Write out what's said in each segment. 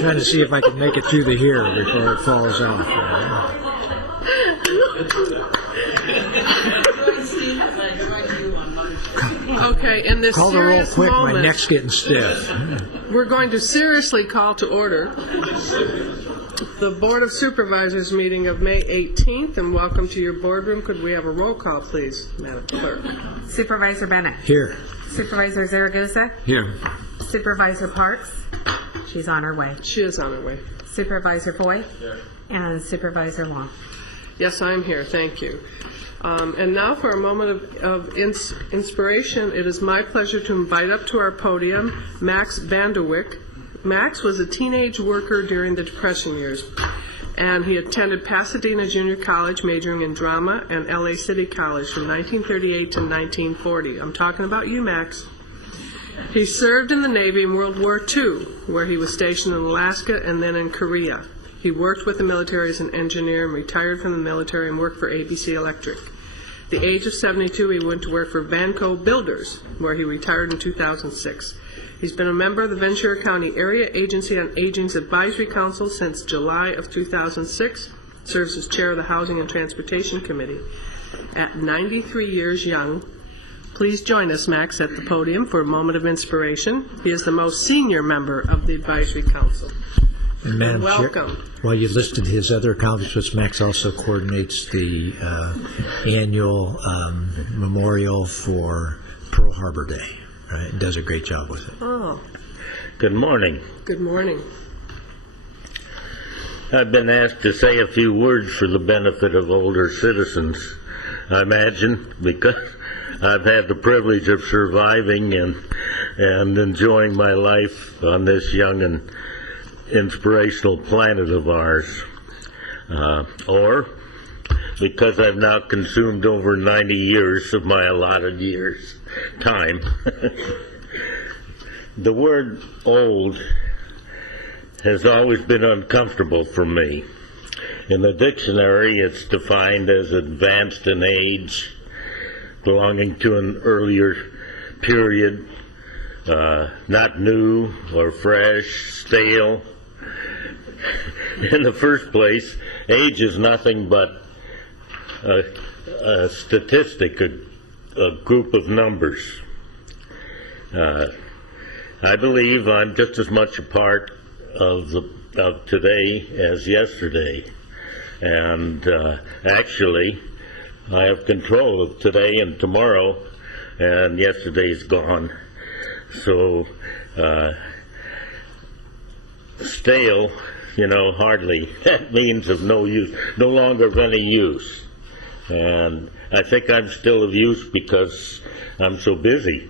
trying to see if I can make it through the here before it falls off. Okay, in this Call the roll serious quick, moment, my neck's getting stiff. we're going to seriously call to order the Board of Supervisors meeting of May 18th, and welcome to your boardroom. Could we have a roll call, please, Madam Clerk? Supervisor Bennett. Here. Supervisor Zaragoza. Here. Supervisor Parks. She's on her way. She is on her way. Supervisor Foy. And Supervisor Long. Yes, I'm here. Thank you. And now for a moment of inspiration, it is my pleasure to invite up to our podium Max Vanderwyck. Max was a teenage worker during the Depression years, and he attended Pasadena Junior College majoring in drama and LA City College from 1938 to 1940. I'm talking about you, Max. He served in the Navy in World War II, where he was stationed in Alaska and then in Korea. He worked with the military as an engineer and retired from the military and worked for ABC Electric. At the age of 72, he went to work for Vanco Builders, where he retired in 2006. He's been a member of the Ventura County Area Agency on Aging's Advisory Council since July of 2006, serves as chair of the Housing and Transportation Committee. At 93 years young, please join us, Max, at the podium for a moment of inspiration. He is the most senior member of the Advisory Council. And Madam Welcome. Chair, while you listed his other accomplishments, Max also coordinates the annual memorial for Pearl Harbor Day. Right? And does a great job with it. Oh, Good morning. good morning. I've been asked to say a few words for the benefit of older citizens, I imagine, because I've had the privilege of surviving and enjoying my life on this young and inspirational planet of ours. Or because I've now consumed over 90 years of my allotted years' time. The word old has always been uncomfortable for me. In the dictionary, it's defined as advanced in age, belonging to an earlier period, not new or fresh, stale. In the first place, age is nothing but a statistic, a group of numbers. I believe I'm just as much a part of today as yesterday, and actually I have control of today and tomorrow, and yesterday's gone. So stale, hardly. That means of no use, no longer of any use. And I think I'm still of use because I'm so busy.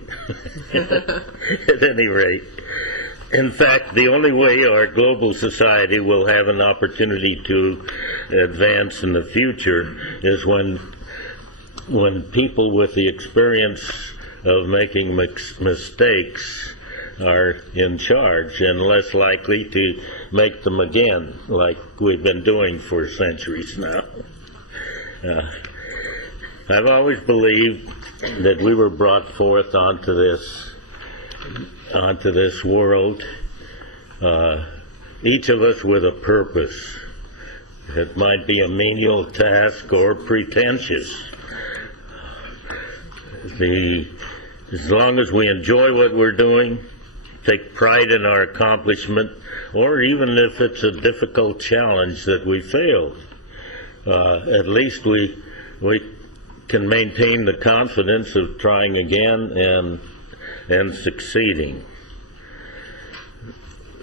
At any rate. In fact, the only way our global society will have an opportunity to advance in the future is when people with the experience of making mistakes are in charge and less likely to make them again, like we've been doing for centuries now. I've always believed that we were brought forth onto this world, each of us with a purpose. It might be a menial task or pretentious. As long as we enjoy what we're doing, take pride in our accomplishment, or even if it's a difficult challenge that we failed, at least we can maintain the confidence of trying again and succeeding.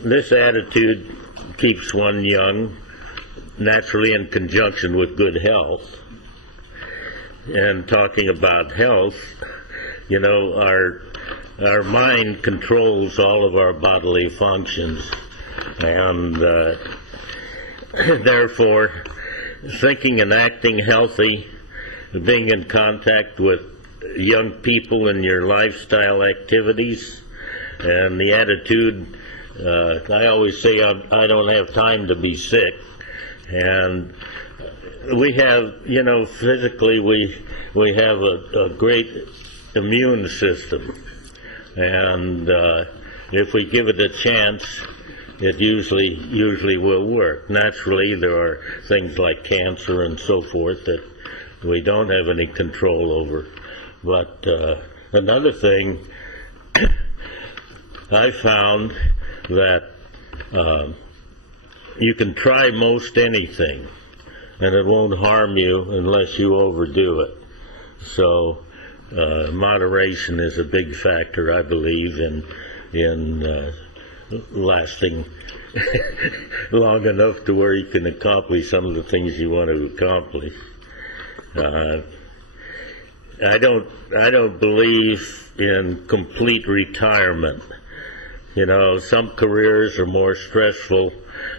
This attitude keeps one young, naturally in conjunction with good health. And talking about health, our mind controls all of our bodily functions, and therefore thinking and acting healthy, being in contact with young people in your lifestyle activities, and the attitude, I always say I don't have time to be sick. And we have, physically we have a great immune system, and if we give it a chance, it usually will work. Naturally, there are things like cancer and so forth that we don't have any control over. But another thing, I found that you can try most anything, and it won't harm you unless you overdo it. So moderation is a big factor, I believe, in lasting long enough to where you can accomplish some of the things you want to accomplish. I don't believe in complete retirement. You know, some careers are more stressful,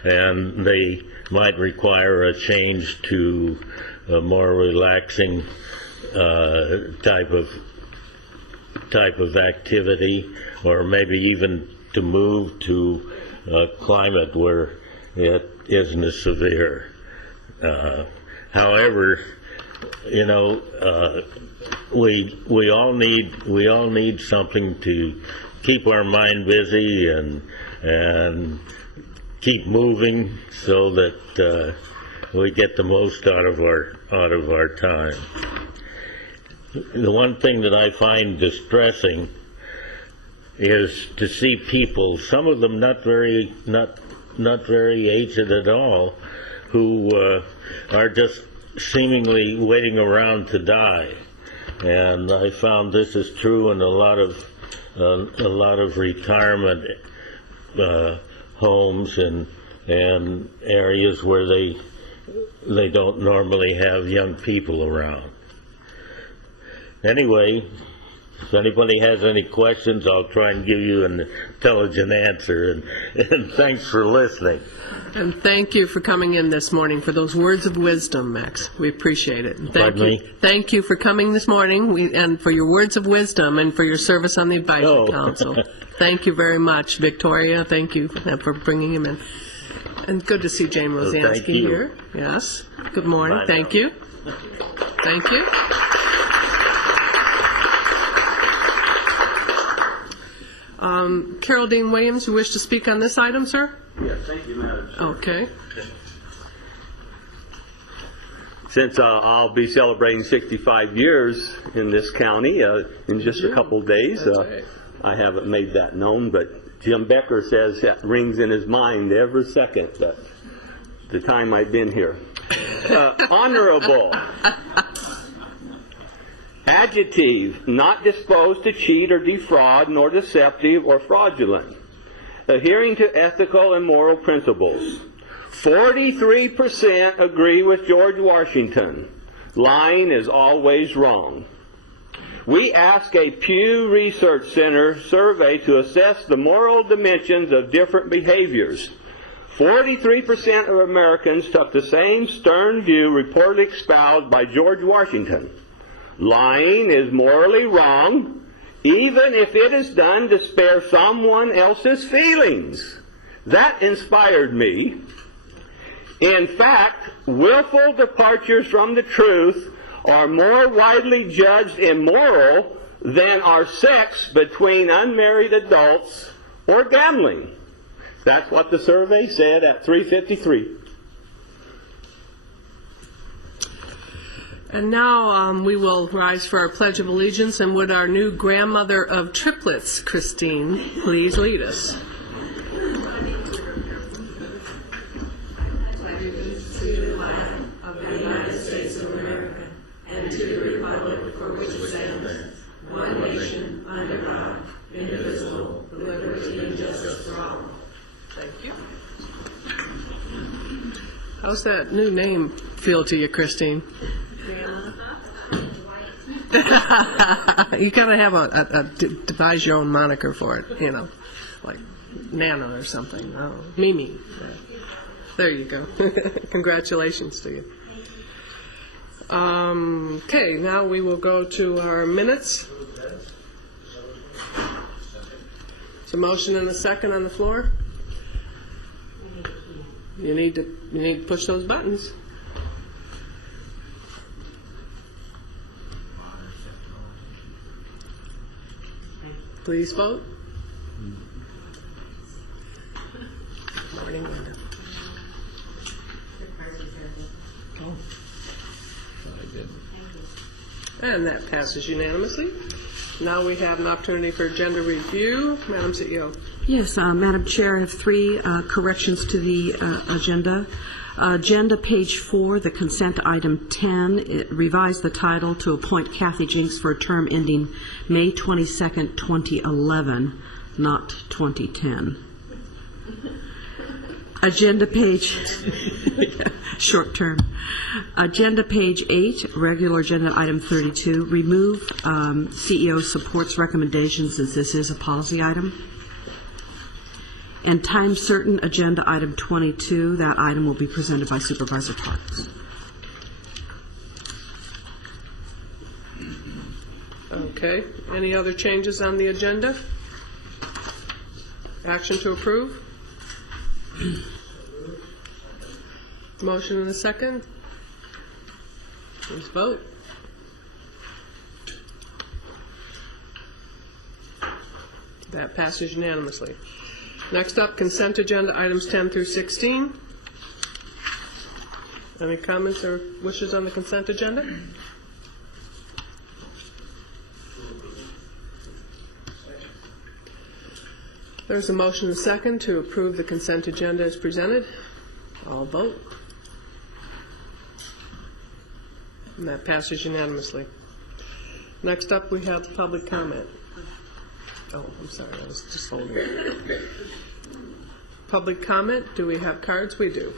and they might require a change to a more relaxing type of activity, or maybe even to move to a climate where it isn't as severe. However, you know, we all need something to keep our mind busy and keep moving so that we get the most out of our time. The one thing that I find distressing is to see people, some of them not very aged at all, who are just seemingly waiting around to die. And I found this is true in a lot of retirement homes and areas where they don't normally have young people around. Anyway, if anybody has any questions, I'll try and give you an intelligent answer. And thanks for listening. And thank you for coming in this morning for those words of wisdom, Max. We appreciate it. And Pardon me? Thank you for coming this morning and for your words of wisdom and for your service on the Advisory Council. Thank you very much, Victoria. Thank you for bringing him in. And good to see Jane Lozansky here. Yes. Good morning. Bye thank now. you. Thank you. Carol Dean Williams, you wish to speak on this item, sir? Yes, thank you, Madam Chair. Okay. Since I'll be celebrating 65 years in this county in just a couple of days, right. I haven't made that known, but Jim Becker says that rings in his mind every second that the time I've been here. Honorable. Adjective, not disposed to cheat or defraud, nor deceptive or fraudulent. Adhering to ethical and moral principles. 43% agree with George Washington. Lying is always wrong. We asked a Pew Research Center survey to assess the moral dimensions of different behaviors. 43% of Americans took the same stern view reportedly espoused by George Washington. Lying is morally wrong, even if it is done to spare someone else's feelings. That inspired me. In fact, willful departures from the truth are more widely judged immoral than are sex between unmarried adults or gambling. That's what the survey said at 3:53. And now we will rise for our Pledge of Allegiance, and would our new grandmother of triplets, Christine, please lead us. Thank you. How's that new name feel to you, Christine? You gotta have a devise your own moniker for it, you know, like Nana or something. Oh, Mimi. There you go. Congratulations to you. Okay, now we will go to our minutes. There's a motion and a second on the floor. You need to push those buttons. Please vote. morning, Linda. And that passes unanimously. Now we have an opportunity for agenda review. Madam CEO. Yes, Madam Chair, I have three corrections to the agenda. Agenda page 4, the consent item 10, it revised the title to appoint Kathy Jinks for a term ending May 22nd, 2011, not 2010. Agenda page, short term. Agenda page 8, regular agenda item 32, remove CEO supports recommendations as this is a policy item. And time certain agenda item 22, that item will be presented by Supervisor Parks. Okay. Any other changes on the agenda? Action to approve? Motion and a second. Please vote. That passes unanimously. Next up, consent agenda items 10 through 16. Any comments or wishes on the consent agenda? There's a motion and a second to approve the consent agenda as presented. All vote. And that passes unanimously. Next up, we have public comment. Oh, I'm sorry, I was just holding it. Public comment, do we have cards? We do.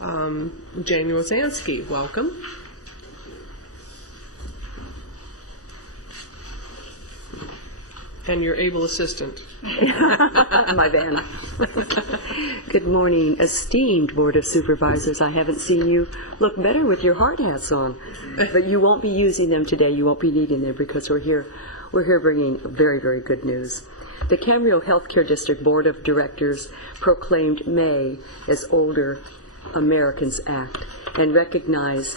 Jane Wazansky, welcome. And your able assistant. My van. Good morning, esteemed Board of Supervisors. I haven't seen you look better with your hard hats on, but you won't be using them today. You won't be needing them because we're here bringing very, very good news. The Camarillo Healthcare District Board of Directors proclaimed May as Older Americans Act and recognized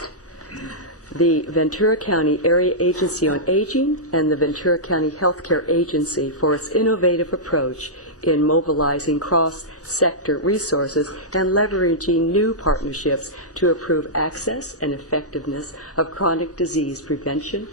the Ventura County Area Agency on Aging and the Ventura County Healthcare Agency for its innovative approach in mobilizing cross-sector resources and leveraging new partnerships to improve access and effectiveness of chronic disease prevention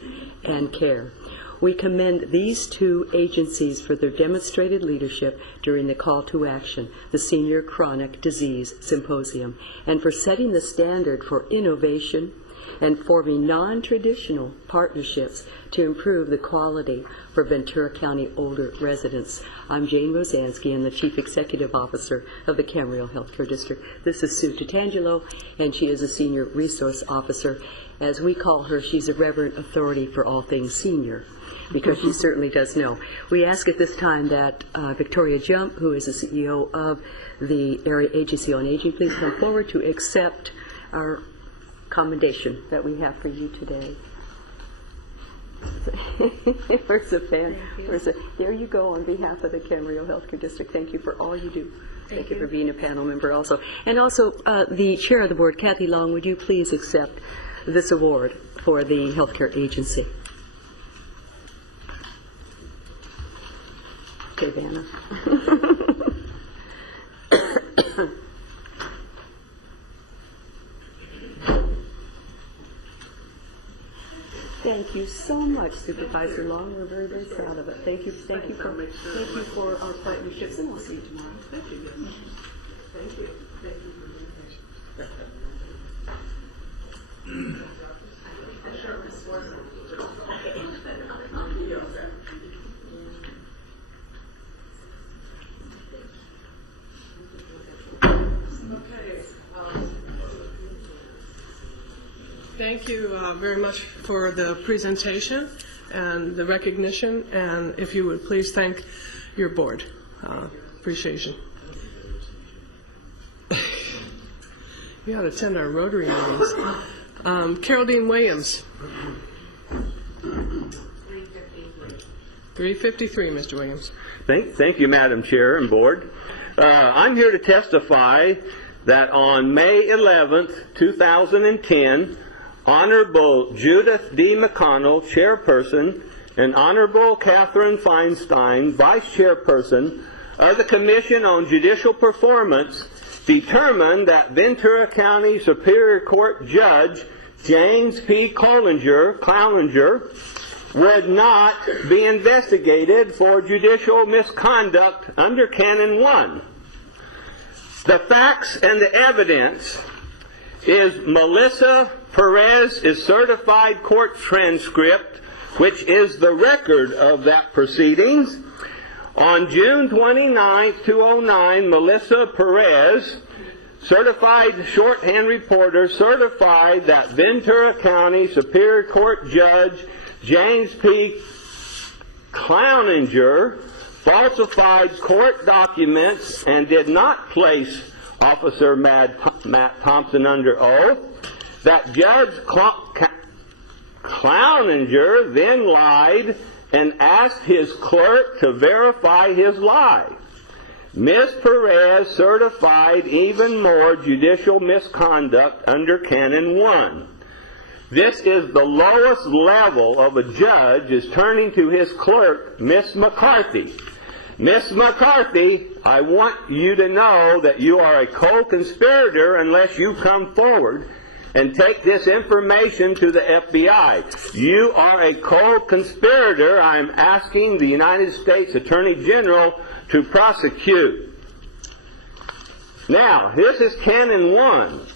and care. We commend these two agencies for their demonstrated leadership during the call to action, the Senior Chronic Disease Symposium, and for setting the standard for innovation and forming non-traditional partnerships to improve the quality for Ventura County older residents. I'm Jane Rosansky, and the Chief Executive Officer of the Camarillo Healthcare District. This is Sue Tatangelo, and she is a Senior Resource Officer. As we call her, she's a reverent authority for all things senior, because she certainly does know. We ask at this time that Victoria Jump, who is the CEO of the Area Agency on Aging, please come forward to accept our commendation that we have for you today. Where's the fan? There you go on behalf of the Camarillo Healthcare District. Thank you for all you do. Thank you for being a panel member also. And also the chair of the board, Kathy Long, would you please accept this award for the healthcare agency? Okay, Vanna. Thank you so much, Supervisor Long. We're very, very proud of it. Thank you for our partnerships, and we'll see you tomorrow. Thank you. Thank you. Thank you for Thank you very much for the presentation and the recognition, and if you would please thank your board. Appreciation. You ought to attend our Rotary meetings. Carol Williams. 353, Mr. Williams. Thank you, Madam Chair and Board. I'm here to testify that on May 11th, 2010, Honorable Judith D. McConnell, Chairperson, and Honorable Catherine Feinstein, Vice Chairperson of the Commission on Judicial Performance, determined that Ventura County Superior Court Judge James P. Cloninger would not be investigated for judicial misconduct under Canon 1. The facts and the evidence is Melissa Perez's certified court transcript, which is the record of that proceedings. On June 29, 2009, Melissa Perez, certified shorthand reporter, certified that Ventura County Superior Court Judge James P. Cloninger falsified court documents and did not place Officer Matt Thompson under oath, that Judge Cloninger then lied and asked his clerk to verify his lie. Ms. Perez certified even more judicial misconduct under Canon 1. This is the lowest level of a judge is turning to his clerk, Miss McCarthy. Miss McCarthy, I want you to know that you are a co-conspirator unless you come forward and take this information to the FBI. You are a co-conspirator. I'm asking the United States Attorney General to prosecute. Now, this is Canon 1.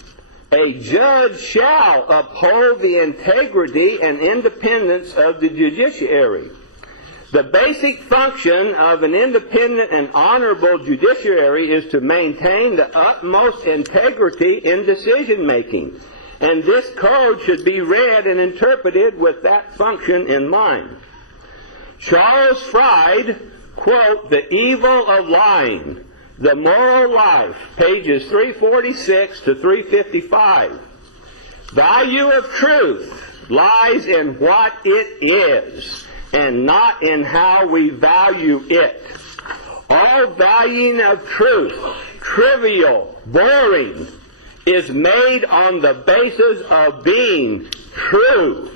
A judge shall uphold the integrity and independence of the judiciary. The basic function of an independent and honorable judiciary is to maintain the utmost integrity in decision making. And this code should be read and interpreted with that function in mind. Charles Fried, quote, The Evil of Lying, The Moral Life, pages 346 to 355. Value of truth lies in what it is, and not in how we value it. All valuing of truth, trivial, boring, is made on the basis of being true.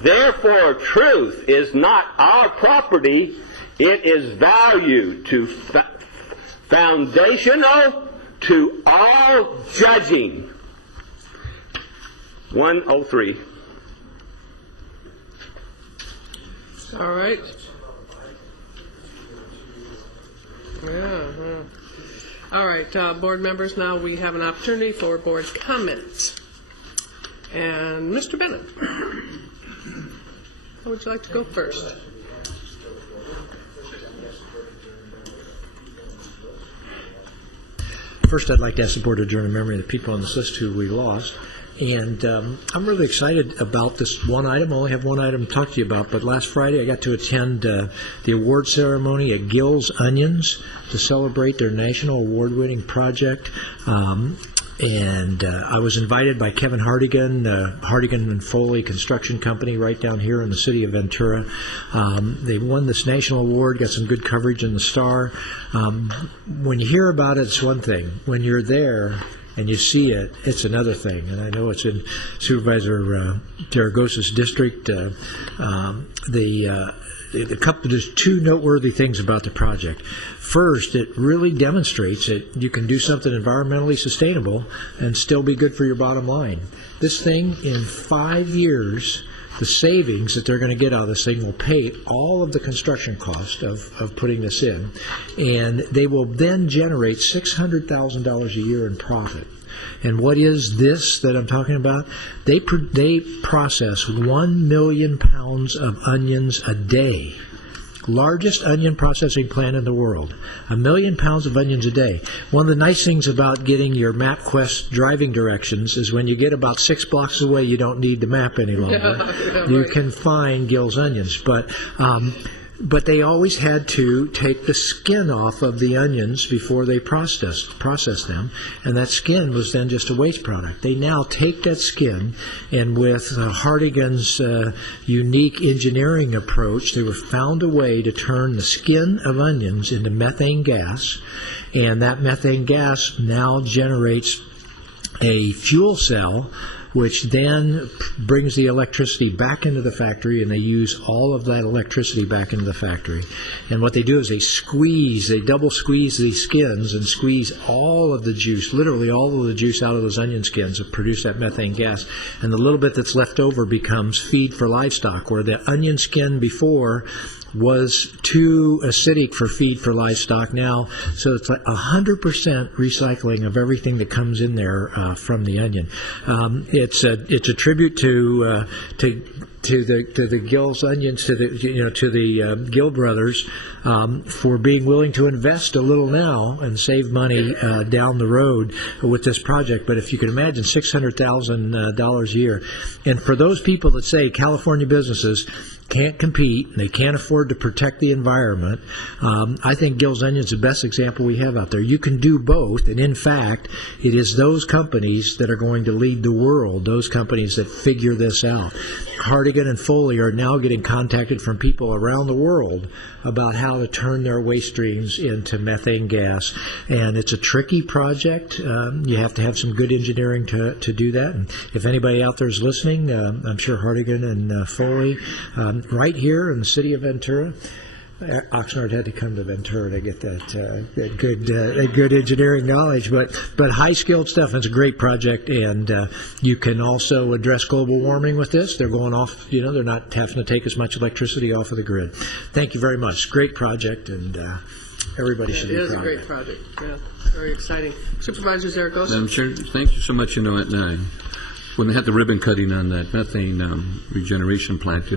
Therefore, truth is not our property, it is value to foundational to all judging. 103. All right. Yeah. All right, board members, now we have an opportunity for board comments. And Mr. Bennett, how would you like to go first? First, I'd like to ask the board to adjourn in memory of the people on this list who we lost. And I'm really excited about this one item. I only have one item to talk to you about, but last Friday I got to attend the award ceremony at Gill's Onions to celebrate their national award-winning project. And I was invited by Kevin Hardigan, Hardigan and Foley Construction Company right down here in the city of Ventura. They won this national award, got some good coverage in the Star. When you hear about it, it's one thing. When you're there and you see it, it's another thing. And I know it's in Supervisor Zaragoza's district. There's two noteworthy things about the project. First, it really demonstrates that you can do something environmentally sustainable and still be good for your bottom line. This thing, in 5 years, the savings that they're going to get out of this thing will pay all of the construction cost of putting this in, and they will then generate $600,000 a year in profit. And what is this that I'm talking about? They process 1 million pounds of onions a day. Largest onion processing plant in the world. 1 million pounds of onions a day. One of the nice things about getting your MapQuest driving directions is when you get about 6 blocks away, you don't need the map any longer. You can find Gill's Onions. But they always had to take the skin off of the onions before they process them, and that skin was then just a waste product. They now take that skin, and with Hardigan's unique engineering approach, they have found a way to turn the skin of onions into methane gas, and that methane gas now generates a fuel cell which then brings the electricity back into the factory, and they use all of that electricity back into the factory. And what they do is they double squeeze these skins and squeeze all of the juice, literally all of the juice out of those onion skins to produce that methane gas. And the little bit that's left over becomes feed for livestock, where the onion skin before was too acidic for feed for livestock now. So it's like 100% recycling of everything that comes in there from the onion. It's a tribute to the Gill's onions, to the Gill brothers, for being willing to invest a little now and save money down the road with this project. But if you can imagine, $600,000 a year, and for those people that say California businesses can't compete, they can't afford to protect the environment, I think Gill's Onion is the best example we have out there. You can do both, and in fact, it is those companies that are going to lead the world, those companies that figure this out. Hardigan and Foley are now getting contacted from people around the world about how to turn their waste streams into methane gas, and it's a tricky project. You have to have some good engineering to do that, and if anybody out there is listening, I'm sure Hardigan and Foley, right here in the city of Ventura. Oxnard had to come to Ventura to get that good engineering knowledge, but high skilled stuff. It's a great project, and you can also address global warming with this. They're going off, they're not having to take as much electricity off of the grid. Thank you very much. Great project, and everybody should be proud of it. It is a great project. Yeah, very exciting. Supervisor Zaragoza. Madam Chair, thank you so much. When they had the ribbon cutting on that methane regeneration plant,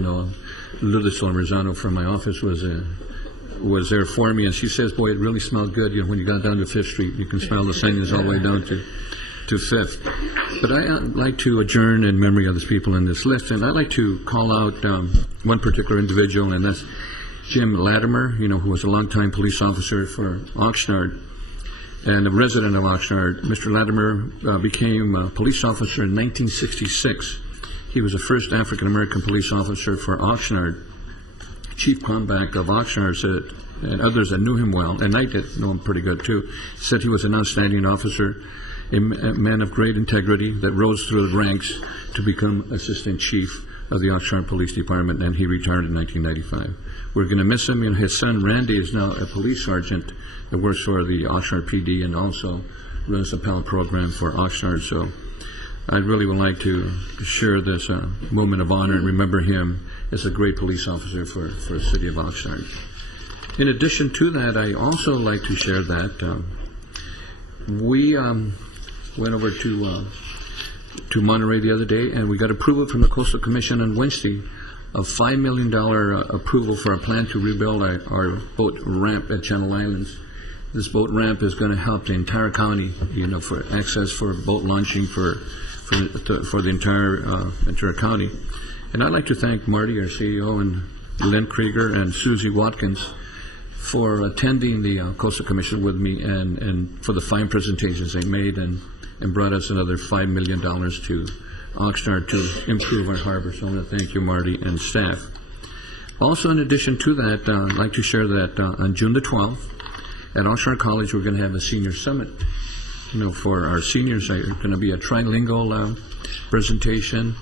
Lourdes Solmerzano from my office was there for me, and she says, "Boy, it really smelled good. When you got down to Fifth Street, you can smell the onions all the way down to Fifth." But I'd like to adjourn in memory of these people in this list, and I'd like to call out one particular individual, and that's Jim Latimer, who was a longtime police officer for Oxnard and a resident of Oxnard. Mr. Latimer became a police officer in 1966. He was the first African-American police officer for Oxnard. Chief Comback of Oxnard said, and others that knew him well, and I did know him pretty good too, said he was an outstanding officer, a man of great integrity that rose through the ranks to become Assistant Chief of the Oxnard Police Department, and he retired in 1995. We're going to miss him, and his son Randy is now a police sergeant that works for the Oxnard PD and also runs the appellate program for Oxnard. So I really would like to share this moment of honor and remember him as a great police officer for the city of Oxnard. In addition to that, I also like to share that we went over to Monterey the other day, and we got approval from the Coastal Commission on Wednesday of $5 million approval for a plan to rebuild our boat ramp at Channel Islands. This boat ramp is going to help the entire county, for access for boat launching for the entire county. And I'd like to thank Marty, our CEO, and Len Krieger and Susie Watkins for attending the Coastal Commission with me and for the fine presentations they made and brought us another $5 million to Oxnard to improve our harbor. So I want to thank you, Marty, and staff. Also, in addition to that, I'd like to share that on June the 12th at Oxnard College, we're going to have a senior summit. For our seniors, there's going to be a trilingual presentation,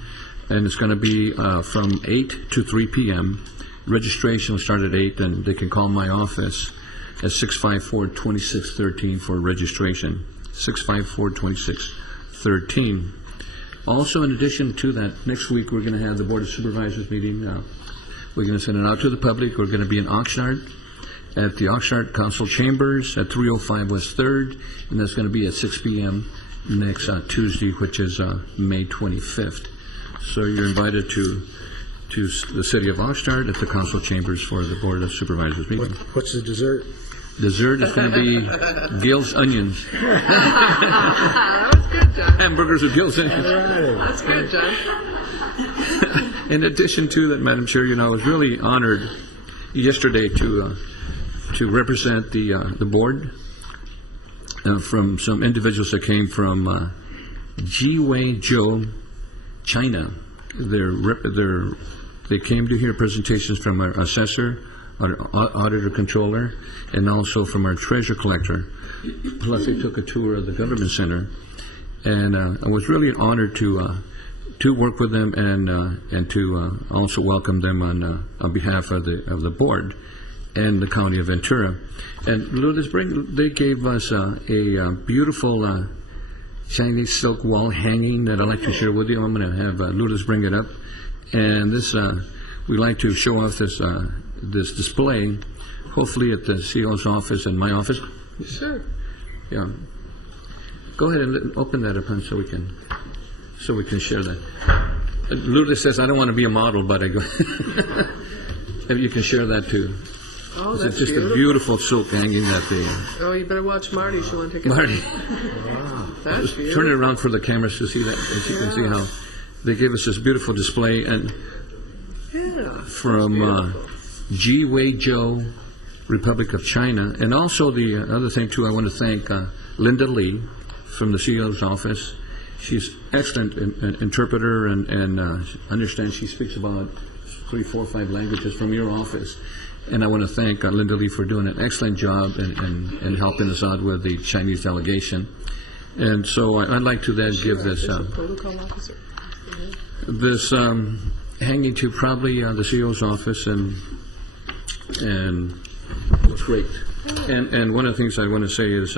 and it's going to be from 8 to 3 p.m. Registration will start at 8, and they can call my office at 654-2613 for registration. 654-2613. Also, in addition to that, next week we're going to have the Board of Supervisors meeting. We're going to send it out to the public. We're going to be in Oxnard at the Oxnard Council Chambers at 305 West 3rd, and that's going to be at 6 p.m. next Tuesday, which is May 25th. So you're invited to the city of Oxnard at the Council Chambers for the Board of Supervisors meeting. What's the dessert? Dessert is going to be Gill's onions. That was good, John. Hamburgers with Gill's onions. That's good, John. In addition to that, Madam Chair, I was really honored yesterday to represent the board from some individuals that came from Jiwei, China. They came to hear presentations from our assessor, our auditor controller, and also from our treasure collector. Plus, they took a tour of the government center, and I was really honored to to work with them and to also welcome them on behalf of the board and the County of Ventura. And Lourdes, they gave us a beautiful Chinese silk wall hanging that I'd like to share with you. I'm going to have Lourdes bring it up. And this, we like to show off this display, hopefully at the CEO's office and my office. Sure. Yeah. Go ahead and open that up, hon, so we can share that. Lourdes says, I don't want to be a model, but I go. Maybe you can share that too. Oh, It's that's just beautiful. a beautiful silk hanging that they. Oh, you better watch Marty. She want to take a Marty, That's turn it beautiful. around for the cameras to see that, as you can see how they gave us this beautiful display and Yeah. from Ji Wei Zhou, Republic of China, and also the other thing too. I want to thank Linda Lee from the CEO's office. She's excellent interpreter and understands. She speaks about 3, 4, 5 languages from your office. And I want to thank Linda Lee for doing an excellent job and helping us out with the Chinese delegation. And so I'd like to then give this Protocol officer. this hanging to probably the CEO's office, and it's great. And one of the things I want to say is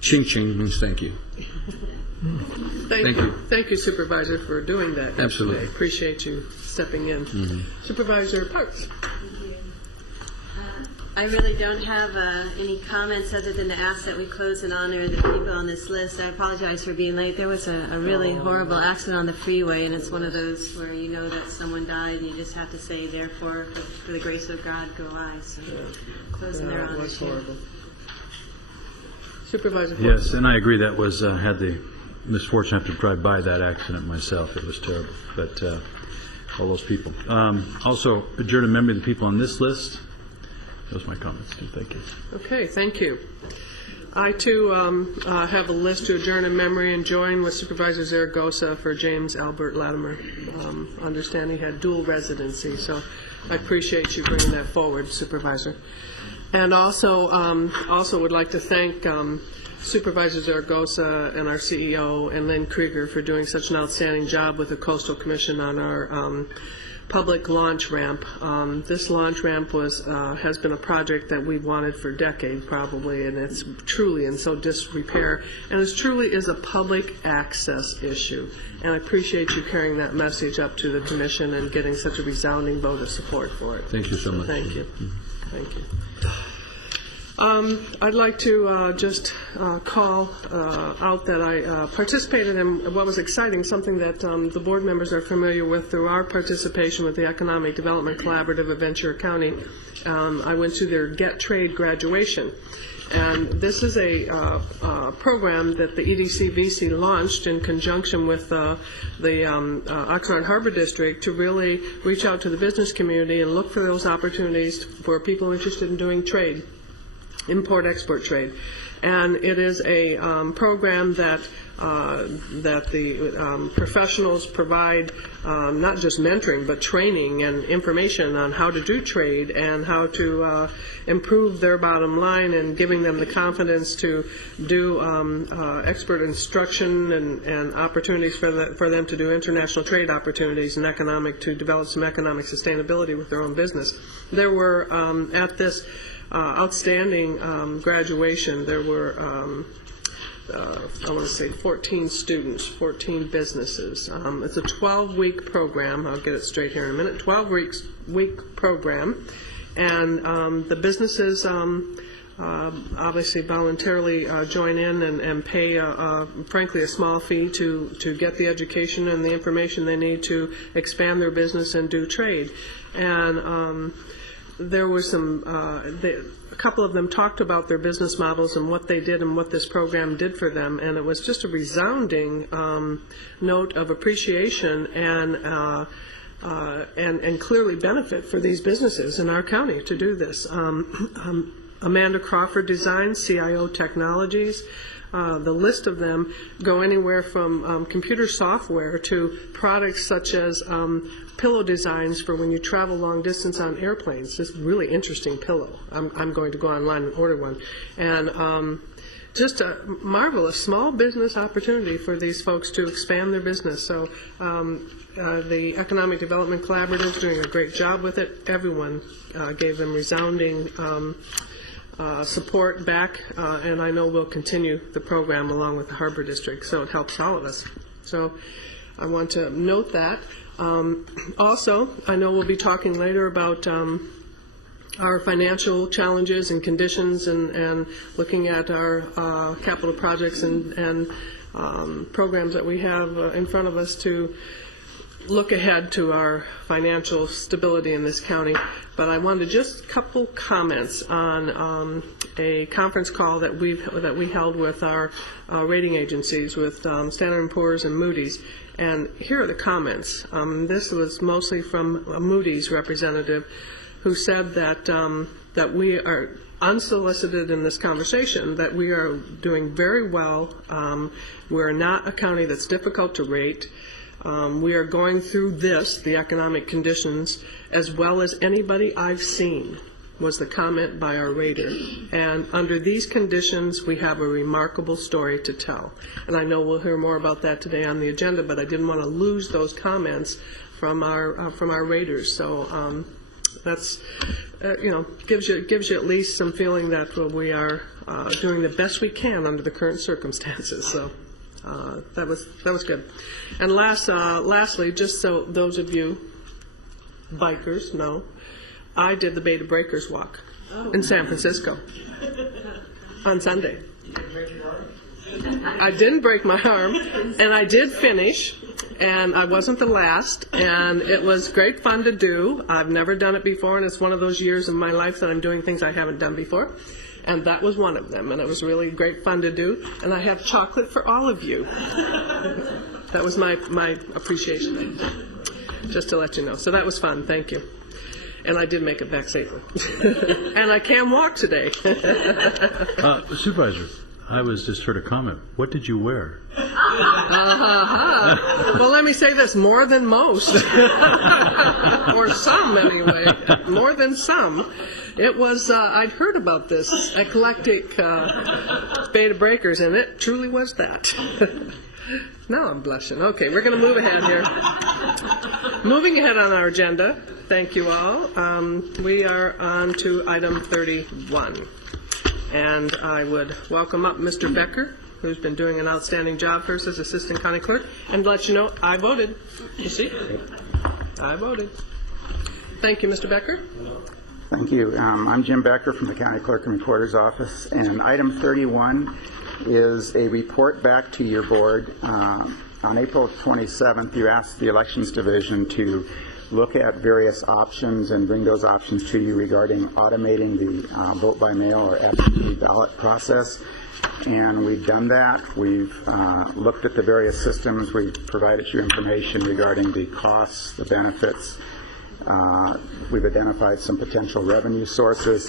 ching ching means thank you. Thank you. Thank you, Supervisor, for doing that. Absolutely. I appreciate you stepping in. Supervisor Parks. I really don't have any comments other than to ask that we close and honor the people on this list. I apologize for being late. There was a really horrible accident on the freeway, and it's one of those where you know that someone died, and you just have to say, therefore, for the grace of God, go I. So, closing their That honor. was horrible. Supervisor Parks. Yes, and I agree. That was had the misfortune to have to drive by that accident myself. It was terrible. But all those people. Also, adjourn in memory of the people on this list. Those are my comments. Thank you. Okay, thank you. I, too, have a list to adjourn in memory and join with Supervisor Zaragoza for James Albert Latimer. Understand he had dual residency, so I appreciate you bringing that forward, Supervisor. And also would like to thank Supervisor Zaragoza and our CEO and Lynn Krieger for doing such an outstanding job with the Coastal Commission on our public launch ramp. This launch ramp has been a project that we've wanted for decades probably, and it's truly in so disrepair, and it truly is a public access issue. And I appreciate you carrying that message up to the Commission and getting such a resounding vote of support for it. Thank you so much. Thank you. Thank you. I'd like to just call out that I participated in what was exciting, something that the board members are familiar with through our participation with the Economic Development Collaborative of Ventura County. I went to their Get Trade graduation. And this is a program that the EDC-VC launched in conjunction with the Oxnard Harbor District to really reach out to the business community and look for those opportunities for people interested in doing trade. Import-export trade, and it is a program that the professionals provide not just mentoring but training and information on how to do trade and how to improve their bottom line, and giving them the confidence to do expert instruction and opportunities for them to do international trade opportunities and to develop some economic sustainability with their own business. There were at this outstanding graduation, there were, I want to say 14 students, 14 businesses. It's a 12-week program. I'll get it straight here in a minute. 12-week program. And the businesses obviously voluntarily join in and pay, frankly, a small fee to get the education and the information they need to expand their business and do trade. And there were a couple of them talked about their business models and what they did and what this program did for them, and it was just a resounding note of appreciation and clearly benefit for these businesses in our county to do this. Amanda Crawford Designs, CIO Technologies. The list of them go anywhere from computer software to products such as pillow designs for when you travel long distance on airplanes. This really interesting pillow. I'm going to go online and order one. And just a marvelous small business opportunity for these folks to expand their business. So the Economic Development Collaborative is doing a great job with it. Everyone gave them resounding support back, and I know we'll continue the program along with the Harbor District, so it helps all of us. So I want to note that. Also, I know we'll be talking later about our financial challenges and conditions, and looking at our capital projects and programs that we have in front of us to look ahead to our financial stability in this county. But I wanted just a couple comments on a conference call that we held with our rating agencies, with Standard & Poor's and Moody's. And here are the comments. This was mostly from a Moody's representative, who said that that we are unsolicited in this conversation, that we are doing very well. We're not a county that's difficult to rate. We are going through the economic conditions, as well as anybody I've seen, was the comment by our rater. And under these conditions, we have a remarkable story to tell. And I know we'll hear more about that today on the agenda, but I didn't want to lose those comments from our raters. So that's gives you at least some feeling that we are doing the best we can under the current circumstances. So that was good. And lastly, just so those of you bikers know, I did the Beta Breakers walk in San Francisco on Sunday. I didn't break my arm, and I did finish, and I wasn't the last, and it was great fun to do. I've never done it before, and it's one of those years in my life that I'm doing things I haven't done before, and that was one of them, and it was really great fun to do. And I have chocolate for all of you. That was my appreciation, just to let you know. So that was fun. Thank you. And I did make it back safely. And I can walk today. Supervisor, I was just heard a comment. What did you wear? Well, let me say this, more than most. Or some, anyway. More than some. It was, I'd heard about this eclectic Beta Breakers, and it truly was that. Now I'm blushing. Okay, we're going to move ahead here. Moving ahead on our agenda, thank you all. We are on to item 31. And I would welcome up Mr. Becker, who's been doing an outstanding job for us as Assistant County Clerk, and let you know I voted. You see? I voted. Thank you, Mr. Becker. Thank you. I'm Jim Becker from the County Clerk and Recorder's Office, and item 31 is a report back to your board. On April 27th, you asked the Elections Division to look at various options and bring those options to you regarding automating the vote by mail or absentee ballot process. And we've done that. We've looked at the various systems. We've provided you information regarding the costs, the benefits. We've identified some potential revenue sources.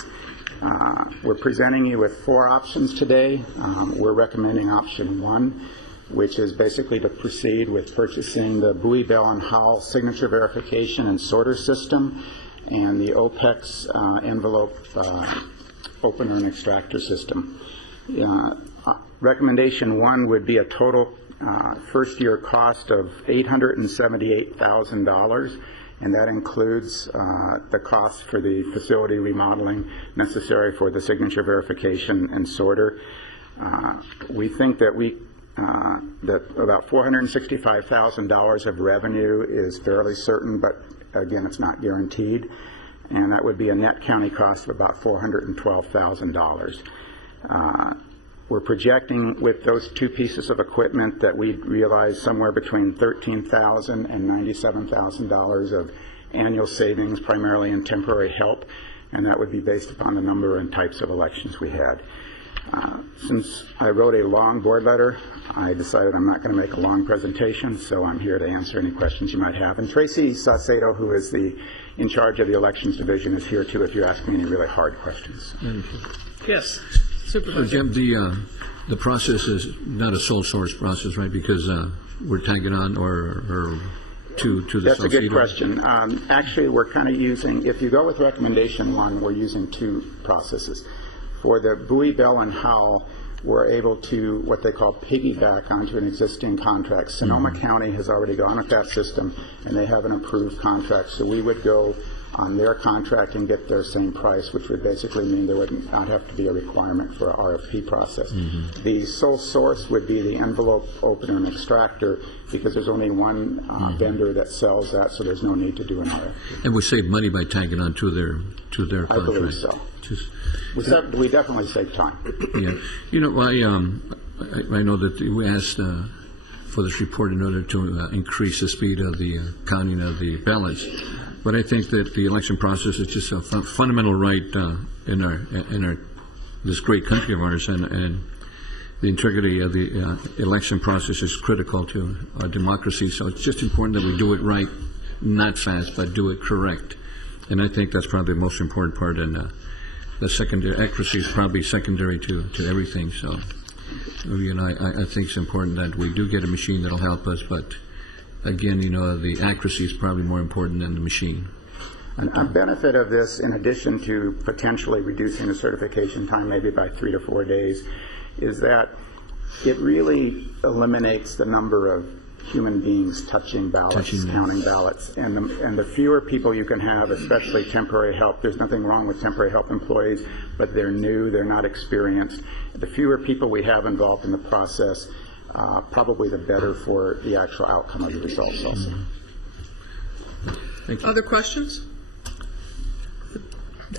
We're presenting you with 4 options today. We're recommending option 1, which is basically to proceed with purchasing the Bowie, Bell & Howell signature verification and sorter system and the OPEX envelope opener and extractor system. Recommendation 1 would be a total first-year cost of $878,000, and that includes the cost for the facility remodeling necessary for the signature verification and sorter. We think that that about $465,000 of revenue is fairly certain, but again, it's not guaranteed, and that would be a net county cost of about $412,000. We're projecting with those 2 pieces of equipment that we'd realize somewhere between $13,000 and $97,000 of annual savings, primarily in temporary help, and that would be based upon the number and types of elections we had. Since I wrote a long board letter, I decided I'm not going to make a long presentation, so I'm here to answer any questions you might have. And Tracy Saucedo, who is in charge of the Elections Division, is here too if you ask me any really hard questions. Yes. Supervisor. Jim, the process is not a sole source process, right? Because we're tagging on or to the That's a good Saucedo. question. Actually, we're kind of using, if you go with recommendation 1, we're using 2 processes. For the Bowie, Bell & Howell, we're able to, what they call piggyback onto an existing contract. Sonoma County has already gone with that system, and they have an approved contract. So we would go on their contract and get their same price, which would basically mean there would not have to be a requirement for an RFP process. The sole source would be the envelope opener and extractor, because there's only one vendor that sells that, so there's no need to do an RFP. And we save money by tagging on to their contract. I believe so. We definitely save time. Yeah. You know, I know that we asked for this report in order to increase the speed of the counting of the ballots. But I think that the election process is just a fundamental right in our this great country of ours, and the integrity of the election process is critical to our democracy. So it's just important that we do it right, not fast, but do it correct. And I think that's probably the most important part. And the secondary accuracy is probably secondary to everything. So, you know, I think it's important that we do get a machine that'll help us, but again, you know, the accuracy is probably more important than the machine. A benefit of this, in addition to potentially reducing the certification time maybe by 3 to 4 days, is that it really eliminates the number of human beings touching ballots, counting ballots, and the fewer people you can have, especially temporary help. There's nothing wrong with temporary help employees, but they're new, they're not experienced. The fewer people we have involved in the process, probably the better for the actual outcome of the results also. Other questions?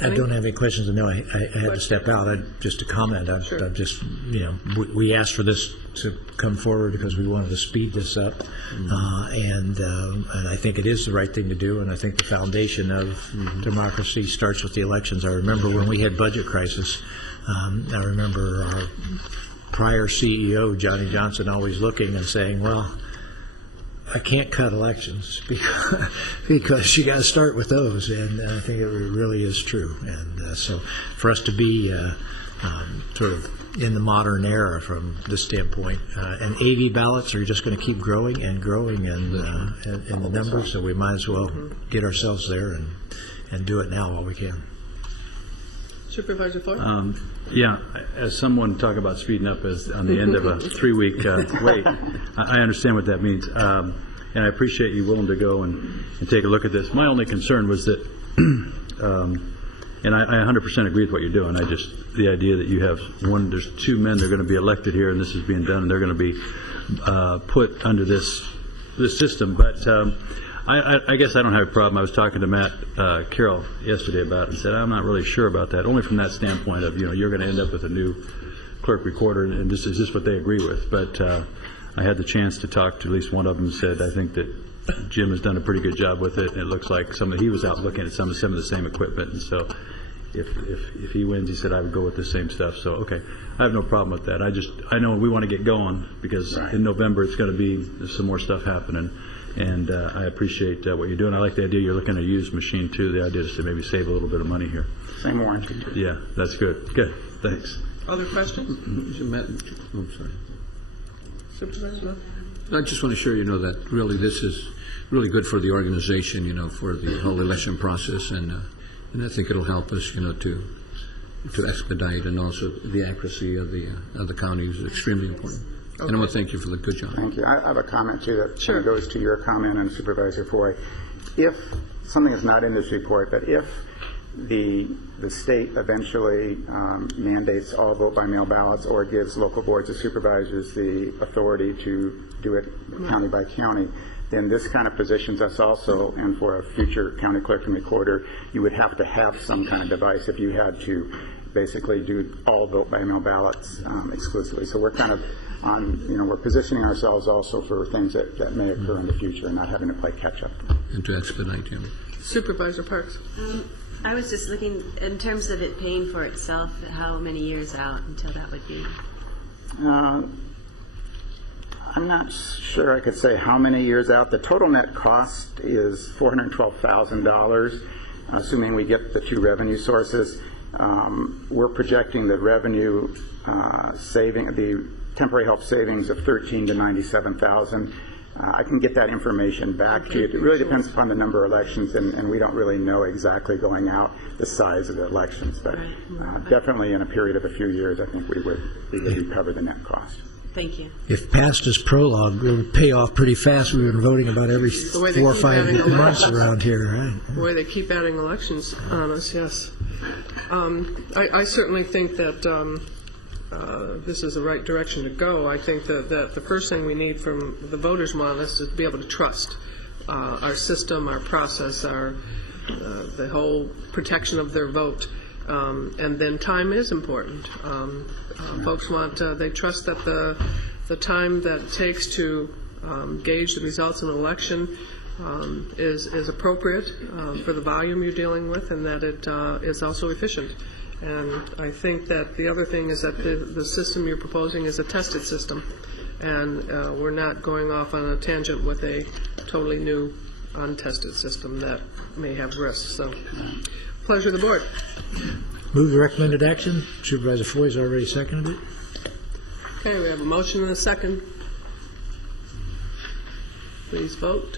I don't have any questions. No, I had to step out. Just a comment. Sure. I'm just, you know, we asked for this to come forward because we wanted to speed this up, and I think it is the right thing to do. And I think the foundation of democracy starts with the elections. I remember when we had budget crisis. I remember our prior CEO, Johnny Johnson, always looking and saying, "Well, I can't cut elections because you got to start with those," and I think it really is true. And so, for us to be sort of in the modern era from this standpoint, and AV ballots are just going to keep growing and growing in the numbers. So we might as well get ourselves there and do it now while we can. Supervisor Floyd? Yeah, as someone talk about speeding up as on the end of a 3-week wait, I understand what that means. And I appreciate you willing to go and take a look at this. My only concern was that, and I 100% agree with what you're doing. The idea that you have there's 2 men that are going to be elected here and this is being done and they're going to be put under this system. But I guess I don't have a problem. I was talking to Matt Carroll yesterday about it and said, I'm not really sure about that, only from that standpoint of, you know, you're going to end up with a new clerk recorder, and this is just what they agree with. But I had the chance to talk to at least one of them, said, I think that Jim has done a pretty good job with it, and it looks like he was out looking at some of the same equipment, and so if he wins, he said I would go with the same stuff. So, okay, I have no problem with that. I know we want to get going because in November it's going to be some more stuff happening. And I appreciate what you're doing. I like the idea you're looking at a used machine, too. The idea is to maybe save a little bit of money here. Same warranty. Yeah, that's good. Good. Thanks. Other questions? I'm sorry. Supervisor? I just want to assure you know that really this is really good for the organization, you know, for the whole election process, and I think it'll help us, you know, to expedite, and also the accuracy of the county is extremely important. Okay. And I want to thank you for the good job. Thank you. I have a comment too that Sure. goes to your comment and Supervisor Foy. If something is not in this report, but if the state eventually mandates all vote by mail ballots or gives local boards of supervisors the authority to do it county by county, then this kind of positions us also, and for a future county clerk and recorder, you would have to have some kind of device if you had to basically do all vote by mail ballots exclusively. So we're kind of we're positioning ourselves also for things that may occur in the future and not having to play catch up. And to expedite him. Supervisor Parks? I was just looking, in terms of it paying for itself, how many years out until that would be? I'm not sure I could say how many years out. The total net cost is $412,000, assuming we get the 2 revenue sources. We're projecting the revenue the temporary help savings of $13,000 to $97,000. I can get that information back to you. It really depends upon the number of elections, and we don't really know exactly going out the size of the elections. But definitely in a period of a few years, I think we would recover the net cost. Thank you. If passed as prologue, it would pay off pretty fast. We've been voting about every way they 4 or keep 5 adding months elections. around here, right? The way they keep adding elections on us, yes. I certainly think that this is the right direction to go. I think that the first thing we need from the voters want us is to be able to trust our system, our process, the whole protection of their vote. And then time is important. Folks they trust that the time that it takes to gauge the results of an election is appropriate for the volume you're dealing with, and that it is also efficient. And I think that the other thing is that the system you're proposing is a tested system, and we're not going off on a tangent with a totally new, untested system that may have risks. So, pleasure of the board. Move the recommended action. Supervisor Foy's already seconded it. Okay, we have a motion and a second. Please vote.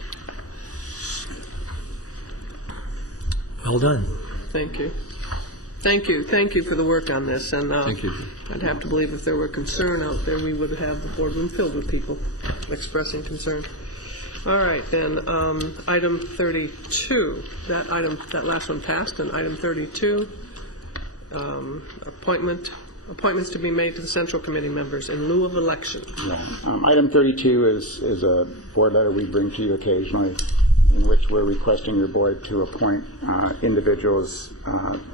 Well done. Thank you. Thank you. Thank you for the work on this. And Thank you. I'd have to believe if there were concern out there, we would have the boardroom filled with people expressing concern. All right, then, item 32. That last one passed, and item 32, appointments to be made to the Central Committee members in lieu of election. Item 32 is a board letter we bring to you occasionally, in which we're requesting your board to appoint individuals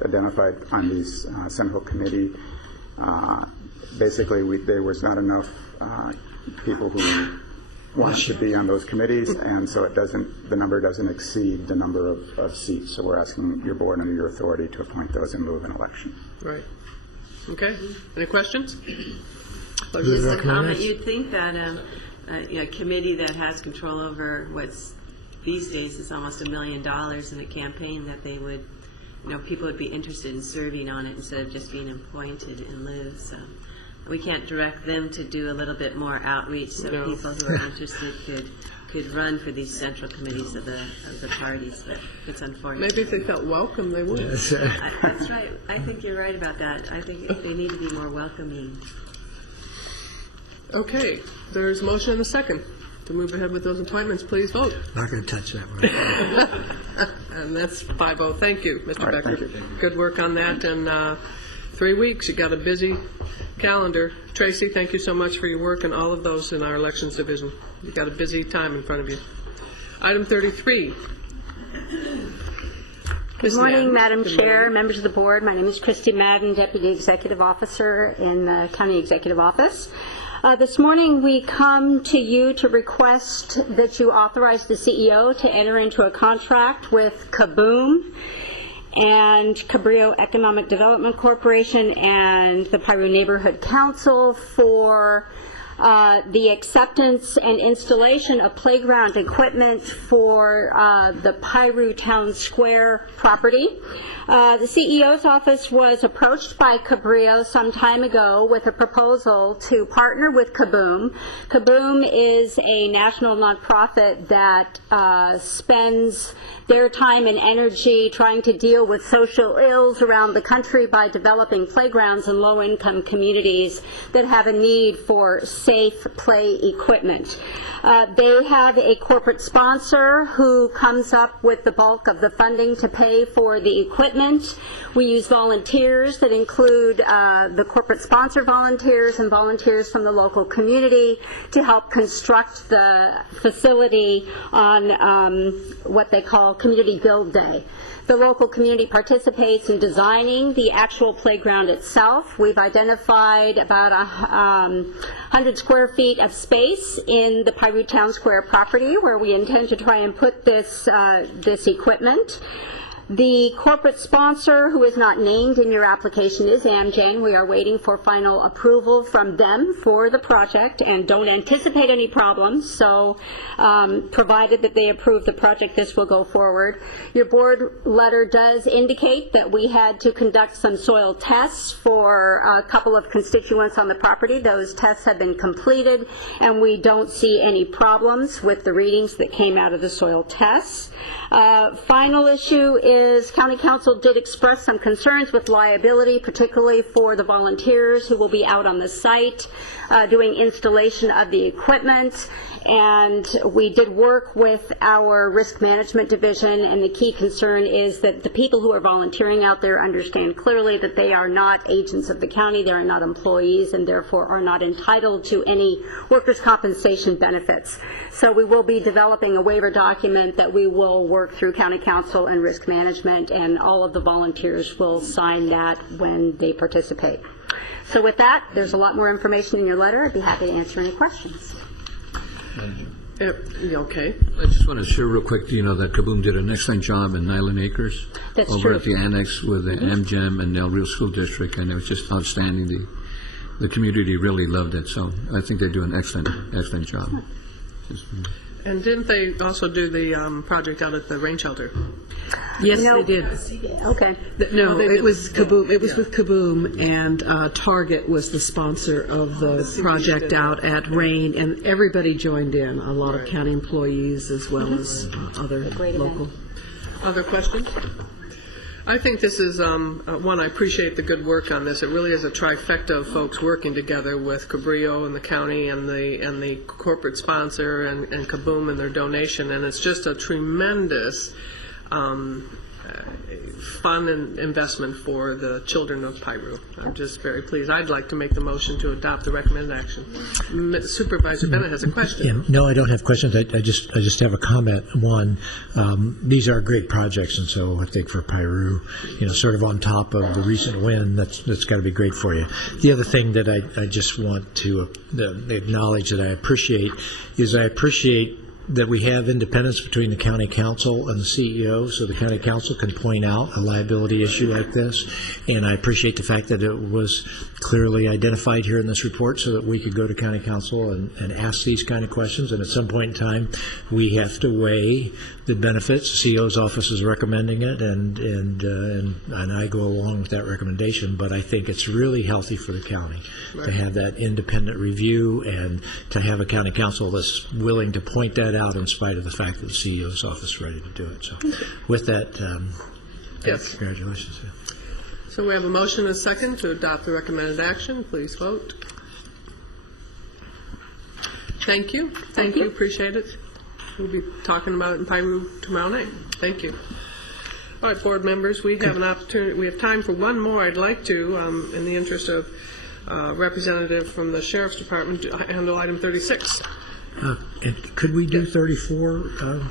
identified on these Central Committee. Basically, there was not enough people who want to be on those committees, and so the number doesn't exceed the number of seats. So we're asking your board under your authority to appoint those in lieu of an election. Right. Okay. Any questions? Just a comment. You'd think that a committee that has control over what's these days is almost $1 million in a campaign, that they would, people would be interested in serving on it instead of just being appointed in lieu. So we can't direct them to do a little bit more outreach so people who are interested could run for these central committees of the parties, but it's unfortunate. Maybe if they felt welcome, they would. That's right. I think you're right about that. I think they need to be more welcoming. Okay. There's a motion and a second to move ahead with those appointments. Please vote. Not going to touch that one. And that's 5-0. Thank you, Mr. Right, Becker. thank you. Good work on that. And 3 weeks. You got a busy calendar. Tracy, thank you so much for your work and all of those in our elections division. You've got a busy time in front of you. Item 33. Good morning, Madam Chair, members of the board. My name is Christy Madden, Deputy Executive Officer in the County Executive Office. This morning we come to you to request that you authorize the CEO to enter into a contract with Kaboom and Cabrillo Economic Development Corporation and the Piru Neighborhood Council for the acceptance and installation of playground equipment for the Piru Town Square property. The CEO's office was approached by Cabrillo some time ago with a proposal to partner with Kaboom. Kaboom is a national nonprofit that spends their time and energy trying to deal with social ills around the country by developing playgrounds in low-income communities that have a need for safe play equipment. They have a corporate sponsor who comes up with the bulk of the funding to pay for the equipment. We use volunteers that include the corporate sponsor volunteers and volunteers from the local community to help construct the facility on what they call Community Build Day. The local community participates in designing the actual playground itself. We've identified about 100 square feet of space in the Piru Town Square property where we intend to try and put this equipment. The corporate sponsor, who is not named in your application, is Amgen. We are waiting for final approval from them for the project and don't anticipate any problems. So provided that they approve the project, this will go forward. Your board letter does indicate that we had to conduct some soil tests for a couple of constituents on the property. Those tests have been completed, and we don't see any problems with the readings that came out of the soil tests. Final issue is County Council did express some concerns with liability, particularly for the volunteers who will be out on the site doing installation of the equipment. And we did work with our risk management division, and the key concern is that the people who are volunteering out there understand clearly that they are not agents of the county, they are not employees, and therefore are not entitled to any workers' compensation benefits. So we will be developing a waiver document that we will work through County Council and risk management, and all of the volunteers will sign that when they participate. So with that, there's a lot more information in your letter. I'd be happy to answer any questions. Okay. I just want to share real quick, that Kaboom did an excellent job in Island Acres. That's over true. at the annex with the MGEM and Del Rio School District, and it was just outstanding. The community really loved it, so I think they do an excellent job. And didn't they also do the project out at the rain shelter? Yes, No. they did. Okay. No, they it did. was Kaboom. It was with Kaboom, and Target was the sponsor of the project out at Rain, and everybody joined in. A lot of county employees as well as other Great event. local. Other questions? I think this is, one, I appreciate the good work on this. It really is a trifecta of folks working together with Cabrillo and the county and the corporate sponsor and Kaboom and their donation. And it's just a tremendous fun and investment for the children of Piru. I'm just very pleased. I'd like to make the motion to adopt the recommended action. Supervisor Bennett has a question. Yeah, no, I don't have questions. I just have a comment. One, these are great projects, and so I think for Piru, sort of on top of the recent win, that's got to be great for you. The other thing that I just want to acknowledge that I appreciate is that we have independence between the county council and the CEO, so the county council can point out a liability issue like this. And I appreciate the fact that it was clearly identified here in this report so that we could go to county council and ask these kind of questions. And at some point in time, we have to weigh the benefits. The CEO's office is recommending it, and I go along with that recommendation. But I think it's really healthy for the county to have that independent review and to have a county council that's willing to point that out in spite of the fact that the CEO's office is ready to do it. So with that, Yes. congratulations. Yeah. So we have a motion and a second to adopt the recommended action. Please vote. Thank you. Thank you. Appreciate it. We'll be talking about it in Piru tomorrow night. Thank you. All right, board members, we have an opportunity. We have time for one more. I'd like to, in the interest of representative from the Sheriff's Department, handle item 36. Could we do 34?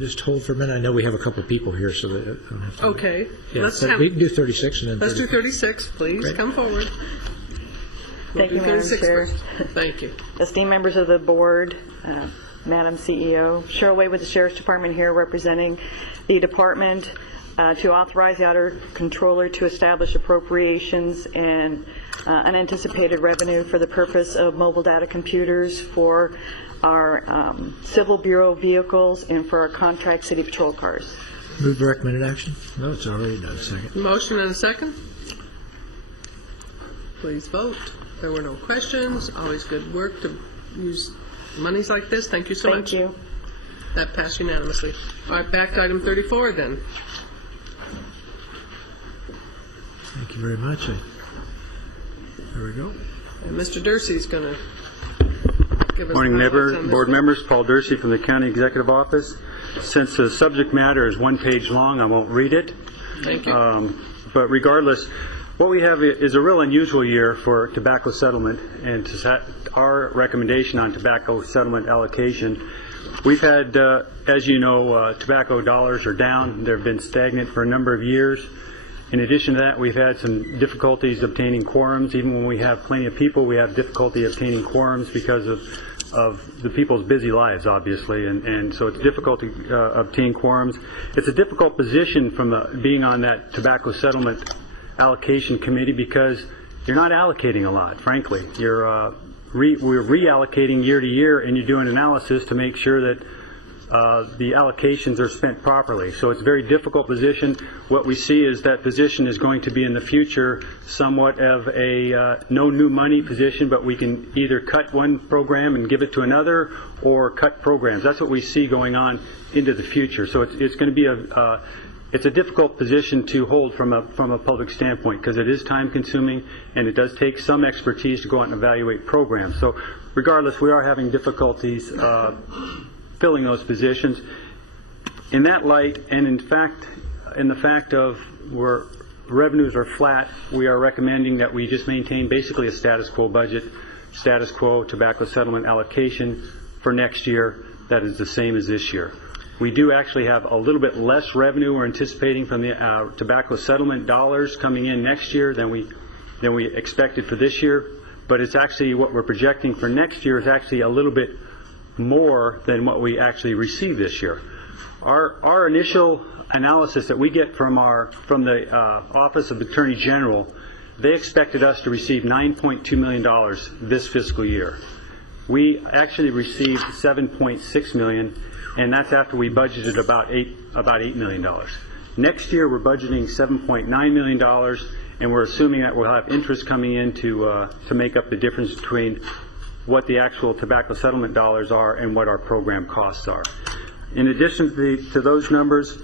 Just hold for a minute. I know we have a couple of people here, so that I don't have to. Okay. Yeah, we can do 36 and then. Let's 34. do 36, please. Great. Come forward. Thank you, Madam Chair. Thank you. Esteemed members of the board, Madam CEO, Cheryl Way with the Sheriff's Department here representing the department to authorize the Auditor Controller to establish appropriations and unanticipated revenue for the purpose of mobile data computers for our Civil Bureau vehicles and for our contract city patrol cars. Move the recommended action? No, it's already done. Second. Motion and a second. Please vote. There were no questions. Always good work to use monies like this. Thank you so much. Thank you. That passed unanimously. All right, back to item 34 then. Thank you very much. There we go. And Mr. Dursey's going to give us Morning, highlights on this. board members. Paul Dursey from the County Executive Office. Since the subject matter is one page long, I won't read it. Thank you. But regardless, what we have is a real unusual year for tobacco settlement, and to set our recommendation on tobacco settlement allocation. We've had, as you know, tobacco dollars are down. They've been stagnant for a number of years. In addition to that, we've had some difficulties obtaining quorums. Even when we have plenty of people, we have difficulty obtaining quorums because of the people's busy lives, obviously, and so it's difficult to obtain quorums. It's a difficult position from being on that tobacco settlement allocation committee because you're not allocating a lot, frankly. We're reallocating year to year, and you're doing analysis to make sure that the allocations are spent properly. So it's a very difficult position. What we see is that position is going to be in the future somewhat of a no new money position, but we can either cut one program and give it to another or cut programs. That's what we see going on into the future. So it's going to be it's a difficult position to hold from a public standpoint because it is time consuming and it does take some expertise to go out and evaluate programs. So regardless, we are having difficulties filling those positions. In that light, and in the fact of where revenues are flat, we are recommending that we just maintain basically a status quo budget, status quo tobacco settlement allocation for next year that is the same as this year. We do actually have a little bit less revenue we're anticipating from the tobacco settlement dollars coming in next year than we expected for this year, but it's actually what we're projecting for next year is actually a little bit more than what we actually received this year. Our initial analysis that we get from the Office of Attorney General, they expected us to receive $9.2 million this fiscal year. We actually received $7.6 million, and that's after we budgeted about $8 million. Next year we're budgeting $7.9 million, and we're assuming that we'll have interest coming in to make up the difference between what the actual tobacco settlement dollars are and what our program costs are. In addition to those numbers,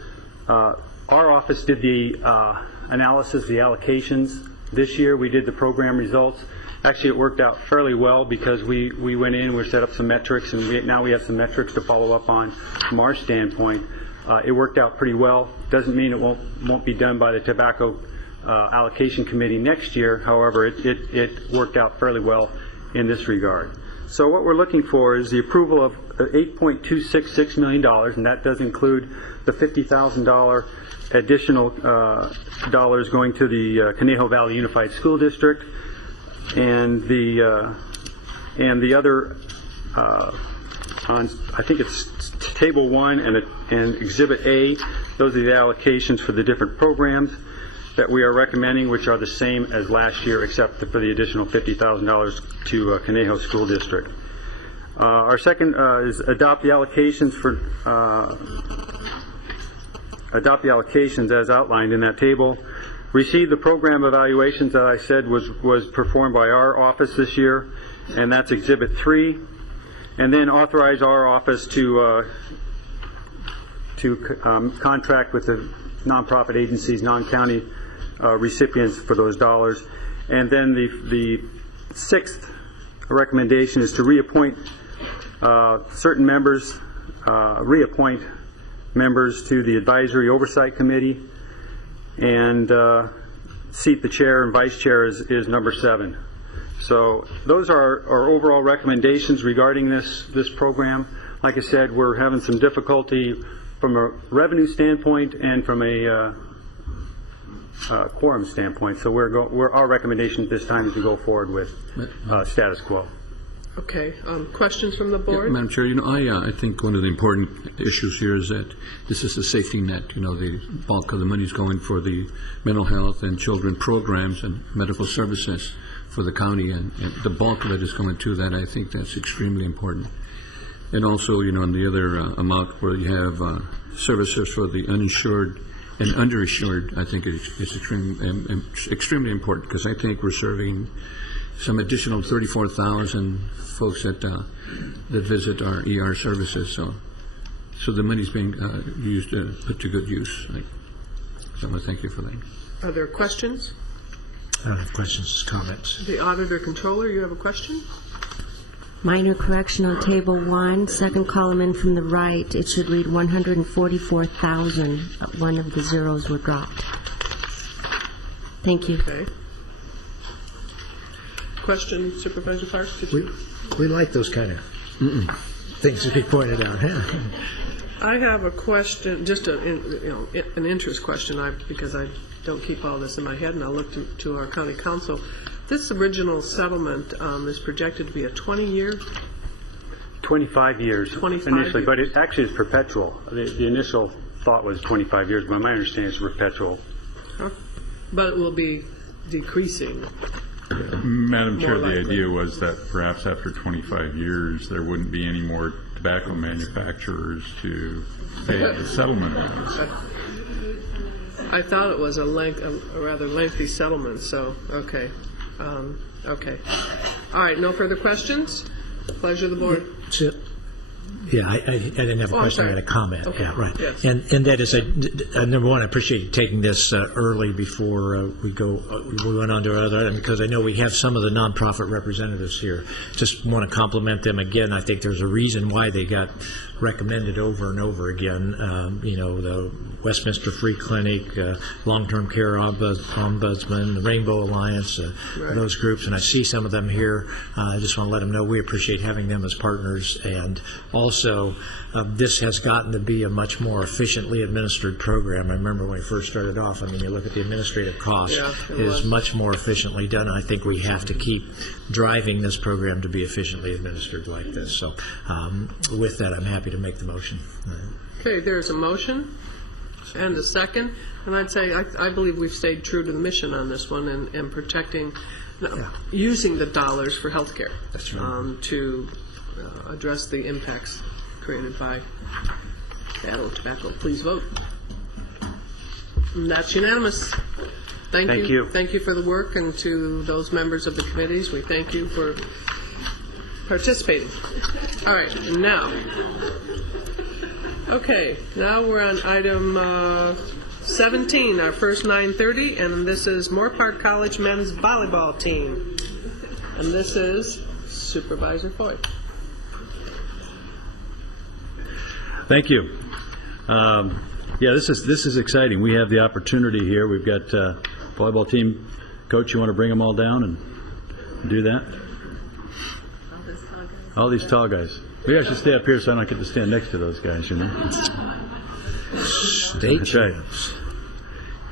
our office did the analysis, the allocations. This year we did the program results. Actually, it worked out fairly well because we went in, we set up some metrics, and now we have some metrics to follow up on from our standpoint. It worked out pretty well. Doesn't mean it won't be done by the tobacco allocation committee next year. However, it worked out fairly well in this regard. So what we're looking for is the approval of $8.266 million, and that does include the $50,000 additional dollars going to the Conejo Valley Unified School District, and the other on I think it's Table 1 and Exhibit A. Those are the allocations for the different programs that we are recommending, which are the same as last year, except for the additional $50,000 to Conejo School District. Our second is adopt the allocations as outlined in that table. Receive the program evaluations that I said was performed by our office this year, and that's Exhibit 3. And then authorize our office to contract with the nonprofit agencies, non-county recipients for those dollars. And then the sixth recommendation is to reappoint certain members, reappoint members to the Advisory Oversight Committee, and seat the chair and vice chair is number 7. So those are our overall recommendations regarding this program. Like I said, we're having some difficulty from a revenue standpoint and from a quorum standpoint. So our recommendation at this time is to go forward with status quo. Okay. Questions from the board? Yeah, Madam Chair, I think one of the important issues here is that this is a safety net. The bulk of the money is going for the mental health and children programs and medical services for the county, and the bulk of it is going to that. I think that's extremely important. And also, on the other amount where you have services for the uninsured and underinsured, I think it's extremely important, because I think we're serving some additional 34,000 folks that visit our ER services. So the money's being put to good use. So I want to thank you for that. Are there questions? I don't have questions, just comments. The Auditor Controller, you have a question? Minor correction on Table 1, second column in from the right. It should read 144,000. One of the zeros were dropped. Thank you. Okay. Question, Supervisor Parks? We like those kind of things to be pointed out. I have a question, just an interest question, because I don't keep all this in my head, and I'll look to our county council. This original settlement is projected to be a 20-year 25 years 25 initially, years. but it actually is perpetual. The initial thought was 25 years, but my understanding is perpetual. But it will be decreasing. Madam Chair, More the likely. idea was that perhaps after 25 years, there wouldn't be any more tobacco manufacturers to pay the settlement on. I thought it was a rather lengthy settlement, so, okay. Okay. All right, no further questions? Pleasure of the board. Yeah, I didn't have a Oh, I'm question, I sorry. had a comment. Okay, Yeah, right. yes. And that is, number one, I appreciate you taking this early before we went on to our other item, because I know we have some of the nonprofit representatives here. Just want to compliment them again. I think there's a reason why they got recommended over and over again. The Westminster Free Clinic, Long-Term Care Ombudsman, the Rainbow Alliance, those groups, and I see some of them here. I just want to let them know we appreciate having them as partners, and also this has gotten to be a much more efficiently administered program. I remember when we first started off, you look at the administrative cost, it is much more efficiently done, and I think we have to keep driving this program to be efficiently administered like this. So with that, I'm happy to make the motion. Okay, there's a motion and a second, and I'd say I believe we've stayed true to the mission on this one and protecting, using the dollars for health care. That's right. To address the impacts created by adult tobacco. Please vote. And that's unanimous. Thank you. Thank you for the work, and to those members of the committees, we thank you for participating. All right, now we're on item 17, our first 9:30, and this is Moore Park College men's volleyball team. And this is Supervisor Foy. Thank you. This is exciting. We have the opportunity here. We've got volleyball team. Coach, you want to bring them all down and do that? All these tall guys. Maybe I should stay up here so I don't get to stand next to those guys, That's right.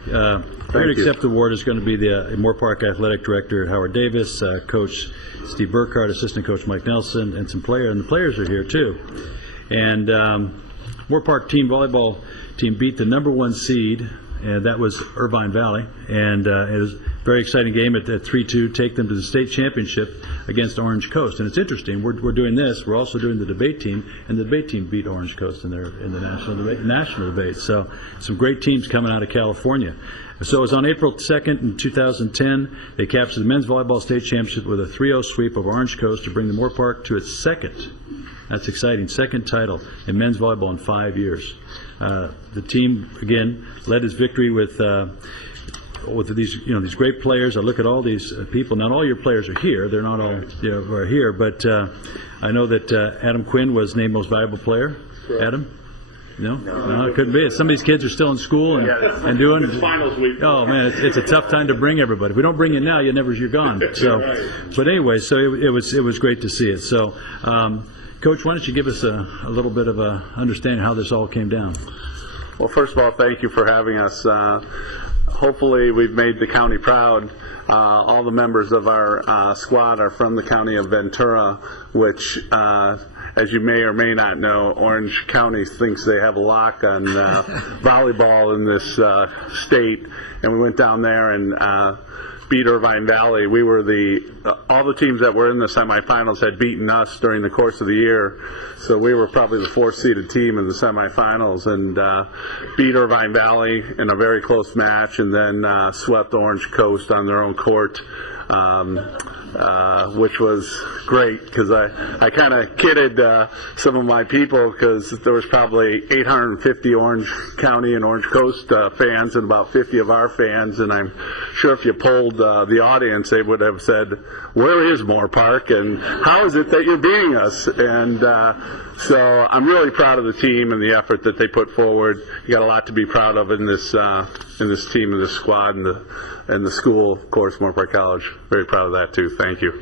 Here to accept the award is going to be the Moore Park Athletic Director Howard Davis, Coach Steve Burkhardt, Assistant Coach Mike Nelson, and some players. And the players are here too. And Moore Park team volleyball team beat the #1 seed, and that was Irvine Valley. And it was a very exciting game at 3-2, take them to the state championship against Orange Coast. And it's interesting, we're doing this, we're also doing the debate team, and the debate team beat Orange Coast in the national debate. So some great teams coming out of California. So it was on April 2nd in 2010, they captured the men's volleyball state championship with a 3-0 sweep of Orange Coast to bring the Moore Park to its second. That's exciting. Second title in men's volleyball in 5 years. The team again led its victory with these great players. I look at all these people. Not all your players are here. They're not all are here. But I know that Adam Quinn was named most valuable player. Correct. Adam. No, it couldn't be. Some of these kids are still in school and doing. It's finals week. Oh man, it's a tough time to bring everybody. If we don't bring you now, you're gone. So, but anyway, so it was great to see it. So, Coach, why don't you give us a little bit of a understanding how this all came down? Well, first of all, thank you for having us. Hopefully, we've made the county proud. All the members of our squad are from the county of Ventura, which, as you may or may not know, Orange County thinks they have a lock on volleyball in this state. And we went down there and beat Irvine Valley. We were all the teams that were in the semifinals had beaten us during the course of the year. So we were probably the 4th-seeded team in the semifinals and beat Irvine Valley in a very close match, and then swept Orange Coast on their own court, which was great because I kind of kidded some of my people because there was probably 850 Orange County and Orange Coast fans and about 50 of our fans, and I'm sure if you polled the audience, they would have said, "Where is Moore Park and how is it that you're beating us?" And so I'm really proud of the team and the effort that they put forward. You got a lot to be proud of in this team, in this squad, and the school, of course, Moore Park College. Very proud of that too. Thank you.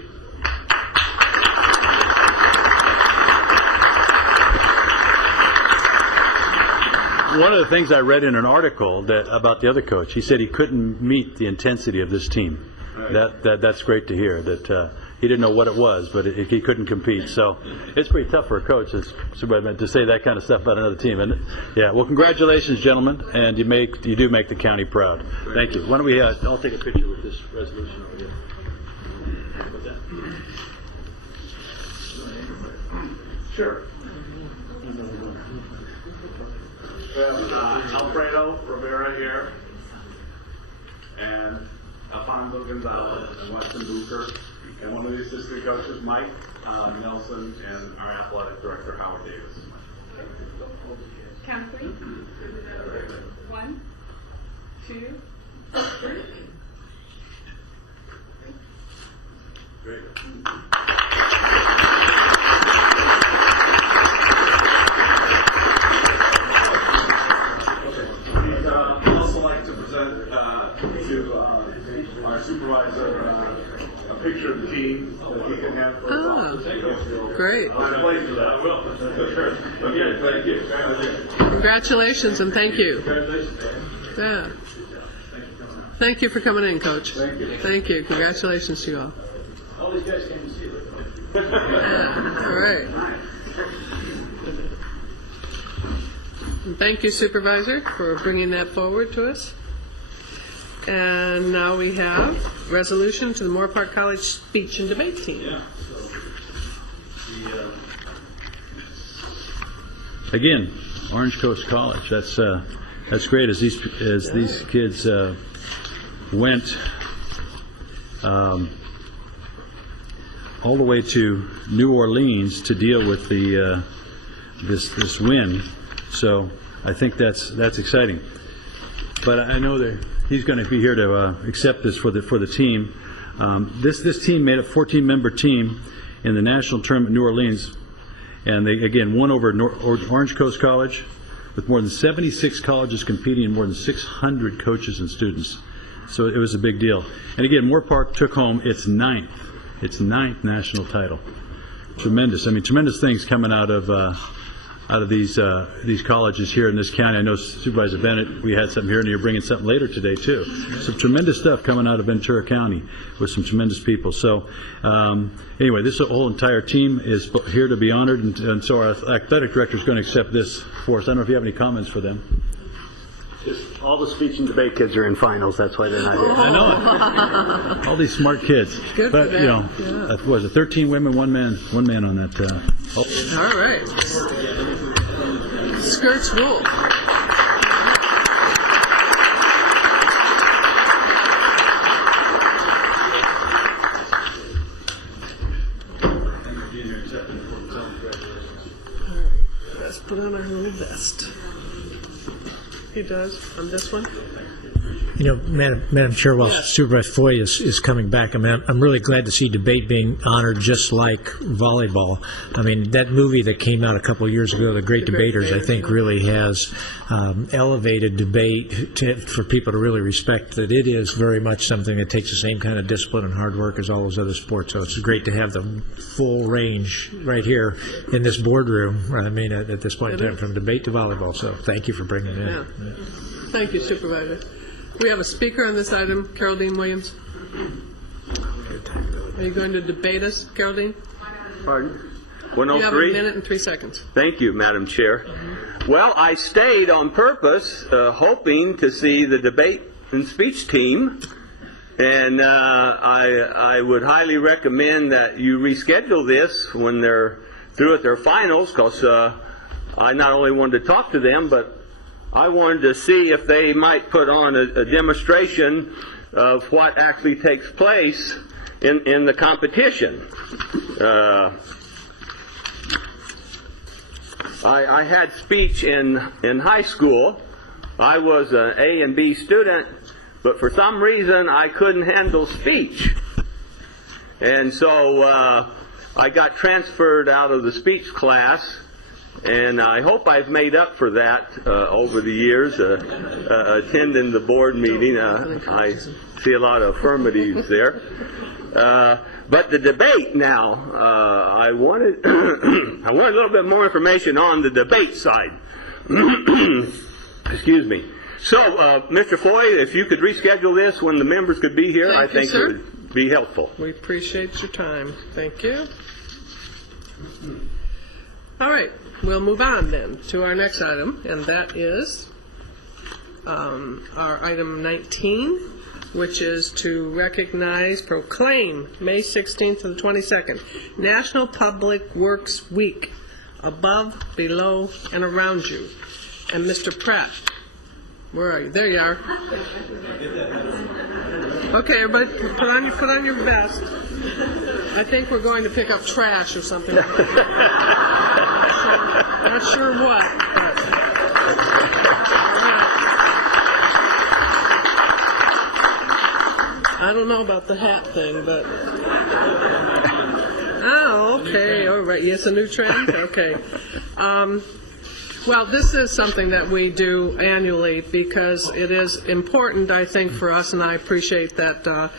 One of the things I read in an article about the other coach, he said he couldn't meet the intensity of this team. Right. That's great to hear. That he didn't know what it was, but he couldn't compete. So it's pretty tough for a coach to say that kind of stuff about another team. And yeah, well, congratulations, gentlemen, and you do make the county proud. Thank you. Why don't we? I'll take a picture with this resolution over here. Sure. We have Alfredo Rivera here, and Alfonso Gonzalez, and Weston Booker, and one of the assistant coaches, Mike Nelson, and our athletic director, Howard Davis. Count 3. 1, 2, 3. Great. I'd also like to present to our supervisor a picture of the team that he can have for Oh, great. My pleasure. I will. Okay, thank you. Congratulations and thank you. Yeah. Thank you for coming in, Coach. Thank you. Thank you. Congratulations to you all. All these guys came to see you. All right. And thank you, Supervisor, for bringing that forward to us. And now we have resolution to the Moore Park College Speech and Debate Team. Yeah. Again, Orange Coast College. That's great. As these kids went all the way to New Orleans to deal with the this win. So I think that's exciting. But I know that he's going to be here to accept this for the team. This team made a 14-member team in the national tournament in New Orleans, and they again won over Orange Coast College, with more than 76 colleges competing and more than 600 coaches and students. So it was a big deal. And again, Moore Park took home its ninth national title. Tremendous. I mean, tremendous things coming out of these colleges here in this county. I know Supervisor Bennett, we had something here, and you're bringing something later today too. Some tremendous stuff coming out of Ventura County with some tremendous people. So anyway, this whole entire team is here to be honored, and so our athletic director is going to accept this for us. I don't know if you have any comments for them. Just all the speech and debate kids are in finals. That's why they're not here. I know it. All these smart kids. Good but for you them. know, Yeah. what was it? 13 women, one man on that. All right. Skirts rule. Let's put on our little vest. He does on this one. You know, Madam Chair, while Supervisor Foy is coming back, I'm really glad to see debate being honored just like volleyball. I mean, that movie that came out a couple of years ago, The Great Debaters, I think really has elevated debate for people to really respect that it is very much something that takes the same kind of discipline and hard work as all those other sports. So it's great to have the full range right here in this boardroom, I mean, at this point in time, from debate to volleyball. So thank you for bringing it in. Yeah. Thank you, Supervisor. We have a speaker on this item, Carol Dean Williams. Are you going to debate us, Carol Dean? Pardon? You have a 103? minute and 3 seconds. Thank you, Madam Chair. Well, I stayed on purpose, hoping to see the debate and speech team, and I would highly recommend that you reschedule this when they're through at their finals, because I not only wanted to talk to them, but I wanted to see if they might put on a demonstration of what actually takes place in the competition. I had speech in high school. I was an A and B student, but for some reason I couldn't handle speech. And so I got transferred out of the speech class, and I hope I've made up for that over the years, attending the board meeting. I see a lot of affirmatives there. But the debate now, I wanted I wanted a little bit more information on the debate side. Excuse me. So, Mr. Foy, if you could reschedule this when the members could be here, I think it would be helpful. We appreciate your time. Thank you. All right, we'll move on then to our next item, and that is our item 19, which is to proclaim May 16th to the 22nd, National Public Works Week, above, below, and around you. And Mr. Pratt, where are you? There you are. Okay, everybody, put on your vest. I think we're going to pick up trash or something. Not sure what, but I don't know about the hat thing, but oh, okay, all right. Yes, a new trend. Okay. Well, this is something that we do annually because it is important, I think, for us, and I appreciate that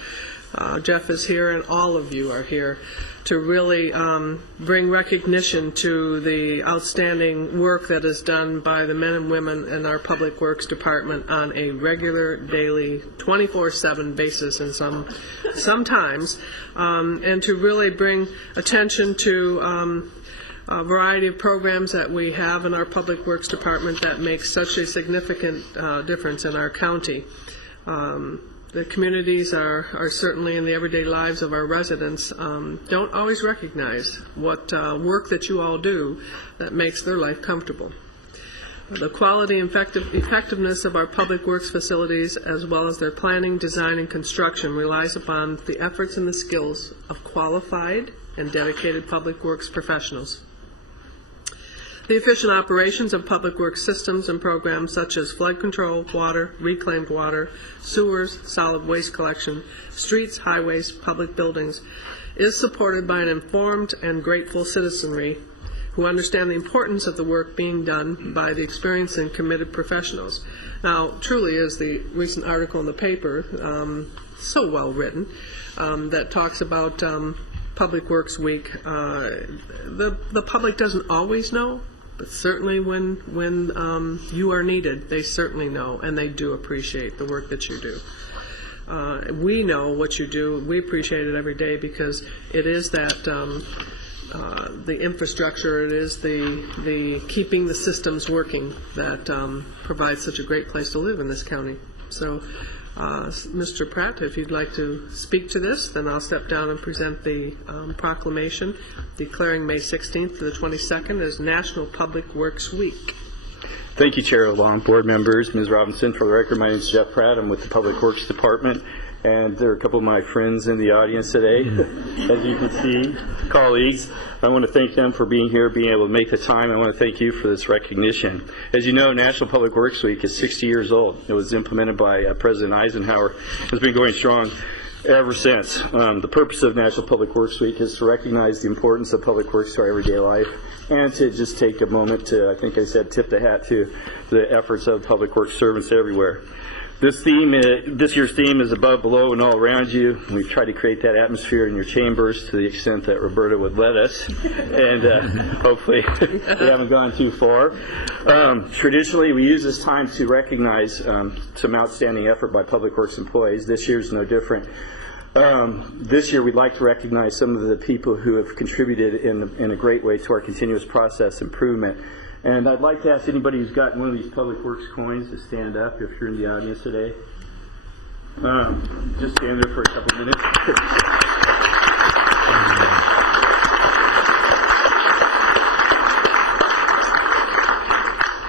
Jeff is here and all of you are here to really bring recognition to the outstanding work that is done by the men and women in our Public Works Department on a regular, daily, 24/7 basis, and sometimes, and to really bring attention to a variety of programs that we have in our Public Works Department that make such a significant difference in our county. The communities are certainly in the everyday lives of our residents don't always recognize what work that you all do that makes their life comfortable. The quality and effectiveness of our public works facilities, as well as their planning, design, and construction, relies upon the efforts and the skills of qualified and dedicated public works professionals. The efficient operations of public works systems and programs such as flood control, water, reclaimed water, sewers, solid waste collection, streets, highways, public buildings, is supported by an informed and grateful citizenry who understand the importance of the work being done by the experienced and committed professionals. Now, truly is the recent article in the paper, so well written, that talks about Public Works Week. The public doesn't always know, but certainly when you are needed, they certainly know, and they do appreciate the work that you do. We know what you do. We appreciate it every day because it is that the infrastructure, it is the keeping the systems working that provides such a great place to live in this county. So, Mr. Pratt, if you'd like to speak to this, then I'll step down and present the proclamation declaring May 16th to the 22nd as National Public Works Week. Thank you, Chair Long, board members, Ms. Robinson. For the record, my name is Jeff Pratt. I'm with the Public Works Department, and there are a couple of my friends in the audience today. As you can see, colleagues, I want to thank them for being here, being able to make the time. I want to thank you for this recognition. As you know, National Public Works Week is 60 years old. It was implemented by President Eisenhower. It's been going strong ever since. The purpose of National Public Works Week is to recognize the importance of public works to our everyday life and to just take a moment to, I think I said, tip the hat to the efforts of public works servants everywhere. This year's theme is above, below, and all around you. We've tried to create that atmosphere in your chambers to the extent that Roberta would let us, and hopefully we haven't gone too far. Traditionally, we use this time to recognize some outstanding effort by public works employees. This year's no different. This year, we'd like to recognize some of the people who have contributed in a great way to our continuous process improvement. And I'd like to ask anybody who's gotten one of these Public Works coins to stand up if you're in the audience today. Just stand there for a couple minutes.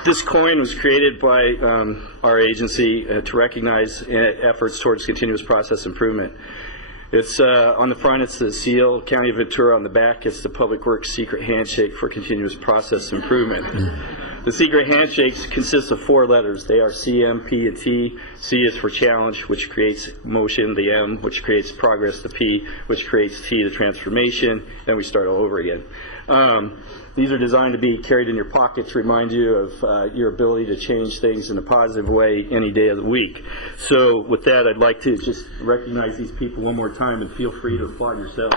This coin was created by our agency to recognize efforts towards continuous process improvement. It's on the front, it's the seal, County of Ventura. On the back, it's the Public Works Secret Handshake for Continuous Process Improvement. The secret handshakes consist of 4 letters. They are C, M, P, and T. C is for challenge, which creates motion. The M, which creates progress. The P, which creates T, the transformation. Then we start all over again. These are designed to be carried in your pocket to remind you of your ability to change things in a positive way any day of the week. So with that, I'd like to just recognize these people one more time and feel free to applaud yourselves.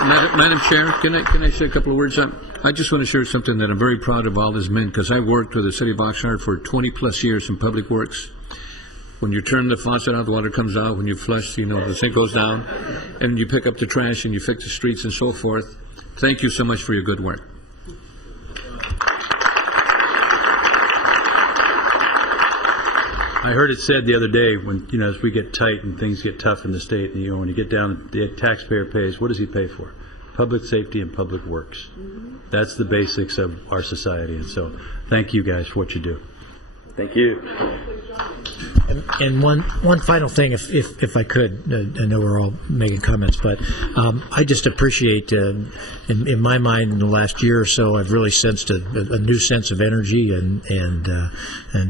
And Madam Chair, can I say a couple of words? I just want to share something that I'm very proud of all these men, because I worked with the city of Oxnard for 20-plus years in public works. When you turn the faucet out, the water comes out. When you flush, the sink goes down. And you pick up the trash and you fix the streets and so forth. Thank you so much for your good work. I heard it said the other day when, as we get tight and things get tough in the state, and, when you get down, the taxpayer pays, what does he pay for? Public safety and public works. That's the basics of our society. And so thank you guys for what you do. Thank you. And one final thing, if I could, I know we're all making comments, but I just appreciate, in my mind, in the last year or so, I've really sensed a new sense of energy and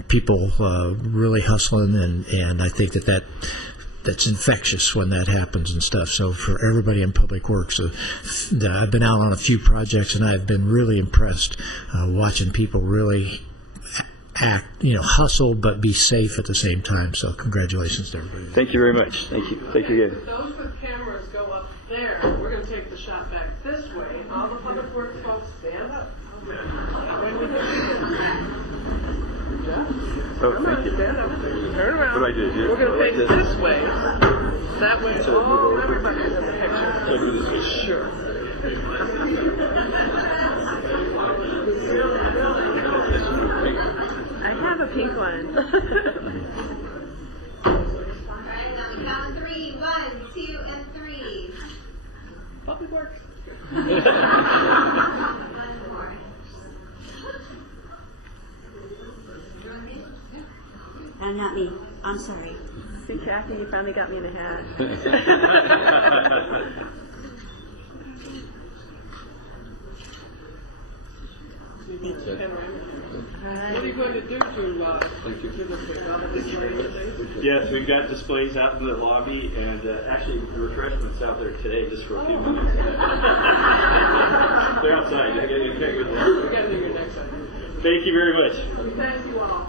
people really hustling, and I think that's infectious when that happens and stuff. So for everybody in Public Works, I've been out on a few projects, and I've been really impressed watching people really act, hustle, but be safe at the same time. So congratulations to everybody. Thank you very much. Thank you. Thank you again. Those with cameras go up there. We're going to take the shot back this way. All the public works folks stand up. When we do Oh, thank you. stand up. Turn around. What do I do? We're going to face this way. That way, everybody's in the picture. So do this. Sure. I have a pink one. Count 3, 1, 2, and 3. Public Works. Not me. I'm sorry. See, Kathy, you finally got me in a hat. What are you going to do to Yes, we've got displays out in the lobby, and actually refreshments out there today just for a few minutes. They're outside. You can't go there. We got to do your next one. Thank you very much. Thank you all.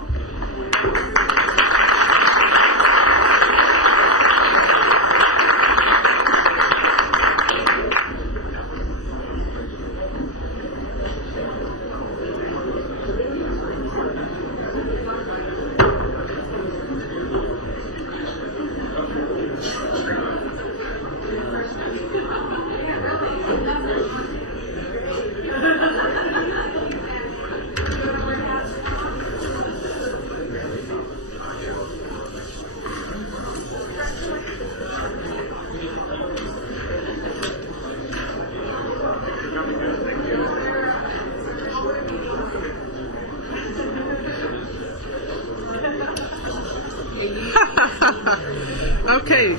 Okay,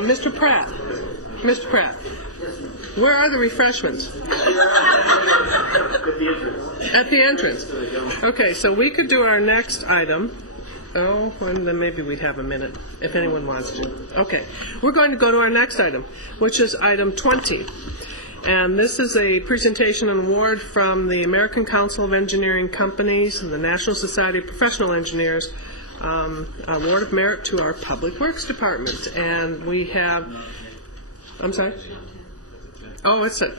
Mr. Pratt, where are the refreshments? At the entrance. Okay, so we could do our next item. Oh, and then maybe we'd have a minute if anyone wants to. Okay, we're going to go to our next item, which is item 20. And this is a presentation and award from the American Council of Engineering Companies and the National Society of Professional Engineers, award of merit to our Public Works Department. And we have, I'm sorry? Oh, it's at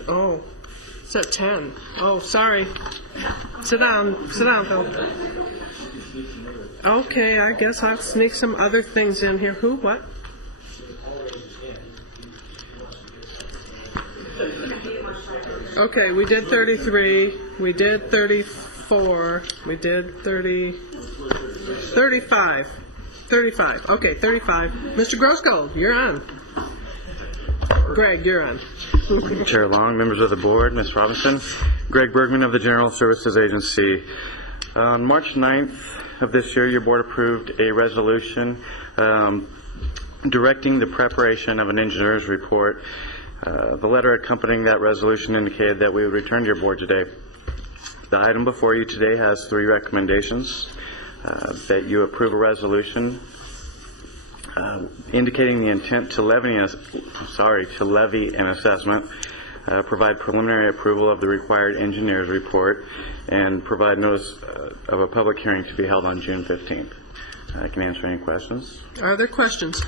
10. Oh, sorry. Sit down, Phil. Okay, I guess I'll sneak some other things in here. Who, what? Okay, we did 33, we did 34, we did 35. Okay, 35. Mr. Grossgold, you're on. Greg, you're on. Chair Long, members of the board, Ms. Robinson, Greg Bergman of the General Services Agency. On March 9th of this year, your board approved a resolution directing the preparation of an engineer's report. The letter accompanying that resolution indicated that we would return to your board today. The item before you today has 3 recommendations. That you approve a resolution indicating the intent to levy an assessment, provide preliminary approval of the required engineer's report, and provide notice of a public hearing to be held on June 15th. I can answer any questions. Are there questions?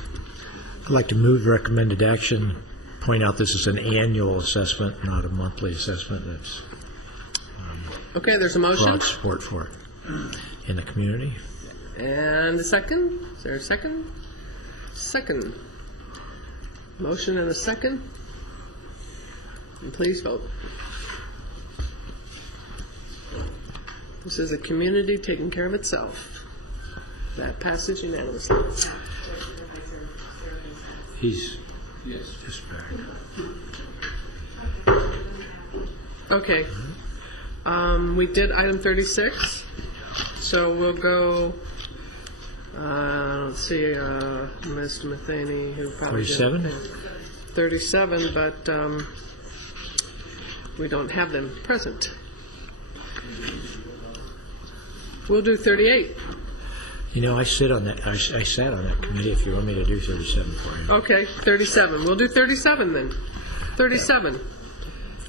I'd like to move recommended action, point out this is an annual assessment, not a monthly assessment. That's Okay, there's a motion. broad support for it in the community. And a second? Is there a second? Second. Motion and a second. And please vote. This is a community taking care of itself. That passes unanimously. He's just back. Okay. We did item 36, so we'll go, let's see, Mr. Matheny, who probably did 37? 37, but we don't have them present. We'll do 38. You know, I sit on that. I sat on that committee. If you want me to do 37 for you. Okay, 37. We'll do 37 then. 37.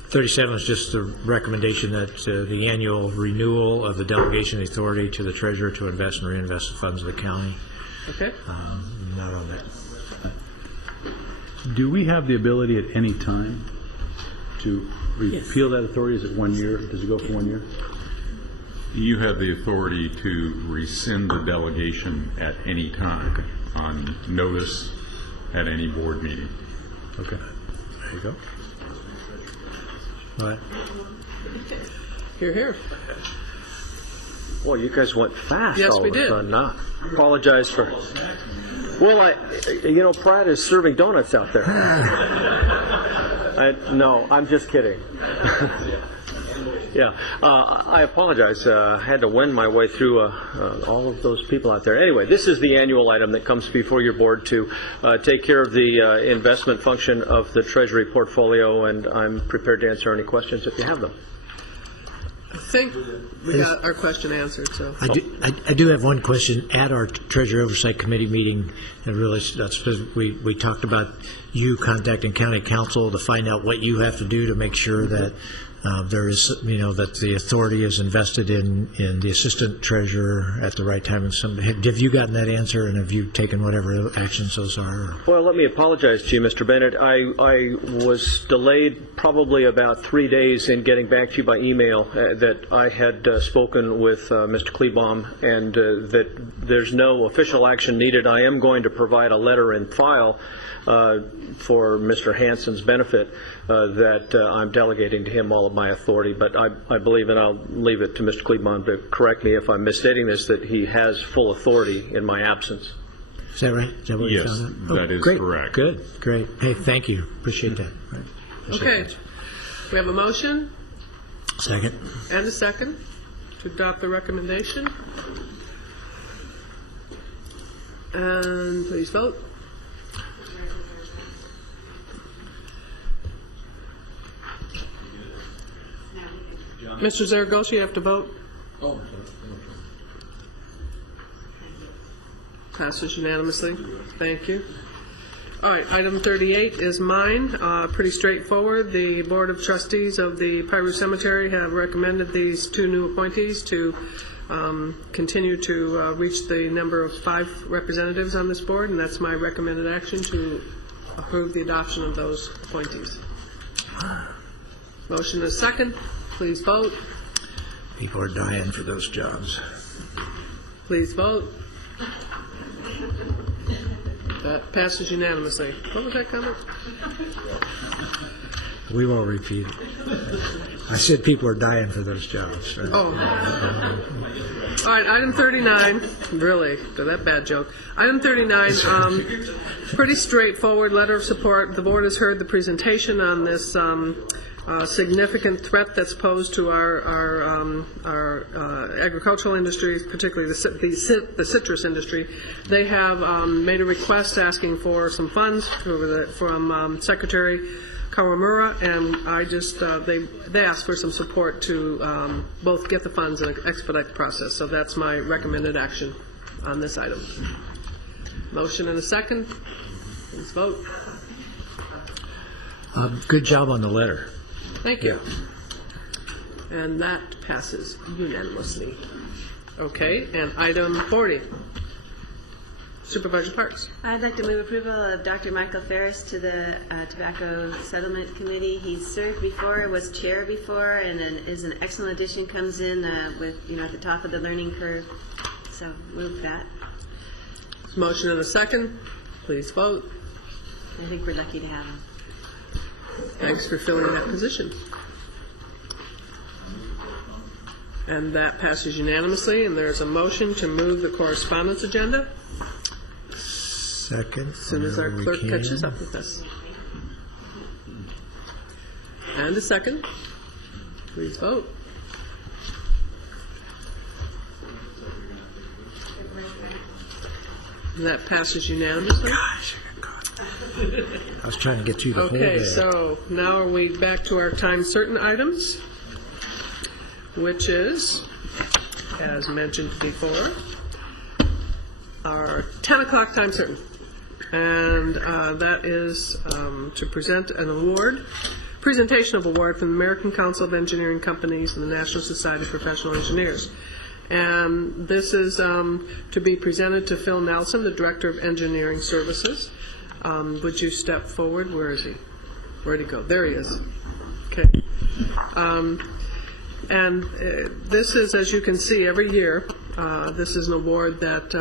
37 is just the recommendation that the annual renewal of the delegation authority to the treasurer to invest and reinvest the funds of the county. Okay. Not on that. Do we have the ability at any time to repeal that authority? Is it 1 year? Does it go for 1 year? You have the authority to rescind the delegation at any time on notice at any board meeting. Okay. There you go. All right. Here. Well, you guys went fast. Yes, all we of a did. sudden, huh? Apologize for. Well, Pratt is serving donuts out there. No, I'm just kidding. Yeah, I apologize. I had to wend my way through all of those people out there. Anyway, this is the annual item that comes before your board to take care of the investment function of the Treasury portfolio, and I'm prepared to answer any questions if you have them. I think we got our question answered. So I do have one question. At our Treasury Oversight Committee meeting, we talked about you contacting County Council to find out what you have to do to make sure that there is, that the authority is invested in the assistant treasurer at the right time. And have you gotten that answer, and have you taken whatever actions those are? Well, let me apologize to you, Mr. Bennett. I was delayed probably about 3 days in getting back to you by email that I had spoken with Mr. Klebaum, and that there's no official action needed. I am going to provide a letter in file for Mr. Hansen's benefit that I'm delegating to him all of my authority, but I believe, and I'll leave it to Mr. Klebaum to correct me if I'm misstating this, that he has full authority in my absence. Is that right? Is that what Yes, you found out? that is great. correct. Good, great. Hey, thank you. Appreciate that. Right. okay, we have a motion Second. and a second to adopt the recommendation. And please vote. Mr. Zaragoza, you have to vote. Passes unanimously. Thank you. All right, item 38 is mine. Pretty straightforward. The Board of Trustees of the Piru Cemetery have recommended these two new appointees to continue to reach the number of 5 representatives on this board, and that's my recommended action to approve the adoption of those appointees. Motion is second. Please vote. People are dying for those jobs. Please vote. That passes unanimously. What was that comment? We won't repeat it. I said people are dying for those jobs. Right? Oh. All right, item 39. Really, that bad joke. Item 39, pretty straightforward letter of support. The board has heard the presentation on this significant threat that's posed to our agricultural industries, particularly the citrus industry. They have made a request asking for some funds from Secretary Kawamura, and I just they asked for some support to both get the funds and expedite the process. So that's my recommended action on this item. Motion and a second. Please vote. Good job on the letter. Thank you. And that passes unanimously. Okay, and item 40. Supervisor Parks. I'd like to move approval of Dr. Michael Ferris to the Tobacco Settlement Committee. He's served before, was chair before, and is an excellent addition, comes in with, at the top of the learning curve. So move that. Motion and a second. Please vote. I think we're lucky to have him. Thanks for filling that position. And that passes unanimously, and there's a motion to move the correspondence agenda. Second. As soon as our clerk catches up with us. And a second. Please vote. And that passes unanimously. I was trying to get you the whole Okay, day. so now are we back to our time certain items, which is, as mentioned before, our 10 o'clock time certain. And that is to present an award, presentation of award from the American Council of Engineering Companies and the National Society of Professional Engineers. And this is to be presented to Phil Nelson, the Director of Engineering Services. Would you step forward? Where is he? Where'd he go? There he is. Okay. And this is, as you can see, every year, this is an award that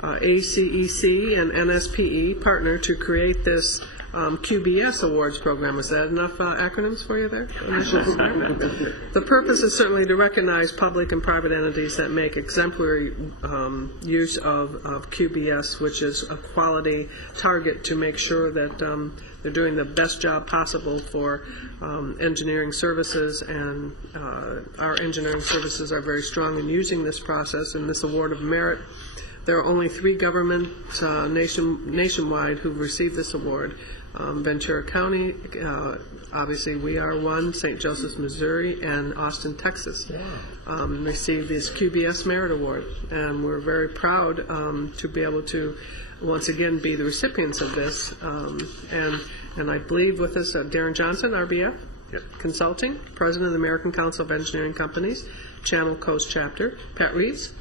ACEC and NSPE partner to create this QBS Awards program. Is that enough acronyms for you there? The purpose is certainly to recognize public and private entities that make exemplary use of QBS, which is a quality target to make sure that they're doing the best job possible for engineering services, and our engineering services are very strong in using this process and this award of merit. There are only 3 governments nationwide who've received this award. Ventura County, obviously we are one, St. Joseph's, Missouri, and Austin, Texas, received this QBS Merit Award. And we're very proud to be able to once again be the recipients of this. And I believe with us Darren Johnson, RBF Consulting, President of the American Council of Engineering Companies, Channel Coast Chapter, Pat Reeves,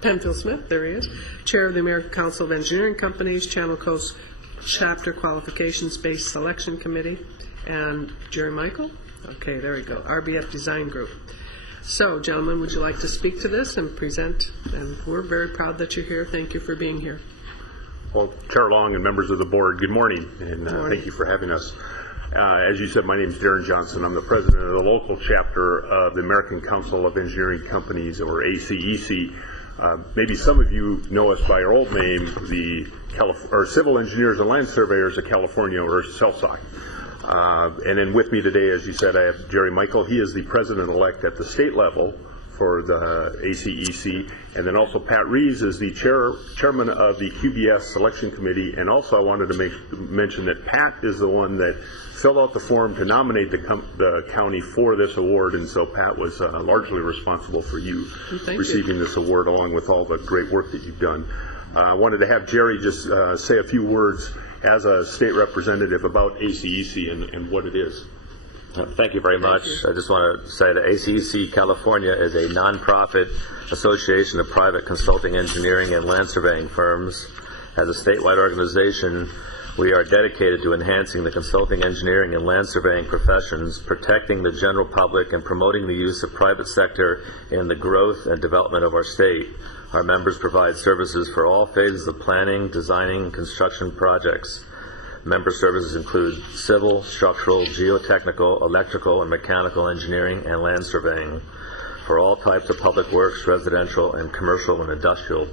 Penfield Smith, there he is, Chair of the American Council of Engineering Companies, Channel Coast Chapter Qualifications-Based Selection Committee, and Jerry Michael. Okay, there we go, RBF Design Group. So, gentlemen, would you like to speak to this and present? And we're very proud that you're here. Thank you for being here. Well, Chair Long and members of the board, good morning, and thank you for having us. As you said, my name is Darren Johnson. I'm the president of the local chapter of the American Council of Engineering Companies, or ACEC. Maybe some of you know us by our old name, the Civil Engineers and Land Surveyors of California, or CELSI. And then with me today, as you said, I have Jerry Michael. He is the president-elect at the state level for the ACEC. And then also Pat Reeves is the chairman of the QBS Selection Committee. And also I wanted to mention that Pat is the one that filled out the form to nominate the county for this award. And so Pat was largely responsible for you receiving this award, along with all the great work that you've done. I wanted to have Jerry just say a few words as a state representative about ACEC and what it is. Thank you very much. I just want to say that ACEC California is a nonprofit association of private consulting engineering and land surveying firms. As a statewide organization, we are dedicated to enhancing the consulting engineering and land surveying professions, protecting the general public, and promoting the use of private sector in the growth and development of our state. Our members provide services for all phases of planning, designing, and construction projects. Member services include civil, structural, geotechnical, electrical, and mechanical engineering and land surveying for all types of public works, residential, and commercial and industrial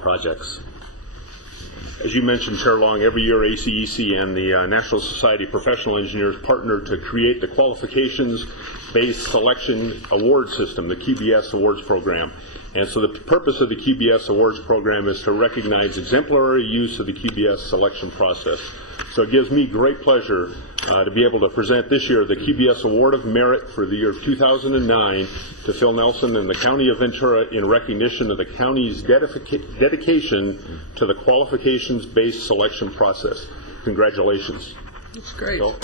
projects. As you mentioned, Chair Long, every year ACEC and the National Society of Professional Engineers partner to create the Qualifications-Based Selection Award System, the QBS Awards Program. And so the purpose of the QBS Awards Program is to recognize exemplary use of the QBS selection process. So it gives me great pleasure to be able to present this year the QBS Award of Merit for the year 2009 to Phil Nelson and the County of Ventura in recognition of the county's dedication to the qualifications-based selection process. Congratulations. That's great. So,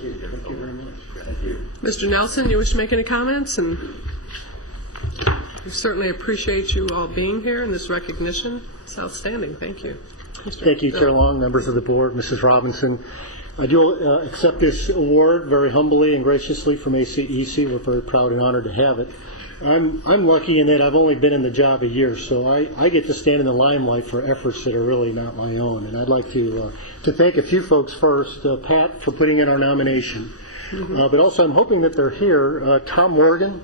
Thank you. Thank you very much. Mr. Nelson, you wish to make any comments? And we certainly appreciate you all being here and this recognition. It's outstanding. Thank you. Thank you, Chair Long, members of the board, Mrs. Robinson. I do accept this award very humbly and graciously from ACEC. We're very proud and honored to have it. I'm lucky in that I've only been in the job a year, so I get to stand in the limelight for efforts that are really not my own. And I'd like to thank a few folks first. Pat, for putting in our nomination. But also I'm hoping that they're here. Tom Morgan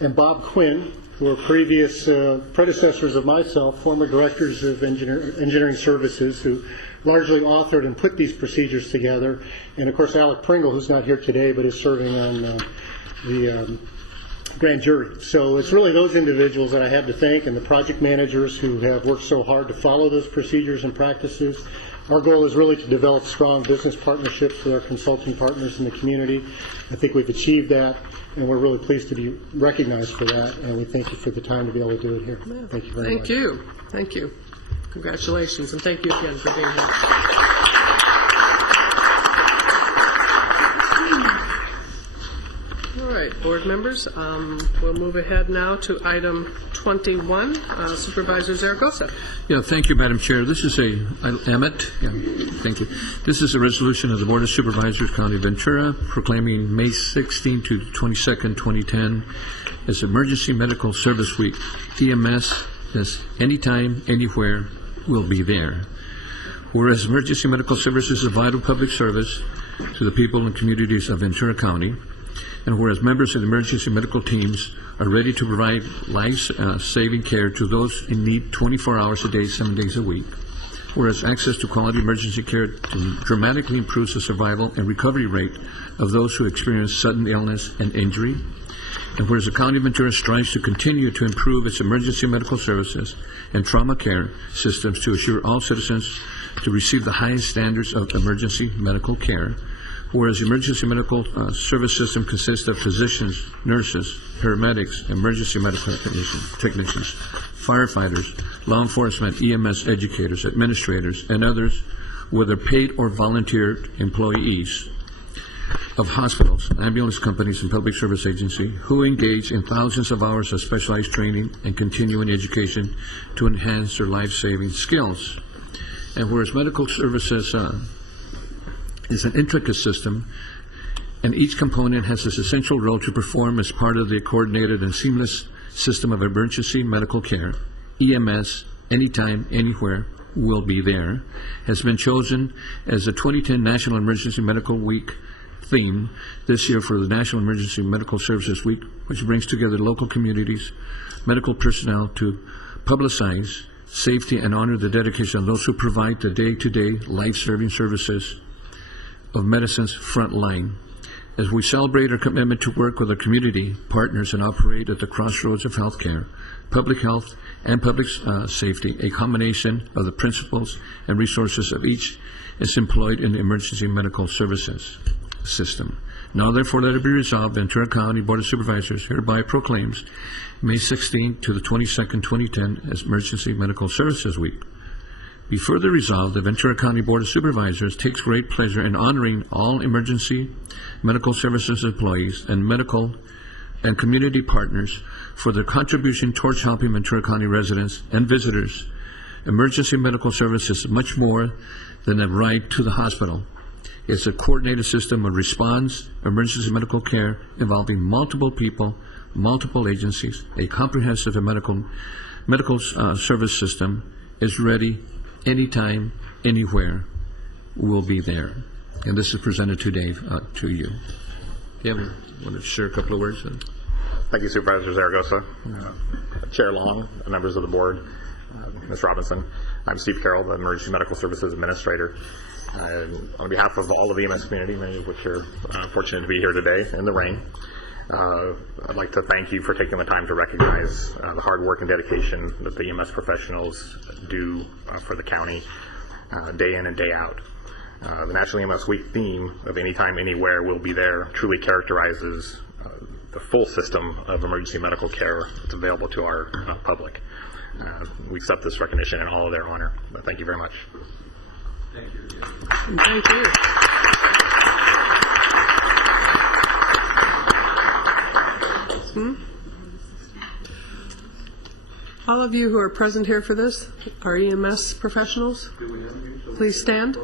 and Bob Quinn, who are previous predecessors of myself, former directors of engineering services, who largely authored and put these procedures together. And of course, Alec Pringle, who's not here today, but is serving on the grand jury. So it's really those individuals that I have to thank, and the project managers who have worked so hard to follow those procedures and practices. Our goal is really to develop strong business partnerships with our consulting partners in the community. I think we've achieved that, and we're really pleased to be recognized for that, and we thank you for the time to be able to do it here. Thank you very much. Thank you. Thank you. Congratulations, and thank you again for being here. All right, board members, we'll move ahead now to item 21, Supervisor Zaragoza. Yeah, thank you, Madam Chair. This is Emmett. Yeah, thank you. This is a resolution of the Board of Supervisors, County of Ventura, proclaiming May 16 to 22nd, 2010 as Emergency Medical Service Week. EMS is anytime, anywhere, will be there. Whereas emergency medical services is a vital public service to the people and communities of Ventura County, and whereas members of the emergency medical teams are ready to provide life-saving care to those in need 24 hours a day, 7 days a week, whereas access to quality emergency care dramatically improves the survival and recovery rate of those who experience sudden illness and injury, and whereas the County of Ventura strives to continue to improve its emergency medical services and trauma care systems to assure all citizens to receive the highest standards of emergency medical care, whereas the emergency medical service system consists of physicians, nurses, paramedics, emergency medical technicians, firefighters, law enforcement, EMS educators, administrators, and others, whether paid or volunteer employees of hospitals, ambulance companies, and public service agencies who engage in thousands of hours of specialized training and continuing education to enhance their life-saving skills. And whereas medical services is an intricate system, and each component has this essential role to perform as part of the coordinated and seamless system of emergency medical care, EMS, anytime, anywhere, will be there, has been chosen as the 2010 National Emergency Medical Week theme this year for the National Emergency Medical Services Week, which brings together local communities, medical personnel to publicize safety and honor the dedication of those who provide the day-to-day life-saving services of medicine's front line. As we celebrate our commitment to work with our community partners and operate at the crossroads of healthcare, public health, and public safety, a combination of the principles and resources of each is employed in the emergency medical services system. Now therefore let it be resolved, Ventura County Board of Supervisors hereby proclaims May 16th to the 22nd, 2010 as Emergency Medical Services Week. Be further resolved, the Ventura County Board of Supervisors takes great pleasure in honoring all emergency medical services employees and medical and community partners for their contribution towards helping Ventura County residents and visitors. Emergency medical services is much more than a ride to the hospital. It's a coordinated system of response, emergency medical care involving multiple people, multiple agencies. A comprehensive medical service system is ready anytime, anywhere, will be there. And this is presented today to you. You want to share a couple of words? Thank you, Supervisor Zaragoza, Chair Long, members of the board, Ms. Robinson. I'm Steve Carroll, the Emergency Medical Services Administrator. On behalf of all of the EMS community, many of which are fortunate to be here today in the rain, I'd like to thank you for taking the time to recognize the hard work and dedication that the EMS professionals do for the county day in and day out. The National EMS Week theme of Anytime, Anywhere will be there truly characterizes the full system of emergency medical care that's available to our public. We accept this recognition in all of their honor. But thank you very much. Thank you. Thank you. all of you who are present here for this are EMS professionals? Please stand.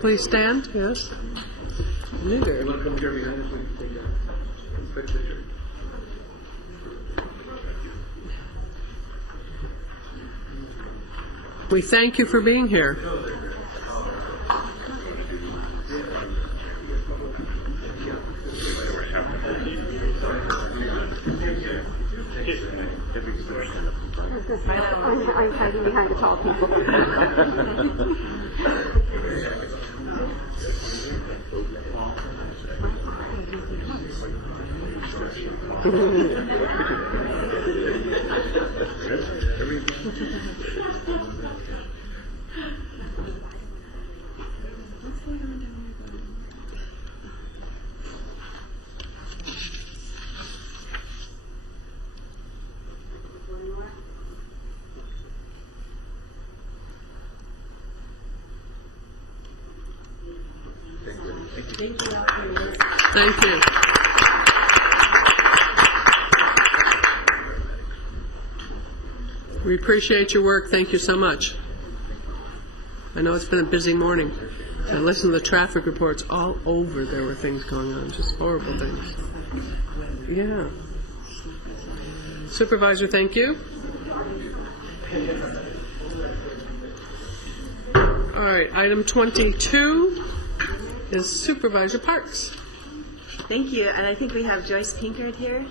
Please stand, yes. Neither. We thank you for being here. I'm hiding behind the tall people. Thank you. We appreciate your work. Thank you so much. I know it's been a busy morning. I listened to the traffic reports all over. There were things going on, just horrible things. Yeah. Supervisor, thank you. All right, item 22 is Supervisor Parks. Thank you, and I think we have Joyce Pinkard here.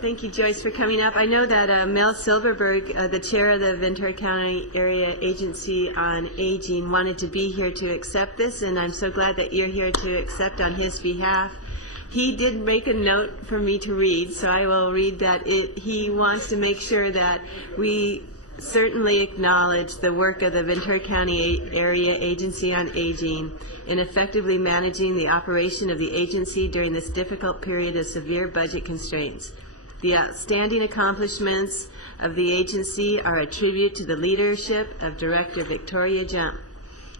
Thank you, Joyce, for coming up. I know that Mel Silverberg, the chair of the Ventura County Area Agency on Aging, wanted to be here to accept this, and I'm so glad that you're here to accept on his behalf. He did make a note for me to read, so I will read that. He wants to make sure that we certainly acknowledge the work of the Ventura County Area Agency on Aging in effectively managing the operation of the agency during this difficult period of severe budget constraints. The outstanding accomplishments of the agency are a tribute to the leadership of Director Victoria Jump,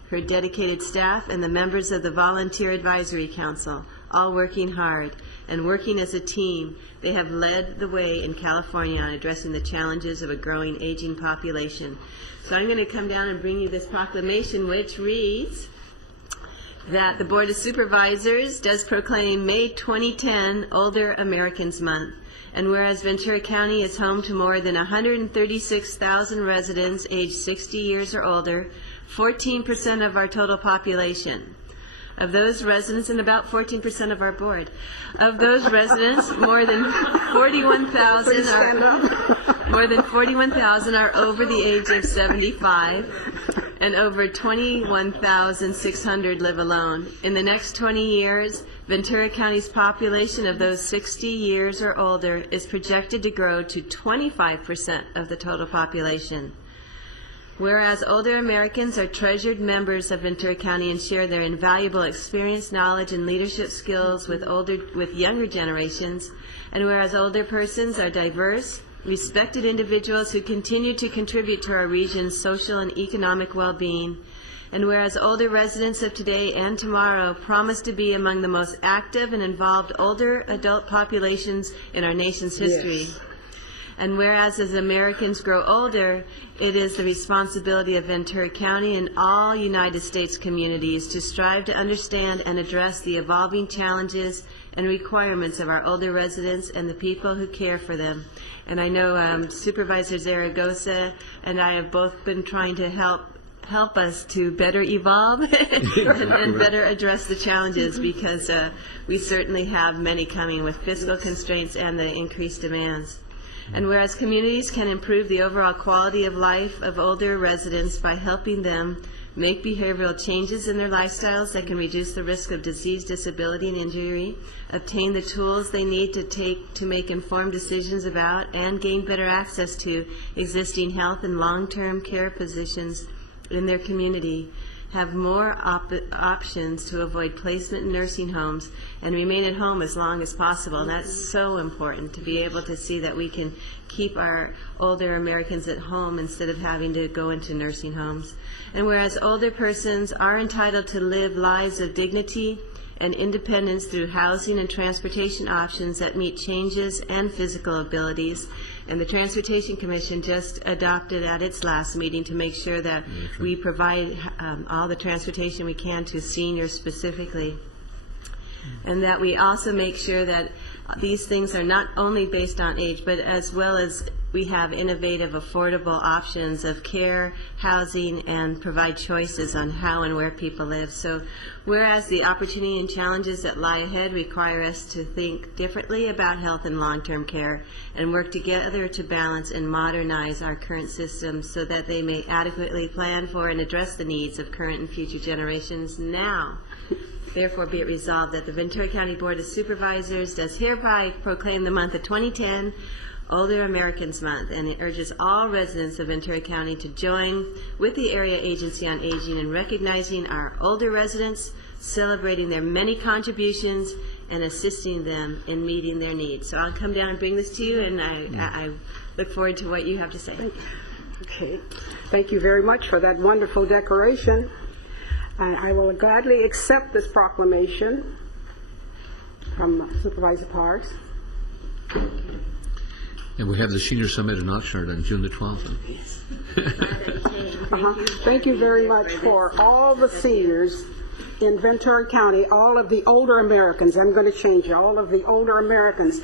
her dedicated staff, and the members of the Volunteer Advisory Council, all working hard and working as a team. They have led the way in California on addressing the challenges of a growing aging population. So I'm going to come down and bring you this proclamation, which reads that the Board of Supervisors does proclaim May 2010 Older Americans Month. And whereas Ventura County is home to more than 136,000 residents aged 60 years or older, 14% of our total population. Of those residents, and about 14% of our board. Of those residents, more than 41,000 are over the age of 75, and over 21,600 live alone. In the next 20 years, Ventura County's population of those 60 years or older is projected to grow to 25% of the total population. Whereas older Americans are treasured members of Ventura County and share their invaluable experience, knowledge, and leadership skills with younger generations, and whereas older persons are diverse, respected individuals who continue to contribute to our region's social and economic well-being, and whereas older residents of today and tomorrow promise to be among the most active and involved older adult populations in our nation's history. Yes. And whereas as Americans grow older, it is the responsibility of Ventura County and all United States communities to strive to understand and address the evolving challenges and requirements of our older residents and the people who care for them. And I know Supervisor Zaragoza and I have both been trying to help us to better evolve and better address the challenges, because we certainly have many coming with fiscal constraints and the increased demands. And whereas communities can improve the overall quality of life of older residents by helping them make behavioral changes in their lifestyles that can reduce the risk of disease, disability, and injury, obtain the tools they need to make informed decisions about, and gain better access to existing health and long-term care positions in their community, have more options to avoid placement in nursing homes and remain at home as long as possible. And that's so important, to be able to see that we can keep our older Americans at home instead of having to go into nursing homes. And whereas older persons are entitled to live lives of dignity and independence through housing and transportation options that meet changes and physical abilities. And the Transportation Commission just adopted at its last meeting to make sure that we provide all the transportation we can to seniors specifically. And that we also make sure that these things are not only based on age, but as well as we have innovative, affordable options of care, housing, and provide choices on how and where people live. So whereas the opportunity and challenges that lie ahead require us to think differently about health and long-term care and work together to balance and modernize our current systems so that they may adequately plan for and address the needs of current and future generations now. Therefore, be it resolved that the Ventura County Board of Supervisors does hereby proclaim the month of 2010 Older Americans Month, and it urges all residents of Ventura County to join with the Area Agency on Aging in recognizing our older residents, celebrating their many contributions, and assisting them in meeting their needs. So I'll come down and bring this to you, and I look forward to what you have to say. Okay. Thank you very much for that wonderful declaration. I will gladly accept this proclamation from Supervisor Parks. And we have the Senior Summit in Oxnard on June the 12th. Thank you very much for all the seniors in Ventura County, all of the older Americans. I'm going to change it, all of the older Americans.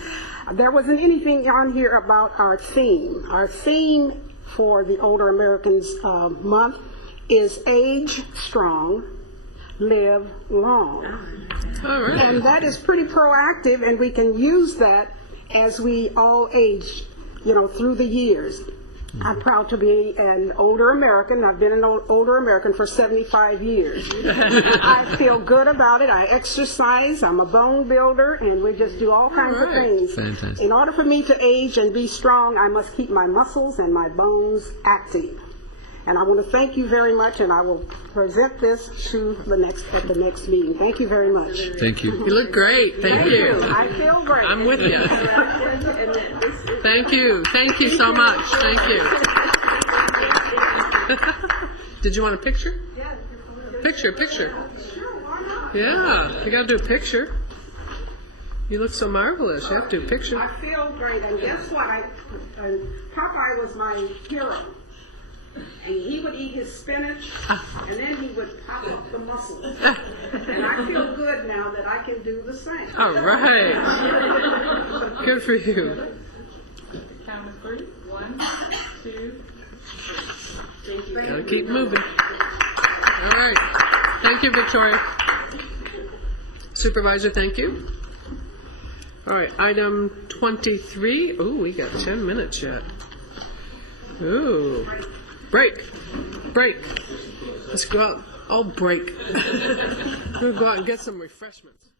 There wasn't anything on here about our theme. Our theme for the Older Americans Month is age strong, live long. All right. And that is pretty proactive, and we can use that as we all age, through the years. I'm proud to be an older American. I've been an older American for 75 years. I feel good about it. I exercise. I'm a bone builder, and we just do all kinds of things. Fantastic. In order for me to age and be strong, I must keep my muscles and my bones active. And I want to thank you very much, and I will present this to the next meeting. Thank you very much. Thank you. You look great. Thank you. I feel great. I'm with you. Thank you. Thank you so much. Thank you. Did you want a picture? Picture. Yeah, you got to do a picture. You look so marvelous. You have to do a picture. I feel great, and guess what? Popeye was my hero. And he would eat his spinach, and then he would pop up the muscles. And I feel good now that I can do the same. All right. Good for you. Count of 3. 1, 2. Gotta keep moving. All right. Thank you, Victoria. Supervisor, thank you. All right, item 23. Ooh, we got 10 minutes yet. Ooh. Break. Let's go out. Oh, break. We'll go out and get some refreshments.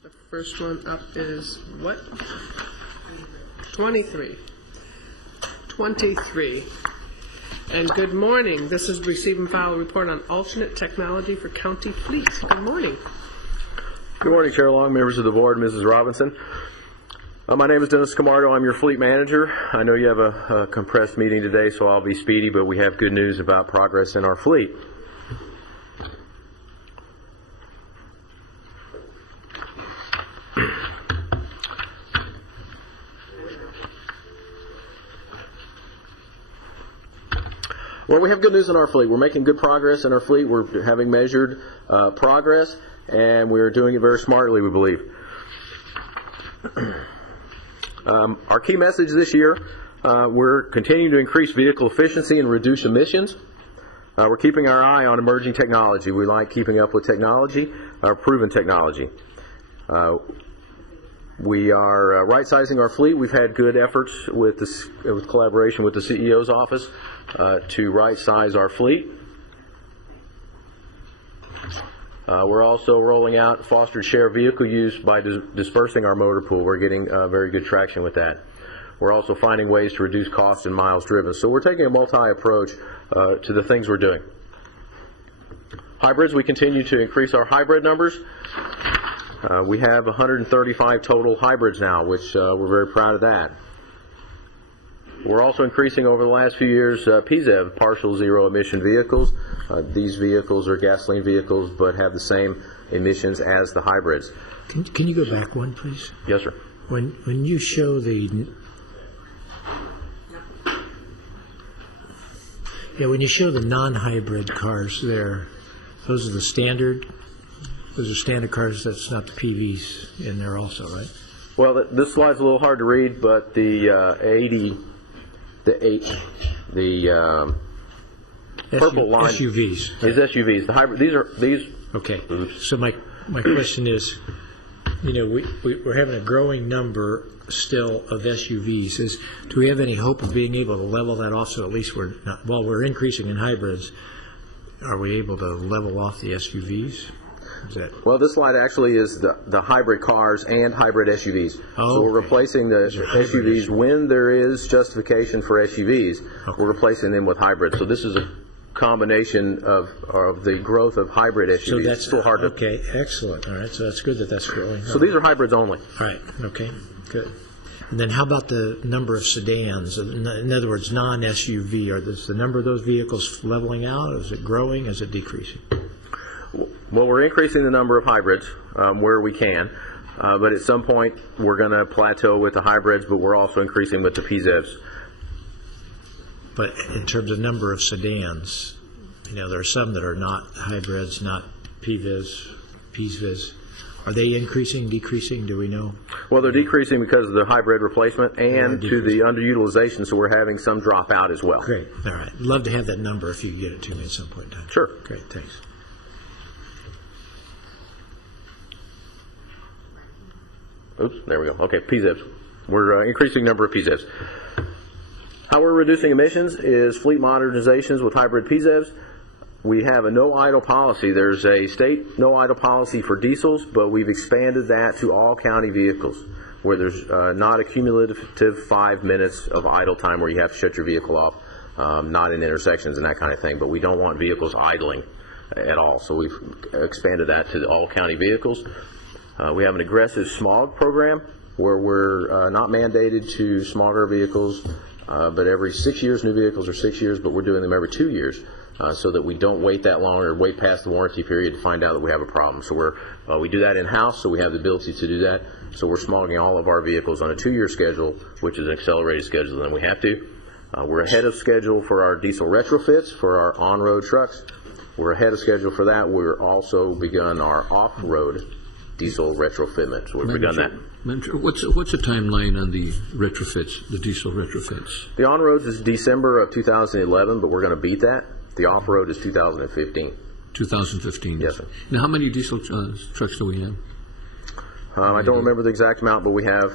The first one up is what? 23. And good morning. This is receive and file a report on alternate technology for county fleet. Good morning. Good morning, Chair Long, members of the board, Mrs. Robinson. My name is Dennis Camardo. I'm your fleet manager. I know you have a compressed meeting today, so I'll be speedy, but we have good news about progress in our fleet. Well, we have good news in our fleet. We're making good progress in our fleet. We're having measured progress, and we're doing it very smartly, we believe. Our key message this year, we're continuing to increase vehicle efficiency and reduce emissions. We're keeping our eye on emerging technology. We like keeping up with technology, proven technology. We are right-sizing our fleet. We've had good efforts with collaboration with the CEO's office to right-size our fleet. We're also rolling out fostered share vehicle use by dispersing our motor pool. We're getting very good traction with that. We're also finding ways to reduce costs and miles driven. So we're taking a multi-approach to the things we're doing. Hybrids, we continue to increase our hybrid numbers. We have 135 total hybrids now, which we're very proud of that. We're also increasing over the last few years PZEV, partial zero emission vehicles. These vehicles are gasoline vehicles but have the same emissions as the hybrids. Can you go back one, please? Yes, sir. When you show the non-hybrid cars there, those are the standard. Those are standard cars. That's not the PVs in there, also, right? Well, this slide's a little hard to read, but the purple line SUVs is SUVs. The hybrid. These. Okay. So my question is, we're having a growing number still of SUVs. Do we have any hope of being able to level that off? So at least while we're increasing in hybrids, are we able to level off the SUVs? Well, this slide actually is the hybrid cars and hybrid SUVs. So we're replacing the SUVs when there is justification for SUVs. Okay. We're replacing them with hybrids. So this is a combination of the growth of hybrid SUVs. So that's still hard to. Okay, excellent. All right, so that's good that that's growing. So these are hybrids only. Right. Okay. Good. And then how about the number of sedans? In other words, non-SUV. Is the number of those vehicles leveling out? Is it growing? Is it decreasing? Well, we're increasing the number of hybrids where we can, but at some point we're going to plateau with the hybrids, but we're also increasing with the PZEVs. But in terms of number of sedans, there are some that are not hybrids, not PZEVs. Are they increasing, decreasing? Do we know? Well, they're decreasing because of the hybrid replacement and to the underutilization, so we're having some drop out as well. Great. All right. Love to have that number if you can get it to me at some point in time. Sure. Great. Thanks. Oops, there we go. Okay, PZEVs. We're increasing number of PZEVs. How we're reducing emissions is fleet modernizations with hybrid PZEVs. We have a no idle policy. There's a state no idle policy for diesels, but we've expanded that to all county vehicles where there's not a cumulative 5 minutes of idle time where you have to shut your vehicle off, not in intersections and that kind of thing, but we don't want vehicles idling at all. So we've expanded that to all county vehicles. We have an aggressive smog program where we're not mandated to smog our vehicles, but every 6 years, new vehicles are 6 years, but we're doing them every 2 years so that we don't wait that long or wait past the warranty period to find out that we have a problem. So we do that in-house, so we have the ability to do that. So we're smogging all of our vehicles on a 2-year schedule, which is an accelerated schedule, and we have to. We're ahead of schedule for our diesel retrofits for our on-road trucks. We're ahead of schedule for that. We're also begun our off-road diesel retrofitment. So we've begun that. What's the timeline on the retrofits, the diesel retrofits? The on-roads is December of 2011, but we're going to beat that. The off-road is 2015. 2015? Yes, sir. Now, how many diesel trucks do we have? I don't remember the exact amount, but we have,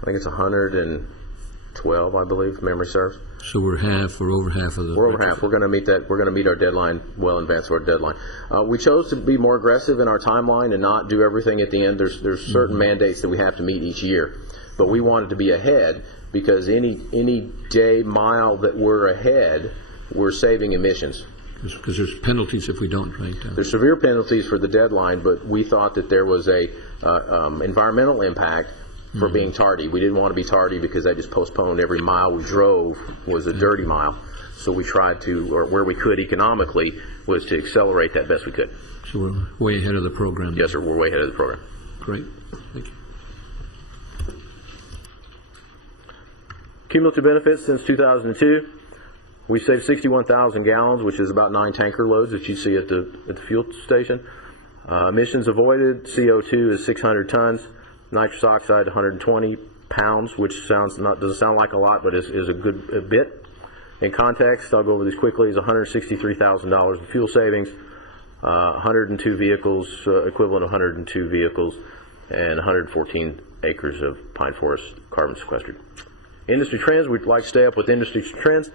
I think it's 112, I believe, if memory serves. So we're over half of the. We're over half. We're going to meet that. We're going to meet our deadline well in advance of our deadline. We chose to be more aggressive in our timeline and not do everything at the end. There's certain mandates that we have to meet each year, but we wanted to be ahead because any day mile that we're ahead, we're saving emissions. Because there's penalties if we don't, right? There's severe penalties for the deadline, but we thought that there was a environmental impact for being tardy. We didn't want to be tardy because that just postponed every mile we drove was a dirty mile. So we tried to, or where we could economically, was to accelerate that best we could. So we're way ahead of the program. Yes, sir, we're way ahead of the program. Great. Thank you. Cumulative benefits since 2002, we saved 61,000 gallons, which is about 9 tanker loads that you see at the fuel station. Emissions avoided, CO2 is 600 tons, nitrous oxide 120 pounds, which doesn't sound like a lot, but is a good bit. In context, I'll go over these quickly, is $163,000 in fuel savings, 102 vehicles, equivalent of 102 vehicles, and 114 acres of pine forest carbon sequestered. Industry trends, we'd like to stay up with industry trends.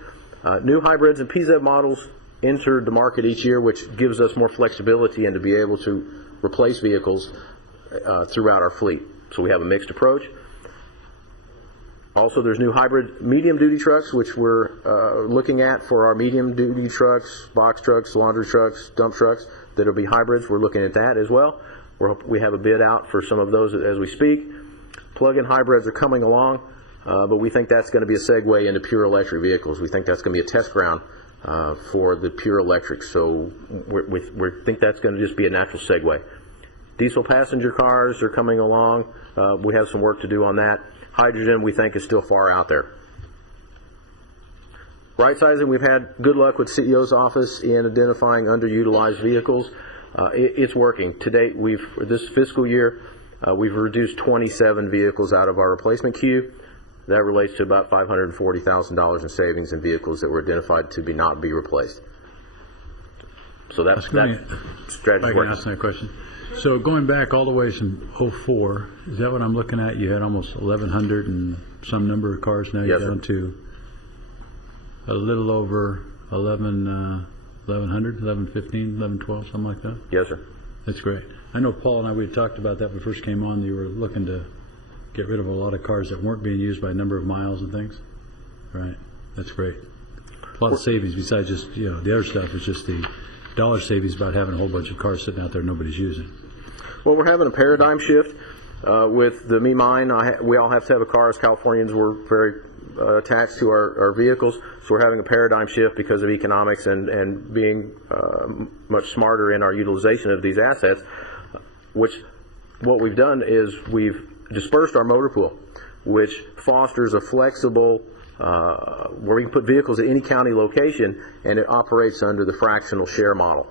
New hybrids and PZEV models entered the market each year, which gives us more flexibility and to be able to replace vehicles throughout our fleet. So we have a mixed approach. Also, there's new hybrid medium-duty trucks, which we're looking at for our medium-duty trucks, box trucks, laundry trucks, dump trucks that will be hybrids. We're looking at that as well. We have a bid out for some of those as we speak. Plug-in hybrids are coming along, but we think that's going to be a segue into pure electric vehicles. We think that's going to be a test ground for the pure electric. So we think that's going to just be a natural segue. Diesel passenger cars are coming along. We have some work to do on that. Hydrogen, we think, is still far out there. Right sizing, we've had good luck with CEO's office in identifying underutilized vehicles. It's working. To date, this fiscal year, we've reduced 27 vehicles out of our replacement queue. That relates to about $540,000 in savings in vehicles that were identified to not be replaced. So that strategy. I can ask that question. So going back all the way from 04, is that what I'm looking at? You had almost 1,100 and some number of cars. Now you're down to a little over 1,100, 1,115, 1,112, something like that? Yes, sir. That's great. I know Paul and I, we had talked about that when we first came on. You were looking to get rid of a lot of cars that weren't being used by a number of miles and things. Right. That's great. A lot of savings besides just, the other stuff is just the dollar savings about having a whole bunch of cars sitting out there nobody's using. Well, we're having a paradigm shift with the Me Mine. We all have to have a car. As Californians, we're very attached to our vehicles, so we're having a paradigm shift because of economics and being much smarter in our utilization of these assets, which what we've done is we've dispersed our motor pool, which fosters a flexible where we can put vehicles at any county location, and it operates under the fractional share model.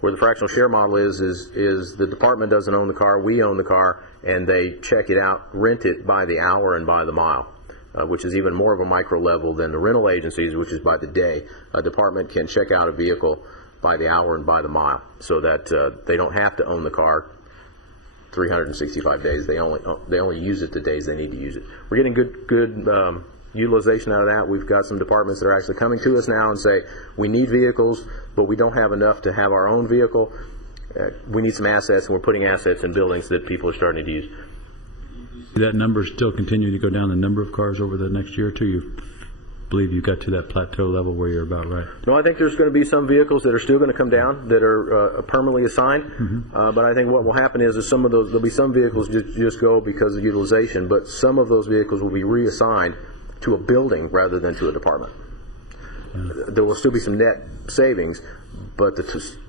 Where the fractional share model is the department doesn't own the car, we own the car, and they check it out, rent it by the hour and by the mile, which is even more of a micro level than the rental agencies, which is by the day. A department can check out a vehicle by the hour and by the mile, so that they don't have to own the car 365 days. They only use it the days they need to use it. We're getting good utilization out of that. We've got some departments that are actually coming to us now and say, we need vehicles, but we don't have enough to have our own vehicle. We need some assets, and we're putting assets in buildings that people are starting to use. That number is still continuing to go down, the number of cars over the next year or two? You believe you got to that plateau level where you're about right? No, I think there's going to be some vehicles that are still going to come down that are permanently assigned. But I think what will happen is some of those, there'll be some vehicles just go because of utilization, but some of those vehicles will be reassigned to a building rather than to a department. There will still be some net savings, but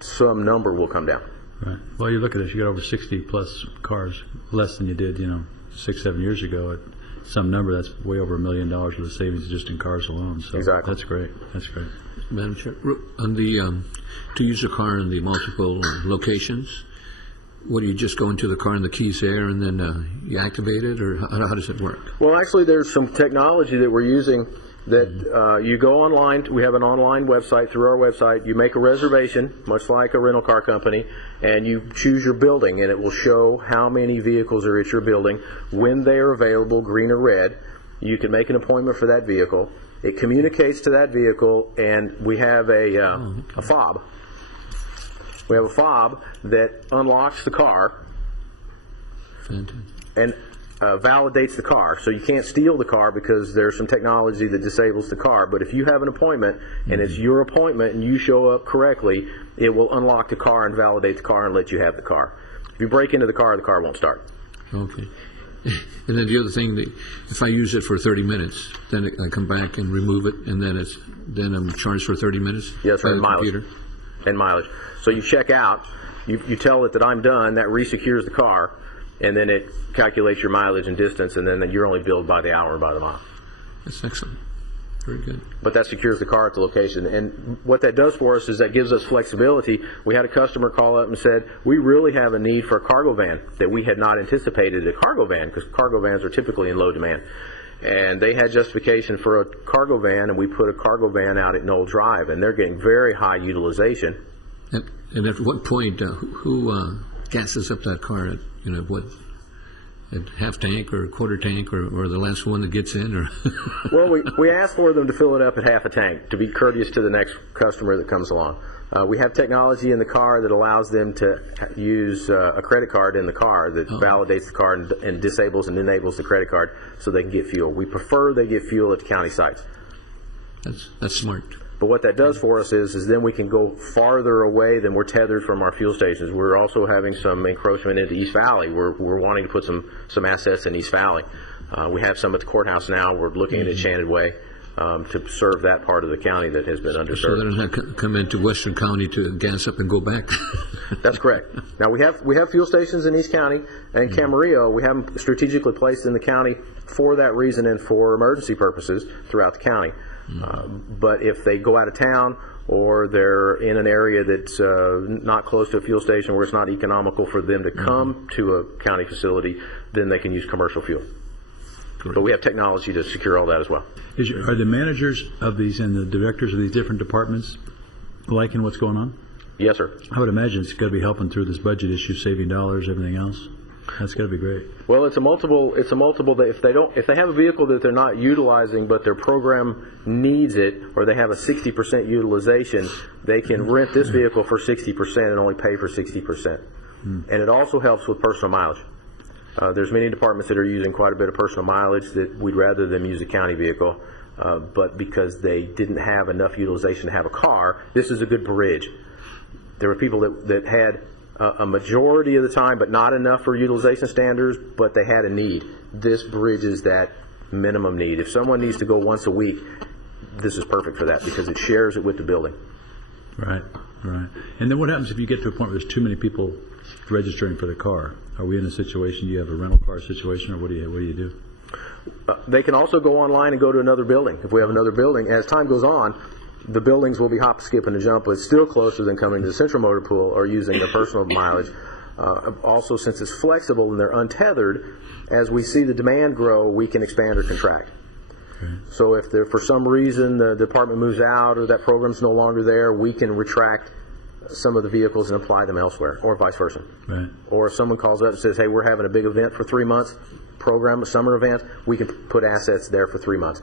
some number will come down. Right. Well, you look at this, you got over 60 plus cars, less than you did, 6-7 years ago. At some number, that's way over $1 million worth of savings just in cars alone. So exactly. That's great. That's great. Madam Chair, on the to use a car in the multiple locations, what do you just go into the car and the key's there and then you activate it, or how does it work? Well, actually, there's some technology that we're using that you go online. We have an online website. Through our website, you make a reservation, much like a rental car company, and you choose your building, and it will show how many vehicles are at your building, when they are available, green or red. You can make an appointment for that vehicle. It communicates to that vehicle, and we have a fob. We have a fob that unlocks the car and validates the car. So you can't steal the car because there's some technology that disables the car. But if you have an appointment and it's your appointment and you show up correctly, it will unlock the car and validate the car and let you have the car. If you break into the car won't start. Okay. And then the other thing, if I use it for 30 minutes, then I come back and remove it, and then I'm charged for 30 minutes? Yes, sir, by and the mileage. computer? And mileage. So you check out, you tell it that I'm done, that re-secures the car, and then it calculates your mileage and distance, and then you're only billed by the hour and by the mile. That's excellent. Very good. But that secures the car at the location. And what that does for us is that gives us flexibility. We had a customer call up and said, we really have a need for a cargo van that we had not anticipated a cargo van, because cargo vans are typically in low demand. And they had justification for a cargo van, and we put a cargo van out at Knoll Drive, and they're getting very high utilization. And at what point, who gasses up that car at, at half tank or a quarter tank or the last one that gets in? Or Well, we ask for them to fill it up at half a tank to be courteous to the next customer that comes along. We have technology in the car that allows them to use a credit card in the car that validates the car and disables and enables the credit card so they can get fuel. We prefer they get fuel at the county sites. That's smart. But what that does for us is then we can go farther away than we're tethered from our fuel stations. We're also having some encroachment into East Valley. We're wanting to put some assets in East Valley. We have some at the courthouse now. We're looking at Enchanted Way to serve that part of the county that has been underserved. So they don't have to come into Western County to gas up and go back? That's correct. Now we have fuel stations in East County and Camarillo. We have them strategically placed in the county for that reason and for emergency purposes throughout the county. But if they go out of town or they're in an area that's not close to a fuel station where it's not economical for them to come to a county facility, then they can use commercial fuel. But we have technology to secure all that as well. Are the managers of these and the directors of these different departments liking what's going on? Yes, sir. I would imagine it's got to be helping through this budget issue, saving dollars, everything else. That's got to be great. Well, it's a multiple that if they have a vehicle that they're not utilizing but their program needs it, or they have a 60% utilization, they can rent this vehicle for 60% and only pay for 60%. And it also helps with personal mileage. There's many departments that are using quite a bit of personal mileage that we'd rather them use a county vehicle, but because they didn't have enough utilization to have a car, this is a good bridge. There were people that had a majority of the time, but not enough for utilization standards, but they had a need. This bridges that minimum need. If someone needs to go once a week, this is perfect for that because it shares it with the building. Right. And then what happens if you get to a point where there's too many people registering for the car? Are we in a situation, do you have a rental car situation, or what do you do? They can also go online and go to another building. If we have another building, as time goes on, the buildings will be hop, skip, and a jump, but it's still closer than coming to the central motor pool or using their personal mileage. Also, since it's flexible and they're untethered, as we see the demand grow, we can expand or contract. Okay. So if there, for some reason the department moves out or that program's no longer there, we can retract some of the vehicles and apply them elsewhere, or vice versa. Right. Or if someone calls up and says, hey, we're having a big event for 3 months, program a summer event, we can put assets there for 3 months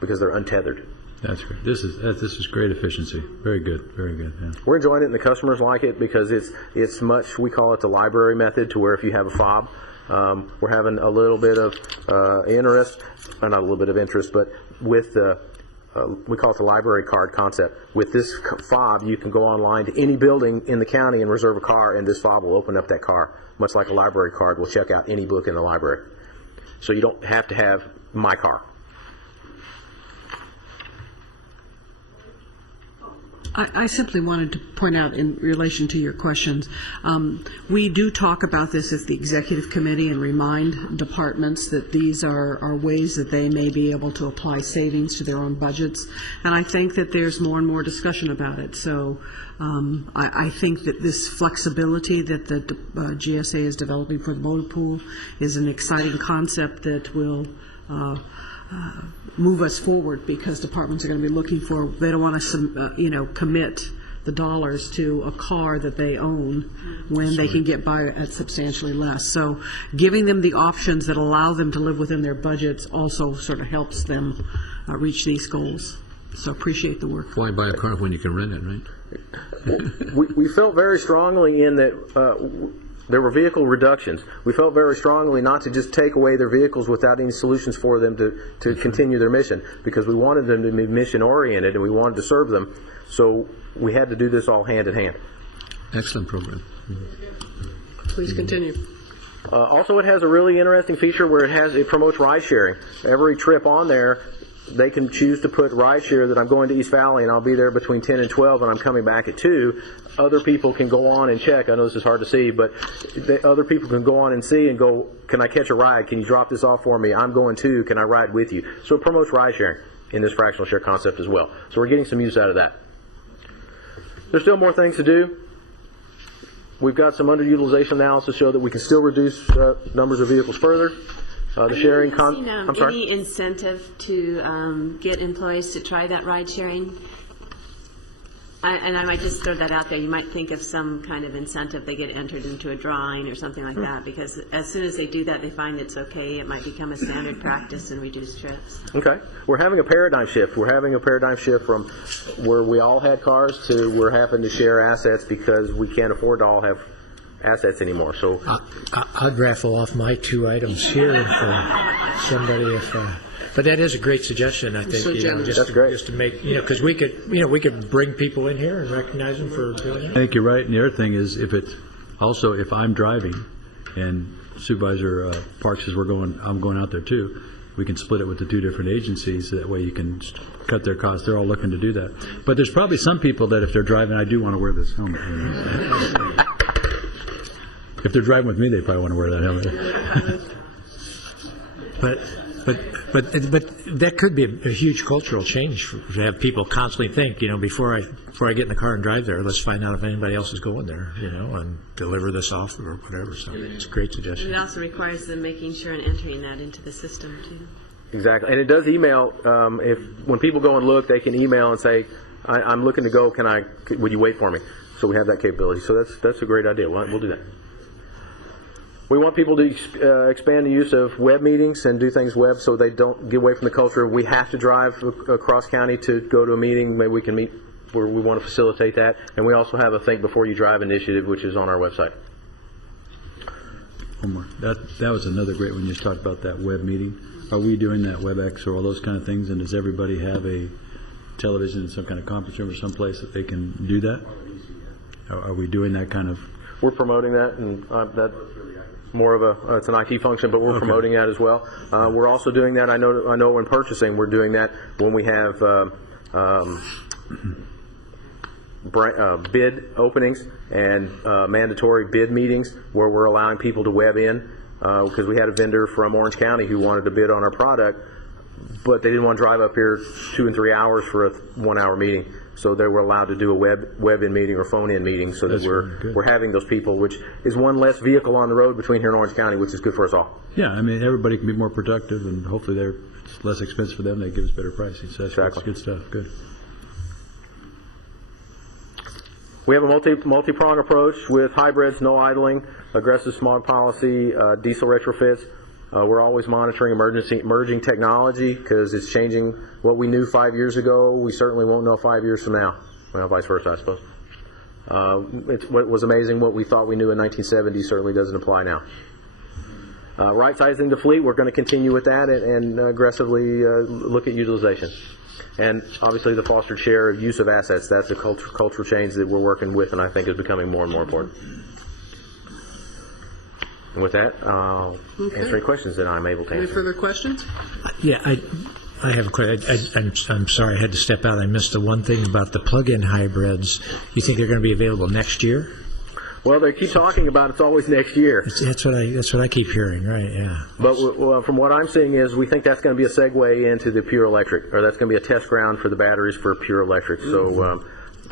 because they're untethered. That's great. This is great efficiency. Very good. Yeah. We're enjoying it, and the customers like it because it's much. We call it the library method, to where if you have a fob, we're having a little bit of interest, not a little bit of interest, but with the we call it the library card concept. With this fob, you can go online to any building in the county and reserve a car, and this fob will open up that car, much like a library card will check out any book in the library. So you don't have to have my car. I simply wanted to point out in relation to your questions, we do talk about this as the executive committee and remind departments that these are ways that they may be able to apply savings to their own budgets, and I think that there's more and more discussion about it. So I think that this flexibility that the GSA is developing for the motor pool is an exciting concept that will move us forward, because departments are going to be looking for, they don't want to commit the dollars to a car that they own when they can get by at substantially less. So giving them the options that allow them to live within their budgets also sort of helps them reach these goals. So appreciate the work. Why buy a car when you can rent it, right? We felt very strongly in that there were vehicle reductions. We felt very strongly not to just take away their vehicles without any solutions for them to continue their mission, because we wanted them to be mission oriented and we wanted to serve them. So we had to do this all hand in hand. Excellent program. Please continue. Also, it has a really interesting feature where it promotes ride sharing. Every trip on there, they can choose to put ride share that I'm going to East Valley and I'll be there between 10 and 12 and I'm coming back at 2. Other people can go on and check. I know this is hard to see, but other people can go on and see and go, can I catch a ride? Can you drop this off for me? I'm going too. Can I ride with you? So it promotes ride sharing in this fractional share concept as well. So we're getting some use out of that. There's still more things to do. We've got some underutilization analysis to show that we can still reduce numbers of vehicles further. The sharing I'm sorry? Any incentive to get employees to try that ride sharing? And I might just throw that out there. You might think of some kind of incentive. They get entered into a drawing or something like that, because as soon as they do that, they find it's okay. It might become a standard practice and reduce trips. Okay. We're having a paradigm shift. We're having a paradigm shift from where we all had cars to we're having to share assets because we can't afford to all have assets anymore. So I'd raffle off my 2 items here for somebody but that is a great suggestion, I think. That's great. Just to make, because we could bring people in here and recognize them for doing I it. think you're right. And the other thing is, if I'm driving and Supervisor Parks says I'm going out there too, we can split it with the 2 different agencies. So that way you can cut their costs. They're all looking to do that. But there's probably some people that if they're driving, I do want to wear this helmet. If they're driving with me, they probably want to wear that helmet. But that could be a huge cultural change to have people constantly think, before I get in the car and drive there, let's find out if anybody else is going there, and deliver this off or whatever. So it's a great suggestion. It also requires them making sure and entering that into the system too. Exactly. And it does email. When people go and look, they can email and say, I'm looking to go. Would you wait for me? So we have that capability. So that's a great idea. We'll do that. We want people to expand the use of web meetings and do things web so they don't get away from the culture. We have to drive across county to go to a meeting. Maybe we can meet where we want to facilitate that. And we also have a Think Before You Drive initiative, which is on our website. One more. That was another great one. You talked about that web meeting. Are we doing that WebEx or all those kind of things? And does everybody have a television in some kind of conference room or someplace that they can do that? Are we doing that kind of? We're promoting that, and that's more of it's an IT function, but we're promoting that as well. We're also doing that. I know when purchasing, we're doing that when we have bid openings and mandatory bid meetings where we're allowing people to web in, because we had a vendor from Orange County who wanted to bid on our product, but they didn't want to drive up here 2 and 3 hours for a 1-hour meeting. So they were allowed to do a web-in meeting or phone-in meeting, so that we're having those people, which is one less vehicle on the road between here and Orange County, which is good for us all. Yeah, I mean, everybody can be more productive, and hopefully it's less expensive for them. They give us better pricing. So that's good stuff. Good. We have a multi-pronged approach with hybrids, no idling, aggressive smog policy, diesel retrofits. We're always monitoring emerging technology because it's changing. What we knew 5 years ago, we certainly won't know 5 years from now. Well, vice versa, I suppose. What was amazing, what we thought we knew in 1970 certainly doesn't apply now. Right-sizing the fleet, we're going to continue with that and aggressively look at utilization. And obviously the fostered share of use of assets, that's a cultural change that we're working with and I think is becoming more and more important. And with that, I'll answer any questions that I'm able to answer. Any further questions? Yeah, I have a question. I'm sorry, I had to step out. I missed the one thing about the plug-in hybrids. You think they're going to be available next year? Well, they keep talking about it's always next year. That's what I keep hearing, right? Yeah. But from what I'm seeing is we think that's going to be a segue into the pure electric, or that's going to be a test ground for the batteries for pure electric. So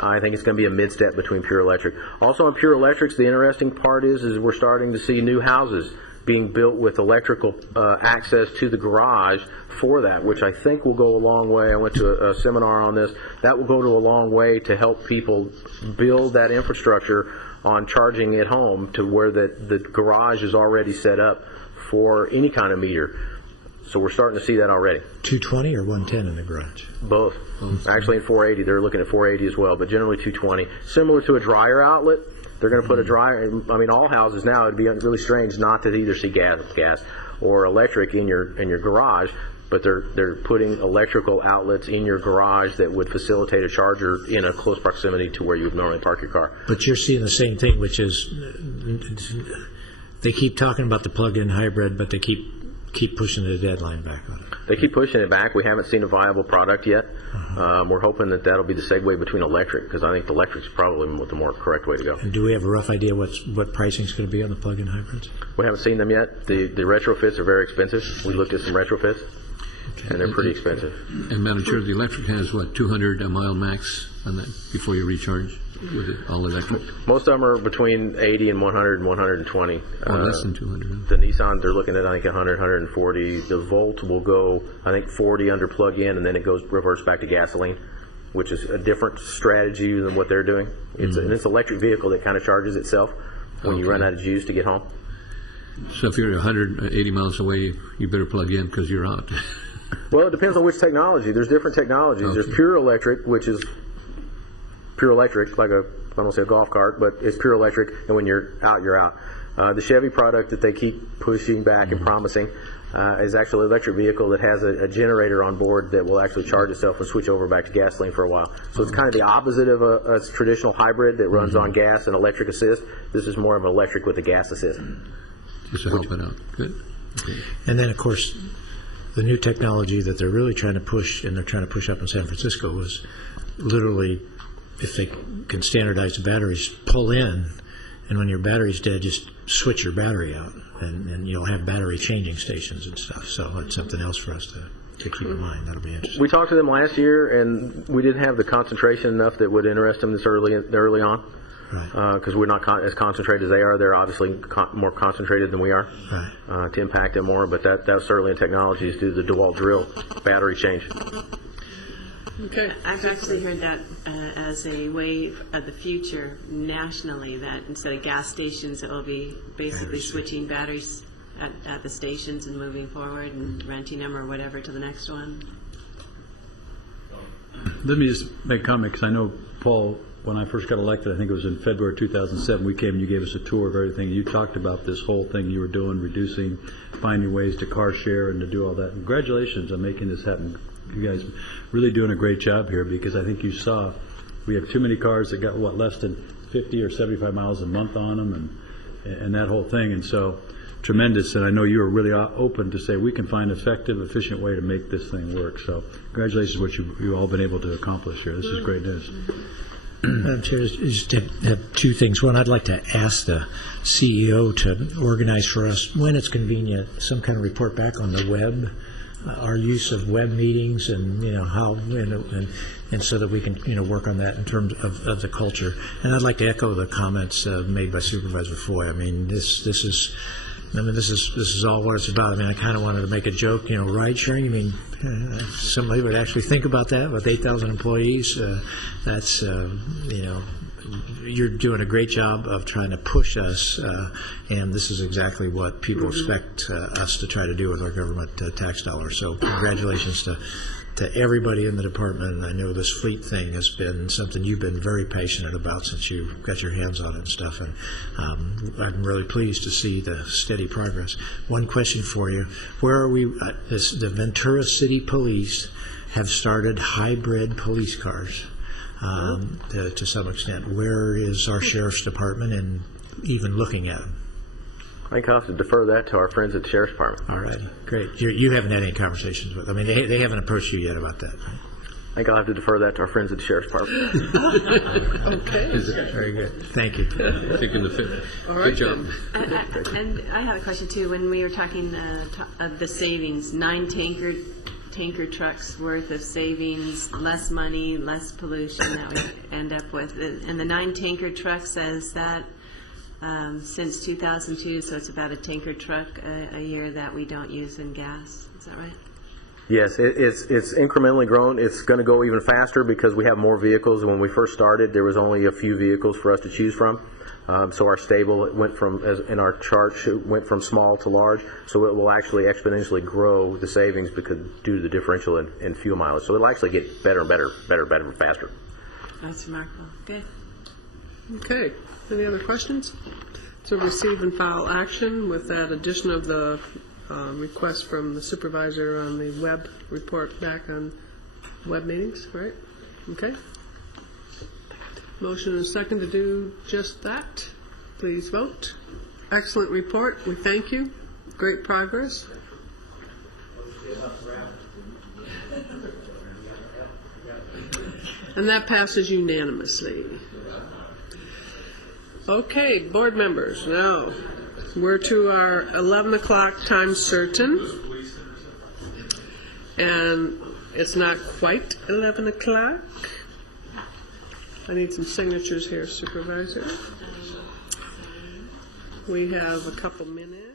I think it's going to be a mid-step between pure electric. Also on pure electrics, the interesting part is we're starting to see new houses being built with electrical access to the garage for that, which I think will go a long way. I went to a seminar on this. That will go to a long way to help people build that infrastructure on charging at home to where the garage is already set up for any kind of meter. So we're starting to see that already. 220 or 110 in the garage? Both. Actually in 480, they're looking at 480 as well, but generally 220. Similar to a dryer outlet, they're going to put a dryer, I mean all houses now, it'd be really strange not to either see gas or electric in your garage, but they're putting electrical outlets in your garage that would facilitate a charger in a close proximity to where you would normally park your car. But you're seeing the same thing, which is They keep talking about the plug-in hybrid, but they keep pushing the deadline back on it. They keep pushing it back. We haven't seen a viable product yet. We're hoping that that'll be the segue between electric, because I think the electric's probably the more correct way to go. And do we have a rough idea what pricing is going to be on the plug-in hybrids? We haven't seen them yet. The retrofits are very expensive. We looked at some retrofits, and they're pretty expensive. And Madam Chair, the electric has, 200 a mile max on that before you recharge with it, all electric? Most of them are between 80 and 100 and 120. Or less than 200. The Nissans, they're looking at, I think, 100, 140. The Volt will go, I think, 40 under plug-in, and then it reverts back to gasoline, which is a different strategy than what they're doing. It's an electric vehicle that kind of charges itself when you run out of juice to get home. So if you're 180 miles away, you better plug in because you're out. Well, it depends on which technology. There's different technologies. Okay. There's pure electric, which is pure electric, like I don't want to say a golf cart, but it's pure electric, and when you're out, you're out. The Chevy product that they keep pushing back and promising is actually an electric vehicle that has a generator on board that will actually charge itself and switch over back to gasoline for a while. So it's kind of the opposite of a traditional hybrid that runs on gas and electric assist. This is more of an electric with a gas assist. Just to help it out. Good. And then, of course, the new technology that they're really trying to push, and they're trying to push up in San Francisco, is literally, if they can standardize the batteries, pull in, and when your battery's dead, just switch your battery out, and you'll have battery changing stations and stuff. So that's something else for us to keep in mind. That'll be interesting. We talked to them last year, and we didn't have the concentration enough that would interest them this early on. Right. Because we're not as concentrated as they are. They're obviously more concentrated than we are. Right. To impact them more, but that's certainly a technology is do the DeWalt drill battery change. Okay. I've actually heard that as a way of the future nationally, that instead of gas stations, it will be basically switching batteries at the stations and moving forward and renting them or whatever to the next one. Let me just make a comment, because I know, Paul, when I first got elected, I think it was in February 2007, we came and you gave us a tour of everything. You talked about this whole thing you were doing, reducing, finding ways to car share and to do all that. Congratulations on making this happen. You guys really doing a great job here, because I think you saw we have too many cars that got, less than 50 or 75 miles a month on them, and that whole thing. And so tremendous, and I know you are really open to say we can find an effective, efficient way to make this thing work. So congratulations on what you've all been able to accomplish here. This is great news. Madam Chair, just have two things. One, I'd like to ask the CEO to organize for us, when it's convenient, some kind of report back on the web, our use of web meetings, and how, and so that we can work on that in terms of the culture. And I'd like to echo the comments made by Supervisor Foy. I mean, this is all what it's about. I mean, I kind of wanted to make a joke, ride sharing. I mean, somebody would actually think about that with 8,000 employees. That's, you're doing a great job of trying to push us, and this is exactly what people expect us to try to do with our government tax dollars. So congratulations to everybody in the department. And I know this fleet thing has been something you've been very passionate about since you got your hands on it and stuff, and I'm really pleased to see the steady progress. One question for you: where are we? The Ventura City Police have started hybrid police cars to some extent. Where is our sheriff's department in even looking at them? I think I'll have to defer that to our friends at the Sheriff's Department. All right, great. You haven't had any conversations with them. I mean, they haven't approached you yet about that, right? I think I'll have to defer that to our friends at the Sheriff's Department. Okay. Very good. Thank you. Thinking the fifth. Good job. And I have a question too. When we were talking of the savings, 9 tanker trucks worth of savings, less money, less pollution that we end up with, and the 9 tanker trucks, says that since 2002, so it's about a tanker truck a year that we don't use in gas. Is that right? Yes, it's incrementally grown. It's going to go even faster because we have more vehicles. When we first started, there was only a few vehicles for us to choose from. So our stable went from, as in our chart, it went from small to large. So it will actually exponentially grow the savings because due to the differential in fuel mileage. So it'll actually get better and better, faster. That's remarkable. Good. Okay. Any other questions? So receive and file action with that addition of the request from the supervisor on the web report back on web meetings, right? Okay. Motion and second to do just that. Please vote. Excellent report. We thank you. Great progress. And that passes unanimously. Okay, board members, now we're to our 11 o'clock time certain. And it's not quite 11 o'clock. I need some signatures here, Supervisor. We have a couple minutes.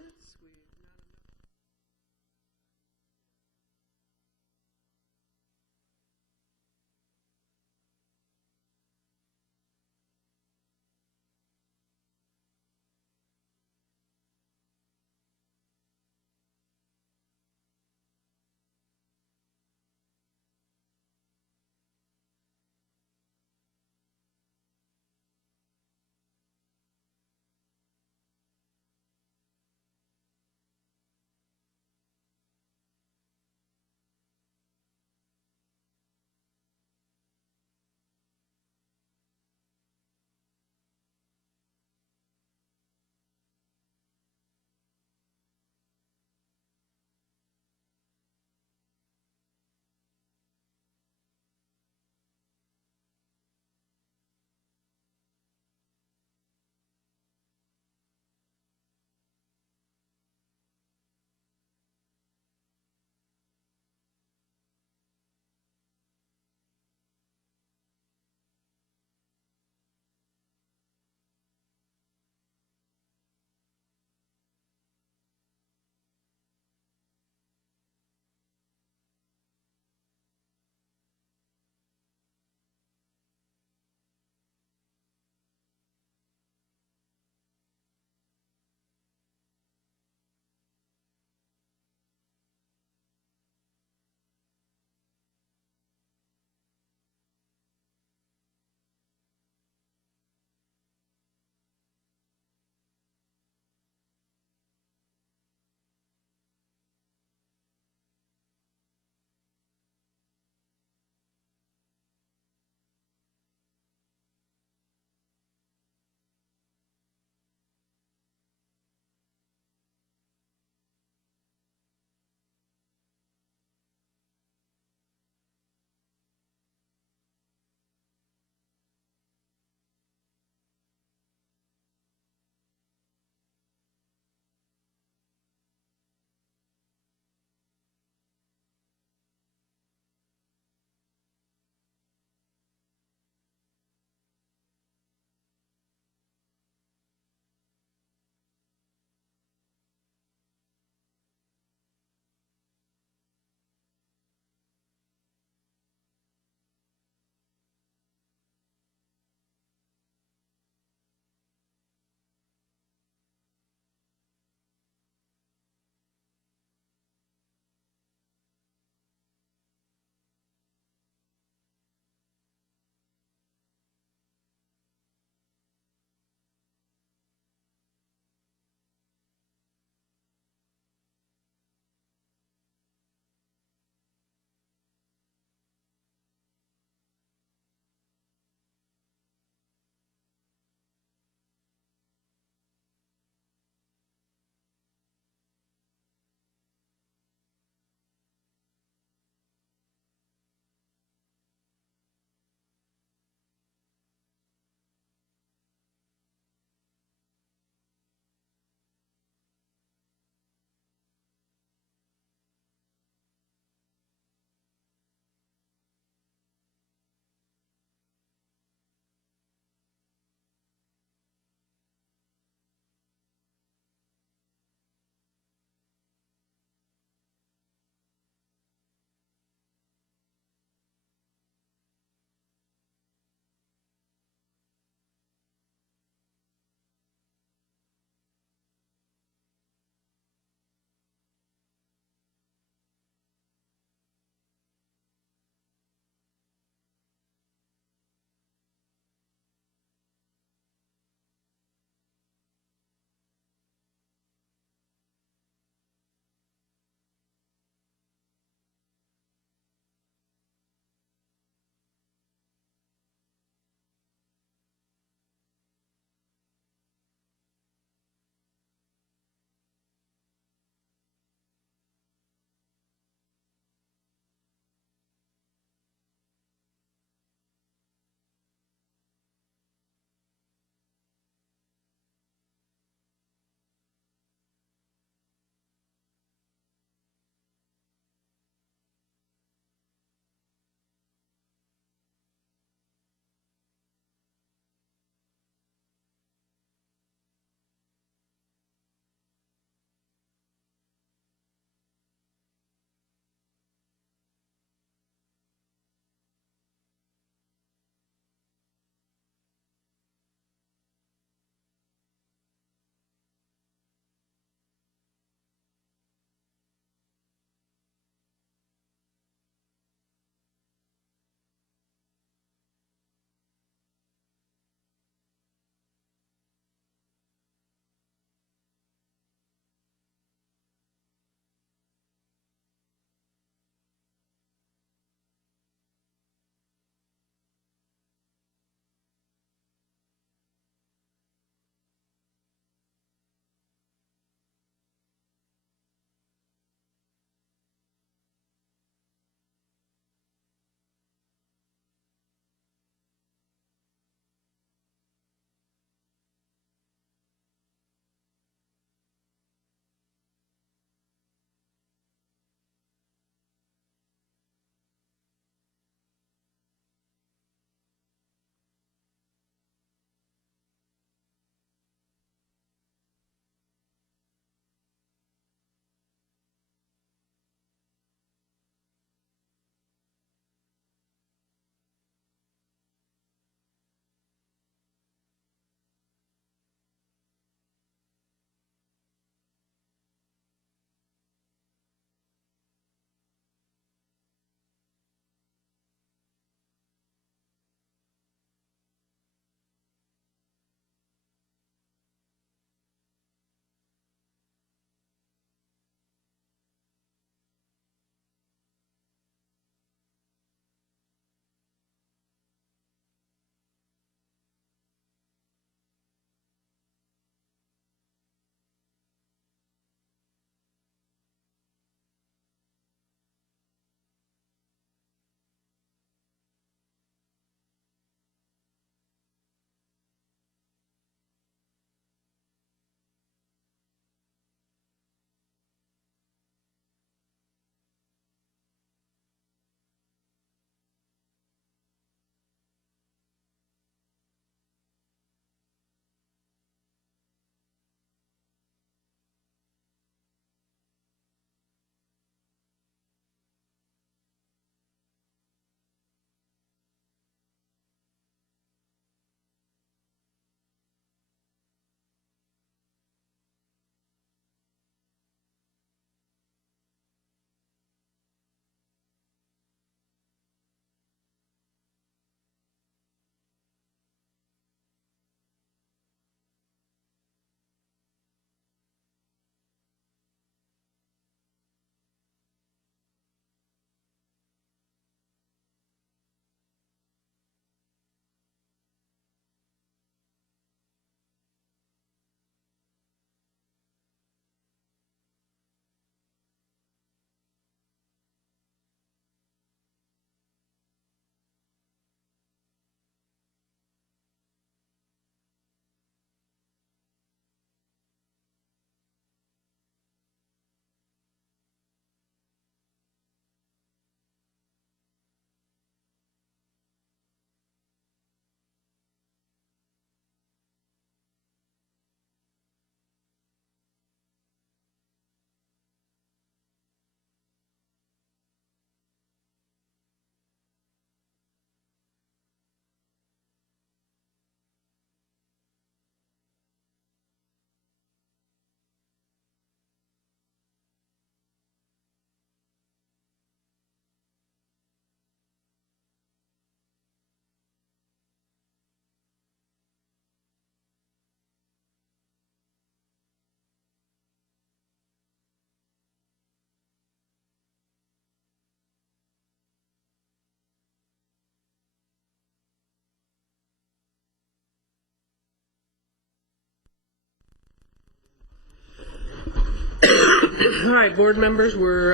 All right, board members, we're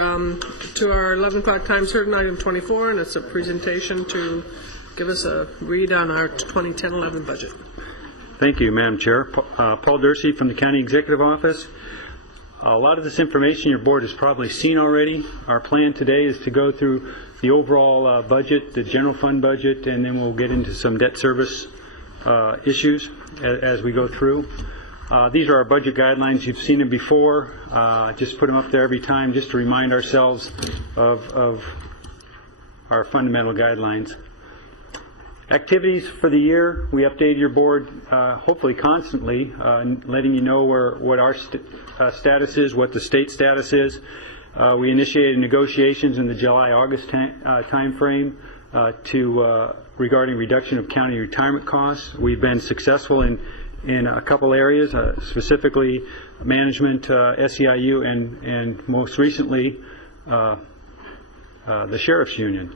to our 11 o'clock time certain item 24, and it's a presentation to give us a read on our 2010-11 budget. Thank you, Madam Chair. Paul Dursey from the County Executive Office. A lot of this information your board has probably seen already. Our plan today is to go through the overall budget, the general fund budget, and then we'll get into some debt service issues as we go through. These are our budget guidelines. You've seen them before. Just put them up there every time just to remind ourselves of our fundamental guidelines. Activities for the year, we updated your board hopefully constantly, letting you know what our status is, what the state status is. We initiated negotiations in the July-August time frame regarding reduction of county retirement costs. We've been successful in a couple areas, specifically management, SEIU, and most recently the Sheriff's Union.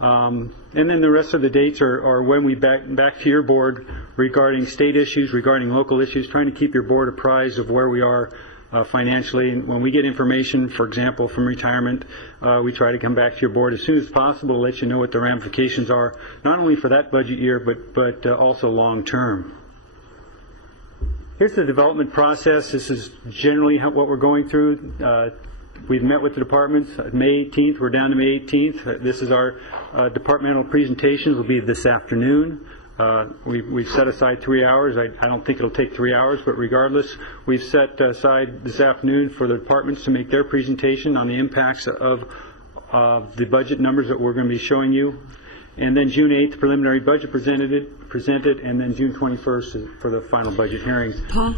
And then the rest of the dates are when we back to your board regarding state issues, regarding local issues, trying to keep your board apprised of where we are financially. And when we get information, for example, from retirement, we try to come back to your board as soon as possible to let you know what the ramifications are, not only for that budget year, but also long term. Here's the development process. This is generally what we're going through. We've met with the departments May 18th. We're down to May 18th. This is our departmental presentations. Will be this afternoon. We've set aside 3 hours. I don't think it'll take 3 hours, but regardless, we've set aside this afternoon for the departments to make their presentation on the impacts of the budget numbers that we're going to be showing you. And then June 8th, preliminary budget presented, and then June 21st for the final budget hearings. Paul,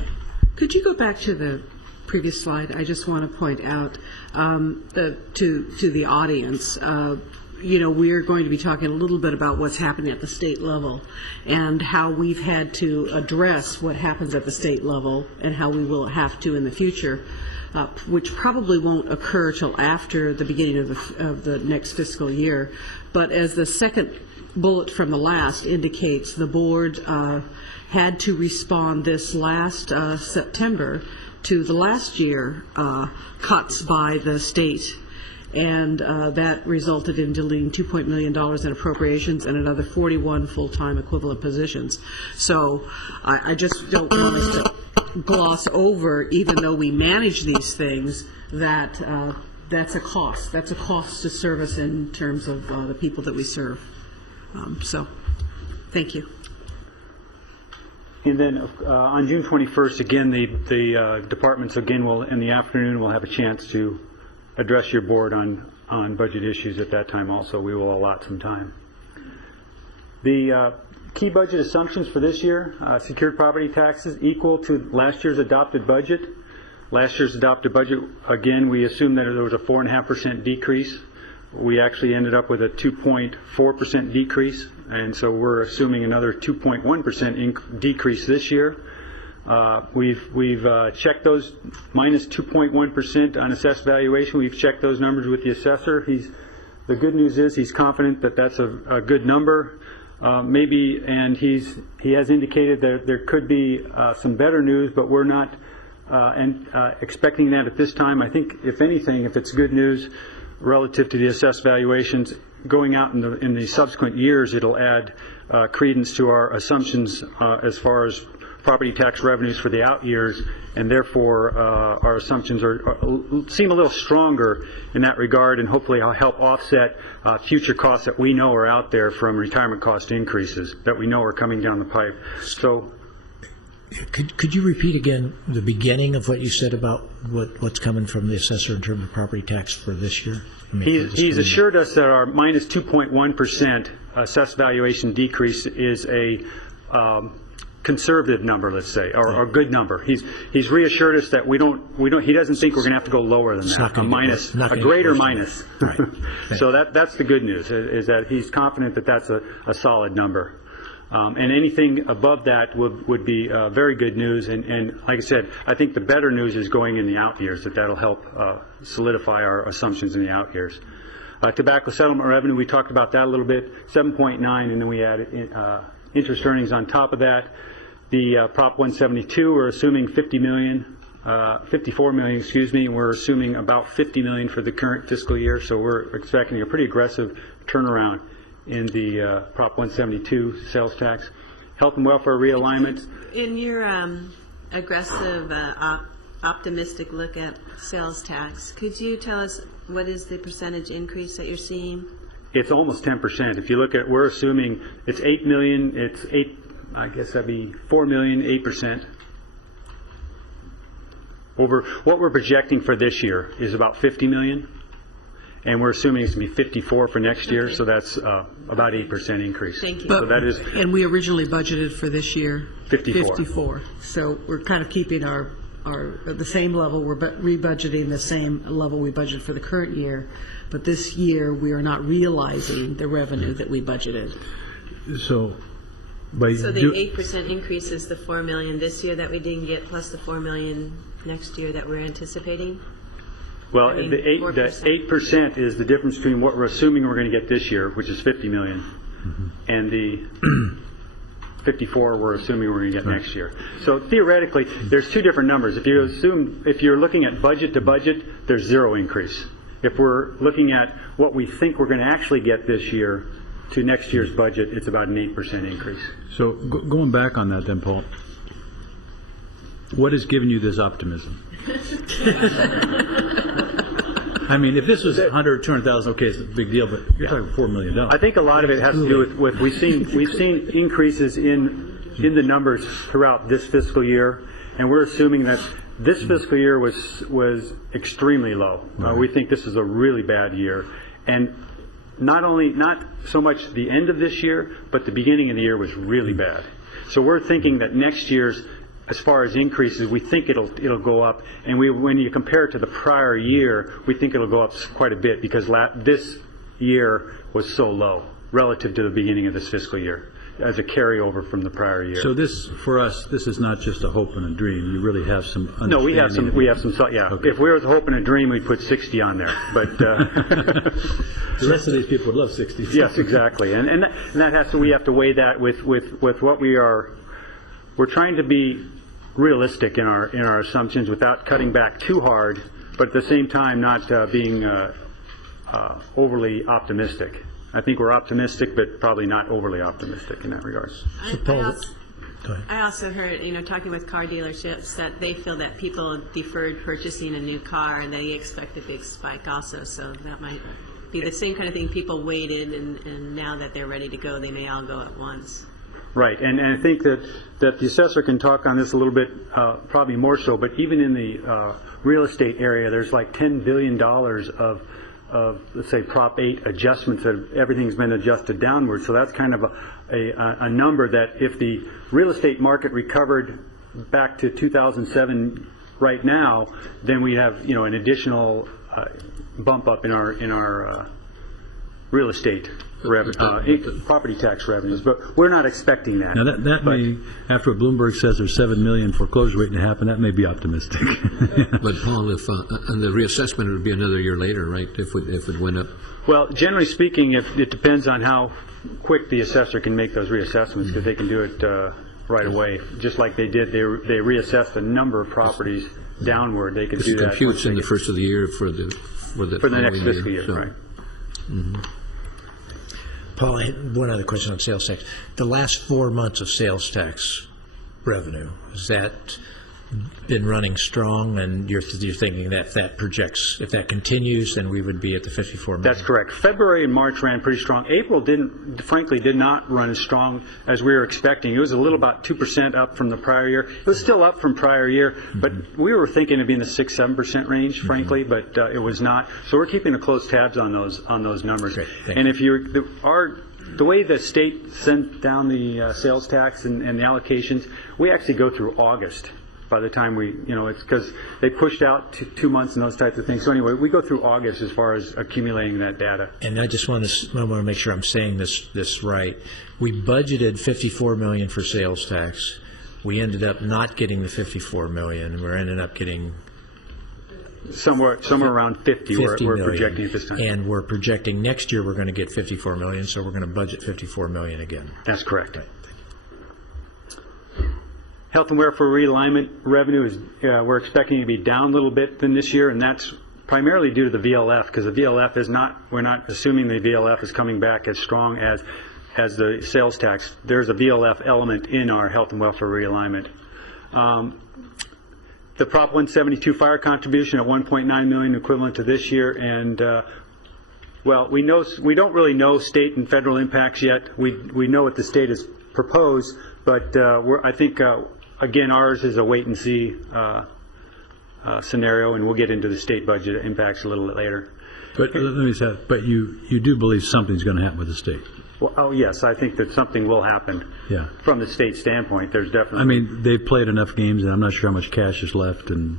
could you go back to the previous slide? I just want to point out to the audience, we're going to be talking a little bit about what's happening at the state level and how we've had to address what happens at the state level and how we will have to in the future, which probably won't occur till after the beginning of the next fiscal year. But as the second bullet from the last indicates, the board had to respond this last September to the last year cuts by the state, and that resulted in deleting $2 million in appropriations and another 41 full-time equivalent positions. So I just don't want us to gloss over, even though we manage these things, that that's a cost. That's a cost to service in terms of the people that we serve. So thank you. And then on June 21st, again, the departments, again, in the afternoon, will have a chance to address your board on budget issues at that time also. We will allot some time. The key budget assumptions for this year, secured property taxes equal to last year's adopted budget. Last year's adopted budget, again, we assumed that there was a 4.5% decrease. We actually ended up with a 2.4% decrease, and so we're assuming another 2.1% decrease this year. We've checked those minus 2.1% on assessed valuation. We've checked those numbers with the assessor. The good news is he's confident that that's a good number. And he has indicated that there could be some better news, but we're not expecting that at this time. I think, if anything, if it's good news relative to the assessed valuations going out in the subsequent years, it'll add credence to our assumptions as far as property tax revenues for the out years, and therefore our assumptions seem a little stronger in that regard, and hopefully I'll help offset future costs that we know are out there from retirement cost increases that we know are coming down the pipe. So, could you repeat again the beginning of what you said about what's coming from the assessor in terms of property tax for this year? He's assured us that our minus 2.1% assessed valuation decrease is a conservative number, let's say, or a good number. He's reassured us that he doesn't think we're going to have to go lower than that, a greater minus. Right. So that's the good news, is that he's confident that that's a solid number. And anything above that would be very good news. And like I said, I think the better news is going in the out years, that'll help solidify our assumptions in the out years. Tobacco settlement revenue, we talked about that a little bit, 7.9, and then we added interest earnings on top of that. The Prop 172, we're assuming $50 million 54 million, excuse me, and we're assuming about 50 million for the current fiscal year, so we're expecting a pretty aggressive turnaround in the Prop 172 sales tax. Health and welfare realignment. In your aggressive, optimistic look at sales tax, could you tell us what is the percentage increase that you're seeing? It's almost 10%. If you look at, we're assuming it's 8 million, it's 8, I guess that'd be 4 million, 8%. Over what we're projecting for this year is about 50 million, and we're assuming it's going to be 54 for next year, so that's about 8% increase. Thank you. So that is, And we originally budgeted for this year 54. 54. So we're kind of keeping our the same level. We're rebudgeting the same level we budgeted for the current year, but this year we are not realizing the revenue that we budgeted. So, So the 8% increase is the 4 million this year that we didn't get, plus the 4 million next year that we're anticipating? well, I mean, the 8% is the difference between what we're assuming we're going to get this year, which is 50 million, and the 54 we're assuming we're going to get next year. So theoretically, there's two different numbers. If you're looking at budget to budget, there's zero increase. If we're looking at what we think we're going to actually get this year to next year's budget, it's about an 8% increase. So going back on that then, Paul, what has given you this optimism? I mean, if this was 100, 200,000, okay, it's a big deal, but you're talking $4 million. I think a lot of it has to do with we've seen increases in the numbers throughout this fiscal year, and we're assuming that this fiscal year was extremely low. We think this is a really bad year, and not so much the end of this year, but the beginning of the year was really bad. So we're thinking that next year's, as far as increases, we think it'll go up, and when you compare it to the prior year, we think it'll go up quite a bit because this year was so low relative to the beginning of this fiscal year as a carryover from the prior year. So this, for us, this is not just a hope and a dream. You really have some understanding. No, we have some thought, yeah. Okay. If we were hoping a dream, we'd put 60 on there, but the rest of these people would love 60. Yes, exactly, and that has to, we have to weigh that with what we're trying to be realistic in our assumptions without cutting back too hard, but at the same time not being overly optimistic. I think we're optimistic, but probably not overly optimistic in that regard. I also heard, talking with car dealerships, that they feel that people deferred purchasing a new car and they expect a big spike also. So that might be the same kind of thing. People waited, and now that they're ready to go, they may all go at once. Right, and I think that the assessor can talk on this a little bit, probably more so, but even in the real estate area, there's like $10 billion of let's say Prop 8 adjustments that everything's been adjusted downward. So that's kind of a number that if the real estate market recovered back to 2007 right now, then we have an additional bump up in our real estate property tax revenues, but we're not expecting that. Now that may, after what Bloomberg says there's 7 million foreclosure waiting to happen, that may be optimistic. But Paul, if on the reassessment, it would be another year later, right? If it went up. Well, generally speaking, it depends on how quick the assessor can make those reassessments, because they can do it right away, just like they did. They reassessed a number of properties downward. They could do that. This computes in the first of the year for the next fiscal year, right? Mm-hmm. Paul, I had one other question on sales tax. The last 4 months of sales tax revenue, has that been running strong, and you're thinking that if that continues, then we would be at the 54 million? That's correct. February and March ran pretty strong. April frankly did not run as strong as we were expecting. It was a little about 2% up from the prior year. It was still up from prior year, but we were thinking it'd be in the 6-7% range, frankly, but it was not. So we're keeping a close tabs on those numbers. Great. And if the way the state sent down the sales tax and the allocations, we actually go through August. By the time it's because they pushed out 2 months and those types of things. So anyway, we go through August as far as accumulating that data. And I just want to make sure I'm saying this right. We budgeted $54 million for sales tax. We ended up not getting the $54 million. We ended up getting somewhere around 50 we're projecting at this time. And we're projecting next year we're going to get $54 million, so we're going to budget $54 million again. That's correct. Right. Health and welfare realignment revenue is, we're expecting to be down a little bit than this year, and that's primarily due to the VLF, because the VLF is not, we're not assuming the VLF is coming back as strong as the sales tax. There's a VLF element in our health and welfare realignment. The Prop 172 fire contribution at $1.9 million equivalent to this year, and well, we don't really know state and federal impacts yet. We know what the state has proposed, but I think again ours is a wait and see scenario, and we'll get into the state budget impacts a little bit later. But let me say, but you do believe something's going to happen with the state? Well, oh yes, I think that something will happen. Yeah. From the state standpoint, there's definitely. I mean, they've played enough games, and I'm not sure how much cash is left, and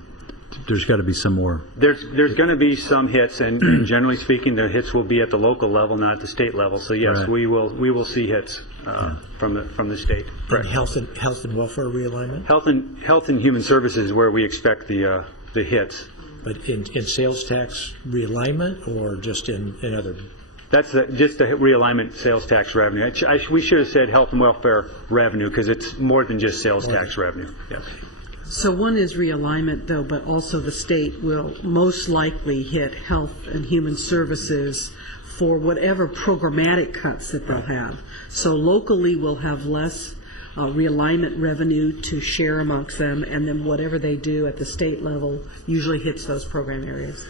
there's got to be some more. There's going to be some hits, and generally speaking, the hits will be at the local level, not at the state level. So yes, right. we will see hits from the state. And health and welfare realignment. Health and human services where we expect the hits. But in sales tax realignment, or just in other? That's just the realignment sales tax revenue. We should have said health and welfare revenue, because it's more than just sales tax revenue. Yes. So one is realignment, though, but also the state will most likely hit health and human services for whatever programmatic cuts that they'll have. So locally we'll have less realignment revenue to share amongst them, and then whatever they do at the state level usually hits those program areas.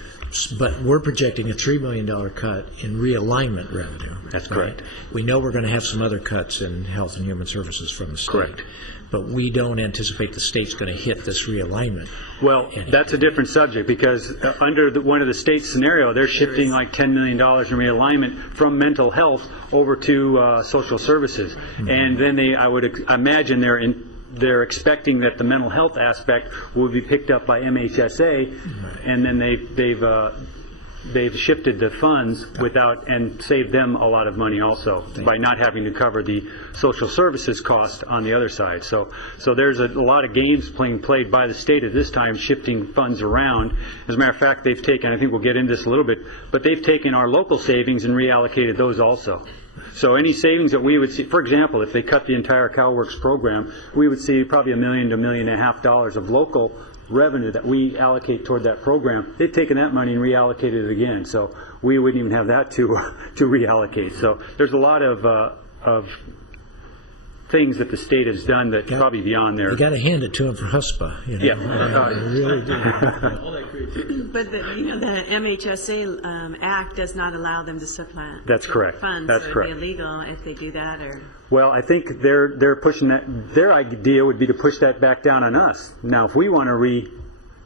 But we're projecting a $3 million cut in realignment revenue. That's correct. We know we're going to have some other cuts in health and human services from the state. Correct. But we don't anticipate the state's going to hit this realignment. Well, that's a different subject, because under one of the state scenario, they're shifting like $10 million in realignment from mental health over to social services. Mm-hmm. And then I would imagine they're expecting that the mental health aspect will be picked up by MHSA, right. And then they've shifted the funds and saved them a lot of money also by not having to cover the social services cost on the other side. So there's a lot of games played by the state at this time, shifting funds around. As a matter of fact, they've taken, I think we'll get into this a little bit, but they've taken our local savings and reallocated those also. So any savings that we would see, for example, if they cut the entire CalWorks program, we would see probably $1 million to $1.5 million of local revenue that we allocate toward that program. They've taken that money and reallocated it again, so we wouldn't even have that to reallocate. So there's a lot of things that the state has done that probably beyond their. You got to hand it to them for chutzpah. You know? Yeah, really do. But the MHSA Act does not allow them to supplant. That's correct. Funds. That's so correct. It'd be illegal if they do that, or. Well, I think they're pushing that. Their idea would be to push that back down on us. Now, if we want to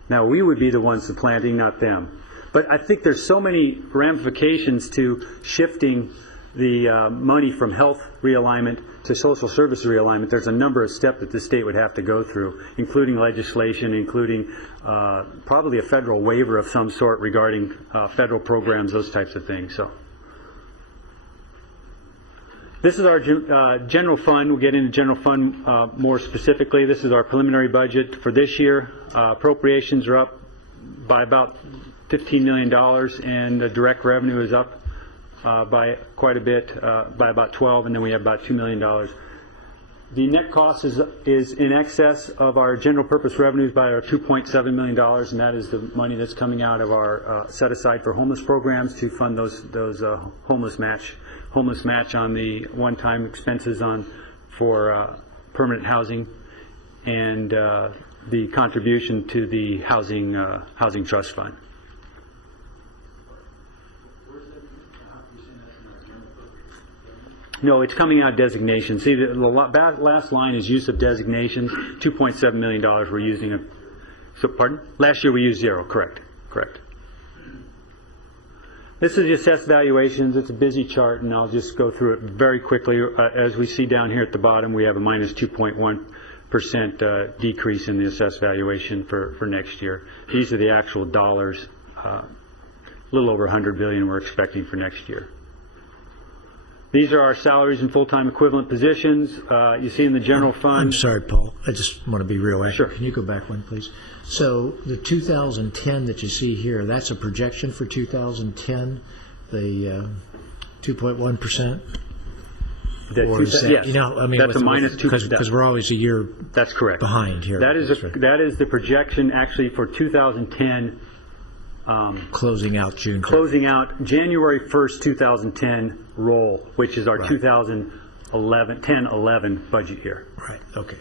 now we would be the ones supplanting, not them. But I think there's so many ramifications to shifting the money from health realignment to social service realignment. There's a number of steps that the state would have to go through, including legislation, including probably a federal waiver of some sort regarding federal programs, those types of things. So. This is our general fund. We'll get into general fund more specifically. This is our preliminary budget for this year. Appropriations are up by about $15 million, and the direct revenue is up by quite a bit, by about 12, and then we have about $2 million. The net cost is in excess of our general purpose revenues by our $2.7 million, and that is the money that's coming out of our set aside for homeless programs to fund those homeless match on the one-time expenses for permanent housing, and the contribution to the housing trust fund. No, it's coming out designations. See, the last line is use of designations. $2.7 million we're using. So, pardon? Last year we used zero. Correct. This is the assessed valuations. It's a busy chart, and I'll just go through it very quickly. As we see down here at the bottom, we have a minus 2.1% decrease in the assessed valuation for next year. These are the actual dollars. A little over $100 billion we're expecting for next year. These are our salaries and full-time equivalent positions. You see in the general fund. I'm sorry, Paul. I just want to be real accurate. Sure. Can you go back one, please? So the 2010 that you see here, that's a projection for 2010, the 2.1%? Or is that, Yes. you know, I mean, That's a minus 2%. Because we're always a year That's correct. behind here. That is the projection actually for 2010, Closing out June. closing out January 1st, 2010 roll, which is our 10-11 budget year. Right, okay.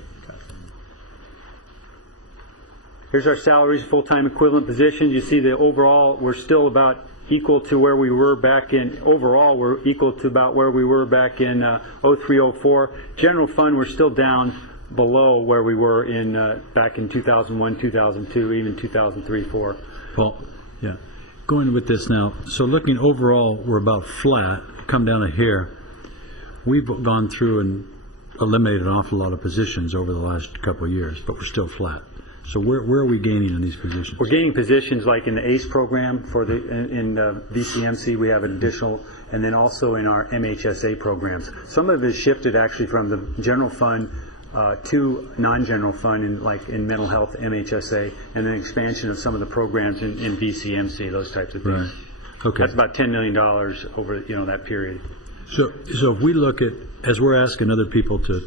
Here's our salaries, full-time equivalent positions. You see the overall, we're still about equal to where we were back in, overall, we're equal to about where we were back in 03-04. General fund, we're still down below where we were in back in 2001, 2002, even 2003-04. Paul, yeah. Going with this now, so looking overall, we're about flat, come down a hair. We've gone through and eliminated an awful lot of positions over the last couple of years, but we're still flat. So where are we gaining in these positions? We're gaining positions like in the ACE program for in VCMC, we have an additional, and then also in our MHSA programs. Some of it is shifted actually from the general fund to non-general fund in mental health, MHSA, and then expansion of some of the programs in VCMC, those types of things. Right. Okay. That's about $10 million over that period. So if we look at, as we're asking other people to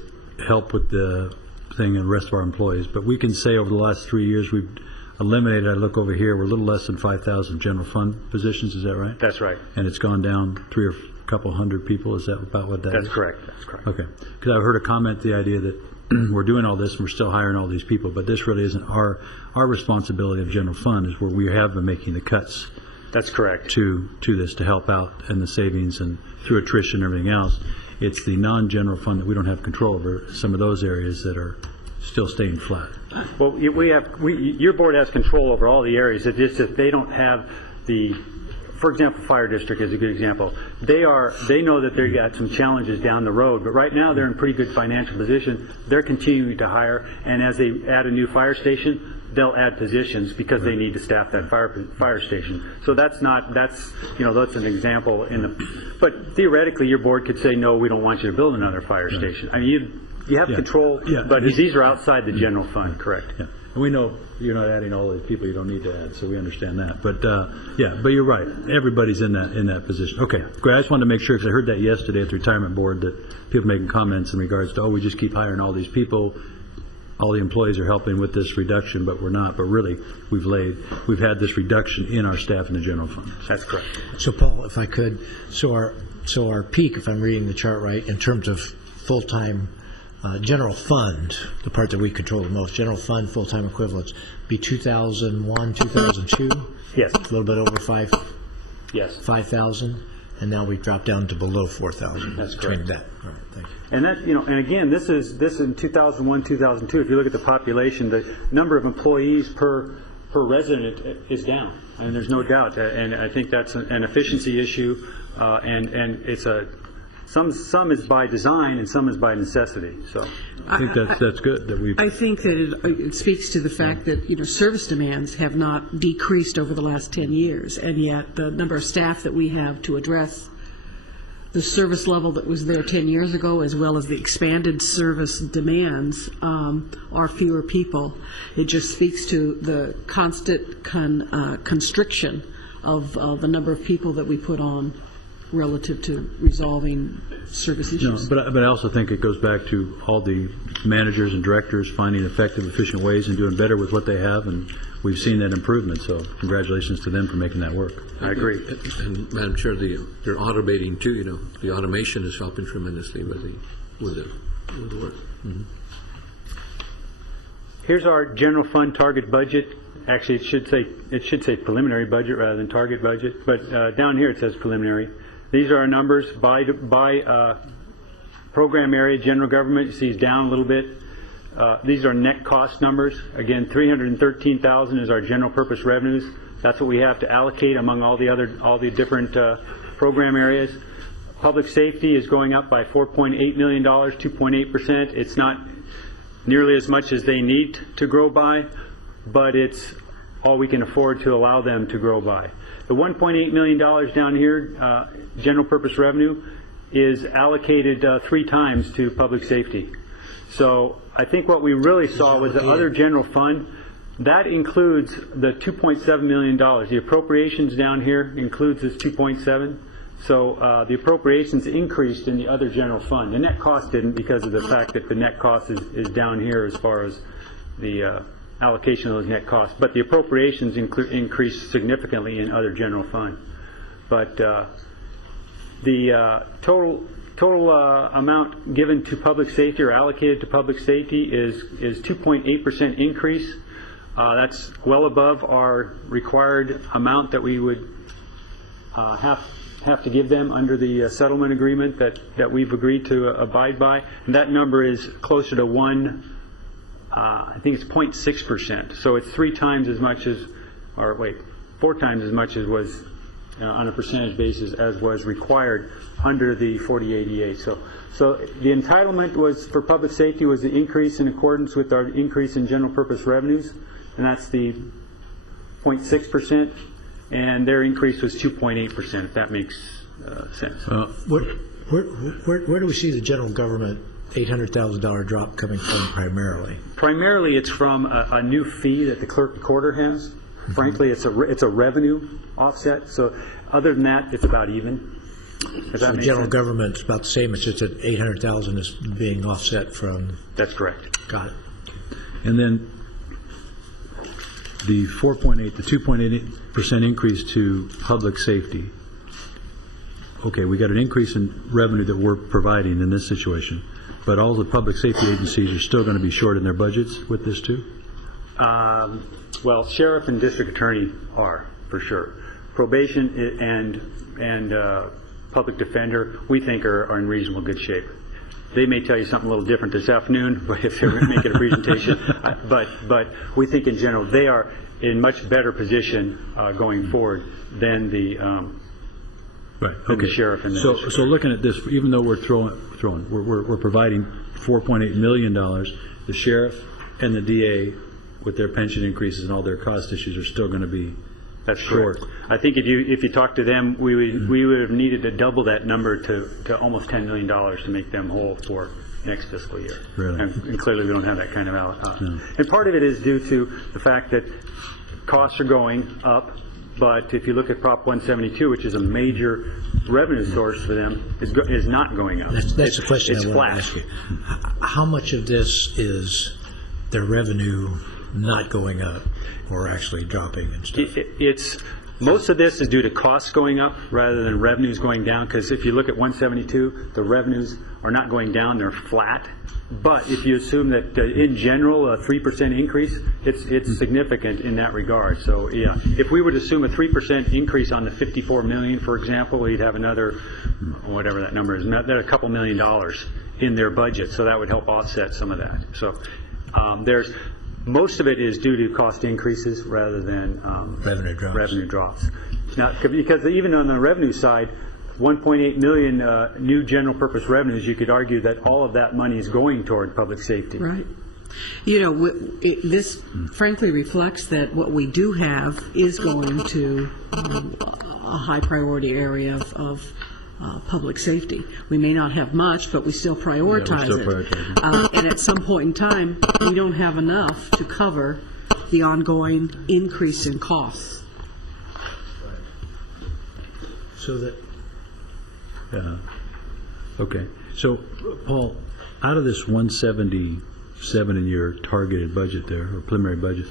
help with the thing and the rest of our employees, but we can say over the last 3 years we've eliminated, I look over here, we're a little less than 5,000 general fund positions, is that right? That's right. And it's gone down a couple hundred people, is that about what that is? That's correct. That's correct. Okay. Because I've heard a comment, the idea that we're doing all this and we're still hiring all these people, but this really isn't our responsibility of general fund, is where we have been making the cuts. That's correct. To this, to help out in the savings and through attrition and everything else. It's the non-general fund that we don't have control over, some of those areas that are still staying flat. Well, your board has control over all the areas. It's just that they don't have for example, fire district is a good example. They know that they've got some challenges down the road, but right now they're in pretty good financial position. They're continuing to hire, and as they add a new fire station, they'll add positions because they need to staff that fire station. So that's an example but theoretically your board could say, no, we don't want you to build another fire station. I mean, you have control, but these are outside the general fund, correct? Yeah. And we know you're not adding all these people you don't need to add, so we understand that. But but you're right. Everybody's in that position. Okay, great. I just wanted to make sure, because I heard that yesterday at the retirement board, that people making comments in regards to, we just keep hiring all these people. All the employees are helping with this reduction, but we're not. But really, we've had this reduction in our staff in the general fund. That's correct. So Paul, if I could, so our peak, if I'm reading the chart right, in terms of full-time general fund, the part that we control the most, general fund full-time equivalents, be 2001, 2002? Yes. A little bit over 5,000? Yes. 5,000, and now we've dropped down to below 4,000. That's correct. That. All right, thank you. And that, and again, this in 2001, 2002. If you look at the population, the number of employees per resident is down, and there's no doubt. And I think that's an efficiency issue, and it's some is by design and some is by necessity. So I think that's good that we. I think that it speaks to the fact that service demands have not decreased over the last 10 years, and yet the number of staff that we have to address the service level that was there 10 years ago, as well as the expanded service demands, are fewer people. It just speaks to the constant constriction of the number of people that we put on relative to resolving service issues. No, but I also think it goes back to all the managers and directors finding effective, efficient ways and doing better with what they have, and we've seen that improvement. So congratulations to them for making that work. I agree. And Madam Chair, they're automating too. The automation is helping tremendously with the work. Mm-hmm. Here's our general fund target budget. Actually, it should say preliminary budget rather than target budget. But down here it says preliminary. These are our numbers by program area. General government, you see, is down a little bit. These are net cost numbers. Again, $313,000 is our general purpose revenues. That's what we have to allocate among all the different program areas. Public safety is going up by $4.8 million, 2.8%. It's not nearly as much as they need to grow by, but it's all we can afford to allow them to grow by. The $1.8 million down here, general purpose revenue, is allocated 3 times to public safety. So I think what we really saw was the other general fund. That includes the $2.7 million. The appropriations down here includes this 2.7. So the appropriations increased in the other general fund. The net cost didn't because of the fact that the net cost is down here as far as the allocation of those net costs. But the appropriations increased significantly in other general fund. But the total amount given to public safety or allocated to public safety is 2.8% increase. That's well above our required amount that we would have to give them under the settlement agreement that we've agreed to abide by. And that number is closer to I think it's 0.6%. So it's 4 times as much as was on a percentage basis as was required under the 4088. So the entitlement was for public safety was the increase in accordance with our increase in general purpose revenues, and that's the 0.6%, and their increase was 2.8%, if that makes sense. Where do we see the general government $800,000 drop coming from primarily? Primarily, it's from a new fee that the clerk recorder has. Frankly, it's a revenue offset. So other than that, it's about even. So general government's about the same. It's just that $800,000 is being offset from. That's correct. Got it. And then the 2.8% increase to public safety. Okay, we got an increase in revenue that we're providing in this situation, but all the public safety agencies are still going to be short in their budgets with this too? Well, sheriff and district attorney are, for sure. Probation and public defender, we think are in reasonable good shape. They may tell you something a little different this afternoon if they're making a presentation, but we think in general they are in much better position going forward than the the sheriff and the district. So looking at this, even though we're we're providing $4.8 million, the sheriff and the DA with their pension increases and all their cost issues are still going to be short. Correct. I think if you talk to them, we would have needed to double that number to almost $10 million to make them whole for next fiscal year. Really? And clearly we don't have that kind of And part of it is due to the fact that costs are going up, but if you look at Prop 172, which is a major revenue source for them, is not going up. That's the question it's I want to ask you. How much of this is their revenue not going up or actually dropping and stuff? Most of this is due to costs going up rather than revenues going down, because if you look at 172, the revenues are not going down, they're flat. But if you assume that in general a 3% increase, it's significant in that regard. So yeah, if we would assume a 3% increase on the 54 million, for example, we'd have another, whatever that number is, a couple $1 million in their budget. So that would help offset some of that. So most of it is due to cost increases rather than revenue drops. Now, because even on the revenue side, 1.8 million new general purpose revenues, you could argue that all of that money is going toward public safety. Right. You know, this frankly reflects that what we do have is going to a high priority area of public safety. We may not have much, but we still prioritize it. And at some point in time, we don't have enough to cover the ongoing increase in costs. So that. Okay. So, Paul, out of this 177 in your targeted budget there, or preliminary budget,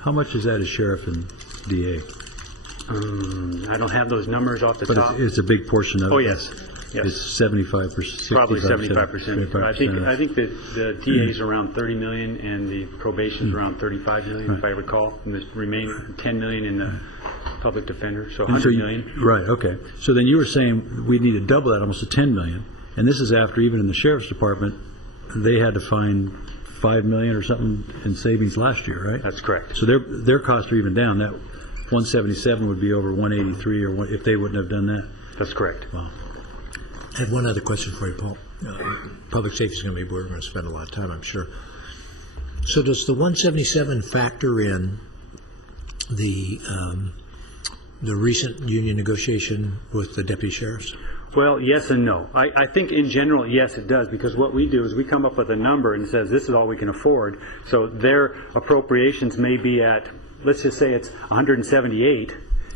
how much is that as sheriff and DA? I don't have those numbers off the top. But it's a big portion of it. Oh, yes. It's 75%. Probably 75%. I think that the DA is around 30 million and the probation is around 35 million, if I recall, and the remaining 10 million in the public defender, so 100 million. Right, okay. So then you were saying we need to double that, almost to 10 million, and this is after even in the sheriff's department, they had to find 5 million or something in savings last year, right? That's correct. So their costs are even down. That 177 would be over 183 or if they wouldn't have done that. That's correct. Wow. I have one other question for you, Paul. Public safety is going to be where we're going to spend a lot of time, I'm sure. So does the 177 factor in the recent union negotiation with the deputy sheriffs? Well, yes and no. I think in general, yes, it does, because what we do is we come up with a number and says this is all we can afford. So their appropriations may be at, let's just say it's 178,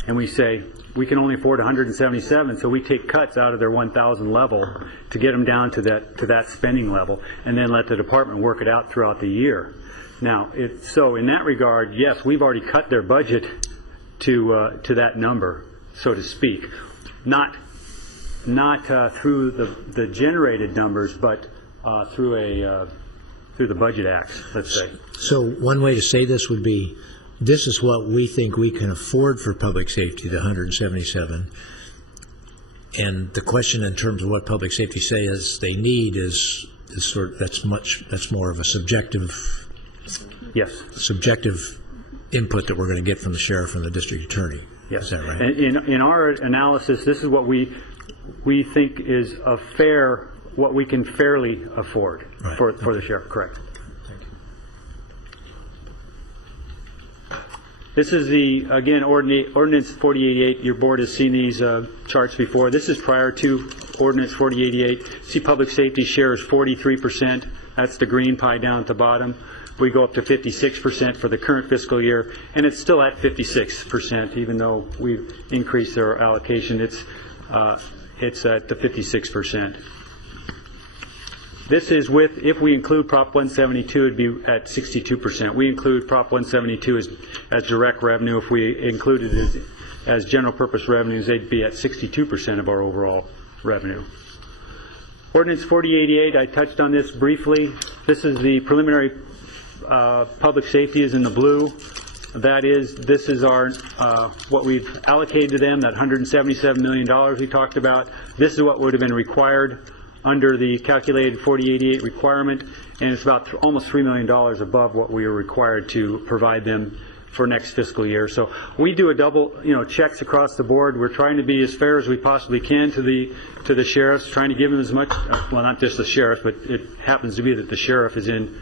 and we say, we can only afford 177, so we take cuts out of their 1,000 level to get them down to that spending level, and then let the department work it out throughout the year. Now, so in that regard, yes, we've already cut their budget to that number, so to speak. Not through the generated numbers, but through the budget acts, let's say. So one way to say this would be, this is what we think we can afford for public safety, the 177. And the question in terms of what public safety says they need is that's more of a subjective input that we're going to get from the sheriff and the district attorney. Yes. Is that right? And in our analysis, this is what we think is a fair, what we can fairly afford for the sheriff. Correct. This is again, Ordinance 4088. Your board has seen these charts before. This is prior to Ordinance 4088. See, public safety share is 43%. That's the green pie down at the bottom. We go up to 56% for the current fiscal year, and it's still at 56%, even though we've increased our allocation. It's at the 56%. This is with, if we include Prop 172, it'd be at 62%. We include Prop 172 as direct revenue. If we included it as general purpose revenues, they'd be at 62% of our overall revenue. Ordinance 4088, I touched on this briefly. This is the preliminary public safety is in the blue. This is our what we've allocated to them, that $177 million we talked about. This is what would have been required under the calculated 4088 requirement, and it's about almost $3 million above what we are required to provide them for next fiscal year. So we do a double, checks across the board. We're trying to be as fair as we possibly can to the sheriffs, trying to give them as much, well, not just the sheriff, but it happens to be that the sheriff is in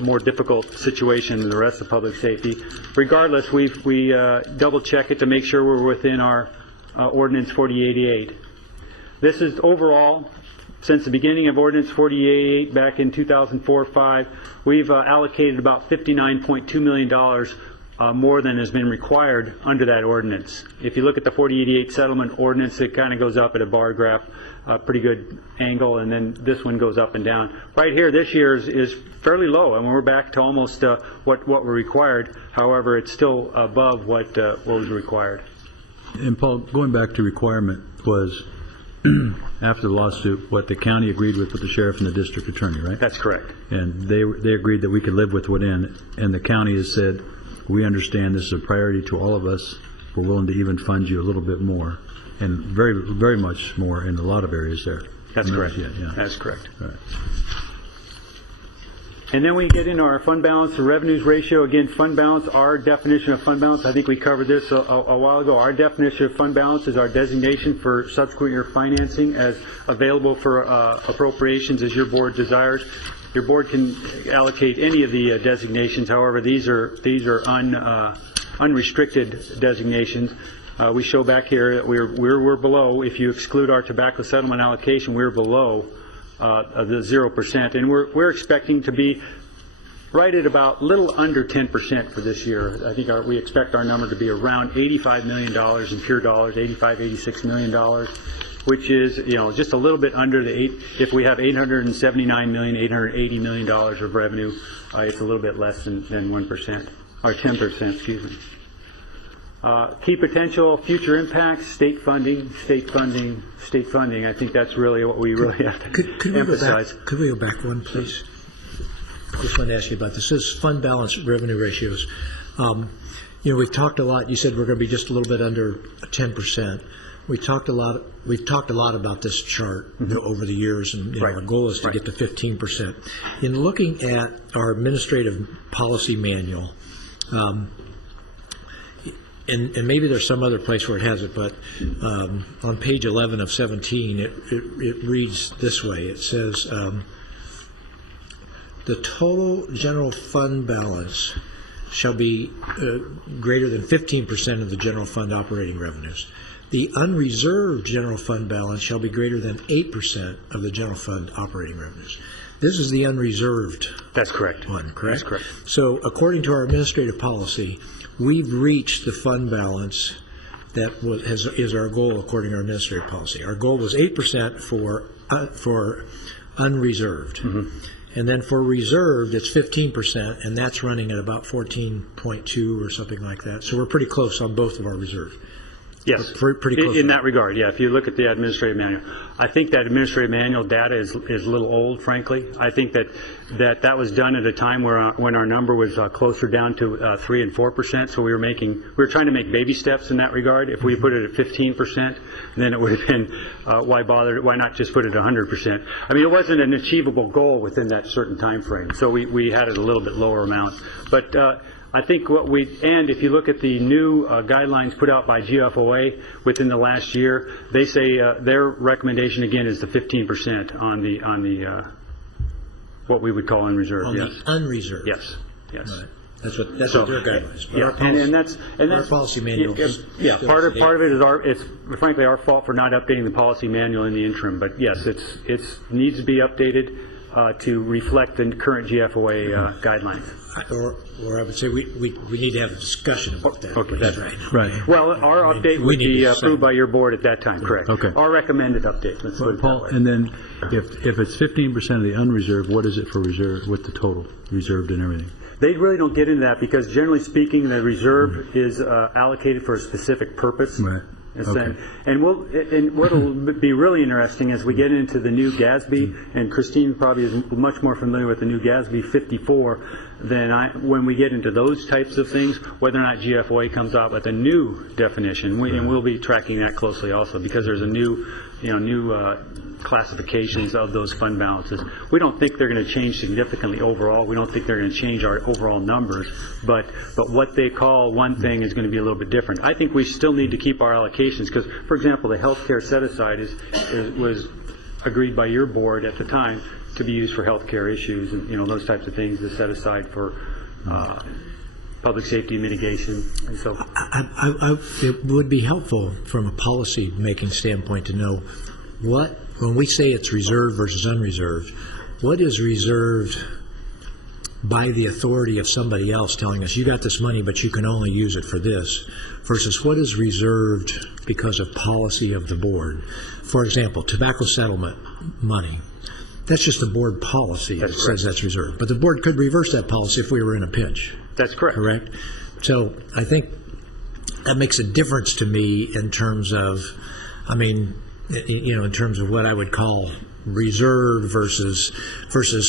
more difficult situation than the rest of public safety. Regardless, we double check it to make sure we're within our Ordinance 4088. This is overall, since the beginning of Ordinance 4088 back in 2004-05, we've allocated about $59.2 million more than has been required under that ordinance. If you look at the 4088 settlement ordinance, it kind of goes up at a bar graph, a pretty good angle, and then this one goes up and down. Right here, this year is fairly low, and we're back to almost what we're required. However, it's still above what was required. And Paul, going back to requirement was after the lawsuit, what the county agreed with the sheriff and the district attorney, right? That's correct. And they agreed that we could live with what in, and the county has said, we understand this is a priority to all of us. We're willing to even fund you a little bit more, and very, very much more in a lot of areas there. That's correct. Yeah. That's correct. All right. And then we get into our fund balance to revenues ratio. Again, fund balance, our definition of fund balance, I think we covered this a while ago. Our definition of fund balance is our designation for subsequent year financing as available for appropriations as your board desires. Your board can allocate any of the designations. However, these are unrestricted designations. We show back here that we're below. If you exclude our tobacco settlement allocation, we're below the 0%, and we're expecting to be right at about little under 10% for this year. I think we expect our number to be around $85 million in pure dollars, $86 million, which is just a little bit under if we have $879 million, $880 million of revenue, it's a little bit less than 1% or 10%, excuse me. Key potential, future impacts, state funding. I think that's really what we really have to emphasize. Could we go back one, please? Just wanted to ask you about this. This is fund balance revenue ratios. We've talked a lot. You said we're going to be just a little bit under 10%. We've talked a lot about this chart over the years, and our goal is to get to 15%. In looking at our administrative policy manual, and maybe there's some other place where it has it, but on page 11 of 17, it reads this way. It says, the total general fund balance shall be greater than 15% of the general fund operating revenues. The unreserved general fund balance shall be greater than 8% of the general fund operating revenues. This is the unreserved. That's correct. One, correct? That's correct. So according to our administrative policy, we've reached the fund balance that is our goal according to our administrative policy. Our goal was 8% for unreserved. Mm-hmm. And then for reserved, it's 15%, and that's running at about 14.2 or something like that. So we're pretty close on both of our reserves. Yes, pretty close in that regard. Yeah, if you look at the administrative manual, I think that administrative manual data is a little old, frankly. I think that was done at a time where when our number was closer down to 3 and 4%. So we were trying to make baby steps in that regard. If we put it at 15%, then it would have been why bother? Why not just put it at 100%? I mean, it wasn't an achievable goal within that certain time frame. So we had it a little bit lower amount, but. I think and if you look at the new guidelines put out by GFOA within the last year, they say their recommendation again is the 15% on the what we would call unreserved. On yes. the unreserved. Yes. Yes. Right. That's what their guidelines. But Yeah, our policy, and that's our policy manual. Yeah, part of it is it's frankly our fault for not updating the policy manual in the interim. But yes, it needs to be updated to reflect the current GFOA guidelines. Or I would say we need to have a discussion about that. Okay, that's right. Right. Well, our update would be approved by your board at that time, correct? Okay. Our recommended update, let's put it that Paul, way. and then if it's 15% of the unreserved, what is it for reserve, with the total reserved and everything? They really don't get into that because generally speaking, the reserve is allocated for a specific purpose. Right. Okay. And what'll be really interesting as we get into the new GASB, and Christine probably is much more familiar with the new GASB 54 than when we get into those types of things, whether or not GFOA comes out with a new definition, and we'll be tracking that closely also because there's a new classifications of those fund balances. We don't think they're going to change significantly overall. We don't think they're going to change our overall numbers, but what they call one thing is going to be a little bit different. I think we still need to keep our allocations because, for example, the healthcare set-aside was agreed by your board at the time to be used for healthcare issues and those types of things to set aside for public safety mitigation. And so it would be helpful from a policy making standpoint to know when we say it's reserved versus unreserved, what is reserved by the authority of somebody else telling us you got this money but you can only use it for this, versus what is reserved because of policy of the board. For example, tobacco settlement money. That's just a board policy that says that's reserved. But the board could reverse that policy if we were in a pinch. That's correct. Correct? So I think that makes a difference to me in terms of, in terms of what I would call reserved versus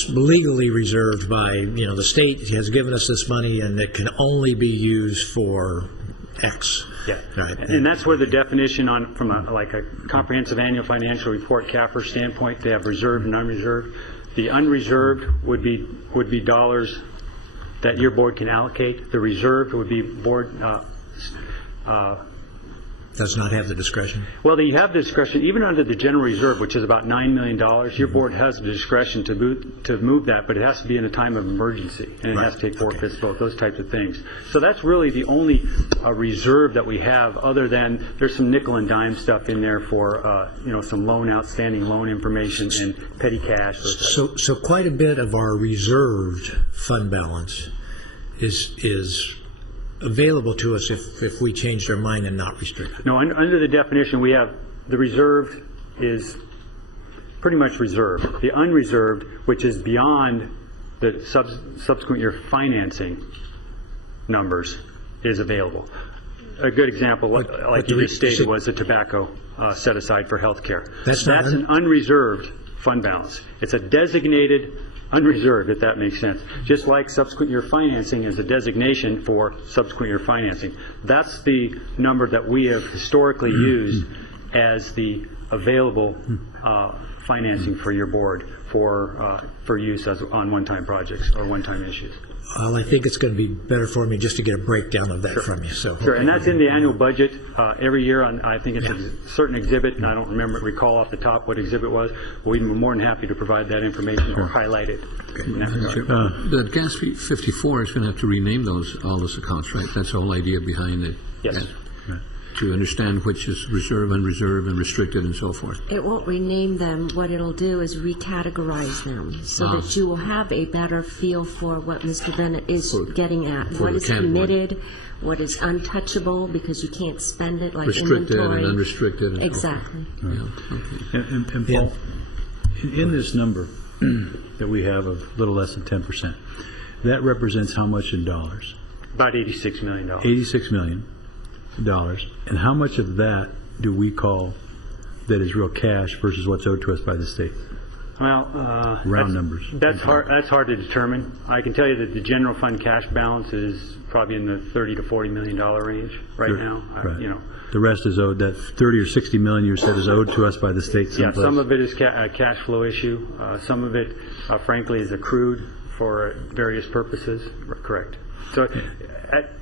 legally reserved by, the state has given us this money and it can only be used for X. Yeah, right. And that's where the definition from a comprehensive annual financial report CAFR standpoint, they have reserved and unreserved. The unreserved would be dollars that your board can allocate. The reserved would be board does not have the discretion. Well, you have the discretion even under the general reserve, which is about $9 million. Your board has the discretion to move that, but it has to be in a time of emergency, and it has to take 4/5 vote, those types of things. So that's really the only reserve that we have, other than there's some nickel and dime stuff in there for some outstanding loan information and petty cash. So quite a bit of our reserved fund balance is available to us if we changed our mind and not restricted. No, under the definition we have, the reserved is pretty much reserved. The unreserved, which is beyond the subsequent year financing numbers, is available. A good example, like you just stated, was the tobacco set aside for health care. That's an unreserved fund balance. It's a designated unreserved, if that makes sense. Just like subsequent year financing is a designation for subsequent year financing. That's the number that we have historically used as the available financing for your board for use on one-time projects or one-time issues. Well, I think it's going to be better for me just to get a breakdown of that from you. So sure, and that's in the annual budget every year. I think it's a certain exhibit, and I don't recall off the top what exhibit it was. We'd be more than happy to provide that information or highlight it. The GAS 54 is going to have to rename all those accounts, right? That's the whole idea behind it. Yes. to understand which is reserve, unreserved, and restricted, and so forth. It won't rename them. What it'll do is recategorize them so that you will have a better feel for what Mr. Bennett is getting at. What is committed, what is untouchable because you can't spend it, like restricted inventory. And unrestricted. And exactly. And Paul, in this number that we have of a little less than 10%, that represents how much in dollars? About $86 million. $86 million. And how much of that do we call that is real cash versus what's owed to us by the state? Well, round numbers. That's hard to determine. I can tell you that the general fund cash balance is probably in the $30 to $40 million range right now. Right. The rest is owed. That 30 or 60 million you said is owed to us by the state. Yeah, some of it is a cash flow issue. Some of it, frankly, is accrued for various purposes. Correct. So,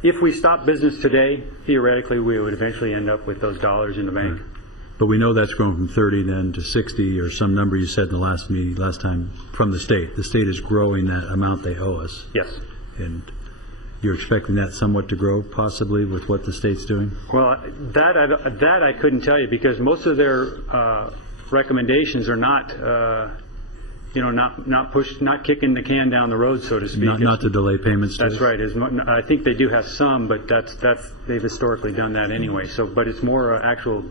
if we stop business today, theoretically, we would eventually end up with those dollars in the bank. Right. But we know that's grown from 30 then to 60 or some number you said in the last meeting, last time, from the state. The state is growing that amount they owe us. Yes. And you're expecting that somewhat to grow, possibly, with what the state's doing? Well, that I couldn't tell you because most of their recommendations are not, not kicking the can down the road, so to speak. Not to delay payments. That's right. I think they do have some, but they've historically done that anyway. So, but it's more actual.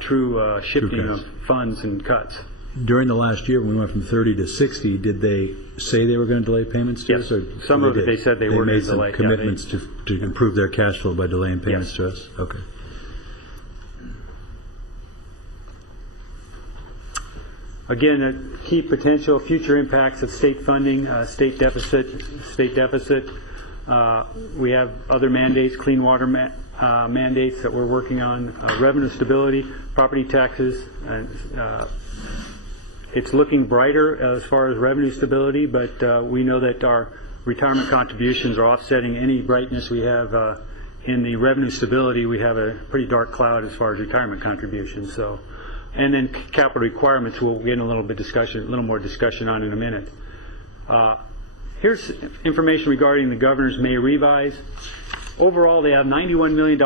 True shifting of funds and cuts. During the last year, when we went from 30 to 60, did they say they were going to delay payments to us? Or some of it they said they were going to delay. They made some commitments to improve their cash flow by delaying payments to us? Okay. Again, key potential future impacts of state funding, state deficit. We have other mandates, clean water mandates that we're working on, revenue stability, property taxes. It's looking brighter as far as revenue stability, but we know that our retirement contributions are offsetting any brightness we have in the revenue stability. We have a pretty dark cloud as far as retirement contributions. So, and then capital requirements we'll get in a little more discussion on in a minute. Here's information regarding the governor's May revise. Overall, they have $91 billion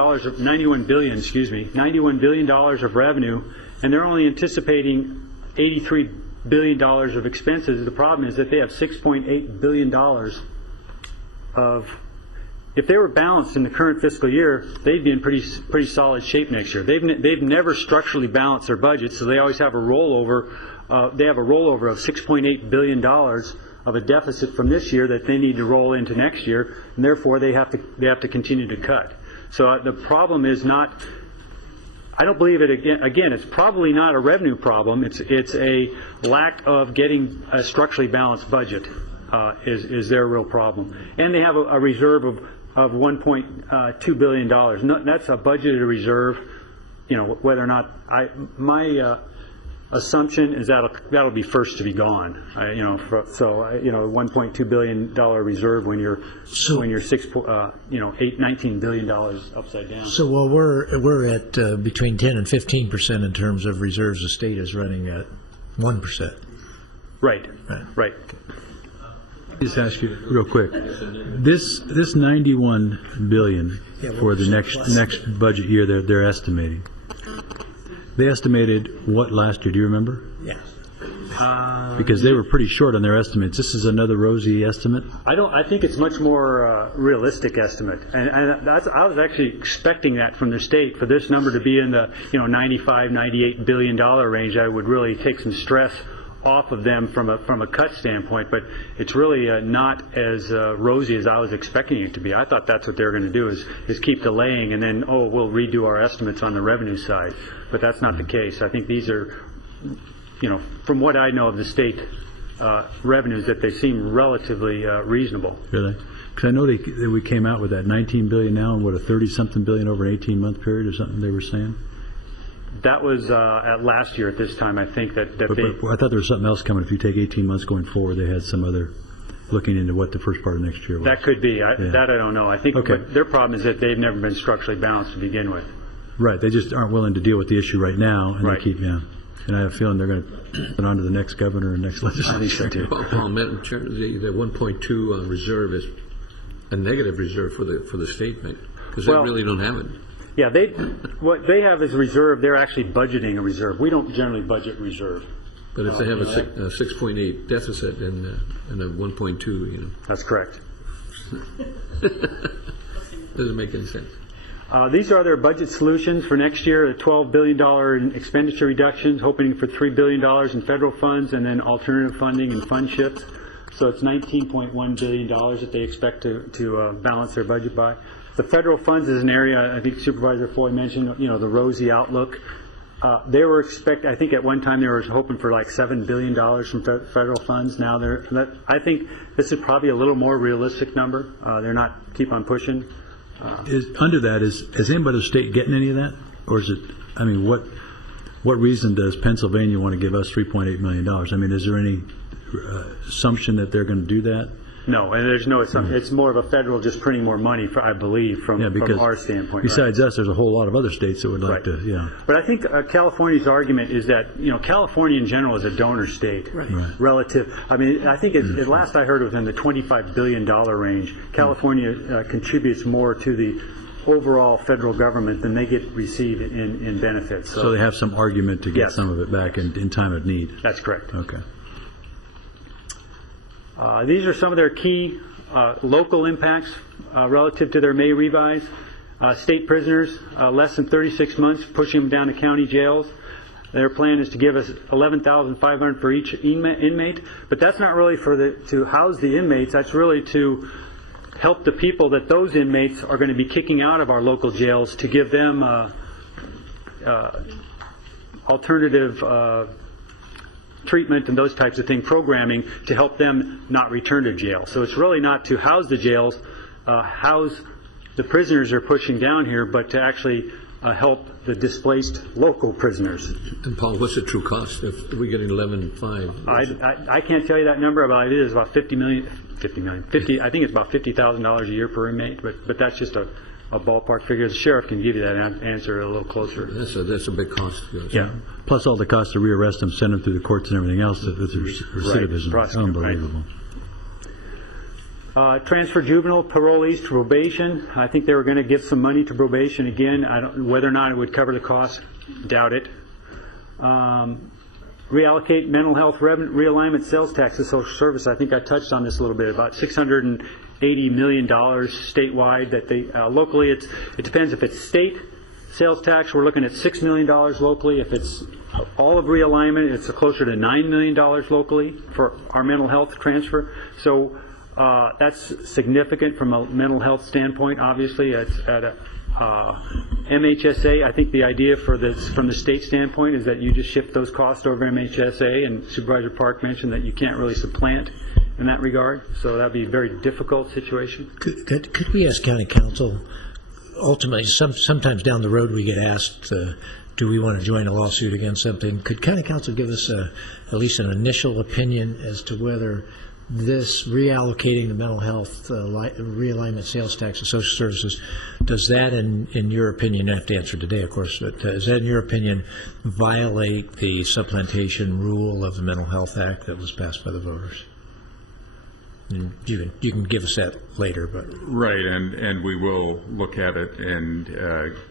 of revenue, and they're only anticipating $83 billion of expenses. The problem is that they have $6.8 billion of. If they were balanced in the current fiscal year, they'd be in pretty solid shape next year. They've never structurally balanced their budget, so they always have a rollover. They have a rollover of $6.8 billion of a deficit from this year that they need to roll into next year, and therefore they have to continue to cut. So the problem is not. I don't believe it. Again, it's probably not a revenue problem. It's a lack of getting a structurally balanced budget is their real problem. And they have a reserve of $1.2 billion. That's a budgeted reserve. Whether or not my assumption is that'll be first to be gone. $1.2 billion reserve when you're $19 billion upside down. So while we're at between 10 and 15% in terms of reserves, the state is running at 1%. Right. Just ask you real quick. This $91 billion for the next budget year they're estimating. They estimated what last year? Do you remember? Yeah. Because they were pretty short on their estimates. This is another rosy estimate. I think it's much more realistic estimate, and I was actually expecting that from the state for this number to be in the $95-98 billion range. I would really take some stress off of them from a cut standpoint, but it's really not as rosy as I was expecting it to be. I thought that's what they're going to do is keep delaying, and then we'll redo our estimates on the revenue side. But that's not the case. I think these are, from what I know of the state revenues, that they seem relatively reasonable. Really? Because I know we came out with that $19 billion now, and what, a 30-something billion over an 18-month period or something they were saying? That was at last year at this time. I think that but I thought there was something else coming. If you take 18 months going forward, they had some other looking into what the first part of next year was. That could be. That I don't know. I think their problem is that they've never been structurally balanced to begin with. Right. They just aren't willing to deal with the issue right now, and they keep, and I have a feeling they're going to put on to the next governor and next legislature. Paul, Madam Chair, the 1.2 reserve is a negative reserve for the state, because they really don't have it. Yeah, what they have is reserve, they're actually budgeting a reserve. We don't generally budget reserve. But if they have a 6.8 deficit and a 1.2, you know. That's correct. Doesn't make any sense. These are their budget solutions for next year, $12 billion in expenditure reductions, hoping for $3 billion in federal funds, and then alternative funding and fund shifts. So it's $19.1 billion that they expect to balance their budget by. The federal funds is an area, I think Supervisor Foy mentioned, you know, the rosy outlook. They were I think at one time they were hoping for like $7 billion from federal funds. Now I think this is probably a little more realistic number. They're not keep on pushing. Under that, is anybody in the state getting any of that? Or is it, I mean, what reason does Pennsylvania want to give us $3.8 million? I mean, is there any assumption that they're going to do that? No, and there's no assumption. It's more of a federal just printing more money, I believe, from our standpoint. Besides us, there's a whole lot of other states that would like to, you know. But I think California's argument is that, you know, California in general is a donor state relative. I mean, I think at last I heard it was in the $25 billion range. California contributes more to the overall federal government than they receive in benefits. So they have some argument to get some of it back in time of need. That's correct. Okay. These are some of their key local impacts relative to their May revise. State prisoners, less than 36 months, pushing them down to county jails. Their plan is to give us $11,500 for each inmate, but that's not really to house the inmates. That's really to help the people that those inmates are going to be kicking out of our local jails, to give them alternative treatment and those types of things, programming to help them not return to jail. So it's really not to house the jails, house the prisoners are pushing down here, but to actually help the displaced local prisoners. And Paul, what's the true cost if we're getting 11.5? I can't tell you that number, but it is about $50 million. I think it's about $50,000 a year per inmate, but that's just a ballpark figure. The sheriff can give you that answer a little closer. That's a big cost. Yeah. Plus all the costs to rearrest them, send them through the courts and everything else. With recidivism. Right. Unbelievable. Transfer juvenile parolees to probation. I think they were going to give some money to probation again. Whether or not it would cover the cost, doubt it. Reallocate mental health realignment sales tax to social service. I think I touched on this a little bit, about $680 million statewide. That they locally, it depends if it's state sales tax. We're looking at $6 million locally. If it's all of realignment, it's closer to $9 million locally for our mental health transfer. So that's significant from a mental health standpoint. Obviously, it's at a MHSA. I think the idea from the state standpoint is that you just shift those costs over to MHSA, and Supervisor Park mentioned that you can't really supplant in that regard, so that'd be a very difficult situation. Could we ask County Council, ultimately, sometimes down the road we get asked, do we want to join a lawsuit against something? Could County Council give us at least an initial opinion as to whether this reallocating the mental health realignment sales tax and social services, does that, in your opinion, you have to answer today, of course, but does that, in your opinion, violate the supplantation rule of the Mental Health Act that was passed by the voters? And you can give us that later, but right, and we will look at it and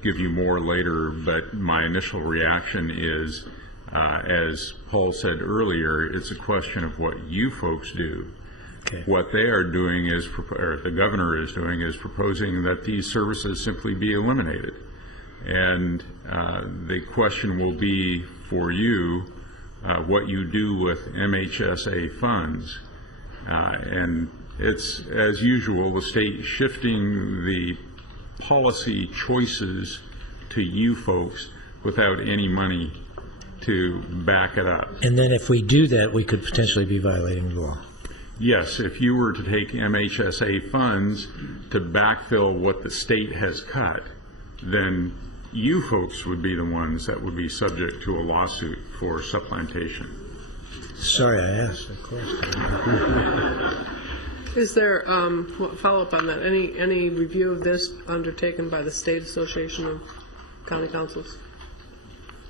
give you more later. But my initial reaction is, as Paul said earlier, it's a question of what you folks do. Okay. What they are doing is, or the governor is doing, is proposing that these services simply be eliminated. And the question will be for you what you do with MHSA funds. And it's, as usual, the state shifting the policy choices to you folks without any money to back it up. And then if we do that, we could potentially be violating the law. Yes, if you were to take MHSA funds to backfill what the state has cut, then you folks would be the ones that would be subject to a lawsuit for supplantation. Sorry I asked that question. Is there, follow up on that, any review of this undertaken by the State Association of County Councils?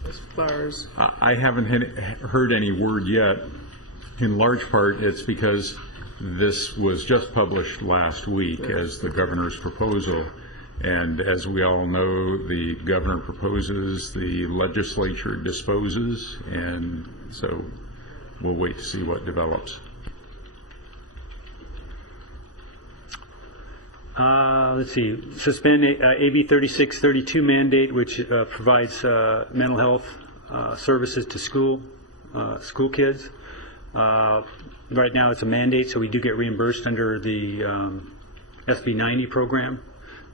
As far as I haven't heard any word yet. In large part, it's because this was just published last week as the governor's proposal, And as we all know, the governor proposes, the legislature disposes, and so we'll wait to see what develops. Let's see, suspend AB 3632 mandate, which provides mental health services to school kids. Right now it's a mandate, so we do get reimbursed under the SB 90 program.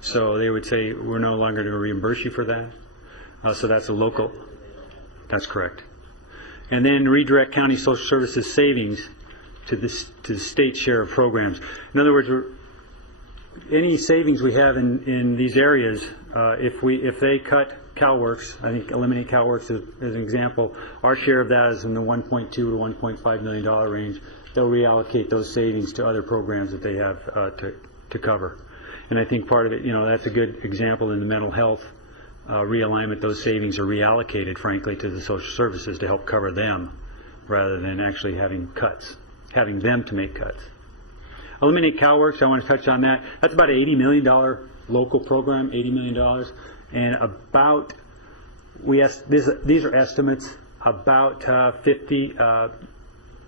So they would say, we're no longer going to reimburse you for that. So that's a local. That's correct. And then redirect county social services savings to the state share of programs. In other words, any savings we have in these areas, if they cut CalWORKs, I think eliminate CalWORKs as an example, our share of that is in the $1.2 to $1.5 million range. They'll reallocate those savings to other programs that they have to cover. And I think part of it, that's a good example in the mental health realignment. Those savings are reallocated, frankly, to the social services to help cover them rather than actually having them to make cuts. Eliminate CalWORKs, I want to touch on that. That's about an $80 million local program, $80 million. And about, these are estimates, about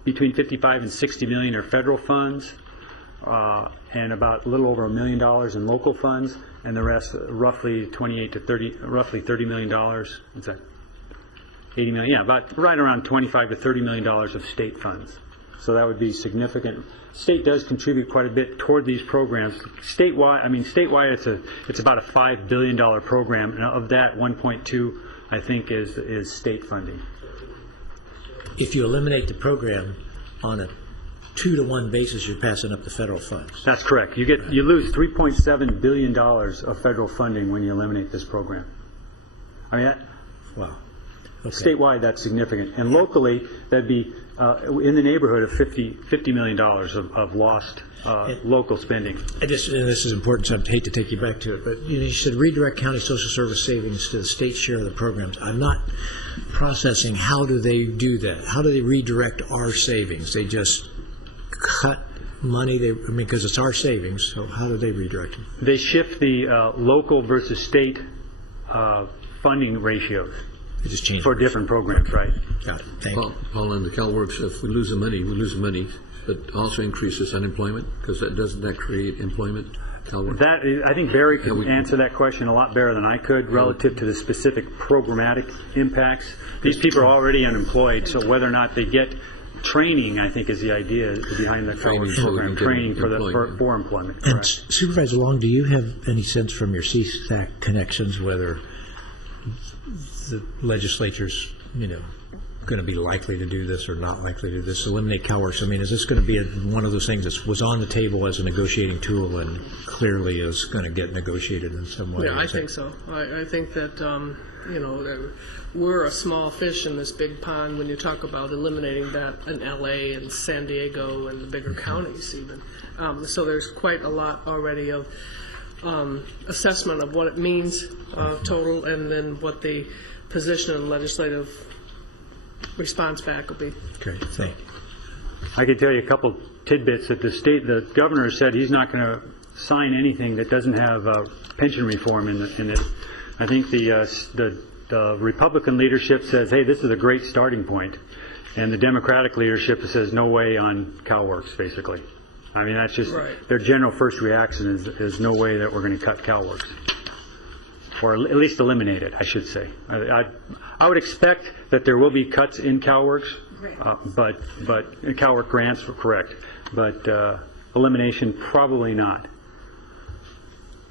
between 55 and 60 million are federal funds, and about a little over $1 million in local funds, and the rest roughly $30 million. What's that? 80 million, yeah, about right around 25 to $30 million of state funds. So that would be significant. State does contribute quite a bit toward these programs. Statewide, it's about a $5 billion program, and of that, 1.2, I think, is state funding. If you eliminate the program on a 2-to-1 basis, you're passing up the federal funds. That's correct. You lose $3.7 billion of federal funding when you eliminate this program. I mean, wow. Okay. Statewide, that's significant, and locally, that'd be in the neighborhood of $50 million of lost local spending. And this is important, so I hate to take you back to it, but you said redirect county social service savings to the state share of the programs. I'm not processing how do they do that? How do they redirect our savings? They just cut money, because it's our savings, so how do they redirect them? They shift the local versus state funding ratios. They just change for different programs, right? Got it. Thank you. Paul, on the CalWORKs, if we lose the money, we lose the money, but also increases unemployment, because doesn't that create employment? That I think Barry could answer that question a lot better than I could relative to the specific programmatic impacts. These people are already unemployed, so whether or not they get training, I think, is the idea behind the CalWORKs program. Training for employment. And Supervisor Long, do you have any sense from your CSAC connections whether the legislature's, going to be likely to do this or not likely to do this? Eliminate CalWORKs. I mean, is this going to be one of those things that was on the table as a negotiating tool and clearly is going to get negotiated in some way? Yeah, I think so. I think that, we're a small fish in this big pond when you talk about eliminating that in LA and San Diego and the bigger counties even. So there's quite a lot already of assessment of what it means total, and then what the position of the legislative response back will be. Okay, thank you. I could tell you a couple tidbits that the governor said he's not going to sign anything that doesn't have pension reform in it. I think the Republican leadership says, hey, this is a great starting point, and the Democratic leadership says no way on CalWORKs, basically. I mean, that's just their general first reaction is no way that we're going to cut CalWORKs, or at least eliminate it, I should say. I would expect that there will be cuts in CalWORKs, but CalWORK grants were correct, but elimination probably not.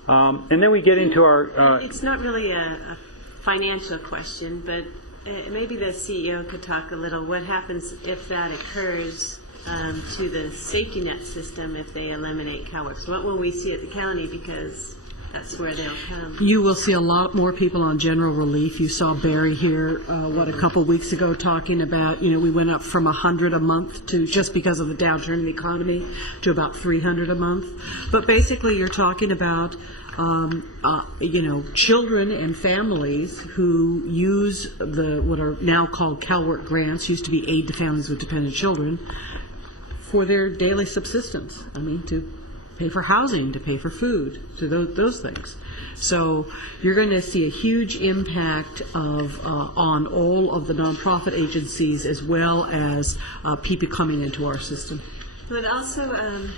And then we get into our. It's not really a financial question, but maybe the CEO could talk a little. What happens if that occurs to the safety net system if they eliminate CalWORKs? What will we see at the county, because that's where they'll come? You will see a lot more people on general relief. You saw Barry here, a couple weeks ago talking about, we went up from 100 a month to, just because of the downturn in the economy, to about 300 a month. But basically you're talking about children and families who use what are now called CalWORK grants, used to be aid to families with dependent children, for their daily subsistence. I mean, to pay for housing, to pay for food, to those things. So you're going to see a huge impact on all of the nonprofit agencies as well as people coming into our system. But also,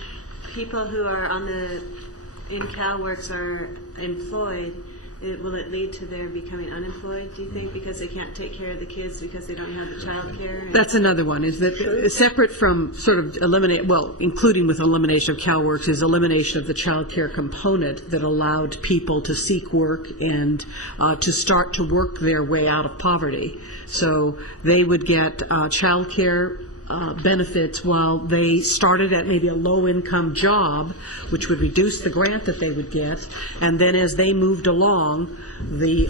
people who are in CalWorks are employed. Will it lead to their becoming unemployed, do you think, because they can't take care of the kids because they don't have the child care? That's another one, is that separate from sort of including with elimination of CalWorks, is elimination of the child care component that allowed people to seek work and to start to work their way out of poverty. So they would get child care benefits while they started at maybe a low-income job, which would reduce the grant that they would get, and then as they moved along, the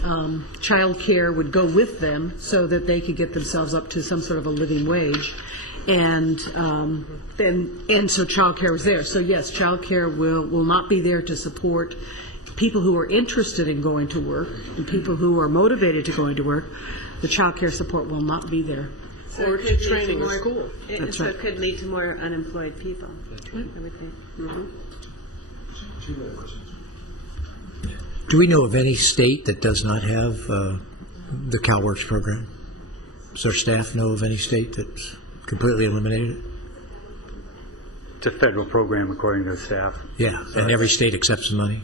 child care would go with them so that they could get themselves up to some sort of a living wage. And so child care was there. So yes, child care will not be there to support people who are interested in going to work and people who are motivated to going to work. The child care support will not be there. Or to training or school. That's right. It could lead to more unemployed people. Do we know of any state that does not have the CalWorks program? Does our staff know of any state that's completely eliminated it? It's a federal program, according to the staff. Yeah, and every state accepts the money?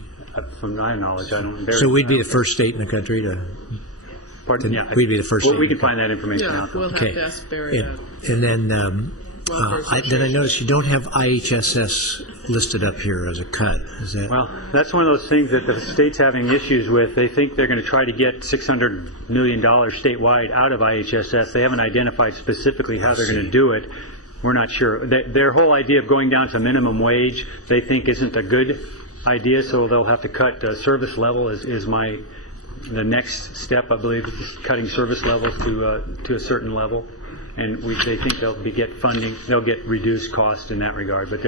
From my knowledge, I don't. So we'd be the first state in the country to... Pardon? Yeah, we'd be the first. Well, we can find that information out. We'll have to ask Barry. And then I noticed you don't have IHSS listed up here as a cut. Is that? Well, that's one of those things that the state's having issues with. They think they're going to try to get $600 million statewide out of IHSS. They haven't identified specifically how they're going to do it. We're not sure. Their whole idea of going down to minimum wage, they think isn't a good idea, so they'll have to cut service level the next step, I believe, is cutting service levels to a certain level, and they think they'll get funding. They'll get reduced cost in that regard. But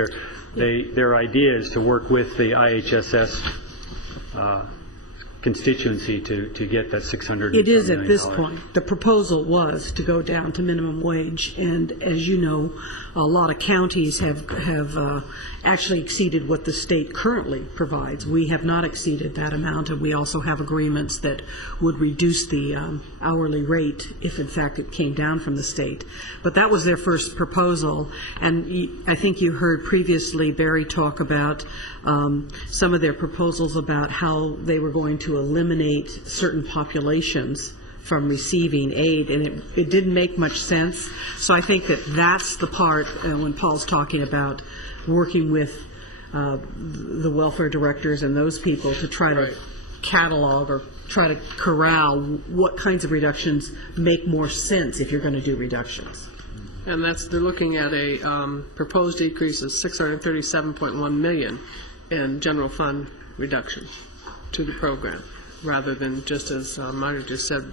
their idea is to work with the IHSS constituency to get that $600 million. It is at this point. The proposal was to go down to minimum wage, and as you know, a lot of counties have actually exceeded what the state currently provides. We have not exceeded that amount, and we also have agreements that would reduce the hourly rate if in fact it came down from the state. But that was their first proposal, and I think you heard previously Barry talk about some of their proposals about how they were going to eliminate certain populations from receiving aid, and it didn't make much sense. So I think that's the part when Paul's talking about working with the welfare directors and those people to try to catalog or try to corral what kinds of reductions make more sense if you're going to do reductions. And they're looking at a proposed decrease of $637.1 million in general fund reduction to the program, rather than just as Marty just said,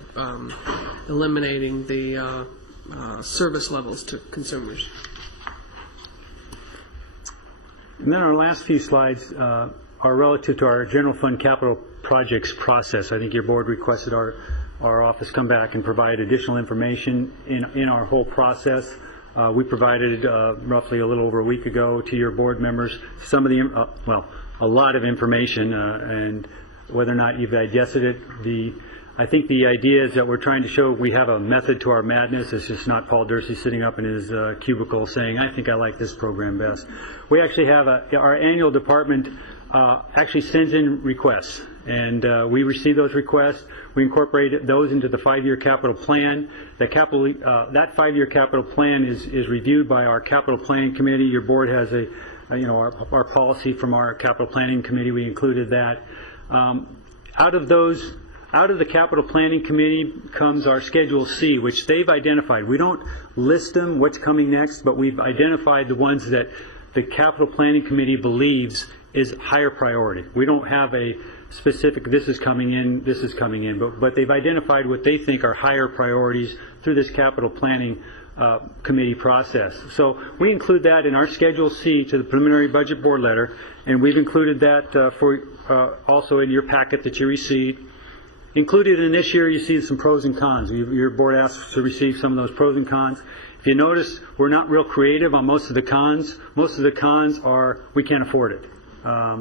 eliminating the service levels to consumers. And then our last few slides are relative to our general fund capital projects process. I think your board requested our office come back and provide additional information in our whole process. We provided roughly a little over a week ago to your board members some of the, a lot of information, and whether or not you've digested it, I think the idea is that we're trying to show we have a method to our madness. It's just not Paul Dursey sitting up in his cubicle saying, I think I like this program best. We actually have our annual department actually sends in requests, and we receive those requests. We incorporate those into the 5-year capital plan. That 5-year capital plan is reviewed by our capital planning committee. Your board has our policy from our capital planning committee. We included that. Out of the capital planning committee comes our Schedule C, which they've identified. We don't list them, what's coming next, but we've identified the ones that the capital planning committee believes is higher priority. We don't have a specific, this is coming in, but they've identified what they think are higher priorities through this capital planning committee process. So we include that in our Schedule C to the preliminary budget board letter, and we've included that also in your packet that you received. Included in this year, you see some pros and cons. Your board asked to receive some of those pros and cons. If you notice, we're not real creative on most of the cons. Most of the cons are we can't afford it.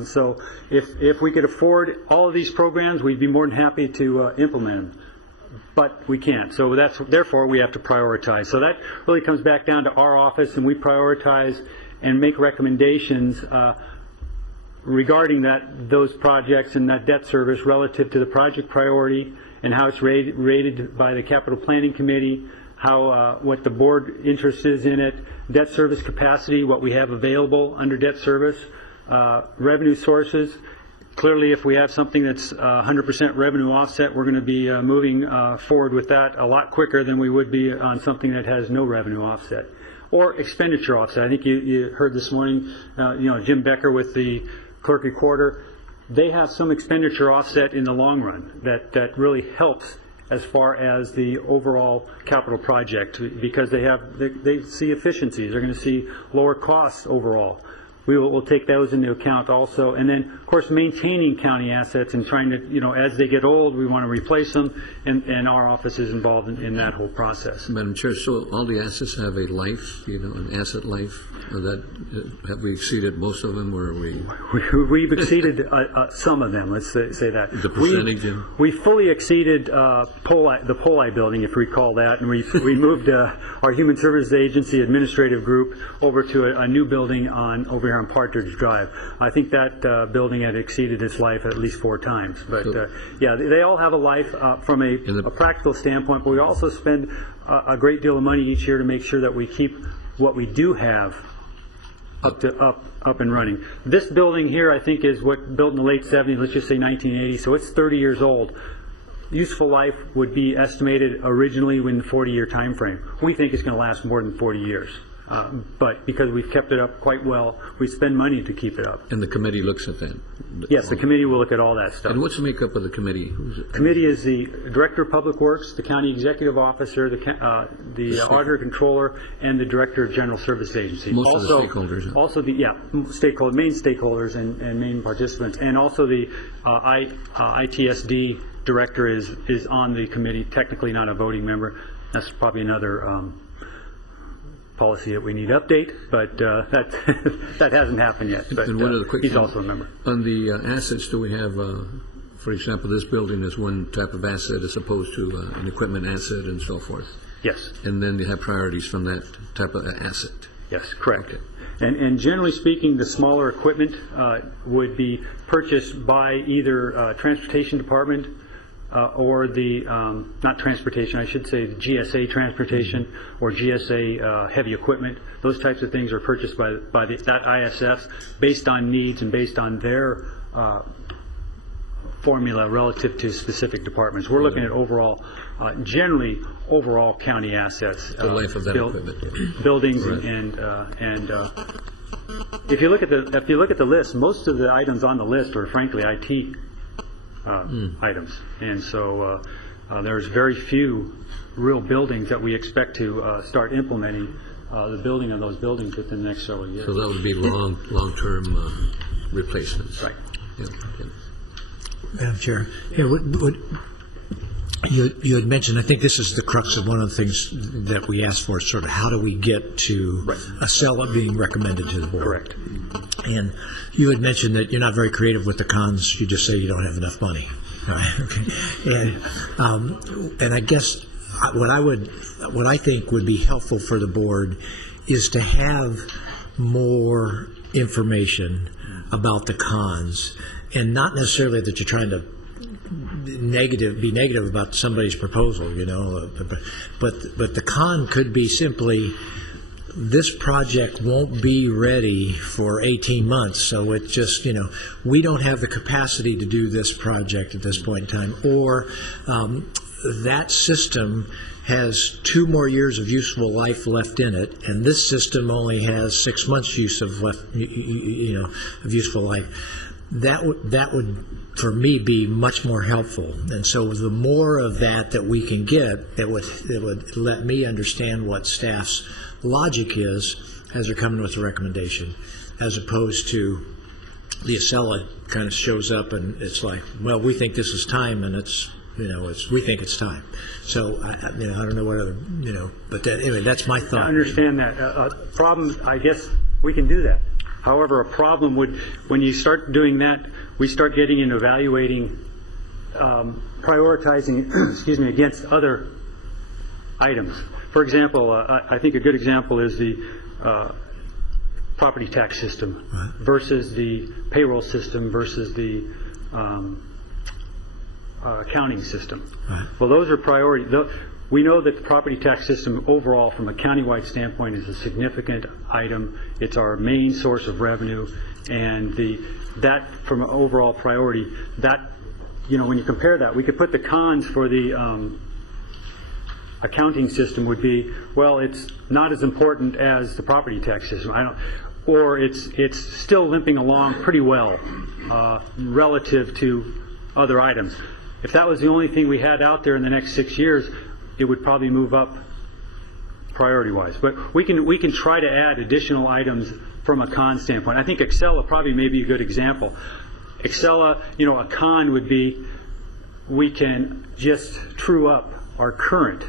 So if we could afford all of these programs, we'd be more than happy to implement them. But we can't. So therefore we have to prioritize. So that really comes back down to our office, and we prioritize and make recommendations regarding those projects and that debt service relative to the project priority and how it's rated by the Capital Planning Committee, what the board interest is in it, debt service capacity, what we have available under debt service, revenue sources. Clearly, if we have something that's 100% revenue offset, we're going to be moving forward with that a lot quicker than we would be on something that has no revenue offset. Or expenditure offset. I think you heard this morning, Jim Becker with the clerk recorder, they have some expenditure offset in the long run that really helps as far as the overall capital project, because they see efficiencies. They're going to see lower costs overall. We'll take those into account also. And then, of course, maintaining county assets and trying to, as they get old, we want to replace them, and our office is involved in that whole process. Madam Chair, so all the assets have a life, an asset life? Have we exceeded most of them, or are we? We've exceeded some of them, let's say that. The percentage? We fully exceeded the Poli building, if you recall that, and we moved our Human Services Agency administrative group over to a new building over here on Partridge Drive. I think that building had exceeded its life at least 4 times. But yeah, they all have a life from a practical standpoint, but we also spend a great deal of money each year to make sure that we keep what we do have up and running. This building here, I think, is built in the late 70s, let's just say 1980, so it's 30 years old. Useful life would be estimated originally within the 40-year time frame. We think it's going to last more than 40 years. But because we've kept it up quite well, we spend money to keep it up. And the committee looks at that? Yes, the committee will look at all that stuff. And what's the makeup of the committee? The committee is the Director of Public Works, the County Executive Officer, the Auditor Controller, and the Director of General Service Agency. Most of the stakeholders. Also main stakeholders and main participants. And also the ITSD Director is on the committee, technically not a voting member. That's probably another policy that we need to update, but that hasn't happened yet. But and one other quick he's also a member. On the assets, do we have, for example, this building is one type of asset as opposed to an equipment asset and so forth? Yes. And then they have priorities from that type of asset? Yes, correct. Okay. And generally speaking, the smaller equipment would be purchased by either Transportation Department or the, not transportation, I should say the GSA transportation or GSA heavy equipment. Those types of things are purchased by that ISF based on needs and based on their formula relative to specific departments. We're looking at overall, generally overall county assets. The life of that equipment. Buildings right. and if you look at the list, most of the items on the list are frankly IT items, and so there's very few real buildings that we expect to start implementing the building of those buildings within the next several years. So that would be long-term replacements. Right. Yeah. Madam Chair, you had mentioned, I think this is the crux of one of the things that we asked for, sort of how do we get to a Acela being recommended to the board? Correct. And you had mentioned that you're not very creative with the cons. You just say you don't have enough money. And I guess what I think would be helpful for the board is to have more information about the cons, and not necessarily that you're trying to be negative about somebody's proposal, but the con could be simply, this project won't be ready for 18 months, so it just, we don't have the capacity to do this project at this point in time, or that system has 2 more years of useful life left in it, and this system only has 6 months use of useful life. That would, for me, be much more helpful. And so the more of that we can get, it would let me understand what staff's logic is as they're coming with a recommendation, as opposed to the Acela kind of shows up and it's like, well, we think this is time, and we think it's time. So I don't know what other, but anyway, that's my thought. I understand that. Problem, I guess we can do that. However, a problem would, when you start doing that, we start getting into evaluating, prioritizing, excuse me, against other items. For example, I think a good example is the property tax system versus the payroll system versus the accounting system. Well, those are priority. We know that the property tax system overall, from a countywide standpoint, is a significant item. It's our main source of revenue, and that from an overall priority, that, you know, when you compare that, we could put the cons for the accounting system would be, well, it's not as important as the property tax system. Or it's still limping along pretty well relative to other items. If that was the only thing we had out there in the next 6 years, it would probably move up priority-wise. But we can try to add additional items from a con standpoint. I think Excella probably may be a good example. Excella, you know, a con would be we can just true up our current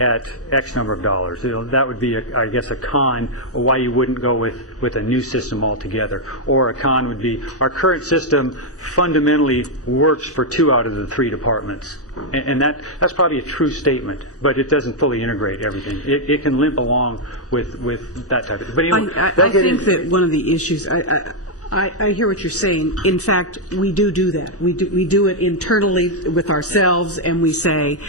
at X number of dollars. You know, that would be, I guess, a con why you wouldn't go with a new system altogether. Or a con would be our current system fundamentally works for 2 out of the 3 departments. And that's probably a true statement, but it doesn't fully integrate everything. It can limp along with that type of thing. But anyway, I think that one of the issues, I hear what you're saying. In fact, we do that. We do it internally with ourselves, and we say,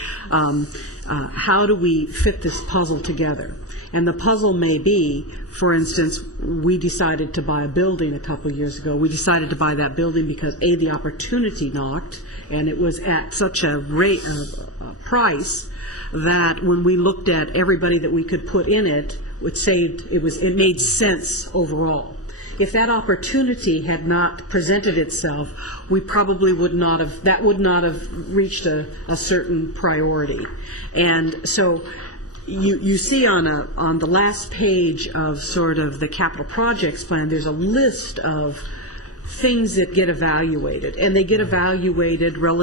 how do we fit this puzzle together? And the puzzle may be, for instance, we decided to buy a building a couple of years ago. We decided to buy that building because, A, the opportunity knocked, and it was at such a rate of price that when we looked at everybody that we could put in it, it made sense overall. If that opportunity had not presented itself, we probably would not have reached a certain priority. And so you see on the last page of sort of the capital projects plan, there's a list of things that get evaluated, and they get evaluated a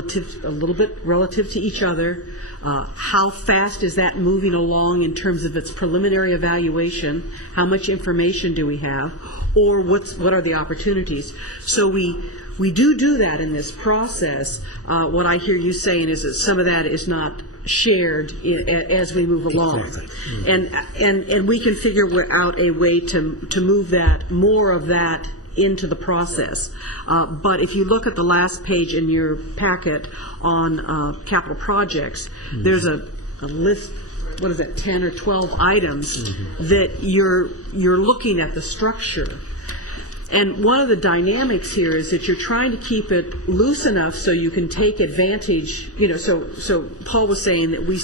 little bit relative to each other. How fast is that moving along in terms of its preliminary evaluation? How much information do we have? Or what are the opportunities? So we do that in this process. What I hear you saying is that some of that is not shared as we move along. Exactly. And we can figure out a way to move more of that into the process. But if you look at the last page in your packet on capital projects, there's a list, what is it, 10 or 12 items that you're looking at the structure. And one of the dynamics here is that you're trying to keep it loose enough so you can take advantage, you know, so Paul was saying that we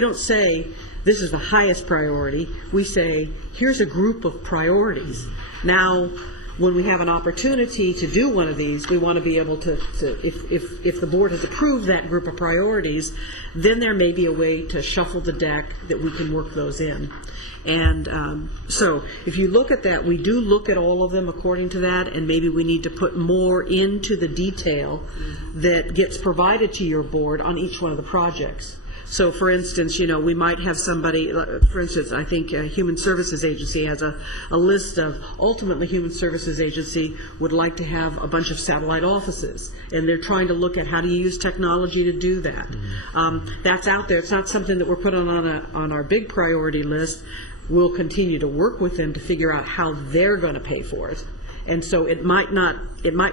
don't say this is the highest priority. We say here's a group of priorities. Now, when we have an opportunity to do one of these, we want to be able to if the board has approved that group of priorities, then there may be a way to shuffle the deck that we can work those in. And so if you look at that, we do look at all of them according to that, and maybe we need to put more into the detail that gets provided to your board on each one of the projects. So, for instance, you know, we might have somebody, for instance, I think Human Services Agency has a list of, ultimately Human Services Agency would like to have a bunch of satellite offices, and they're trying to look at how do you use technology to do that. That's out there. It's not something that we're putting on our big priority list. We'll continue to work with them to figure out how they're going to pay for it. And so it might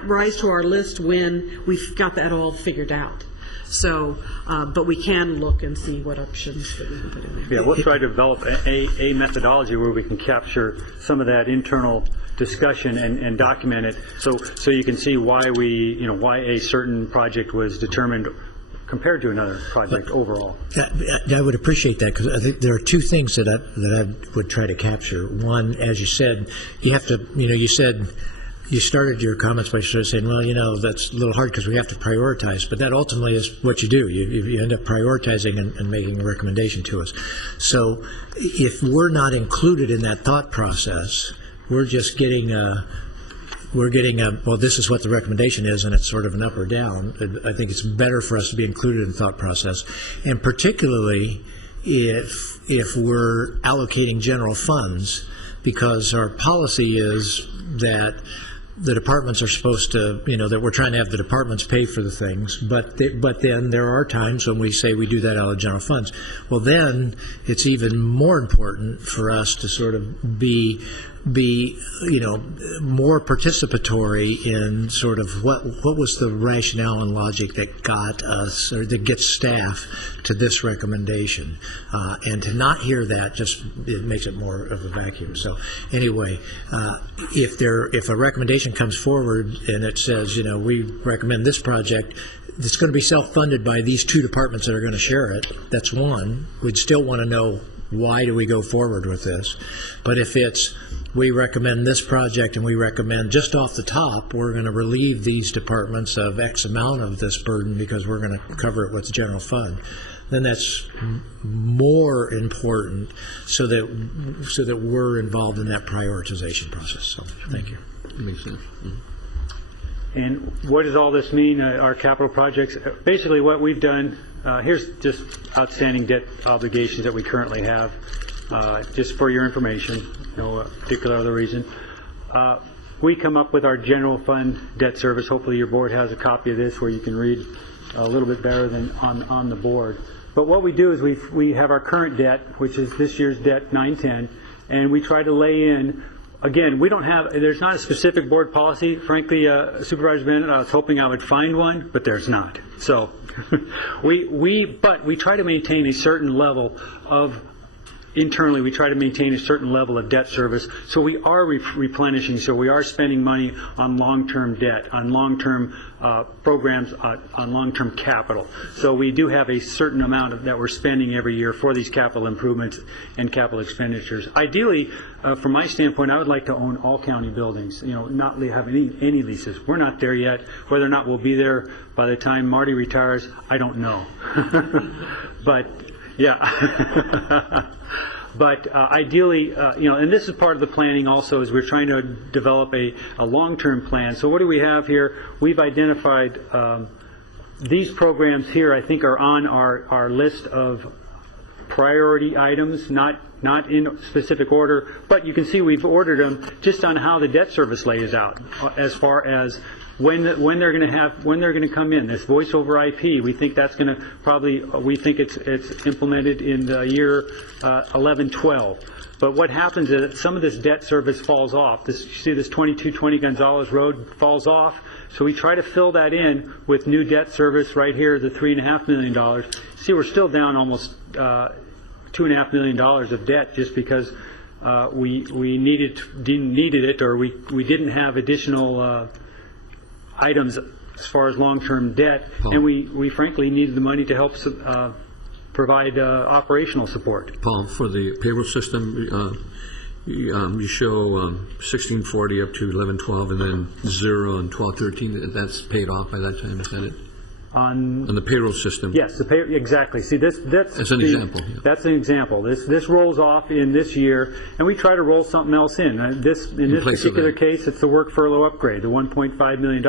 rise to our list when we've got that all figured out. So, but we can look and see what options that we can put in there. Yeah, we'll try to develop a methodology where we can capture some of that internal discussion and document it, so you can see why why a certain project was determined compared to another project overall. I would appreciate that, because I think there are 2 things that I would try to capture. One, as you said, you have to, you started your comments by sort of saying, well, that's a little hard because we have to prioritize, but that ultimately is what you do. You end up prioritizing and making a recommendation to us. So if we're not included in that thought process, we're just getting well, this is what the recommendation is, and it's sort of an up or down. I think it's better for us to be included in the thought process, and particularly if we're allocating general funds, because our policy is that the departments are supposed to, that we're trying to have the departments pay for the things, but then there are times when we say we do that out of general funds. Well, then it's even more important for us to sort of be more participatory in sort of what was the rationale and logic that got us, or that gets staff to this recommendation, and to not hear that it makes it more of a vacuum. So anyway, if a recommendation comes forward and it says, we recommend this project, it's going to be self-funded by these two departments that are going to share it. That's one. We'd still want to know, why do we go forward with this? But if it's, we recommend this project and we recommend just off the top, we're going to relieve these departments of X amount of this burden because we're going to cover it with the general fund, then that's more important so that we're involved in that prioritization process. So thank you. Makes sense. And what does all this mean, our capital projects? Basically what we've done, here's just outstanding debt obligations that we currently have, just for your information, no particular other reason. We come up with our general fund debt service. Hopefully your board has a copy of this where you can read a little bit better than on the board. But what we do is we have our current debt, which is this year's debt 910, and we try to lay in. Again, there's not a specific board policy. Frankly, Supervisor Bennett, I was hoping I would find one, but there's not. So but we try to maintain a certain level of, internally, we try to maintain a certain level of debt service. So we are replenishing. So we are spending money on long-term debt, on long-term programs, on long-term capital. So we do have a certain amount that we're spending every year for these capital improvements and capital expenditures. Ideally, from my standpoint, I would like to own all county buildings, not have any leases. We're not there yet. Whether or not we'll be there by the time Marty retires, I don't know. But, yeah. But ideally, and this is part of the planning also, is we're trying to develop a long-term plan. So what do we have here? We've identified these programs here, I think, are on our list of priority items, not in specific order, but you can see we've ordered them just on how the debt service lays out, as far as when they're going to come in. This voice over IP, we think that's going to we think it's implemented in the year 11-12. But what happens is that some of this debt service falls off. You see this 2220 Gonzales Road falls off. So we try to fill that in with new debt service right here, the $3.5 million. See, we're still down almost $2.5 million of debt just because we needed it, or we didn't have additional items as far as long-term debt, and we frankly needed the money to help provide operational support. Paul, for the payroll system, you show 1640 up to 1112, and then 0 and 1213. That's paid off by that time, is that it? On the payroll system. Yes, exactly. See, that's an example. Yeah. That's an example. This rolls off in this year, and we try to roll something else in. In this particular case, it's the work furlough upgrade, the $1.5 million.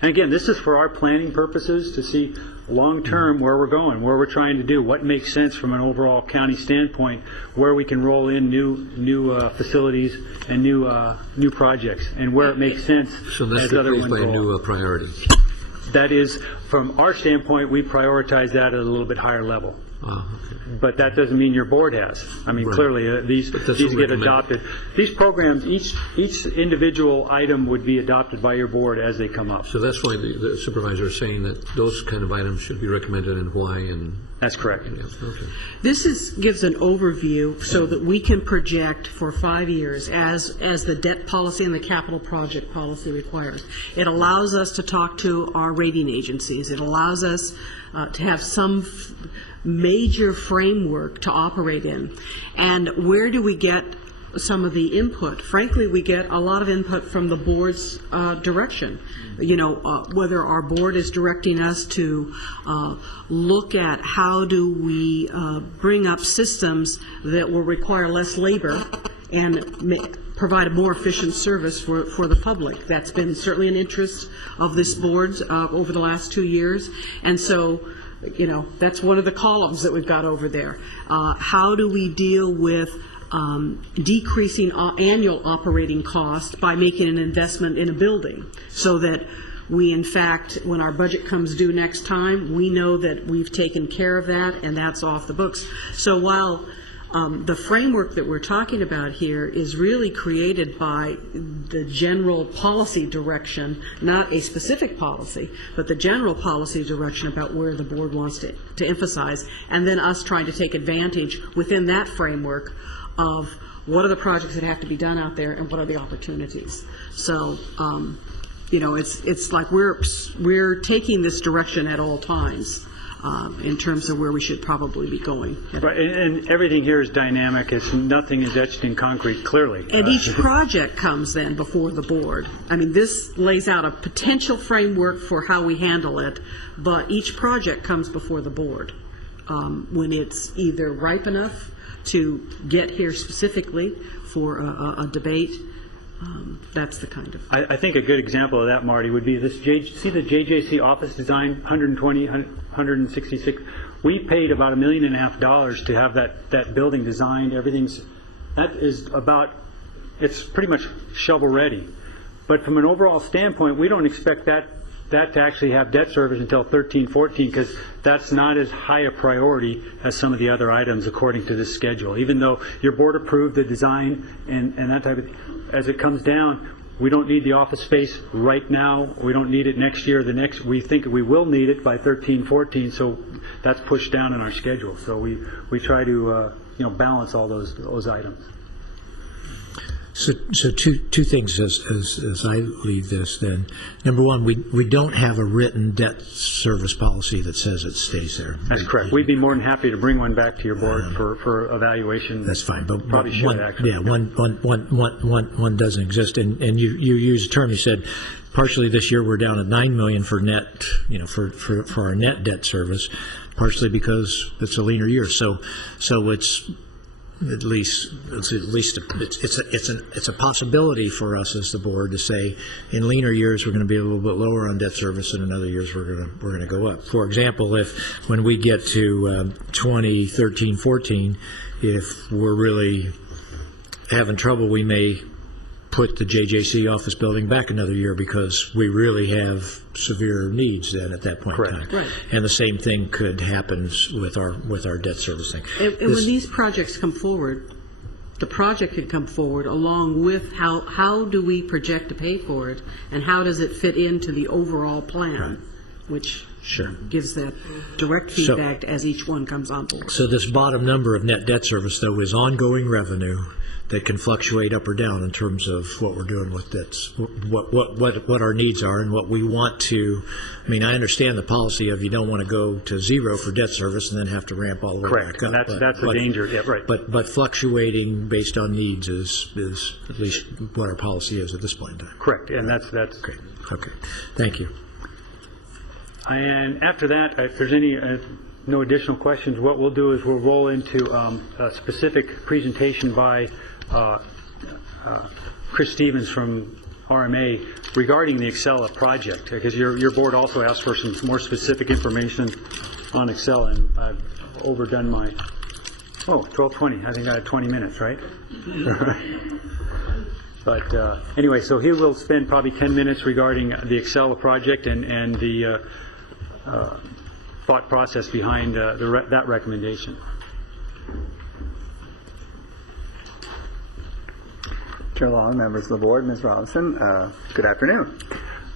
And again, this is for our planning purposes to see long-term where we're going, where we're trying to do, what makes sense from an overall county standpoint, where we can roll in new facilities and new projects, and where it makes sense. So that's replaced by a new priority. That is, from our standpoint, we prioritize that at a little bit higher level. Okay. But that doesn't mean your board has. I mean, clearly, these get adopted. These programs, each individual item would be adopted by your board as they come up. So that's why the supervisor is saying that those kind of items should be recommended, and why. And that's correct. Yeah, okay. This gives an overview so that we can project for 5 years as the debt policy and the capital project policy requires. It allows us to talk to our rating agencies. It allows us to have some major framework to operate in. And where do we get some of the input? Frankly, we get a lot of input from the board's direction. Whether our board is directing us to look at how do we bring up systems that will require less labor and provide a more efficient service for the public. That's been certainly an interest of this board over the last 2 years. And so, that's one of the columns that we've got over there. How do we deal with decreasing annual operating cost by making an investment in a building, so that we, in fact, when our budget comes due next time, we know that we've taken care of that and that's off the books. So while the framework that we're talking about here is really created by the general policy direction, not a specific policy, but the general policy direction about where the board wants to emphasize, and then us trying to take advantage within that framework of what are the projects that have to be done out there and what are the opportunities. So, it's like we're taking this direction at all times. In terms of where we should probably be going. Right, and everything here is dynamic. Nothing is etched in concrete, clearly. And each project comes then before the board. I mean, this lays out a potential framework for how we handle it, but each project comes before the board when it's either ripe enough to get here specifically for a debate. That's the kind of... I think a good example of that, Marty, would be this. See the JJC office design, 166. We paid about $1.5 million to have that building designed. It's pretty much shovel ready. But from an overall standpoint, we don't expect that to actually have debt service until 13-14, because that's not as high a priority as some of the other items according to this schedule. Even though your board approved the design and that type of thing, as it comes down, we don't need the office space right now. We don't need it next year. We think we will need it by 13-14, so that's pushed down in our schedule. So we try to balance all those items. So two things as I leave this then. Number one, we don't have a written debt service policy that says it stays there. That's correct. We'd be more than happy to bring one back to your board for evaluation. That's fine, but probably should actually. Yeah, one doesn't exist, and you used a term. You said partially this year we're down at $9 million for net, for our net debt service, partially because it's a leaner year. So it's. At least it's a possibility for us as the board to say in leaner years we're going to be a little bit lower on debt service, and in other years we're going to go up. For example, when we get to 2013-14, if we're really having trouble, we may put the JJC office building back another year because we really have severe needs then at that point in time. Right. And the same thing could happen with our debt servicing. And when these projects come forward, the project could come forward along with how do we project to pay for it, and how does it fit into the overall plan, which gives that direct feedback as each one comes on board. So this bottom number of net debt service, though, is ongoing revenue that can fluctuate up or down in terms of what we're doing with debts, what our needs are, and what we want to. I mean, I understand the policy of you don't want to go to zero for debt service and then have to ramp all the way back up. Correct, and that's the danger. Yeah, right. But fluctuating based on needs is at least what our policy is at this point in time. Correct, and that's okay. Thank you. And after that, if there's any no additional questions, what we'll do is we'll roll into a specific presentation by Chris Stevens from RMA regarding the Excella project, because your board also asked for some more specific information on Excella, and I've overdone my 12:20. I think I had 20 minutes, right? But anyway, so he will spend probably 10 minutes regarding the Excella project and the thought process behind that recommendation. Chair Long, members of the board, Ms. Robinson, good afternoon.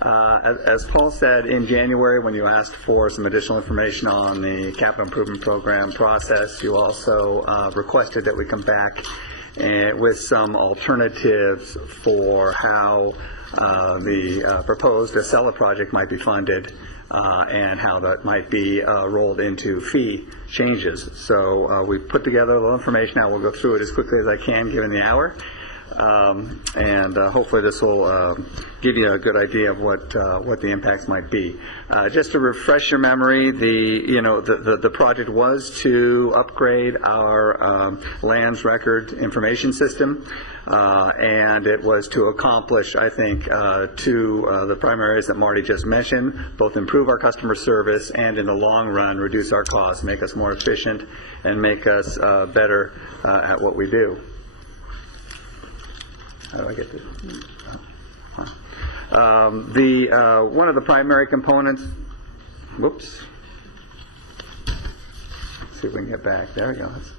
As Paul said, in January, when you asked for some additional information on the capital improvement program process, you also requested that we come back with some alternatives for how the proposed Acela project might be funded and how that might be rolled into fee changes. So we've put together a little information. Now we'll go through it as quickly as I can given the hour. And hopefully this will give you a good idea of what the impacts might be. Just to refresh your memory, the project was to upgrade our lands record information system, and it was to accomplish, I think, the primary areas that Marty just mentioned, both improve our customer service and in the long run reduce our costs, make us more efficient, and make us better at what we do. How do I get this? One of the primary components, whoops. Let's see if we can get back. There we go. That's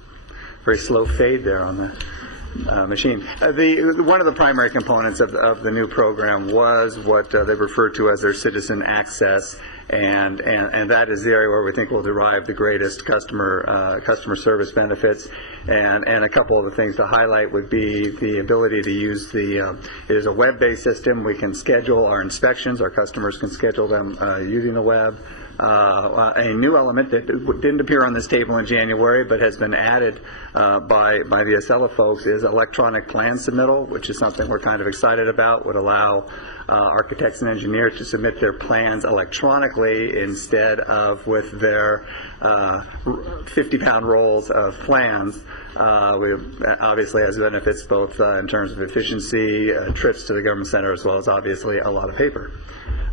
very slow fade there on the machine. One of the primary components of the new program was what they referred to as their citizen access, and that is the area where we think we'll derive the greatest customer service benefits. And a couple of the things to highlight would be the ability to use it is a web-based system. We can schedule our inspections. Our customers can schedule them using the web. A new element that didn't appear on this table in January but has been added by the Acela folks is electronic plan submittal, which is something we're kind of excited about. Would allow architects and engineers to submit their plans electronically instead of with their 50-pound rolls of plans. Obviously has benefits both in terms of efficiency, trips to the government center, as well as obviously a lot of paper.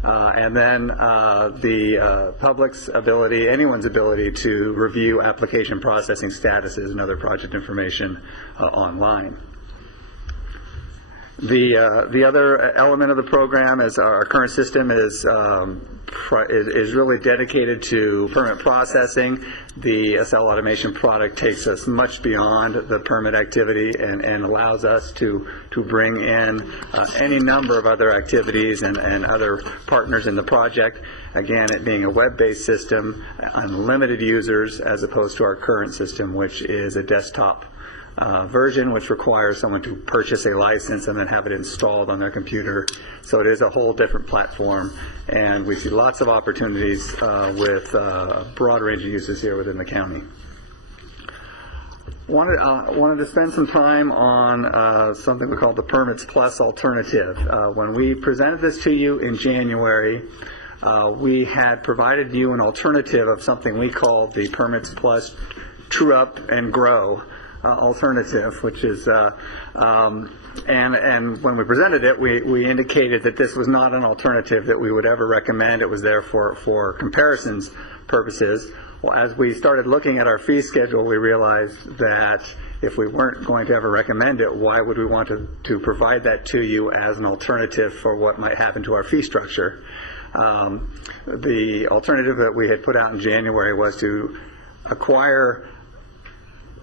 And then the public's ability, anyone's ability to review application processing statuses and other project information online. The other element of the program is our current system is really dedicated to permit processing. The Acela automation product takes us much beyond the permit activity and allows us to bring in any number of other activities and other partners in the project. Again, it being a web-based system, unlimited users, as opposed to our current system, which is a desktop version, which requires someone to purchase a license and then have it installed on their computer. So it is a whole different platform, and we see lots of opportunities with a broad range of uses here within the county. Wanted to spend some time on something we call the Permits Plus alternative. When we presented this to you in January, we had provided you an alternative of something we called the Permits Plus True Up and Grow alternative, which is and when we presented it, we indicated that this was not an alternative that we would ever recommend. It was there for comparisons purposes. Well, as we started looking at our fee schedule, we realized that if we weren't going to ever recommend it, why would we want to provide that to you as an alternative for what might happen to our fee structure? The alternative that we had put out in January was to acquire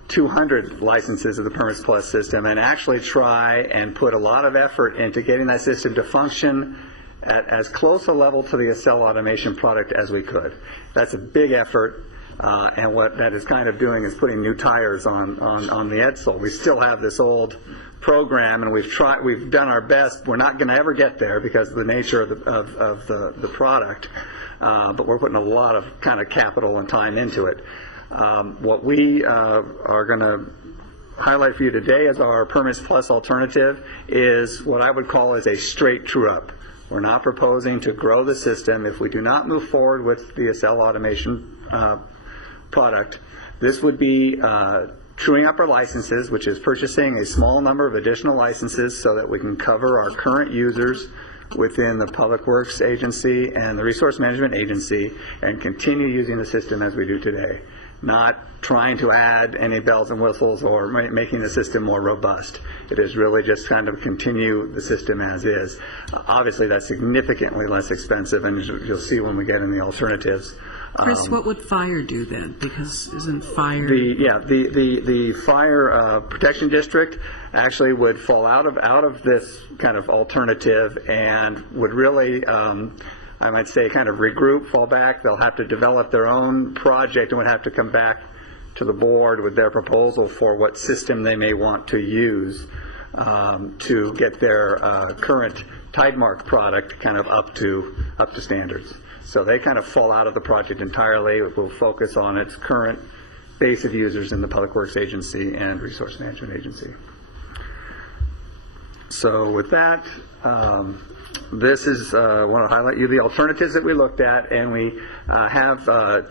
200 licenses of the Permits Plus system and actually try and put a lot of effort into getting that system to function at as close a level to the Acela automation product as we could. That's a big effort, and what that is kind of doing is putting new tires on the Edsel. We still have this old program, and we've done our best. We're not going to ever get there because of the nature of the product, but we're putting a lot of kind of capital and time into it. What we are going to highlight for you today as our Permits Plus alternative is what I would call as a straight true up. We're not proposing to grow the system. If we do not move forward with the Acela automation product, this would be truing up our licenses, which is purchasing a small number of additional licenses so that we can cover our current users within the Public Works Agency and the Resource Management Agency and continue using the system as we do today. Not trying to add any bells and whistles or making the system more robust. It is really just kind of continue the system as is. Obviously, that's significantly less expensive, and you'll see when we get in the alternatives. Chris, what would fire do then? Because isn't fire... The fire protection district actually would fall out of this kind of alternative and would really... I might say kind of regroup, fall back. They'll have to develop their own project and would have to come back to the board with their proposal for what system they may want to use to get their current Tidemark product kind of up to standards. So they kind of fall out of the project entirely. It will focus on its current base of users in the Public Works Agency and Resource Management Agency. So with that, this is, I want to highlight you the alternatives that we looked at, and we have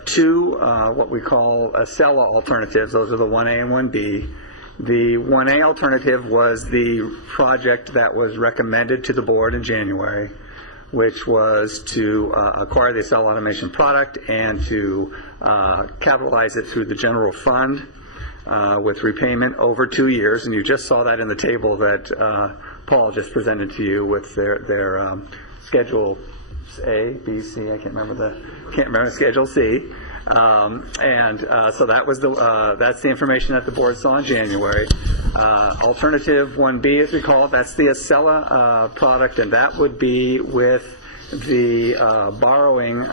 two what we call Acela alternatives. Those are the 1A and 1B. The 1A alternative was the project that was recommended to the board in January, which was to acquire the Acela automation product and to capitalize it through the general fund with repayment over 2 years. And you just saw that in the table that Paul just presented to you with their Schedule A, B, C, I can't remember Schedule C. So that was that's the information that the board saw in January. Alternative 1B, as we call it, that's the Acela product, and that would be with the borrowing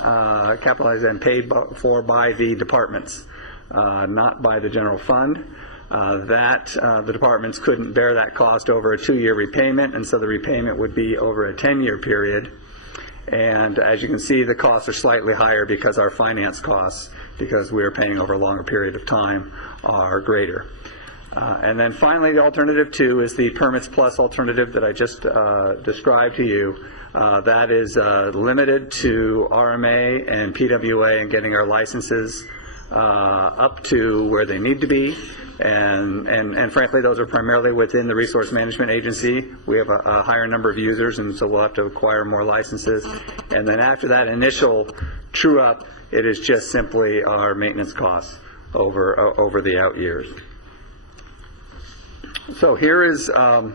capitalized and paid for by the departments, not by the general fund. The departments couldn't bear that cost over a 2-year repayment, and so the repayment would be over a 10-year period. And as you can see, the costs are slightly higher because our finance costs, because we are paying over a longer period of time, are greater. And then finally, the alternative 2 is the Permits Plus alternative that I just described to you. That is limited to RMA and PWA and getting our licenses up to where they need to be. And frankly, those are primarily within the Resource Management Agency. We have a higher number of users, and so we'll have to acquire more licenses. And then after that initial true-up, it is just simply our maintenance costs over the out years. So here's a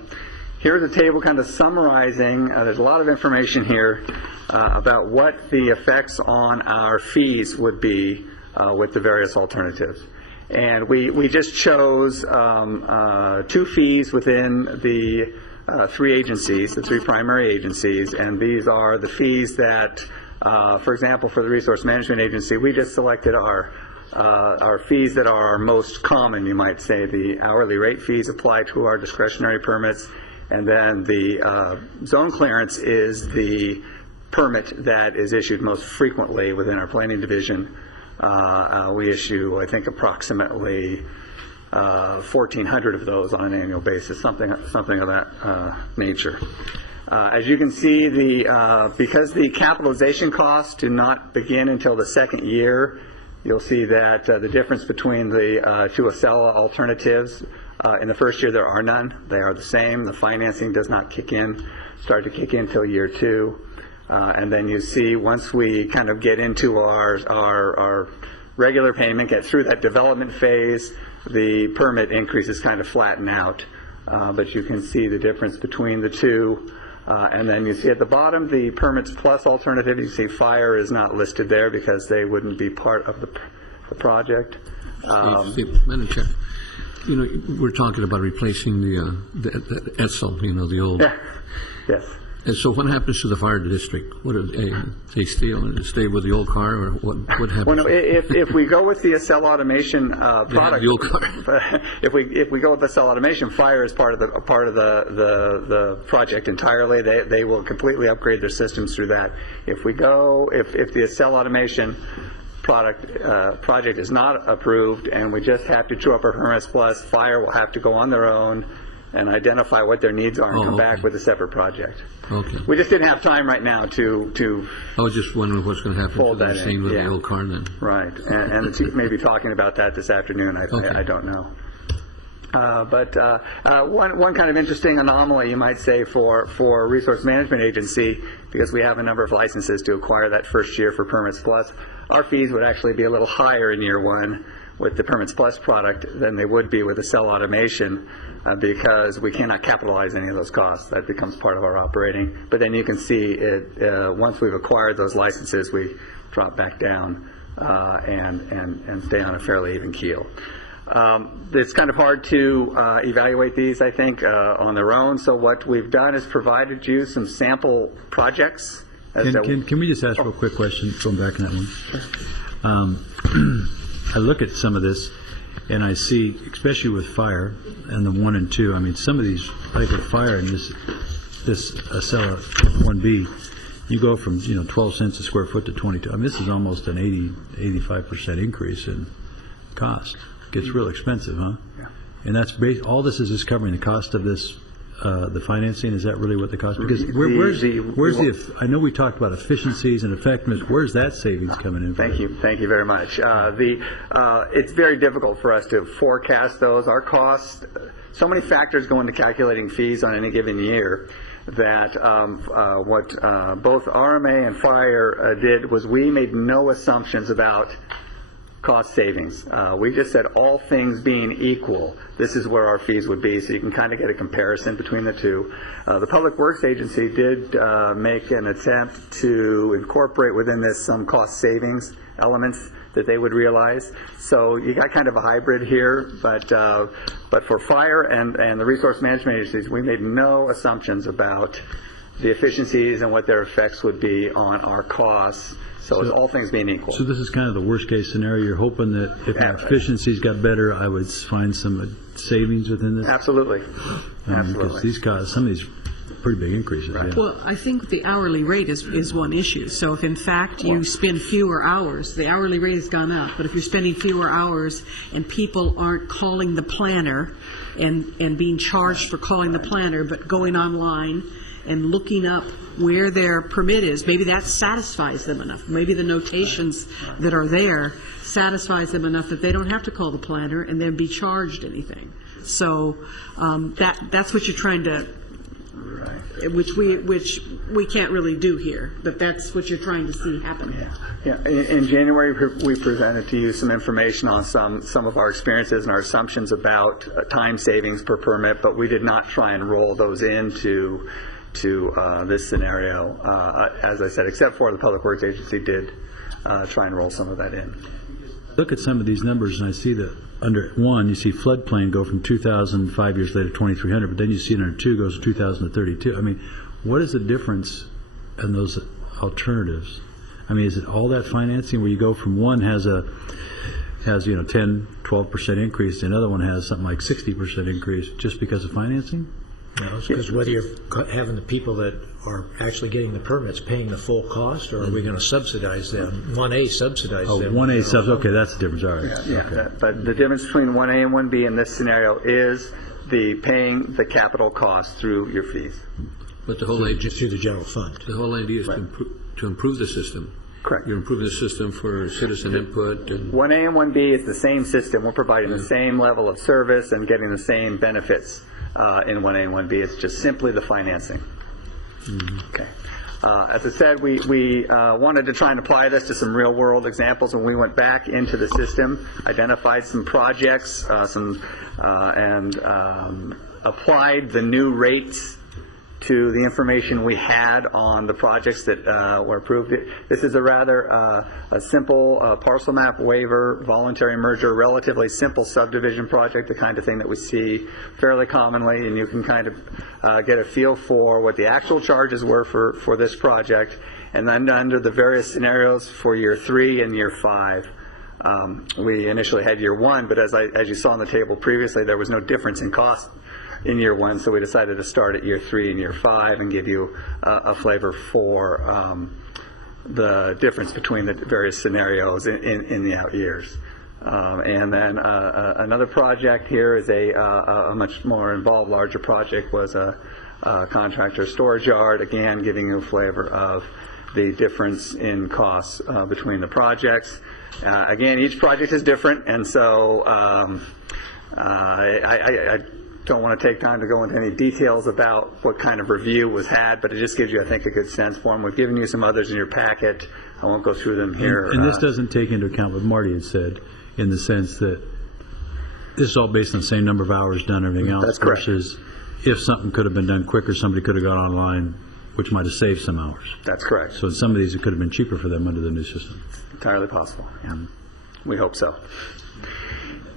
table kind of summarizing. There's a lot of information here about what the effects on our fees would be with the various alternatives. And we just chose 2 fees within the 3 agencies, the 3 primary agencies, and these are the fees that, for example, for the Resource Management Agency, we just selected our fees that are most common, you might say. The hourly rate fees apply to our discretionary permits, and then the zone clearance is the permit that is issued most frequently within our planning division. We issue, I think, approximately 1,400 of those on an annual basis, something of that nature. As you can see, because the capitalization costs do not begin until the 2nd year, you'll see that the difference between the 2 Acela alternatives, in the 1st year there are none. They are the same. The financing does not start to kick in until year 2. And then you see, once we kind of get into our regular payment, get through that development phase, the permit increases kind of flatten out. But you can see the difference between the 2. And then you see at the bottom the Permits Plus alternative. You see fire is not listed there because they wouldn't be part of the project. Steve, Madam Chair, we're talking about replacing the Etzel, the old. Yeah. Yes. And so what happens to the fire district? What do they stay with the old car, or what happens? Well, no, if we go with the Acela automation product, the old car. if we go with the Acela automation, fire is part of the project entirely. They will completely upgrade their systems through that. If the Acela automation project is not approved, and we just have to true up our Permits Plus, fire will have to go on their own and identify what their needs are and come back with a separate project. Okay. We just didn't have time right now to I was just wondering what's going to happen to the same with the old car then. Right, and the chief may be talking about that this afternoon. I don't know. But one kind of interesting anomaly, you might say, for Resource Management Agency, because we have a number of licenses to acquire that 1st year for Permits Plus, our fees would actually be a little higher in year 1 with the Permits Plus product than they would be with the Acela automation, because we cannot capitalize any of those costs. That becomes part of our operating. But then you can see it, once we've acquired those licenses, we drop back down and stay on a fairly even keel. It's kind of hard to evaluate these, I think, on their own. So what we've done is provided you some sample projects. Can we just ask a real quick question, going back in that one? I look at some of this, and I see, especially with fire and the 1 and 2, I mean, some of these, like with fire and this Acela 1B, you go from 12 cents a square foot to 22. I mean, this is almost an 85% increase in cost. It gets real expensive, huh? Yeah. And that's all this is just covering the cost of this, the financing. Is that really what the cost? Because where's the? I know we talked about efficiencies and effectiveness. Where's that savings coming in? Thank you very much. It's very difficult for us to forecast those. Our costs, so many factors go into calculating fees on any given year, that what both RMA and fire did was we made no assumptions about cost savings. We just said all things being equal, this is where our fees would be, so you can kind of get a comparison between the two. The Public Works Agency did make an attempt to incorporate within this some cost savings elements that they would realize. So you got kind of a hybrid here, but for fire and the resource management agencies, we made no assumptions about the efficiencies and what their effects would be on our costs. So it's all things being equal. So this is kind of the worst case scenario. You're hoping that if our efficiencies got better, I would find some savings within this? Absolutely. Because these costs, some of these pretty big increases. Yeah. Well, I think the hourly rate is one issue. So if in fact you spend fewer hours, the hourly rate has gone up, but if you're spending fewer hours and people aren't calling the planner and being charged for calling the planner, but going online and looking up where their permit is, maybe that satisfies them enough. Maybe the notations that are there satisfies them enough that they don't have to call the planner and then be charged anything. So that's what you're trying to, which we can't really do here, but that's what you're trying to see happen. Yeah. In January, we presented to you some information on some of our experiences and our assumptions about time savings per permit, but we did not try and roll those into this scenario, as I said, except for the Public Works Agency did try and roll some of that in. Look at some of these numbers, and I see that under 1, you see floodplain go from 2,000, 5 years later, 2,300, but then you see under 2 goes from 2,000 to 32. I mean, what is the difference in those alternatives? I mean, is it all that financing where you go from one has 10, 12% increase, and another one has something like 60% increase just because of financing? No, it's because whether you're having the people that are actually getting the permits paying the full cost, or are we going to subsidize them? 1A subsidize them. 1A subs. Okay, that's the difference. All right. Yeah. Okay. But the difference between 1A and 1B in this scenario is the paying the capital cost through your fees. But the whole idea, just through the general fund. The whole idea is to improve the system. Correct. You're improving the system for citizen input. And 1A and 1B is the same system. We're providing the same level of service and getting the same benefits in 1A and 1B. It's just simply the financing. Mm-hmm. Okay. As I said, we wanted to try and apply this to some real-world examples, and we went back into the system, identified some projects, and applied the new rates to the information we had on the projects that were approved. This is a rather a simple parcel map waiver, voluntary merger, relatively simple subdivision project, the kind of thing that we see fairly commonly, and you can kind of get a feel for what the actual charges were for this project, and then under the various scenarios for year 3 and year 5. We initially had year 1, but as you saw on the table previously, there was no difference in cost in year 1, so we decided to start at year 3 and year 5 and give you a flavor for the difference between the various scenarios in the out years. And then another project here is a much more involved, larger project, was a contractor storage yard, again giving you a flavor of the difference in costs between the projects. Again, each project is different, and so I don't want to take time to go into any details about what kind of review was had, but it just gives you, I think, a good sense for them. We've given you some others in your packet. I won't go through them here. And this doesn't take into account what Marty had said, in the sense that this is all based on the same number of hours done, everything else. That's correct. Versus if something could have been done quicker, somebody could have gone online, which might have saved some hours. That's correct. So some of these, it could have been cheaper for them under the new system. Entirely possible. Yeah. We hope so.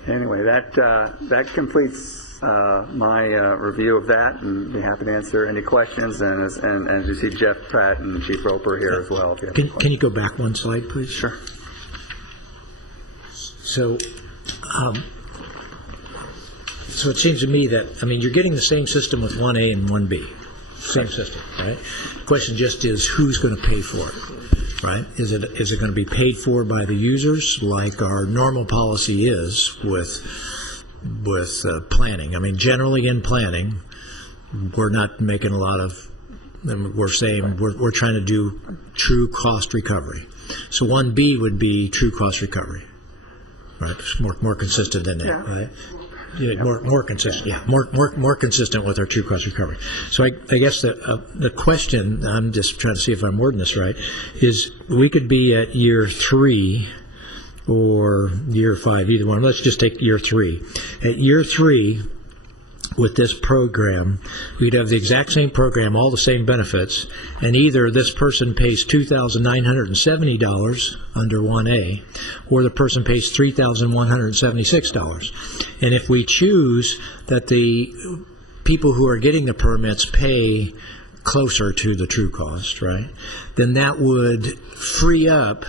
Anyway, that completes my review of that, and be happy to answer any questions. And as you see, Jeff Pratt and Chief Roper here as well. If you have Can you go back one slide, please? Sure. So it seems to me that, I mean, you're getting the same system with 1A and 1B. Same system, right? The question just is who's going to pay for it, right? Is it going to be paid for by the users like our normal policy is with planning? I mean, generally in planning, we're not making a lot of, we're saying we're trying to do true cost recovery. So 1B would be true cost recovery, right? It's more consistent than that, right? Yeah, more consistent. Yeah, more consistent with our true cost recovery. So I guess the question, I'm just trying to see if I'm wording this right, is we could be at year 3 or year 5, either one. Let's just take year 3. At year 3, with this program, we'd have the exact same program, all the same benefits, and either this person pays $2,970 under 1A, or the person pays $3,176. And if we choose that the people who are getting the permits pay closer to the true cost, right, then that would free up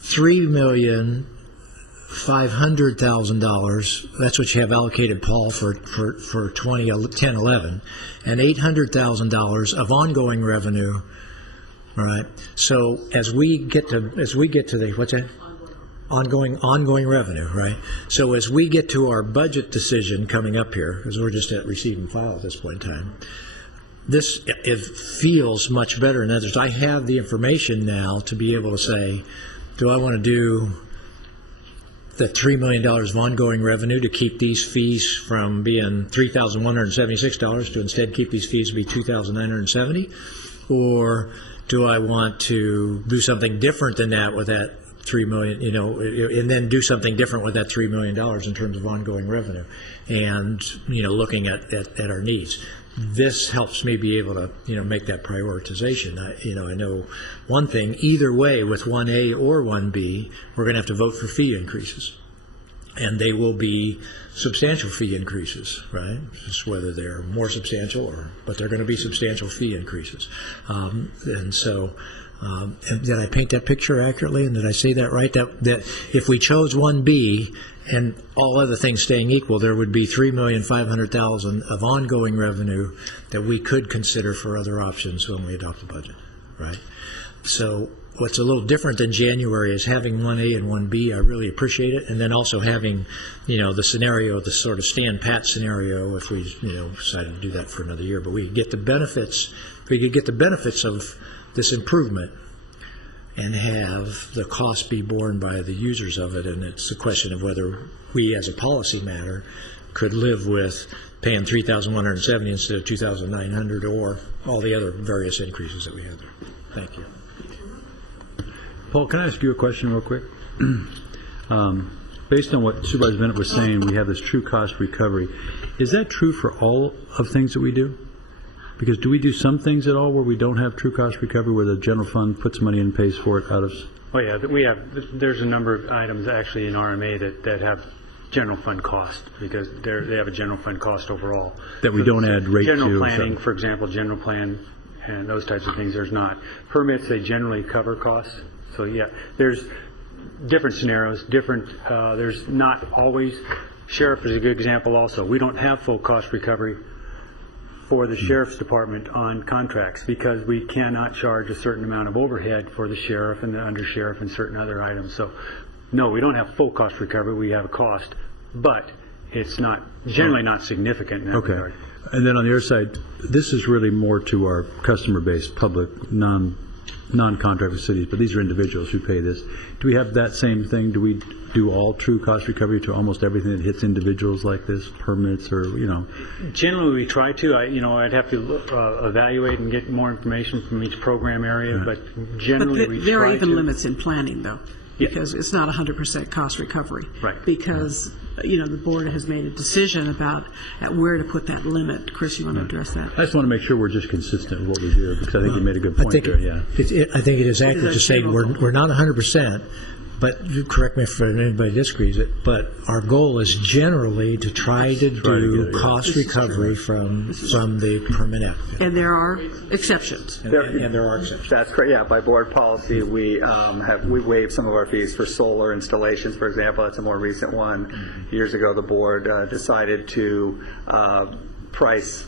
$3,500,000. That's what you have allocated, Paul, for 2010-11, and $800,000 of ongoing revenue. All right. So as we get to the what's that? Ongoing revenue, right? So as we get to our budget decision coming up here, because we're just at receive and file at this point in time, it feels much better. In others, I have the information now to be able to say, do I want to do the $3 million of ongoing revenue to keep these fees from being $3,176 to instead keep these fees to be $2,970? Or do I want to do something different than that with that $3 million, and then do something different with that $3 million in terms of ongoing revenue, and looking at our needs? This helps me be able to make that prioritization. I know one thing, either way, with 1A or 1B, we're going to have to vote for fee increases, and they will be substantial fee increases, right? Just whether they're more substantial but they're going to be substantial fee increases. And so, and did I paint that picture accurately? And did I say that right? That if we chose 1B and all other things staying equal, there would be $3,500,000 of ongoing revenue that we could consider for other options when we adopt the budget, right? So what's a little different than January is having 1A and 1B. I really appreciate it, and then also having, the scenario, the sort of stand pat scenario, if we, decided to do that for another year. But we get the benefits. We could get the benefits of this improvement and have the cost be borne by the users of it. And it's a question of whether we, as a policy matter, could live with paying $3,170 instead of $2,900, or all the other various increases that we have there. Thank you. Paul, can I ask you a question real quick? Based on what Supervisor Bennett was saying, we have this true cost recovery. Is that true for all of things that we do? Because do we do some things at all where we don't have true cost recovery, where the general fund puts money in and pays for it out of? Oh yeah, there's a number of items actually in RMA that have general fund cost, because they have a general fund cost overall. That we don't add rate to. General planning, for example, general plan and those types of things, there's not. Permits, they generally cover costs. So yeah, there's different scenarios, there's not always. Sheriff is a good example also. We don't have full cost recovery for the Sheriff's Department on contracts, because we cannot charge a certain amount of overhead for the Sheriff and the Undersheriff and certain other items. So no, we don't have full cost recovery. We have a cost, but it's not generally not significant in that regard. And then on the other side, this is really more to our customer base, public, non-contracted cities, but these are individuals who pay this. Do we have that same thing? Do we do all true cost recovery to almost everything that hits individuals like this, permits or, Generally, we try to. I'd have to evaluate and get more information from each program area, but generally we try to. There are even limits in planning, though, because it's not 100% cost recovery. Right. Because, the board has made a decision about at where to put that limit. Chris, you want to address that? I just want to make sure we're just consistent with what we do, because I think you made a good point there. Yeah. I think it is accurate to say we're not 100%, but you correct me if anybody disagrees it, but our goal is generally to try to do cost recovery from the permit applicant. And there are exceptions. And there are exceptions. That's correct. Yeah, by board policy, we waived some of our fees for solar installations, for example. That's a more recent one. Years ago, the board decided to price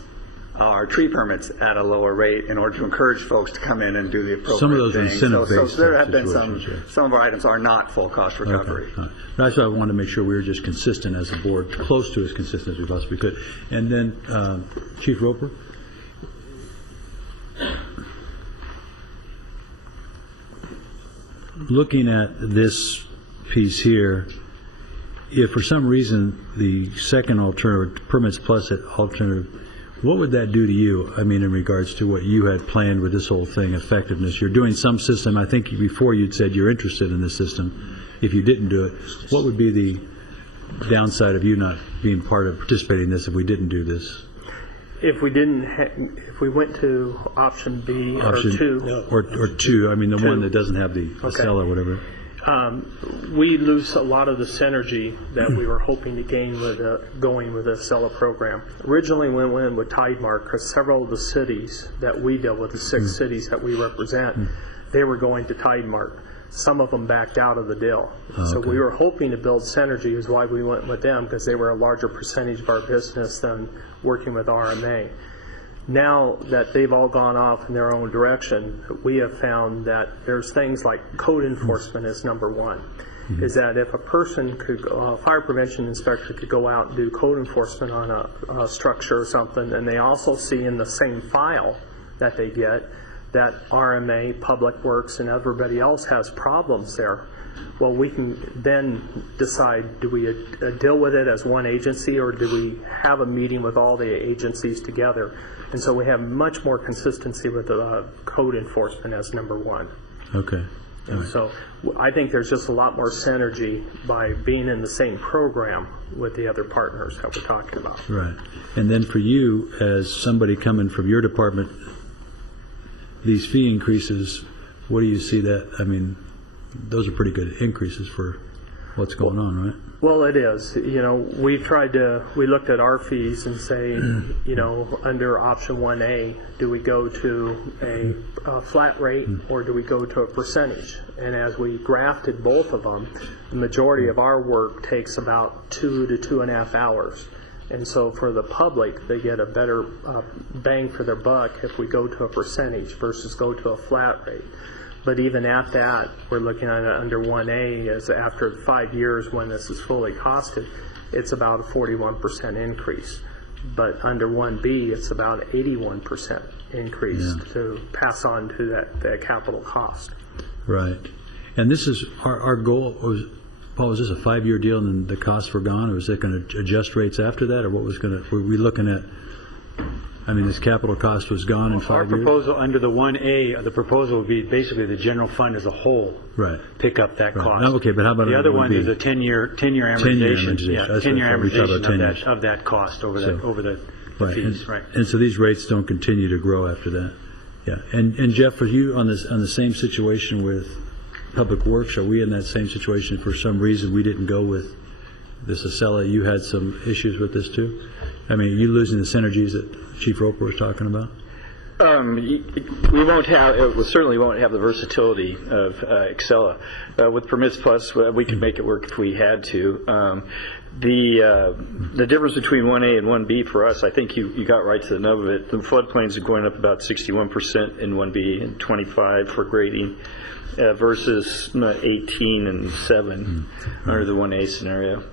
our tree permits at a lower rate in order to encourage folks to come in and do the appropriate some of those things. incentive-based So there have been some of our items are not full cost recovery. Okay. That's why I wanted to make sure we were just consistent as a board, close to as consistent as we possibly could. And then Chief Roper. Looking at this piece here, if for some reason the second alternative, permits plus alternative, what would that do to you? I mean, in regards to what you had planned with this whole thing, effectiveness. You're doing some system. I think before you'd said you're interested in this system. if you didn't do it, what would be the downside of you not being part of participating in this if we didn't do this? If we didn't, if we went to option B or two. Or two, I mean, the one that doesn't have the cell or whatever. We lose a lot of the synergy that we were hoping to gain with going with the Acela program. Originally, when we went with Tidemark, because several of the cities that we deal with, the 6 cities that we represent, they were going to Tidemark. Some of them backed out of the deal. So we were hoping to build synergy, is why we went with them, because they were a larger percentage of our business than working with RMA. Now that they've all gone off in their own direction, we have found that there's things like code enforcement is number one. Is that if a person could, a fire prevention inspector could go out and do code enforcement on a structure or something, and they also see in the same file that they get that RMA, Public Works, and everybody else has problems there. Well, we can then decide, do we deal with it as one agency, or do we have a meeting with all the agencies together? And so we have much more consistency with the code enforcement as number one. Okay. And so I think there's just a lot more synergy by being in the same program with the other partners that we're talking about. Right. And then for you, as somebody coming from your department, these fee increases, what do you see that, I mean, those are pretty good increases for what's going on, right? Well, it is. You know, we looked at our fees and say, you know, under option 1A, do we go to a flat rate or do we go to a percentage? And as we grafted both of them, the majority of our work takes about 2 to 2.5 hours. And so for the public, they get a better bang for their buck if we go to a percentage versus go to a flat rate. But even at that, we're looking at it under 1A as after 5 years when this is fully costed, it's about a 41% increase. But under 1B, it's about 81% increase to pass on to that capital cost. Right. And this is our goal. Paul, was this a 5-year deal and then the costs were gone, or was it going to adjust rates after that, or what was going to, were we looking at, I mean, this capital cost was gone in 5 years? Our proposal under the 1A, the proposal would be basically the general fund as a whole. Right. Pick up that cost. No, okay, but how about the other one is a 10-year amortization. Yeah, 10-year amortization of that cost over the fees. Right. And so these rates don't continue to grow after that. Yeah. And Jeff, for you on the same situation with Public Works, are we in that same situation? For some reason we didn't go with this Acela? You had some issues with this too? I mean, you losing the synergies that Chief Roper was talking about? We won't have, we certainly won't have the versatility of Acela. With Permits Plus, we could make it work if we had to. The difference between 1A and 1B for us, I think you got right to the nub of it. The floodplains are going up about 61% in 1B and 25% for grading versus 18 and 7 under the 1A scenario.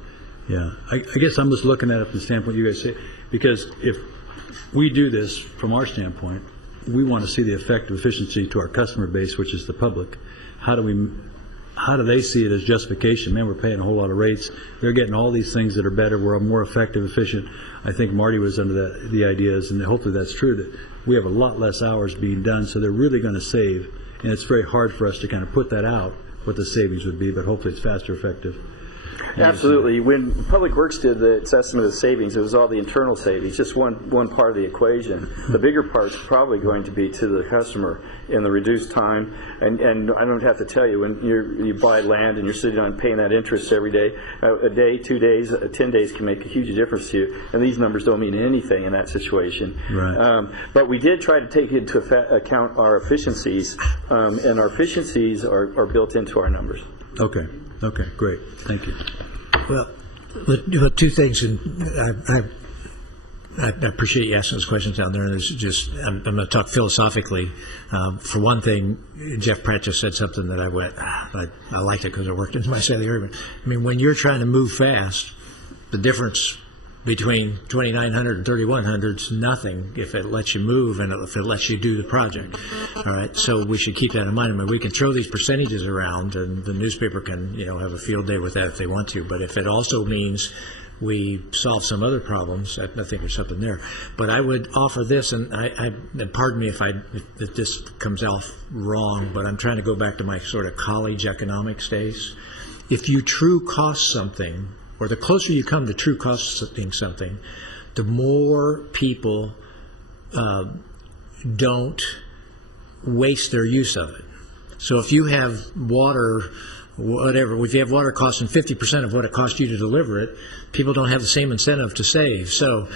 Yeah, I guess I'm just looking at it from the standpoint you guys say, because if we do this from our standpoint, we want to see the effect of efficiency to our customer base, which is the public. How do they see it as justification? Man, we're paying a whole lot of rates. They're getting all these things that are better. We're more effective, efficient. I think Marty was under the ideas, and hopefully that's true, that we have a lot less hours being done, so they're really going to save. And it's very hard for us to kind of put that out, what the savings would be, but hopefully it's faster, effective. Absolutely. When Public Works did its estimate of savings, it was all the internal savings, just one part of the equation. The bigger part's probably going to be to the customer in the reduced time. And I don't have to tell you, when you buy land and you're sitting on paying that interest every day, a day, 2 days, 10 days can make a huge difference to you. And these numbers don't mean anything in that situation. Right. But we did try to take into account our efficiencies, and our efficiencies are built into our numbers. Okay. Okay, great. Thank you. Well, two things, and I appreciate you asking those questions down there. And it's just, I'm going to talk philosophically. For one thing, Jeff Pratt just said something that I went, I liked it because I worked in my side of the area. I mean, when you're trying to move fast, the difference between 2,900 and 3,100 is nothing if it lets you move and if it lets you do the project. All right, so we should keep that in mind. I mean, we can throw these percentages around, and the newspaper can, have a field day with that if they want to. But if it also means we solve some other problems, I think there's something there. But I would offer this, and and pardon me if this comes off wrong, but I'm trying to go back to my sort of college economics days. if you true cost something, or the closer you come to true costing something, the more people don't waste their use of it. So if you have water, whatever, if you have water costing 50% of what it cost you to deliver it, people don't have the same incentive to save. So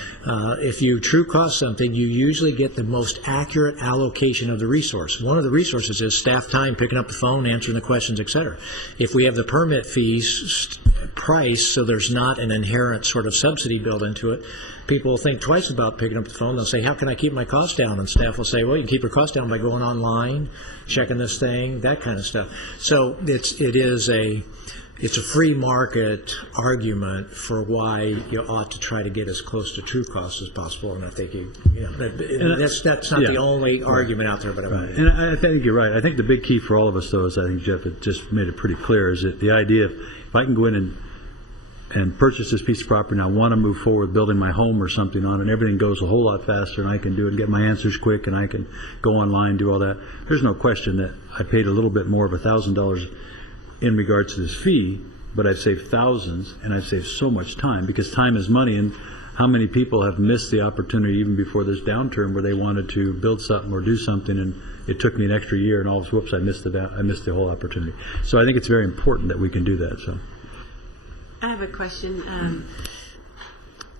if you true cost something, you usually get the most accurate allocation of the resource. One of the resources is staff time, picking up the phone, answering the questions, etc. If we have the permit fees priced so there's not an inherent sort of subsidy built into it, people will think twice about picking up the phone. They'll say, how can I keep my costs down? And staff will say, well, you can keep your costs down by going online, checking this thing, that kind of stuff. So it's a free market argument for why you ought to try to get as close to true cost as possible. And I think that's not the only argument out there. But and I think you're right. I think the big key for all of us, though, is I think Jeff had just made it pretty clear, is that the idea of if I can go in and purchase this piece of property and I want to move forward building my home or something on it, and everything goes a whole lot faster and I can do it and get my answers quick and I can go online, do all that. There's no question that I paid a little bit more of $1,000 in regards to this fee, but I've saved thousands and I've saved so much time, because time is money. And how many people have missed the opportunity even before this downturn where they wanted to build something or do something, and it took me an extra year and all this, whoops, I missed the whole opportunity. So I think it's very important that we can do that. So I have a question.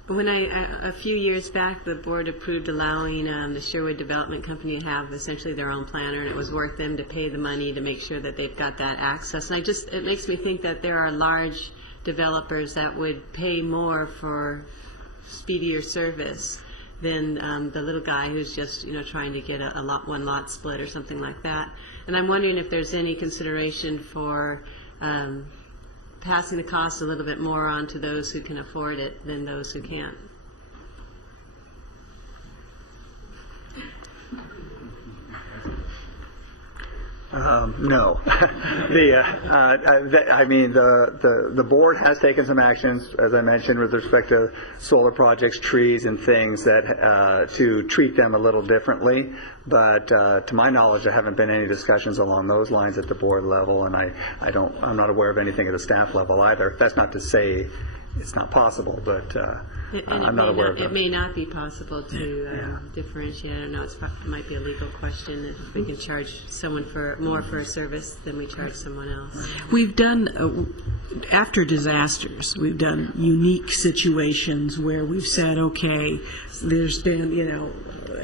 When a few years back, the board approved allowing the Sherwood Development Company to have essentially their own planner, and it was worth them to pay the money to make sure that they've got that access. And it makes me think that there are large developers that would pay more for speedier service than the little guy who's just trying to get one lot split or something like that. And I'm wondering if there's any consideration for passing the cost a little bit more on to those who can afford it than those who can't. No. The board has taken some actions, as I mentioned, with respect to solar projects, trees, and things that to treat them a little differently. But to my knowledge, there haven't been any discussions along those lines at the board level, and I'm not aware of anything at the staff level either. That's not to say it's not possible, but I'm not aware of that. It may not be possible to differentiate. I don't know. It might be a legal question if we can charge someone more for a service than we charge someone else. We've done, after disasters, we've done unique situations where we've said, okay, there's been,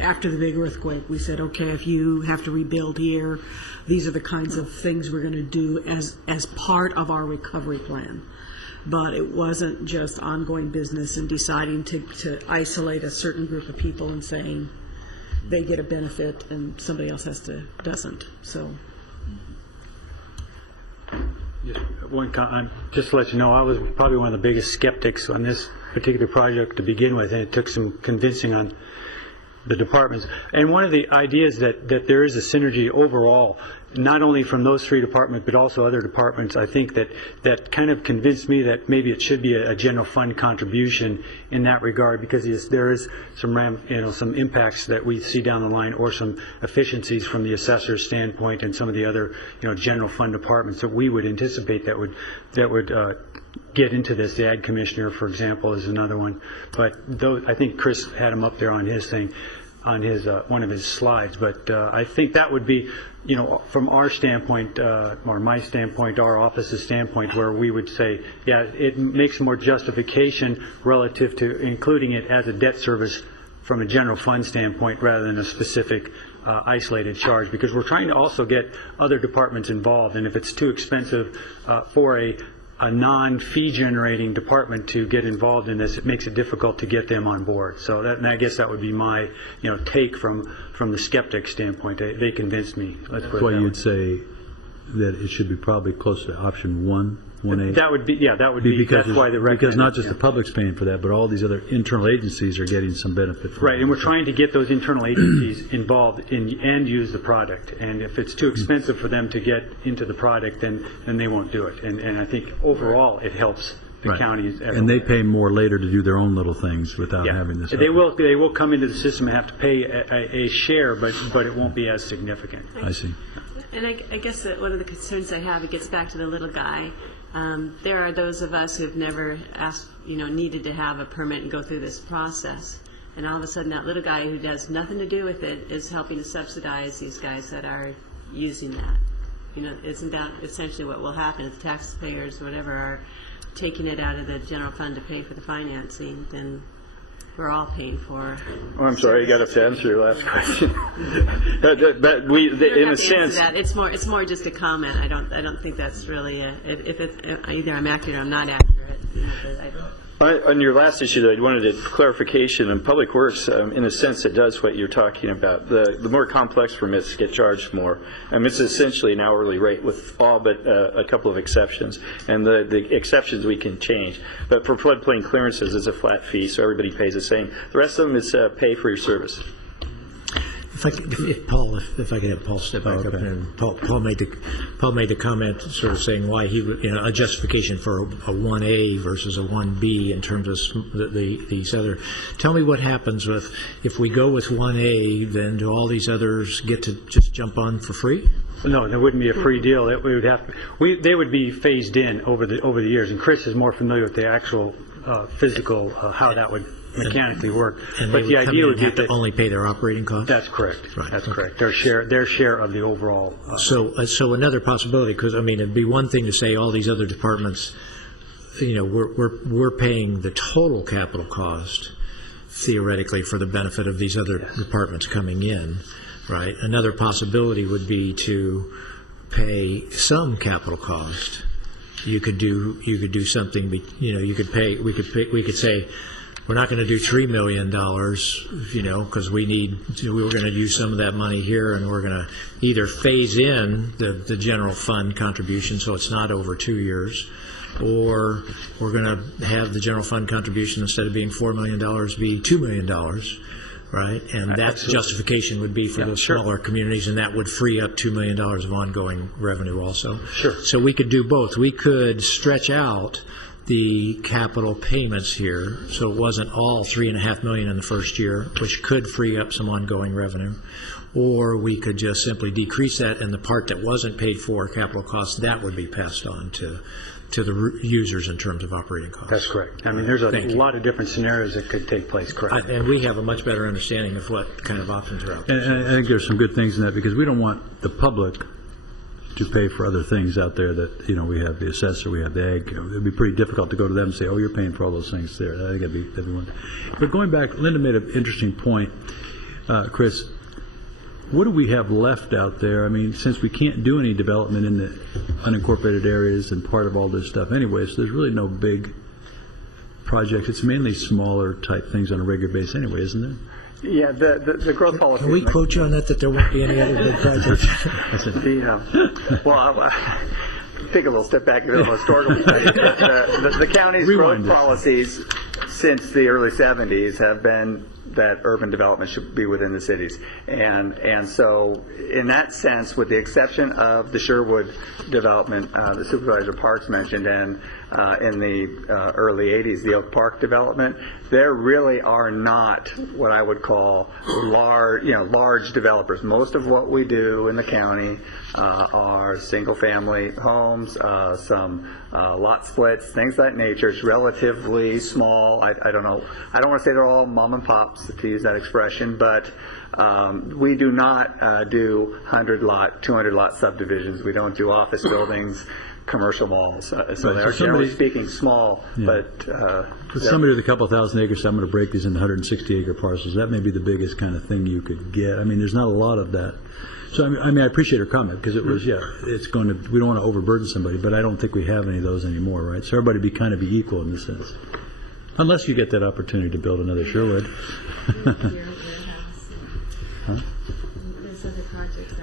after the big earthquake, we said, okay, if you have to rebuild here, these are the kinds of things we're going to do as part of our recovery plan. But it wasn't just ongoing business and deciding to isolate a certain group of people and saying they get a benefit and somebody else doesn't. So. Just to let you know, I was probably one of the biggest skeptics on this particular project to begin with, and it took some convincing on the departments. And one of the ideas that there is a synergy overall, not only from those three departments, but also other departments, I think that kind of convinced me that maybe it should be a general fund contribution in that regard, because there is some impacts that we see down the line, or some efficiencies from the assessor's standpoint and some of the other general fund departments that we would anticipate that would get into this. The Ag Commissioner, for example, is another one. But I think Chris had him up there on his thing, on his one of his slides. But I think that would be, from our standpoint, or my standpoint, our office's standpoint, where we would say, yeah, it makes more justification relative to including it as a debt service from a general fund standpoint rather than a specific isolated charge, because we're trying to also get other departments involved. And if it's too expensive for a non-fee generating department to get involved in this, it makes it difficult to get them on board. So and I guess that would be my take from the skeptic standpoint. They convinced me. That's why you'd say that it should be probably close to option 1A. That would be because that's why because not just the public's paying for that, but all these other internal agencies are getting some benefit from it. And we're trying to get those internal agencies involved and use the product. And if it's too expensive for them to get into the product, then they won't do it. And I think overall it helps Right. counties. And they pay more later to do their own little things without having this. They will come into the system and have to pay a share, but it won't be as significant. I see. And I guess that one of the concerns I have, it gets back to the little guy. There are those of us who've never asked, needed to have a permit and go through this process. And all of a sudden, that little guy who has nothing to do with it is helping to subsidize these guys that are using that. Isn't that essentially what will happen if the taxpayers, whatever, are taking it out of the general fund to pay for the financing? Then we're all paying for. Oh, I'm sorry, you got up to answer your last question. But in a sense, it's more just a comment. I don't think that's really either I'm accurate or I'm not accurate. on your last issue, though, I wanted a clarification on Public Works. In a sense, it does what you're talking about. The more complex permits get charged more. It's essentially an hourly rate with all but a couple of exceptions. And the exceptions we can change. But for floodplain clearances, it's a flat fee, so everybody pays the same. The rest of them is pay for your service. If I could have Paul step back up, and Paul made the comment, sort of saying why he would, a justification for a 1A versus a 1B in terms of these other. Tell me what happens if we go with 1A, then do all these others get to just jump on for free? No, there wouldn't be a free deal. They would be phased in over the years, and Chris is more familiar with the actual physical how that would mechanically work. But the idea would be to only pay their operating costs. That's correct. Right. That's correct. Their share of the overall. So another possibility, because it'd be one thing to say all these other departments, we're paying the total capital cost theoretically for the benefit of these other departments coming in, right? Another possibility would be to pay some capital cost. You could do something. We could say, we're not going to do $3 million, because we're going to use some of that money here, and we're going to either phase in the general fund contribution so it's not over 2 years, or we're going to have the general fund contribution, instead of being $4 million, be $2 million, right? And that justification would be for those smaller communities, and that would free up $2 million of ongoing revenue also. Sure. So we could do both. We could stretch out the capital payments here, so it wasn't all $3.5 million in the first year, which could free up some ongoing revenue, or we could just simply decrease that, and the part that wasn't paid for capital costs, that would be passed on to the users in terms of operating costs. That's correct. There's a lot of different scenarios that could take place. Correct. And we have a much better understanding of what kind of options are out there. And I think there's some good things in that, because we don't want the public to pay for other things out there that, we have the assessor, we have the ag. It'd be pretty difficult to go to them and say, oh, you're paying for all those things there. I think that'd be one. But going back, Linda made an interesting point. Chris, what do we have left out there? Since we can't do any development in the unincorporated areas and part of all this stuff anyway, so there's really no big projects. It's mainly smaller type things on a regular basis anyway, isn't it? Yeah, the growth policy. Can we quote you on that there won't be any other big projects? Well, I'll take a little step back and do a historical study. The county's growth policies since the early 70s have been that urban development should be within the cities. And so in that sense, with the exception of the Sherwood development, the Supervisor Parks mentioned, and in the early 80s, the Oak Park development, there really are not what I would call large developers. Most of what we do in the county are single-family homes, some lot splits, things of that nature. It's relatively small. I don't know. I don't want to say they're all mom and pops, to use that expression, but we do not do 100-lot, 200-lot subdivisions. We don't do office buildings, commercial malls. So they're generally speaking small, but somebody with a couple thousand acres, so I'm going to break these into 160-acre parcels. That may be the biggest kind of thing you could get. There's not a lot of that. So I appreciate her comment, because it was, it's going to. We don't want to overburden somebody, but I don't think we have any of those anymore, right? So everybody be equal in this sense, unless you get that opportunity to build another Sherwood. Huh?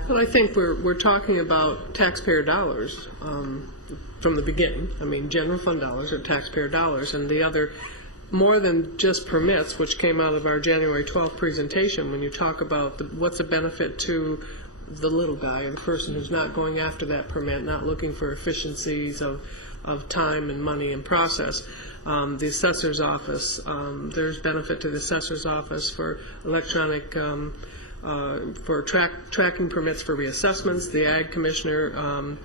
Well, I think we're talking about taxpayer dollars from the beginning. General fund dollars are taxpayer dollars, and the other, more than just permits, which came out of our January 12th presentation. When you talk about what's a benefit to the little guy, or the person who's not going after that permit, not looking for efficiencies of time and money and process. The assessor's office, there's benefit to the assessor's office for electronic, for tracking permits for reassessments, the ag commissioner,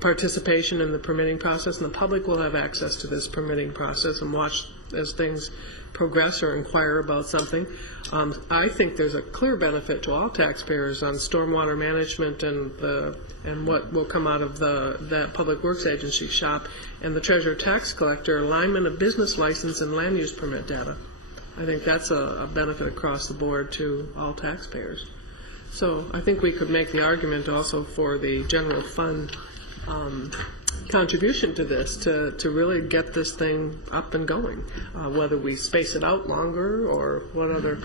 participation in the permitting process, and the public will have access to this permitting process and watch as things progress or inquire about something. I think there's a clear benefit to all taxpayers on stormwater management and what will come out of that Public Works Agency shop and the Treasurer Tax Collector alignment of business license and land use permit data. I think that's a benefit across the board to all taxpayers. So I think we could make the argument also for the general fund contribution to this to really get this thing up and going, whether we space it out longer or what other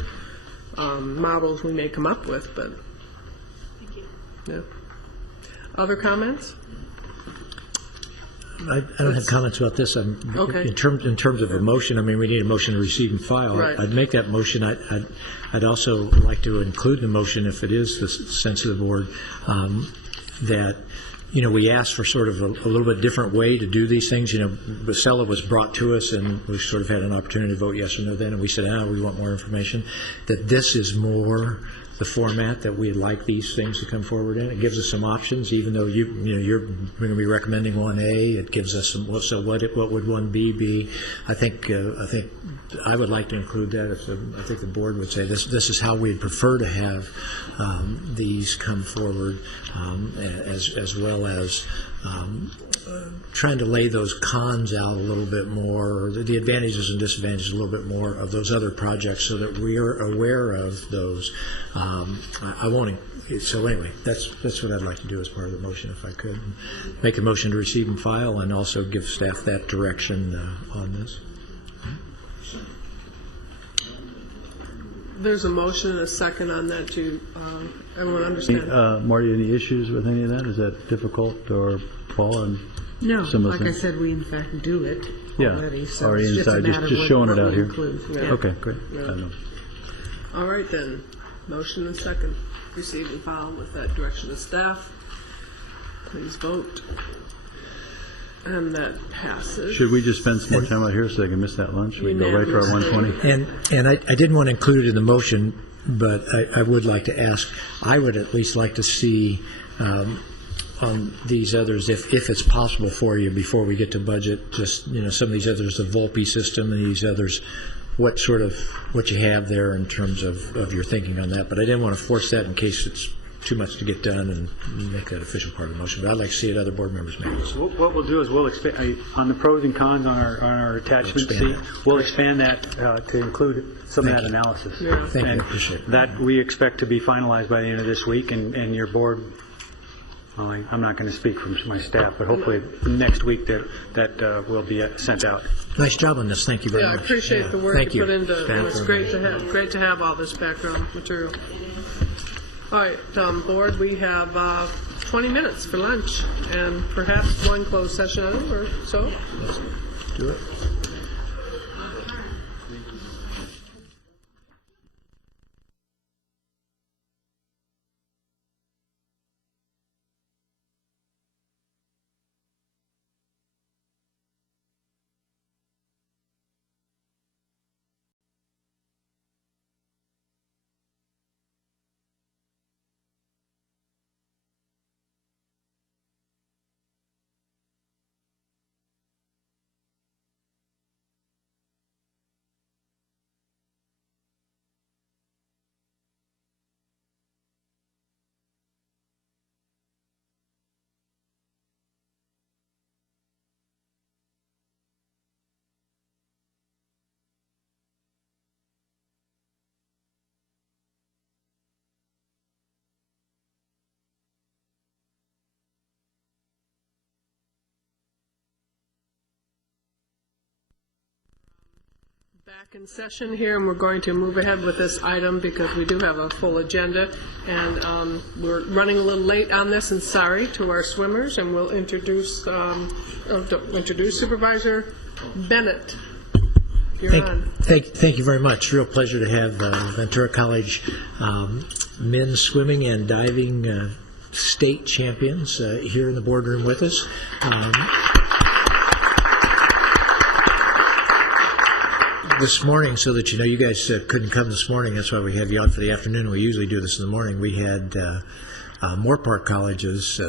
models we may come up with. But yeah. Other comments? I don't have comments about this. Okay. In terms of a motion, I mean, we need a motion to receive and file. Right. I'd make that motion. I'd also like to include in the motion, if it is the sense of the board, that we asked for sort of a little bit different way to do these things. Basella was brought to us, and we sort of had an opportunity to vote yes or no then, and we said, we want more information. That this is more the format that we'd like these things to come forward in. It gives us some options, even though you're going to be recommending 1A. It gives us some. So what would 1B be? I think I would like to include that. I think the board would say this is how we'd prefer to have these come forward, as well as trying to lay those cons out a little bit more, or the advantages and disadvantages a little bit more of those other projects, so that we are aware of those. I won't. So anyway, that's what I'd like to do as part of the motion, if I could. Make a motion to receive and file, and also give staff that direction on this. There's a motion and a second on that too. Everyone understand? Marty, any issues with any of that? Is that difficult, or Paul? And No, similar like I thing? said, we in fact do it already. So already it's just a inside, matter just of showing what it out we here. include. Yeah. Okay, great. Yeah. I know. All right then. Motion and second. Receive and file with that direction of staff. Please vote. And that passes. Should we just spend some more time out here so they can miss that lunch? We can go right to our 120. And I didn't want to include it in the motion, but I would like to ask, I would at least like to see on these others, if it's possible for you before we get to budget, just, some of these others, the Volpe system and these others, what you have there in terms of your thinking on that. But I didn't want to force that in case it's too much to get done and make that official part of the motion. But I'd like to see it other board members make it. So what we'll do is we'll expand on the pros and cons on our attachment sheet. We'll expand that to include some of that analysis. Yeah. Thank you. And I appreciate it. that we expect to be finalized by the end of this week, and your board, well, I'm not going to speak for my staff, but hopefully next week that will be sent out. Nice job on this. Thank you very Yeah, much. I appreciate the work Thank you you. put into it. It's great to have all this background material. All right, board, we have 20 minutes for lunch and perhaps one closed session or so. Do it. Back in session here, and we're going to move ahead with this item because we do have a full agenda, and we're running a little late on this, and sorry to our swimmers, and we'll introduce Supervisor Bennett. You're on. Thank you very much. Real pleasure to have Ventura College men's swimming and diving state champions here in the boardroom with us. This morning, so that you know, you guys couldn't come this morning. That's why we have you on for the afternoon. We usually do this in the morning. We had Moore Park College's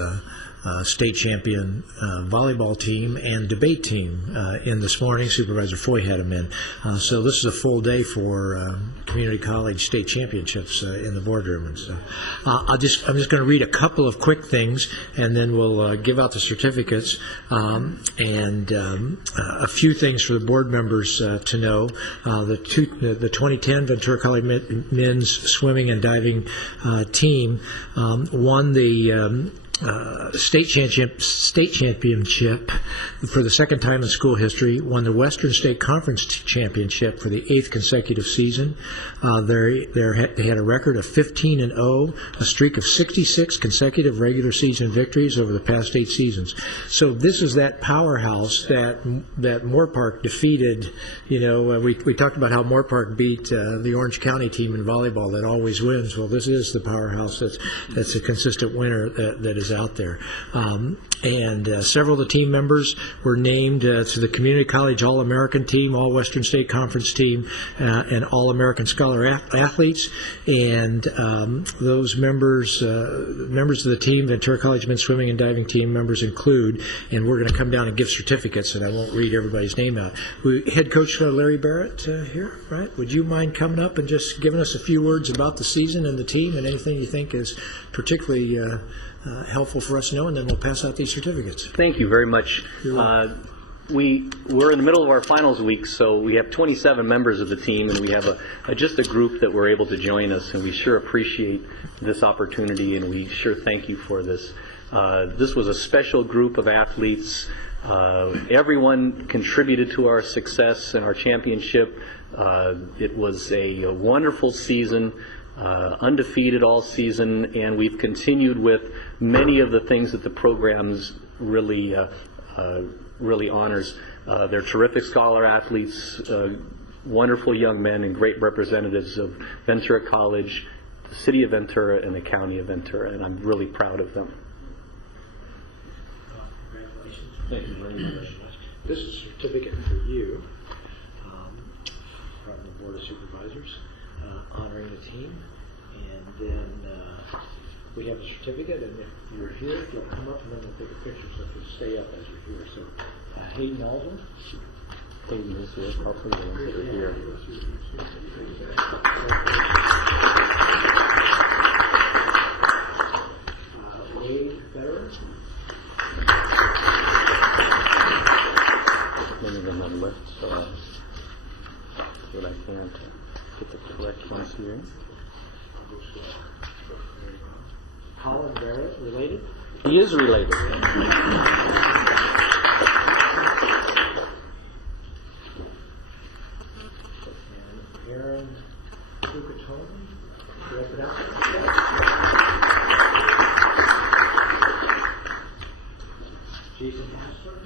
state champion volleyball team and debate team in this morning. Supervisor Foy had them in. So this is a full day for community college state championships in the boardroom. And so I'm just going to read a couple of quick things, and then we'll give out the certificates and a few things for the board members to know. The 2010 Ventura College men's swimming and diving team won the state championship for the second time in school history, won the Western State Conference Championship for the 8th consecutive season. They had a record of 15-0, a streak of 66 consecutive regular season victories over the past 8 seasons. So this is that powerhouse that Moore Park defeated. You know, we talked about how Moore Park beat the Orange County team in volleyball that always wins. Well, this is the powerhouse that's a consistent winner that is out there. And several of the team members were named to the Community College All-American team, All-Western State Conference team, and All-American Scholar athletes. And those members of the team, Ventura College men's swimming and diving team members include, and we're going to come down and give certificates, and I won't read everybody's name out. Head coach Larry Barrett here, right? Would you mind coming up and just giving us a few words about the season and the team and anything you think is particularly helpful for us to know, and then we'll pass out these certificates. Thank you very much. We're in the middle of our finals week, so we have 27 members of the team, and we have just a group that were able to join us, and we sure appreciate this opportunity, and we sure thank you for this. This was a special group of athletes. Everyone contributed to our success and our championship. It was a wonderful season. Undefeated all season, and we've continued with many of the things that the programs really honors. They're terrific scholar athletes, wonderful young men, and great representatives of Ventura College, the city of Ventura, and the county of Ventura, and I'm really proud of them. Congratulations. Thank you very much. This is a certificate for you from the Board of Supervisors honoring the team. And then we have a certificate, and if you're here, you'll come up and then we'll take a picture, so if you stay up as you're here. So Hayden Alden. Hayden is here. I'll put the ones that are here. Wade Federer. Many of them have left, so I'll do what I can to get the correct ones here. Colin Barrett, related? He is related. And Aaron Cucatone, did I pronounce it? Jason Hassler.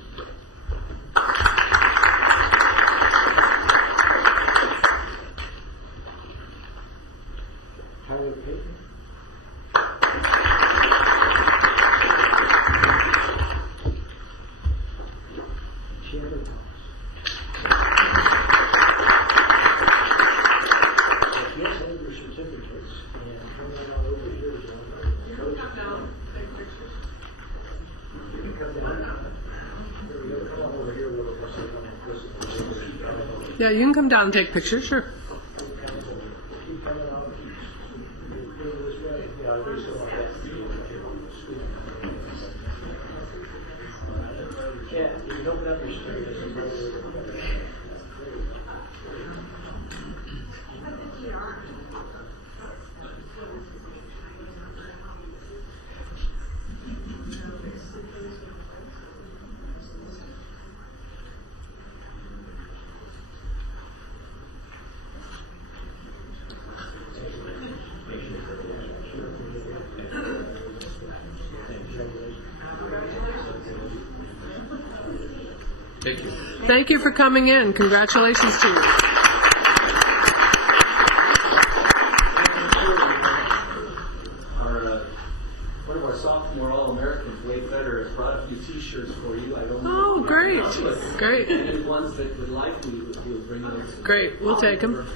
Tyler Payton. Chandler Thomas. Yes, I have your certificates, and turn that on over here, John. Coach. Come down, take pictures. You can come down. There we go. Come on over here a little bit. Yeah, you can come down and take pictures, sure. Keep coming out. Go this way. Yeah, there's some like that. Yeah, you can open up your screen as you go over. Thank you. Thank you for coming in. Congratulations to you. Wayfair has brought a few T-shirts for you. I don't know. Oh, great, great. Any ones that would like, we'll bring those. Great, we'll take them. This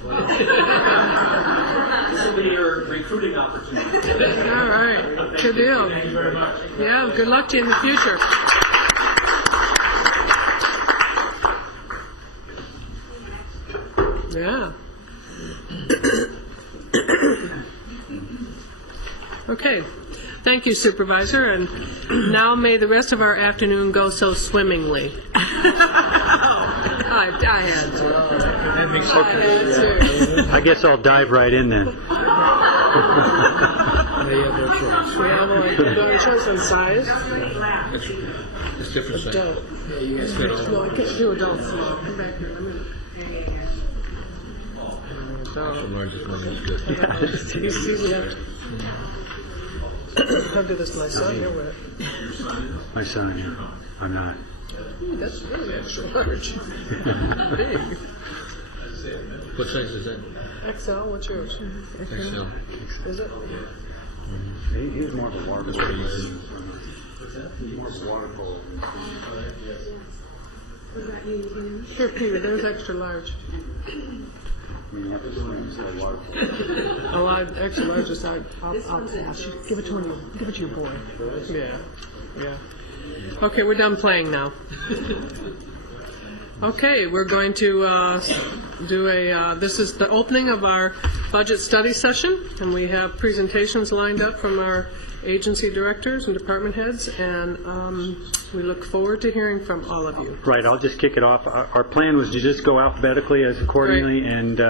will be your recruiting opportunity. All right, good deal. Thank you very much. Yeah, good luck to you in the future. Yeah. Okay. Thank you, Supervisor, and now may the rest of our afternoon go so swimmingly. I had to. I guess I'll dive right in then. We have like adults and size. It's different size. Adult. No, I can't do adults. Come back here. The largest one is good. I'll do this to my son. He'll wear it. My son, I'm not. Ooh, that's really extra large. Big. What size is that? XL, what's yours? XL. Is it? He's more of a water polo. More of a water polo. Here, Peter, there's extra large. Oh, extra large is I'll pass. Give it to him. Give it to your boy. Yeah, yeah. Okay, we're done playing now. Okay, we're going to do this is the opening of our budget study session, and we have presentations lined up from our agency directors and department heads, and we look forward to hearing from all of you. Right, I'll just kick it off. Our plan was to just go alphabetically as accordingly, and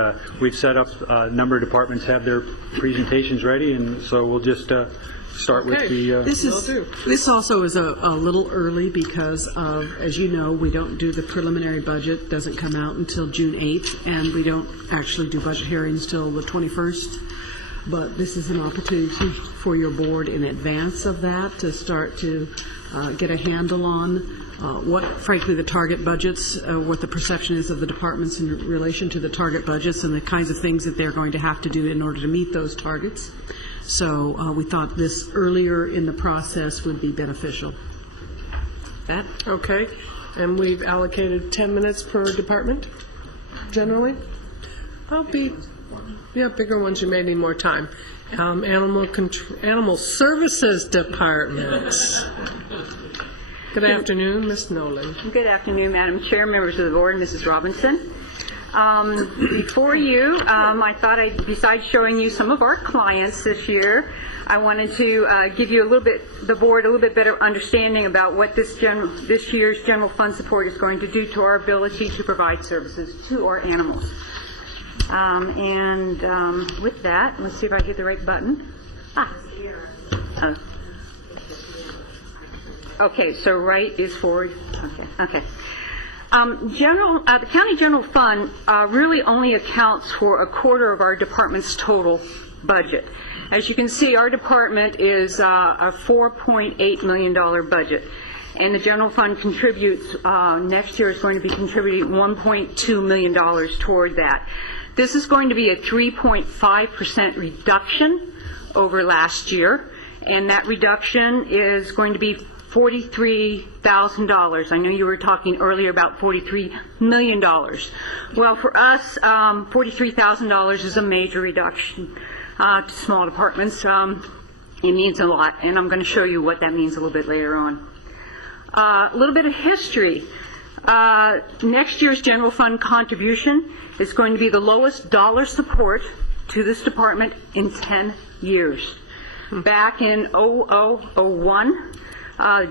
we've set up a number of departments have their presentations ready, and so we'll just start with the... This also is a little early because of, as you know, we don't do the preliminary budget, doesn't come out until June 8th, and we don't actually do budget hearings till the 21st. But this is an opportunity for your board in advance of that to start to get a handle on what, frankly, the target budgets, what the perception is of the departments in relation to the target budgets and the kinds of things that they're going to have to do in order to meet those targets. So we thought this earlier in the process would be beneficial. That? Okay, and we've allocated 10 minutes per department, generally. Yeah, bigger ones, you may need more time. Animal Services Department. Good afternoon, Ms. Nolan. Good afternoon, Madam Chair, members of the board, Mrs. Robinson. Before you, I thought besides showing you some of our clients this year, I wanted to give you the board a little bit better understanding about what this year's general fund support is going to do to our ability to provide services to our animals. With that, let's see if I hit the right button. Okay, so right is forward. Okay. The county general fund really only accounts for a quarter of our department's total budget. As you can see, our department is a $4.8 million budget, and the general fund contributes, next year is going to be contributing $1.2 million toward that. This is going to be a 3.5% reduction over last year, and that reduction is going to be $43,000. I know you were talking earlier about $43 million. Well, for us, $43,000 is a major reduction to small departments. It means a lot, and I'm going to show you what that means a little bit later on. A little bit of history. Next year's general fund contribution is going to be the lowest dollar support to this department in 10 years. Back in 2001,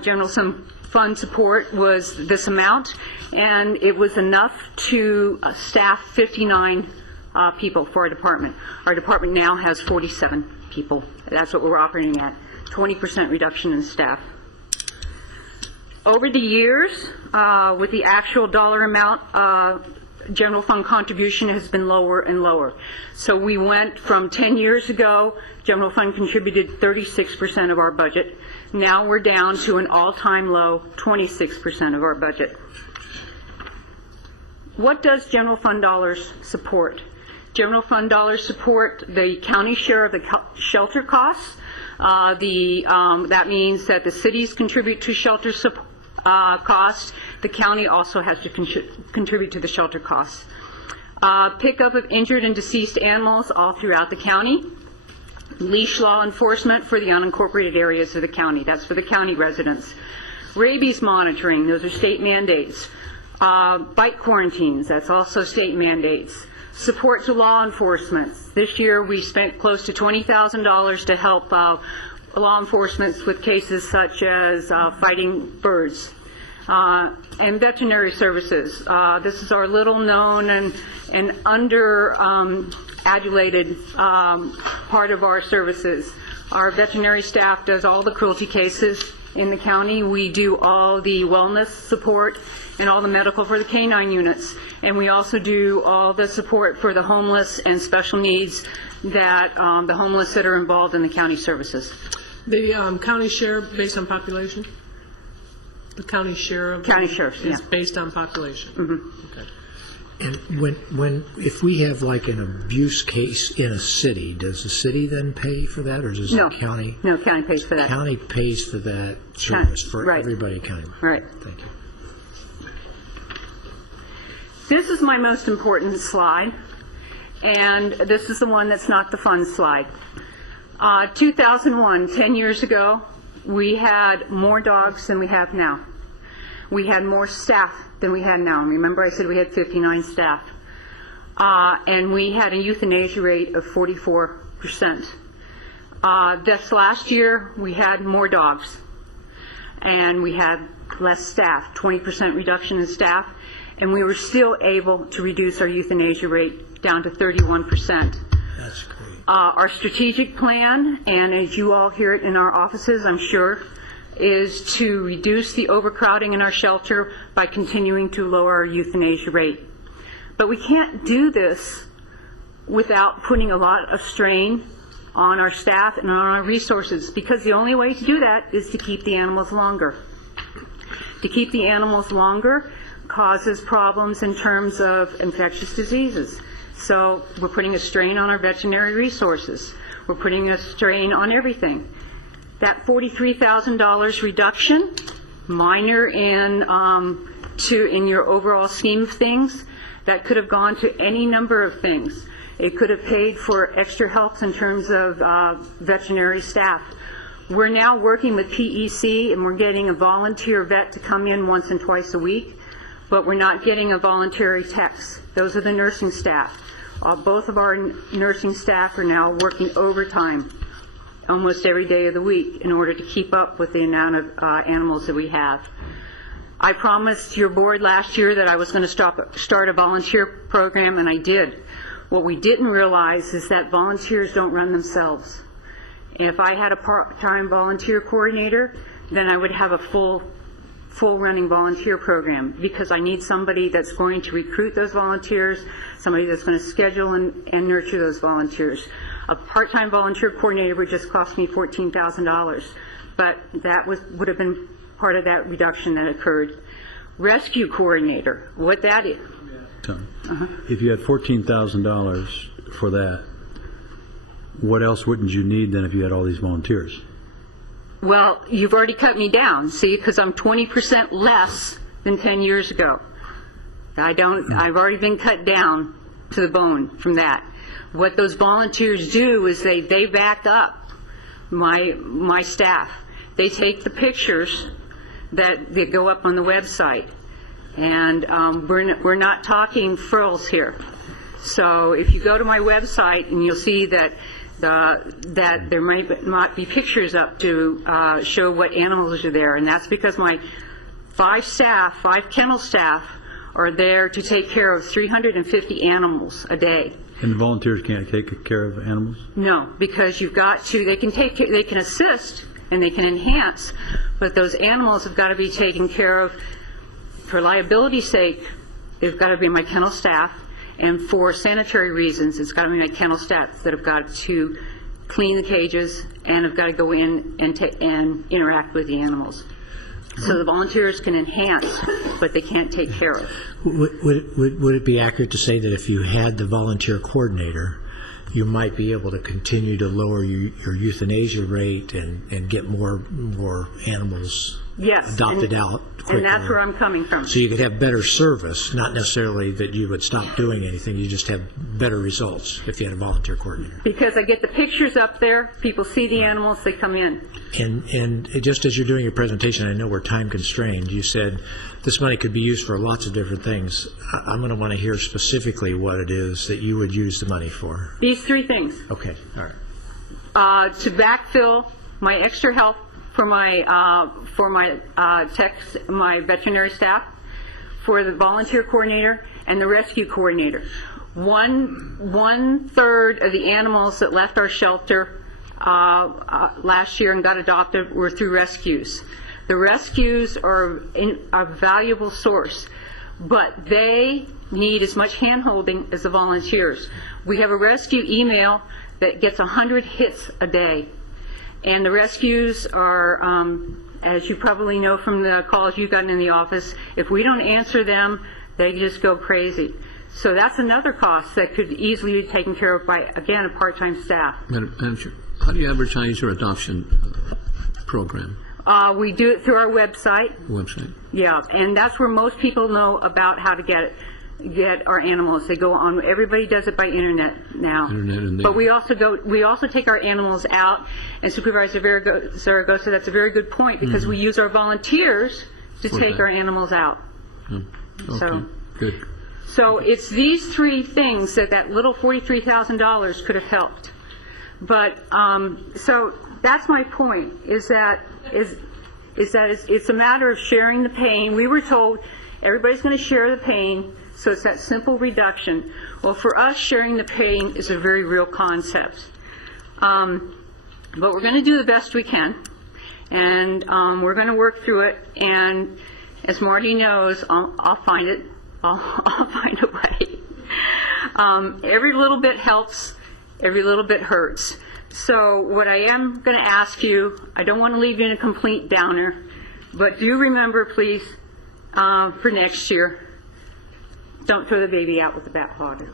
general fund support was this amount, and it was enough to staff 59 people for our department. Our department now has 47 people. That's what we're operating at, 20% reduction in staff. Over the years, with the actual dollar amount, general fund contribution has been lower and lower. So we went from 10 years ago, general fund contributed 36% of our budget. Now we're down to an all-time low, 26% of our budget. What does general fund dollars support? General fund dollars support the county share of the shelter costs, That means that the cities contribute to shelter costs. The county also has to contribute to the shelter costs. Pickup of injured and deceased animals all throughout the county. Leash law enforcement for the unincorporated areas of the county. That's for the county residents. Rabies monitoring, those are state mandates. Bite quarantines, that's also state mandates. Support to law enforcement. This year we spent close to $20,000 to help law enforcement with cases such as fighting birds. And veterinary services. This is our little known and under adulated part of our services. Our veterinary staff does all the cruelty cases in the county. We do all the wellness support and all the medical for the canine units. And we also do all the support for the homeless and special needs that the homeless that are involved in the county services. The county share based on population? The county share of county sheriffs, is yeah. based on population. Mm-hmm. Okay. And if we have like an abuse case in a city, does the city then pay for that, or does No. the county? No, county pays for that. County pays for that service for right. everybody county. Right. Thank you. This is my most important slide, and this is the one that's not the fun slide. 2001, 10 years ago, we had more dogs than we have now. We had more staff than we have now. Remember I said we had 59 staff. And we had a euthanasia rate of 44%. This last year, we had more dogs. And we had less staff, 20% reduction in staff. And we were still able to reduce our euthanasia rate down to 31%. That's great. Our strategic plan, and as you all hear it in our offices, I'm sure, is to reduce the overcrowding in our shelter by continuing to lower our euthanasia rate. But we can't do this without putting a lot of strain on our staff and on our resources, because the only way to do that is to keep the animals longer. To keep the animals longer causes problems in terms of infectious diseases. So we're putting a strain on our veterinary resources. We're putting a strain on everything. That $43,000 reduction, minor in your overall scheme of things, that could have gone to any number of things. It could have paid for extra help in terms of veterinary staff. We're now working with PEC, and we're getting a volunteer vet to come in once and twice a week, but we're not getting a voluntary techs. Those are the nursing staff. Both of our nursing staff are now working overtime almost every day of the week in order to keep up with the amount of animals that we have. I promised your board last year that I was going to start a volunteer program, and I did. What we didn't realize is that volunteers don't run themselves. If I had a part-time volunteer coordinator, then I would have a full running volunteer program, because I need somebody that's going to recruit those volunteers, somebody that's going to schedule and nurture those volunteers. A part-time volunteer coordinator would just cost me $14,000, but that would have been part of that reduction that occurred. Rescue coordinator, what that is. If you had $14,000 for that, what else wouldn't you need then if you had all these volunteers? Well, you've already cut me down, see, because I'm 20% less than 10 years ago. I've already been cut down to the bone from that. What those volunteers do is they back up my staff. They take the pictures that go up on the website, and we're not talking frills here. So if you go to my website, and you'll see that there might not be pictures up to show what animals are there, and that's because my 5 kennel staff are there to take care of 350 animals a day. And the volunteers can't take care of animals? No, because you've got to, they can assist and they can enhance, but those animals have got to be taken care of. For liability's sake, they've got to be my kennel staff, and for sanitary reasons, it's got to be my kennel staff that have got to clean the cages and have got to go in and interact with the animals. So the volunteers can enhance, but they can't take care of. Would it be accurate to say that if you had the volunteer coordinator, you might be able to continue to lower your euthanasia rate and get more animals Yes. adopted out quicker. And that's where I'm coming from. So you could have better service, not necessarily that you would stop doing anything, you just have better results if you had a volunteer coordinator. Because I get the pictures up there, people see the animals, they come in. And just as you're doing your presentation, I know we're time constrained, you said this money could be used for lots of different things. I'm going to want to hear specifically what it is that you would use the money for. These three things. Okay, all right. To backfill my extra help for my techs, my veterinary staff, for the volunteer coordinator and the rescue coordinator. One third of the animals that left our shelter last year and got adopted were through rescues. The rescues are a valuable source, but they need as much hand-holding as the volunteers. We have a rescue email that gets 100 hits a day. And the rescues are, as you probably know from the calls you've gotten in the office, if we don't answer them, they just go crazy. So that's another cost that could easily be taken care of by, again, a part-time staff. Madam Chair, how do you advertise your adoption program? We do it through our website. Website? Yeah, and that's where most people know about how to get our animals. They go on. Everybody does it by internet now. But we also take our animals out. And Supervisor Zaragoza, that's a very good point, because we use our volunteers to take our animals out. Okay, good. So it's these three things that little $43,000 could have helped. But so that's my point. Is that it's a matter of sharing the pain. We were told everybody's going to share the pain. So it's that simple reduction. Well, for us, sharing the pain is a very real concept. But we're going to do the best we can, and we're going to work through it. And as Marty knows, I'll find it. I'll find a way. Every little bit helps. Every little bit hurts. So what I am going to ask you, I don't want to leave you in a complete downer, but do remember, please, for next year, don't throw the baby out with the bathwater.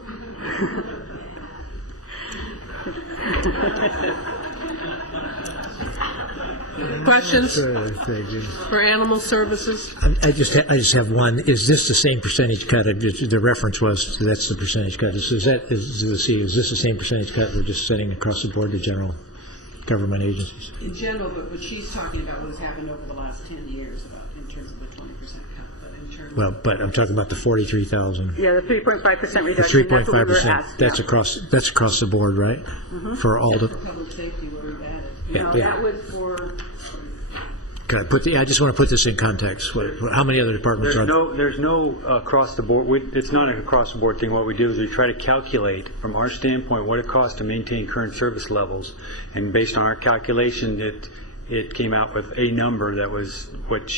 Questions for animal services? I just have one. Is this the same percentage cut? The reference was that's the percentage cut. Is this the same percentage cut we're just setting across the board to general government agencies? In general, but what she's talking about was happened over the last 10 years in terms of the 20% cut. Well, but I'm talking about the 43,000. Yeah, the 3.5% reduction. The 3.5%. That's across the board, right? Mm-hmm. For all the. Public safety, where we've added. No, that was for. I just want to put this in context. How many other departments are there? There's no across the board. It's not an across the board thing. What we do is we try to calculate from our standpoint what it costs to maintain current service levels, and based on our calculation, it came out with a number that was what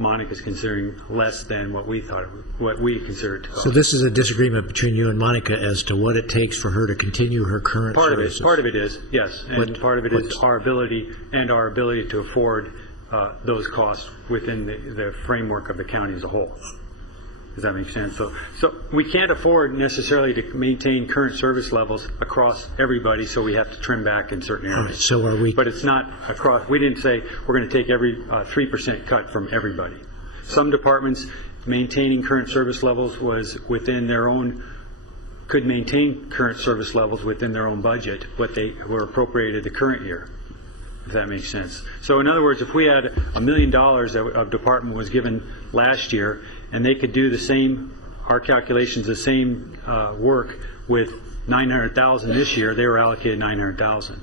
Monica's considering less than what we considered to cost. So this is a disagreement between you and Monica as to what it takes for her to continue her current services. Part of it is, yes, and part of it is our ability to afford those costs within the framework of the county as a whole. Does that make sense? So we can't afford necessarily to maintain current service levels across everybody, so we have to trim back in certain areas. Right, so are we? But it's not across. We didn't say we're going to take every 3% cut from everybody. Some departments maintaining current service levels was within their own, could maintain current service levels within their own budget, what they were appropriated the current year. If that makes sense. So in other words, if we had $1 million of department was given last year, and they could do the same, our calculations, the same work with $900,000 this year, they were allocated $900,000.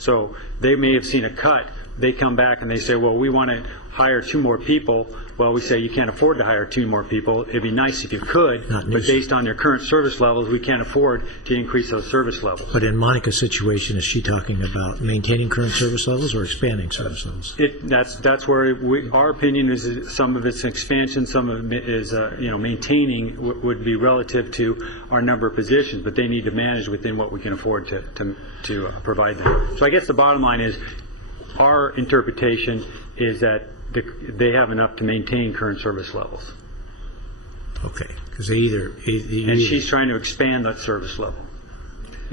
So they may have seen a cut. They come back and they say, well, we want to hire 2 more people. Well, we say you can't afford to hire 2 more people. It'd be nice if you could, but based on their current service levels, we can't afford to increase those service levels. But in Monica's situation, is she talking about maintaining current service levels or expanding service levels? That's where our opinion is. Some of it's expansion, some of it is maintaining would be relative to our number of positions, but they need to manage within what we can afford to provide them. So I guess the bottom line is our interpretation is that they have enough to maintain current service levels. Okay, because they either and she's trying to expand that service level.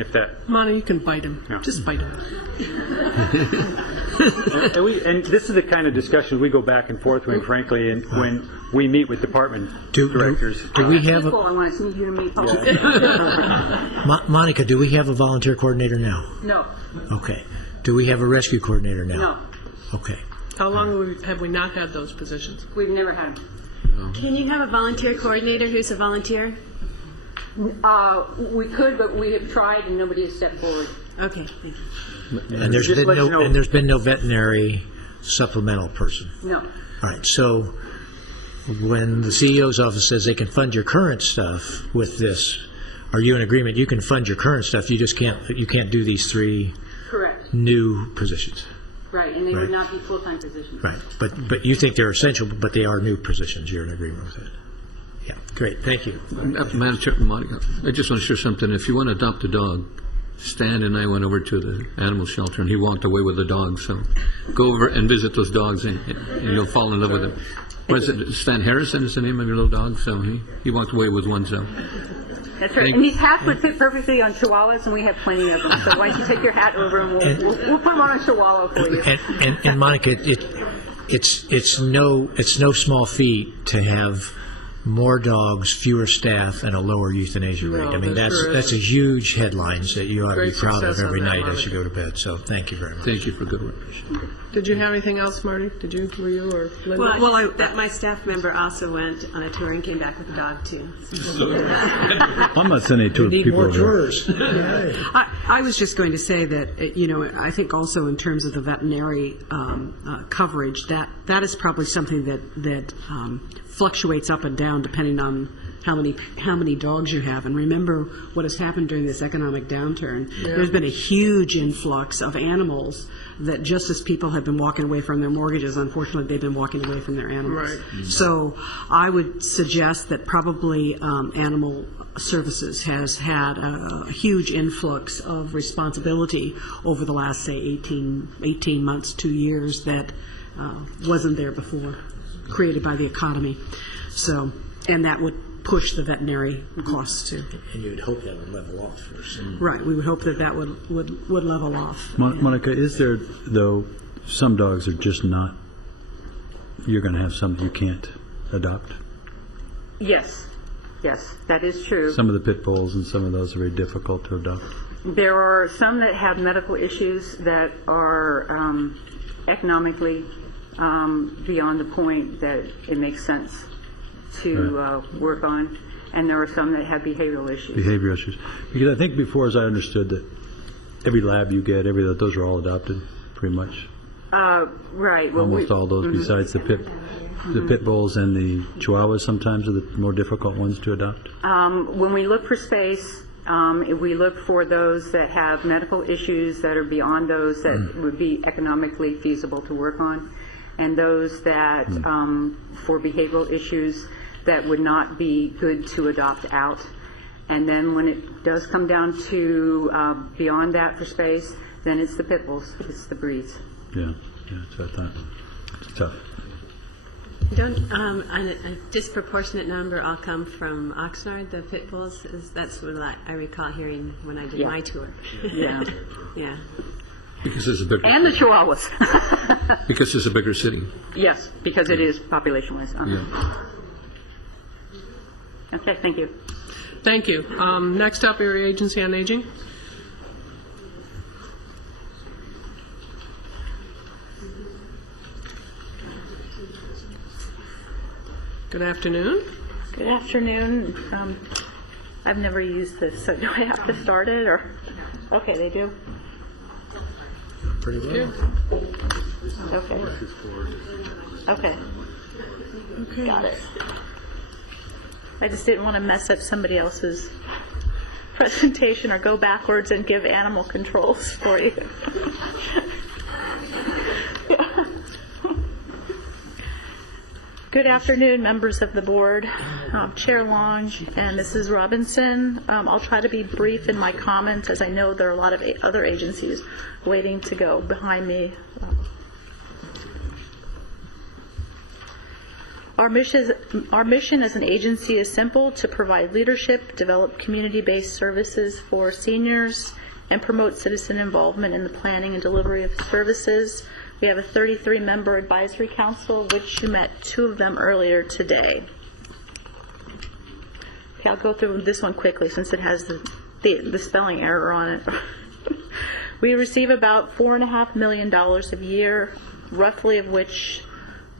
if that. Monty, you can bite him. Yeah. Just bite him. And this is the kind of discussion we go back and forth with, frankly, and when we meet with department directors. Do we have People, I want to see you to meet. Monica, do we have a volunteer coordinator now? No. Okay. Do we have a rescue coordinator now? No. Okay. How long have we not had those positions? We've never had them. Can you have a volunteer coordinator who's a volunteer? We could, but we have tried and nobody has stepped forward. Okay, thank you. And there's been no veterinary supplemental person. No. All right. So when the CEO's office says they can fund your current stuff with this, are you in agreement? You can fund your current stuff. You just can't do these 3 Correct. new positions. Right, and they Right. would not be full-time positions. Right. But you think they're essential, but they are new positions. You're in agreement with it. Yeah. Great. Thank you. Madam Chair, Monica, I just want to share something. If you want to adopt a dog, Stan and I went over to the animal shelter, and he walked away with a dog. So go over and visit those dogs, and you'll fall in love with them. Was it Stan Harrison is the name of your little dog? So he walked away with one. So That's right. And these hats would fit perfectly on chihuahuas, and we have plenty of them. So why don't you take your hat over, and we'll put them on a chihuahua for you. And Monica, it's no small feat to have more dogs, fewer staff, and a lower euthanasia rate. I mean, that's a huge headlines that you ought to be proud of every night as you go to bed. So thank you very much. Thank you for good work. Did you have anything else, Marty? Were you or Linda? Well, my staff member also went on a tour and came back with a dog too. I'm not sending two Need people more over. jurors. I was just going to say that, I think also in terms of the veterinary coverage, that is probably something that fluctuates up and down depending on how many dogs you have. And remember what has happened during this economic downturn. Yeah. There's been a huge influx of animals that just as people have been walking away from their mortgages, unfortunately they've been walking away from their animals. Right. So I would suggest that probably animal services has had a huge influx of responsibility over the last, say, 18 months, 2 years that wasn't there before, created by the economy. So, and that would push the veterinary costs too. And you'd hope that would level off first. Right, we would hope that would level off. Monica, is there, though, some dogs are just not, you're going to have some you can't adopt? Yes, that is true. Some of the pit bulls and some of those are very difficult to adopt. There are some that have medical issues that are economically beyond the point that it makes sense to work on, and there are some that have behavioral issues. Behavior issues. Because I think before, as I understood, that every lab you get, those are all adopted, pretty much. Right. Well, Almost all those, besides the pit bulls and the chihuahuas sometimes are the more difficult ones to adopt. When we look for space, we look for those that have medical issues that are beyond those that would be economically feasible to work on, and those that, for behavioral issues, that would not be good to adopt out. And then when it does come down to beyond that for space, then it's the pit bulls, it's the breeds. Yeah, that's what I thought. It's tough. Don't a disproportionate number all come from Oxnard, the pit bulls? That's what I recall hearing when I did my tour. Yeah. Yeah. Because it's a bigger. And the chihuahuas. Because it's a bigger city. Yes, because it is population-wise. Yeah. Okay, thank you. Thank you. Next up, Area Agency on Aging. Good afternoon. Good afternoon. I've never used this, so do I have to start it, or? Okay, they do. Pretty well. Okay. Okay. Got it. I just didn't want to mess up somebody else's presentation or go backwards and give animal controls for you. Good afternoon, members of the board, Chair Long and Mrs. Robinson. I'll try to be brief in my comments, as I know there are a lot of other agencies waiting to go behind me. Our mission as an agency is simple: to provide leadership, develop community-based services for seniors, and promote citizen involvement in the planning and delivery of services. We have a 33-member advisory council, which you met 2 of them earlier today. Okay, I'll go through this one quickly since it has the spelling error on it. We receive about $4.5 million a year, roughly of which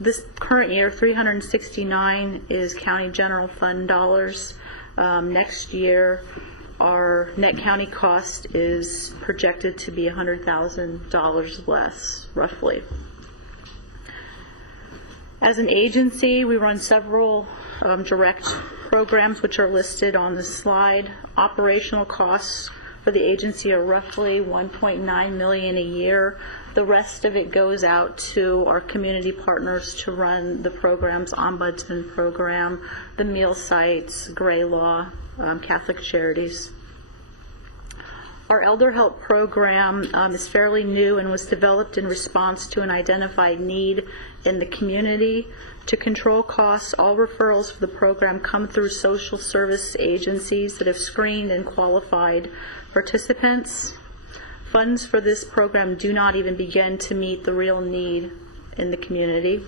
this current year, $369 is county general fund dollars. Next year, our net county cost is projected to be $100,000 less, roughly. As an agency, we run several direct programs which are listed on the slide. Operational costs for the agency are roughly $1.9 million a year. The rest of it goes out to our community partners to run the programs, Ombudsman program, the meal sites, Gray Law, Catholic Charities. Our Elder Help program is fairly new and was developed in response to an identified need in the community. To control costs, all referrals for the program come through social service agencies that have screened and qualified participants. Funds for this program do not even begin to meet the real need in the community.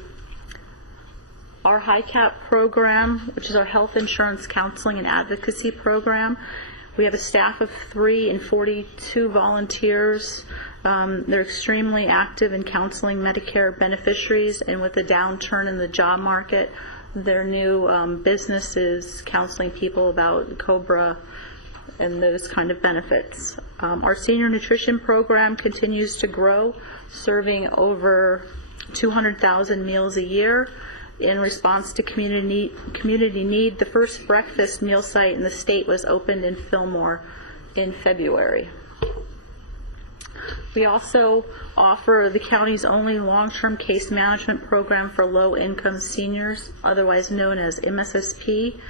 Our HICAP program, which is our health insurance counseling and advocacy program, we have a staff of 3 and 42 volunteers. They're extremely active in counseling Medicare beneficiaries, and with the downturn in the job market, their new business is counseling people about COBRA and those kind of benefits. Our senior nutrition program continues to grow, serving over 200,000 meals a year. In response to community need, the first breakfast meal site in the state was opened in Fillmore in February. We also offer the county's only long-term case management program for low-income seniors, otherwise known as MSSP.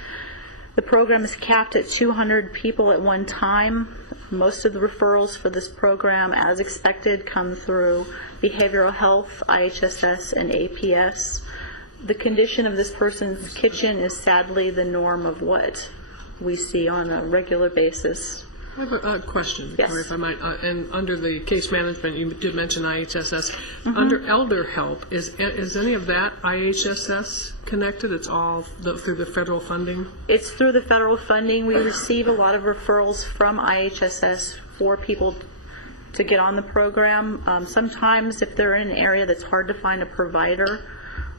The program is capped at 200 people at one time. Most of the referrals for this program, as expected, come through behavioral health, IHSS, and APS. The condition of this person's kitchen is sadly the norm of what we see on a regular basis. I have a question, Yes. Victoria, if I might. And under the case management, you did mention IHSS. Under Elder Help, is any of that IHSS connected? It's all through the federal funding? It's through the federal funding. We receive a lot of referrals from IHSS for people to get on the program. Sometimes if they're in an area that's hard to find a provider,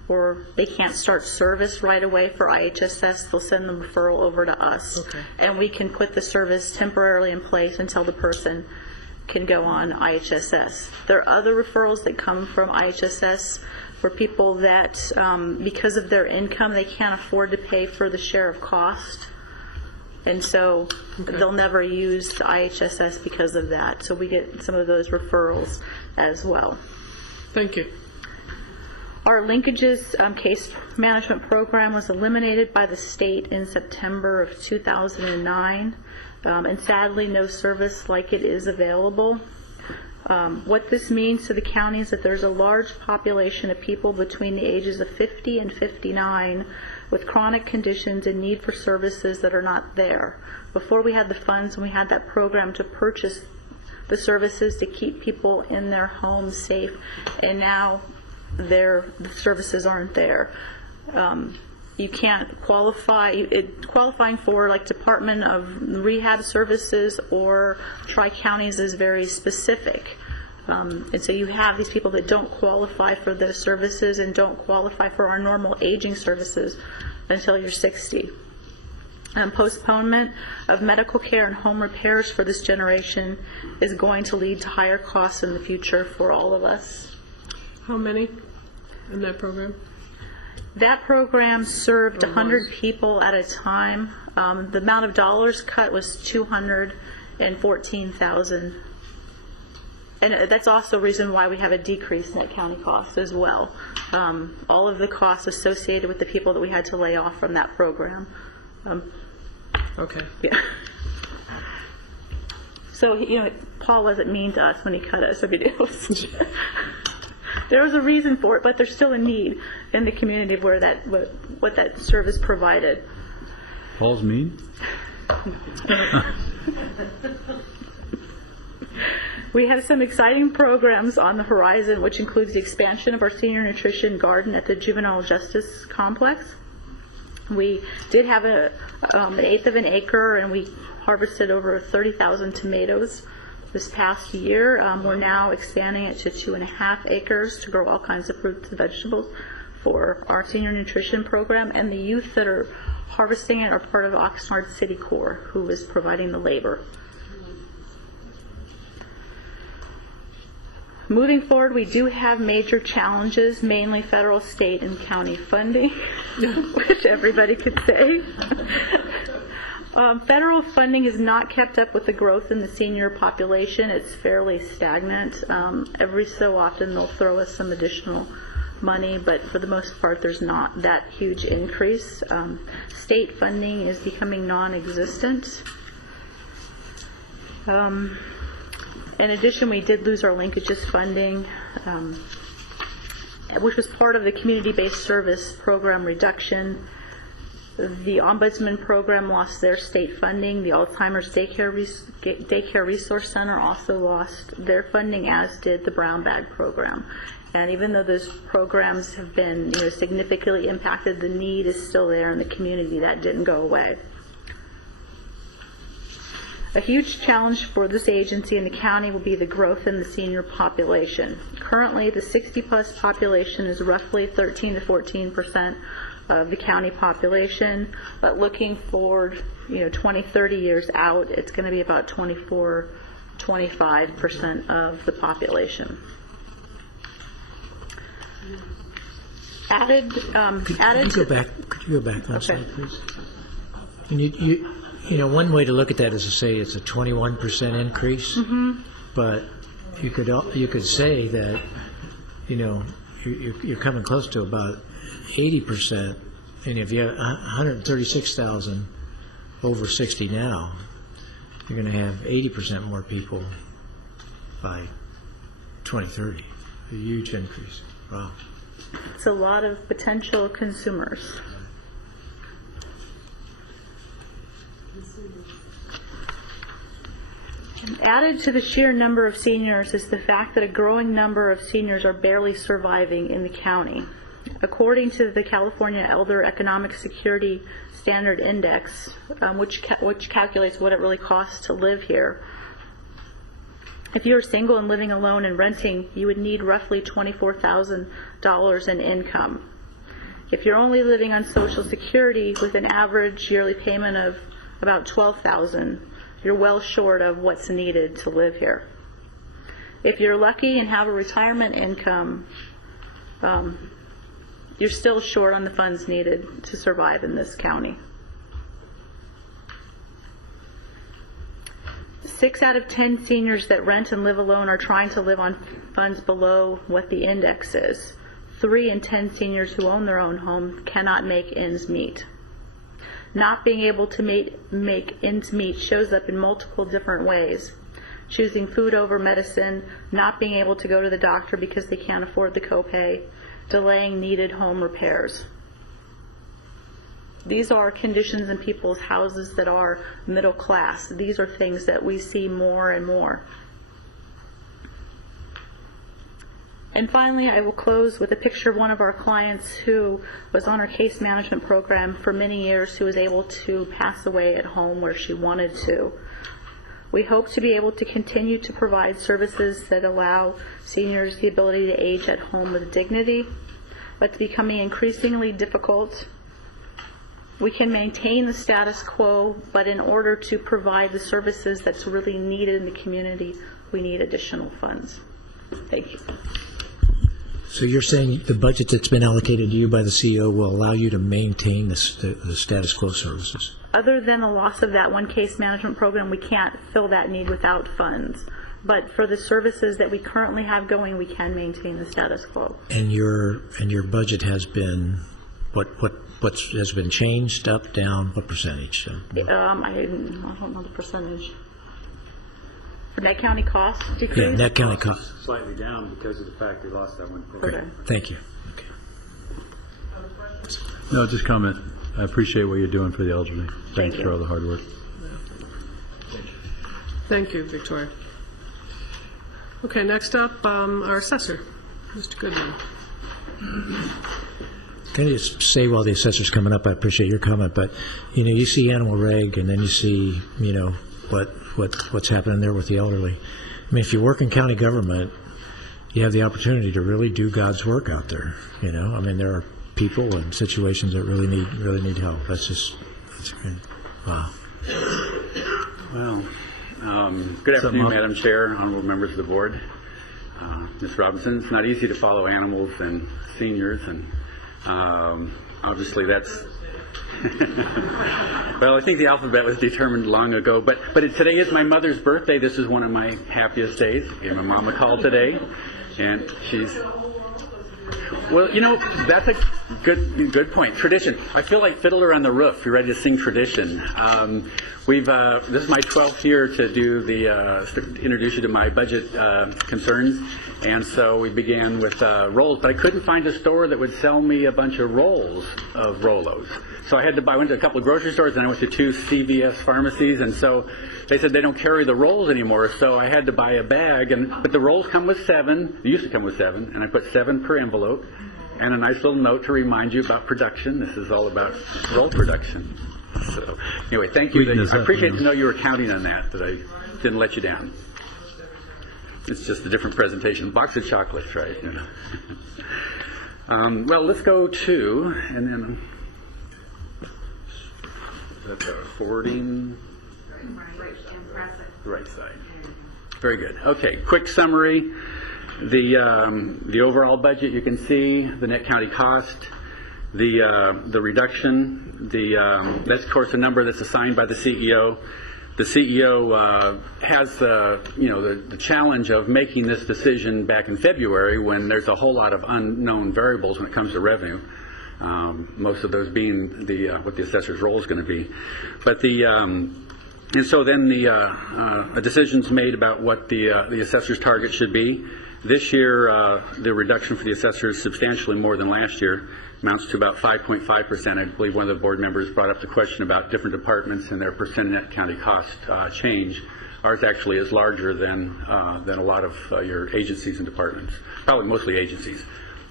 or they can't start service right away for IHSS, they'll send the referral over to us. Okay. And we can put the service temporarily in place until the person can go on IHSS. There are other referrals that come from IHSS for people that, because of their income, they can't afford to pay for the share of cost. And so they'll never use the IHSS because of that. So we get some of those referrals as well. Thank you. Our linkages case management program was eliminated by the state in September of 2009, and sadly no service like it is available. What this means to the county is that there's a large population of people between the ages of 50 and 59 with chronic conditions and need for services that are not there. Before we had the funds and we had that program to purchase the services to keep people in their homes safe, and now the services aren't there. You can't qualify. Qualifying for like Department of Rehab Services or Tri-Counties is very specific. And so you have these people that don't qualify for those services and don't qualify for our normal aging services until you're 60. Postponement of medical care and home repairs for this generation is going to lead to higher costs in the future for all of us. How many in that program? That program served 100 people at a time. The amount of dollars cut was $214,000. And that's also a reason why we have a decrease in net county costs as well. All of the costs associated with the people that we had to lay off from that program. Okay. Yeah. So, Paul wasn't mean to us when he cut us. There's a reason for it, but there's still a need in the community where what that service provided. Paul's mean? We have some exciting programs on the horizon, which includes the expansion of our senior nutrition garden at the Juvenile Justice Complex. We did have an eighth of an acre, and we harvested over 30,000 tomatoes this past year. We're now expanding it to 2.5 acres to grow all kinds of fruits and vegetables for our senior nutrition program, and the youth that are harvesting it are part of Oxnard City Corps, who is providing the labor. Moving forward, we do have major challenges, mainly federal, state, and county funding, which everybody could say. Federal funding has not kept up with the growth in the senior population. It's fairly stagnant. Every so often they'll throw us some additional money, but for the most part there's not that huge increase. State funding is becoming non-existent. In addition, we did lose our linkages funding, which was part of the community-based service program reduction. The Ombudsman program lost their state funding. The Alzheimer's Daycare Resource Center also lost their funding, as did the Brown Bag program. And even though those programs have been significantly impacted, the need is still there in the community. That didn't go away. A huge challenge for this agency and the county will be the growth in the senior population. Currently, the 60-plus population is roughly 13 to 14% of the county population, but looking forward, 20, 30 years out, it's going to be about 24, 25% of the population. Could you go back one slide, please? And one way to look at that is to say it's a 21% increase, but you could say that you're coming close to about 80%, and if you have 136,000 over 60 now, you're going to have 80% more people by 2030. A huge increase. Wow. It's a lot of potential consumers. Added to the sheer number of seniors is the fact that a growing number of seniors are barely surviving in the county. According to the California Elder Economic Security Standard Index, which calculates what it really costs to live here, if you're single and living alone and renting, you would need roughly $24,000 in income. If you're only living on Social Security with an average yearly payment of about $12,000, you're well short of what's needed to live here. If you're lucky and have a retirement income, you're still short on the funds needed to survive in this county. 6 out of 10 seniors that rent and live alone are trying to live on funds below what the index is. 3 in 10 seniors who own their own home cannot make ends meet. Not being able to make ends meet shows up in multiple different ways. Choosing food over medicine, not being able to go to the doctor because they can't afford the copay, delaying needed home repairs. These are conditions in people's houses that are middle class. These are things that we see more and more. And finally, I will close with a picture of one of our clients who was on our case management program for many years, who was able to pass away at home where she wanted to. We hope to be able to continue to provide services that allow seniors the ability to age at home with dignity, but it's becoming increasingly difficult. We can maintain the status quo, but in order to provide the services that's really needed in the community, we need additional funds. Thank you. So you're saying the budget that's been allocated to you by the CEO will allow you to maintain the status quo services? Other than the loss of that one case management program, we can't fill that need without funds. But for the services that we currently have going, we can maintain the status quo. And your budget has been what has been changed, up, down, what percentage? I don't know the percentage. net county cost decrease? Yeah, net county cost. Slightly down because of the fact we lost that one program. Thank you. No, just comment. I appreciate what you're doing for the elderly. Thanks for all the hard work. Thank you, Victoria. Okay, next up, our assessor, Mr. Goodman. Can I just say while the assessor's coming up, I appreciate your comment, but, you know, you see animal reg and then you see, you know, what's happening there with the elderly. I mean, if you work in county government, you have the opportunity to really do God's work out there, you know? I mean, there are people and situations that really need help. That's good. Wow. Well, good afternoon, Madam Chair, honorable members of the board. Ms. Robinson, it's not easy to follow animals and seniors, and obviously that's well, I think the alphabet was determined long ago, but today is my mother's birthday. This is one of my happiest days. I gave my mom a call today, and she's, well, you know, that's a good point. Tradition. I feel like Fiddler on the Roof. You're ready to sing tradition. This is my 12th year to do to introduce you to my budget concerns, and so we began with rolls. But I couldn't find a store that would sell me a bunch of rolls of Rolos. So I went to a couple of grocery stores, and I went to 2 CVS pharmacies, and so they said they don't carry the rolls anymore. So I had to buy a bag, but the rolls come with 7. They used to come with 7, and I put 7 per envelope, and a nice little note to remind you about production. This is all about roll production. So anyway, thank you. I appreciate to know you were counting on that I didn't let you down. It's just a different presentation. Box of chocolates, right? You know. Well, let's go to, and then that's forwarding. The right side. Very good. Okay, quick summary. The overall budget, you can see the net county cost, the reduction, that's of course a number that's assigned by the CEO. The CEO has the challenge of making this decision back in February when there's a whole lot of unknown variables when it comes to revenue. Most of those being what the assessor's role is going to be, but and so then a decision's made about what the assessor's target should be. This year, the reduction for the assessor is substantially more than last year, amounts to about 5.5%. I believe one of the board members brought up the question about different departments and their percent net county cost change. Ours actually is larger than a lot of your agencies and departments, probably mostly agencies.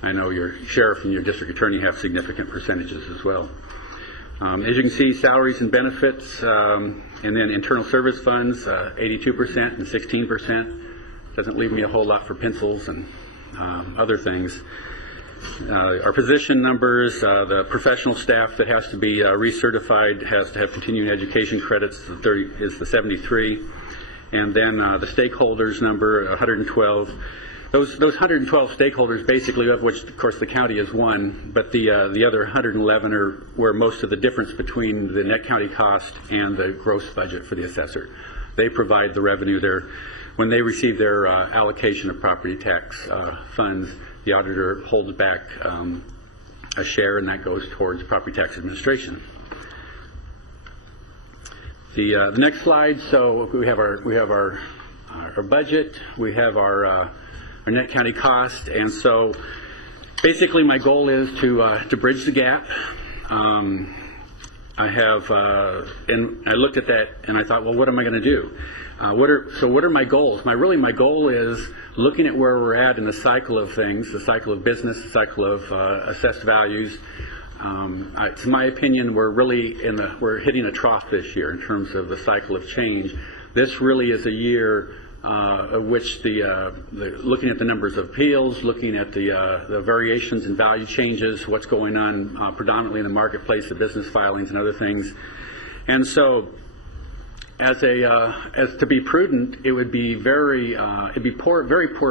I know your sheriff and your district attorney have significant percentages as well. As you can see, salaries and benefits, and then internal service funds, 82% and 16%. Doesn't leave me a whole lot for pencils and other things. Our position numbers, the professional staff that has to be recertified has to have continuing education credits, is the 73. And then the stakeholders number, 112. Those 112 stakeholders, basically, of which, of course, the county is one, but the other 111 are where most of the difference between the net county cost and the gross budget for the assessor. They provide the revenue there. When they receive their allocation of property tax funds, the auditor holds back a share, and that goes towards property tax administration. The next slide. So we have our budget. We have our net county cost, and so basically my goal is to bridge the gap. I have, and I looked at that and I thought, well, what am I going to do? What are my goals? My goal is looking at where we're at in the cycle of things, the cycle of business, the cycle of assessed values. It's my opinion we're hitting a trough this year in terms of the cycle of change. This really is a year of which looking at the numbers of appeals, looking at the variations in value changes, what's going on predominantly in the marketplace, the business filings and other things. And so as to be prudent, it would be very poor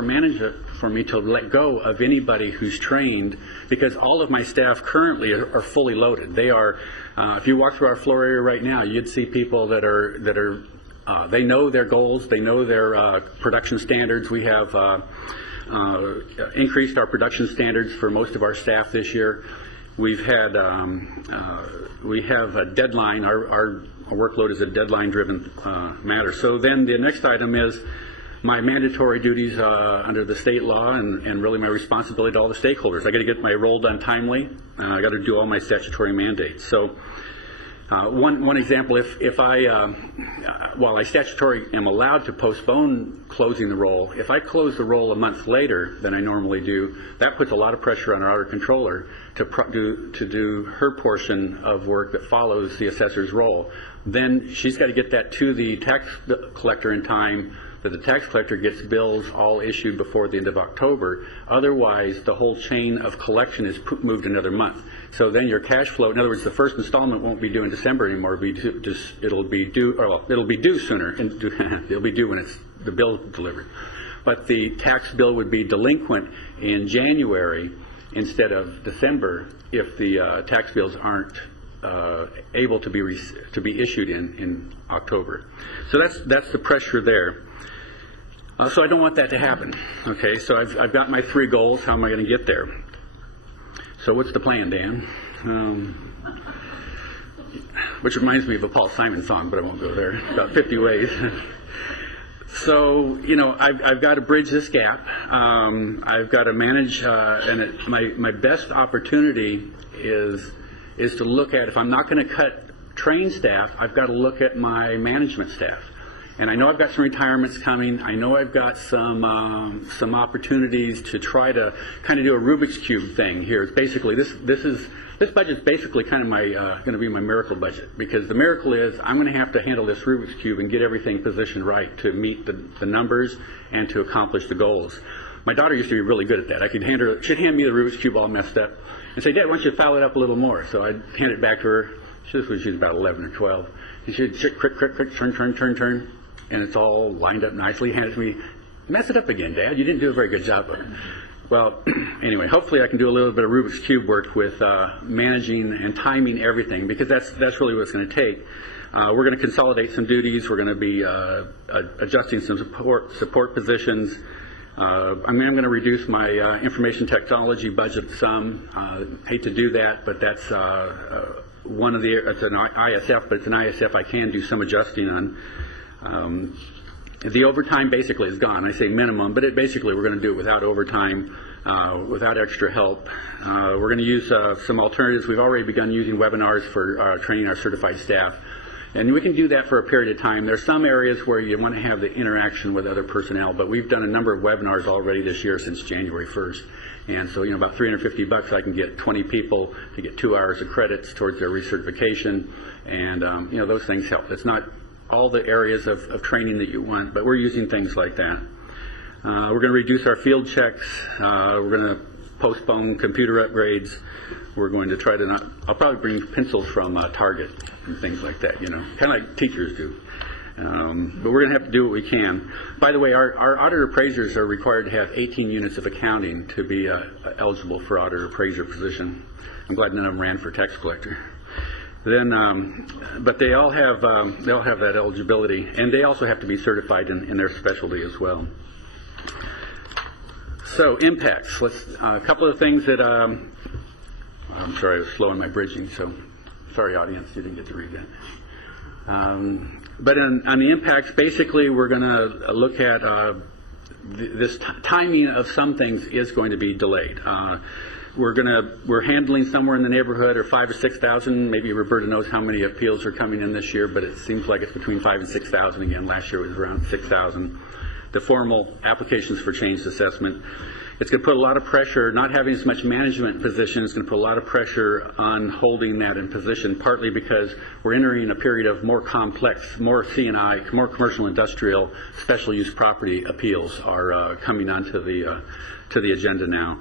management for me to let go of anybody who's trained, because all of my staff currently are fully loaded. They are, if you walk through our floor area right now, you'd see people that are they know their goals, they know their production standards. We have increased our production standards for most of our staff this year. We have a deadline. Our workload is a deadline-driven matter. So then the next item is my mandatory duties under the state law and really my responsibility to all the stakeholders. I got to get my role done timely. I got to do all my statutory mandates. So one example, if I, while I statutory am allowed to postpone closing the roll, if I close the roll a month later than I normally do, that puts a lot of pressure on our auditor controller to do her portion of work that follows the assessor's roll. Then she's got to get that to the tax collector in time that the tax collector gets bills all issued before the end of October. Otherwise, the whole chain of collection is moved another month. So then your cash flow, in other words, the first installment won't be due in December anymore. It'll be due sooner. It'll be due when it's the bill delivered. But the tax bill would be delinquent in January instead of December if the tax bills aren't able to be issued in October. So that's the pressure there. So I don't want that to happen. Okay, so I've got my 3 goals. How am I going to get there? So what's the plan, Dan? Which reminds me of a Paul Simon song, but I won't go there. About 50 ways. So, you know, I've got to bridge this gap. I've got to manage, and my best opportunity is to look at, if I'm not going to cut trained staff, I've got to look at my management staff. And I know I've got some retirements coming. I know I've got some opportunities to try to kind of do a Rubik's Cube thing here. It's basically this budget's basically kind of my going to be my miracle budget, because the miracle is I'm going to have to handle this Rubik's Cube and get everything positioned right to meet the numbers and to accomplish the goals. My daughter used to be really good at that. She'd hand me the Rubik's Cube all messed up and say, "Dad, why don't you foul it up a little more?" So I'd hand it back to her. This was when she was about 11 or 12. She'd crick, turn. And it's all lined up nicely. Hand it to me. Mess it up again, Dad. You didn't do a very good job of it. Well, anyway, hopefully I can do a little bit of Rubik's Cube work with managing and timing everything, because that's really what it's going to take. We're going to consolidate some duties. We're going to be adjusting some support positions. I'm going to reduce my information technology budget some. Hate to do that, but that's one of the. It's an ISF, but it's an ISF I can do some adjusting on. The overtime basically is gone. I say minimum, but basically we're going to do it without overtime, without extra help. We're going to use some alternatives. We've already begun using webinars for training our certified staff. And we can do that for a period of time. There's some areas where you want to have the interaction with other personnel, but we've done a number of webinars already this year since January 1st. And so, about $350 I can get 20 people to get 2 hours of credits towards their recertification. And, those things help. It's not all the areas of training that you want, but we're using things like that. We're going to reduce our field checks. We're going to postpone computer upgrades. We're going to try to I'll probably bring pencils from Target and things like that, kind of like teachers do. But we're going to have to do what we can. By the way, our auditor appraisers are required to have 18 units of accounting to be eligible for auditor appraiser position. I'm glad none of them ran for tax collector. Then, but they all have that eligibility, and they also have to be certified in their specialty as well. So impacts. A couple of things that I'm sorry, I was slow in my bridging, so sorry, audience, you didn't get to read that. But on the impacts, basically, we're going to look at this timing of some things is going to be delayed. We're handling somewhere in the neighborhood of 5,000 or 6,000. Maybe Roberta knows how many appeals are coming in this year, but it seems like it's between 5,000 and 6,000 again. Last year it was around 6,000. The formal applications for changed assessment. It's going to put a lot of pressure, not having as much management position, it's going to put a lot of pressure on holding that in position, partly because we're entering a period of more complex, more C&I, more commercial industrial, special use property appeals are coming onto the agenda now.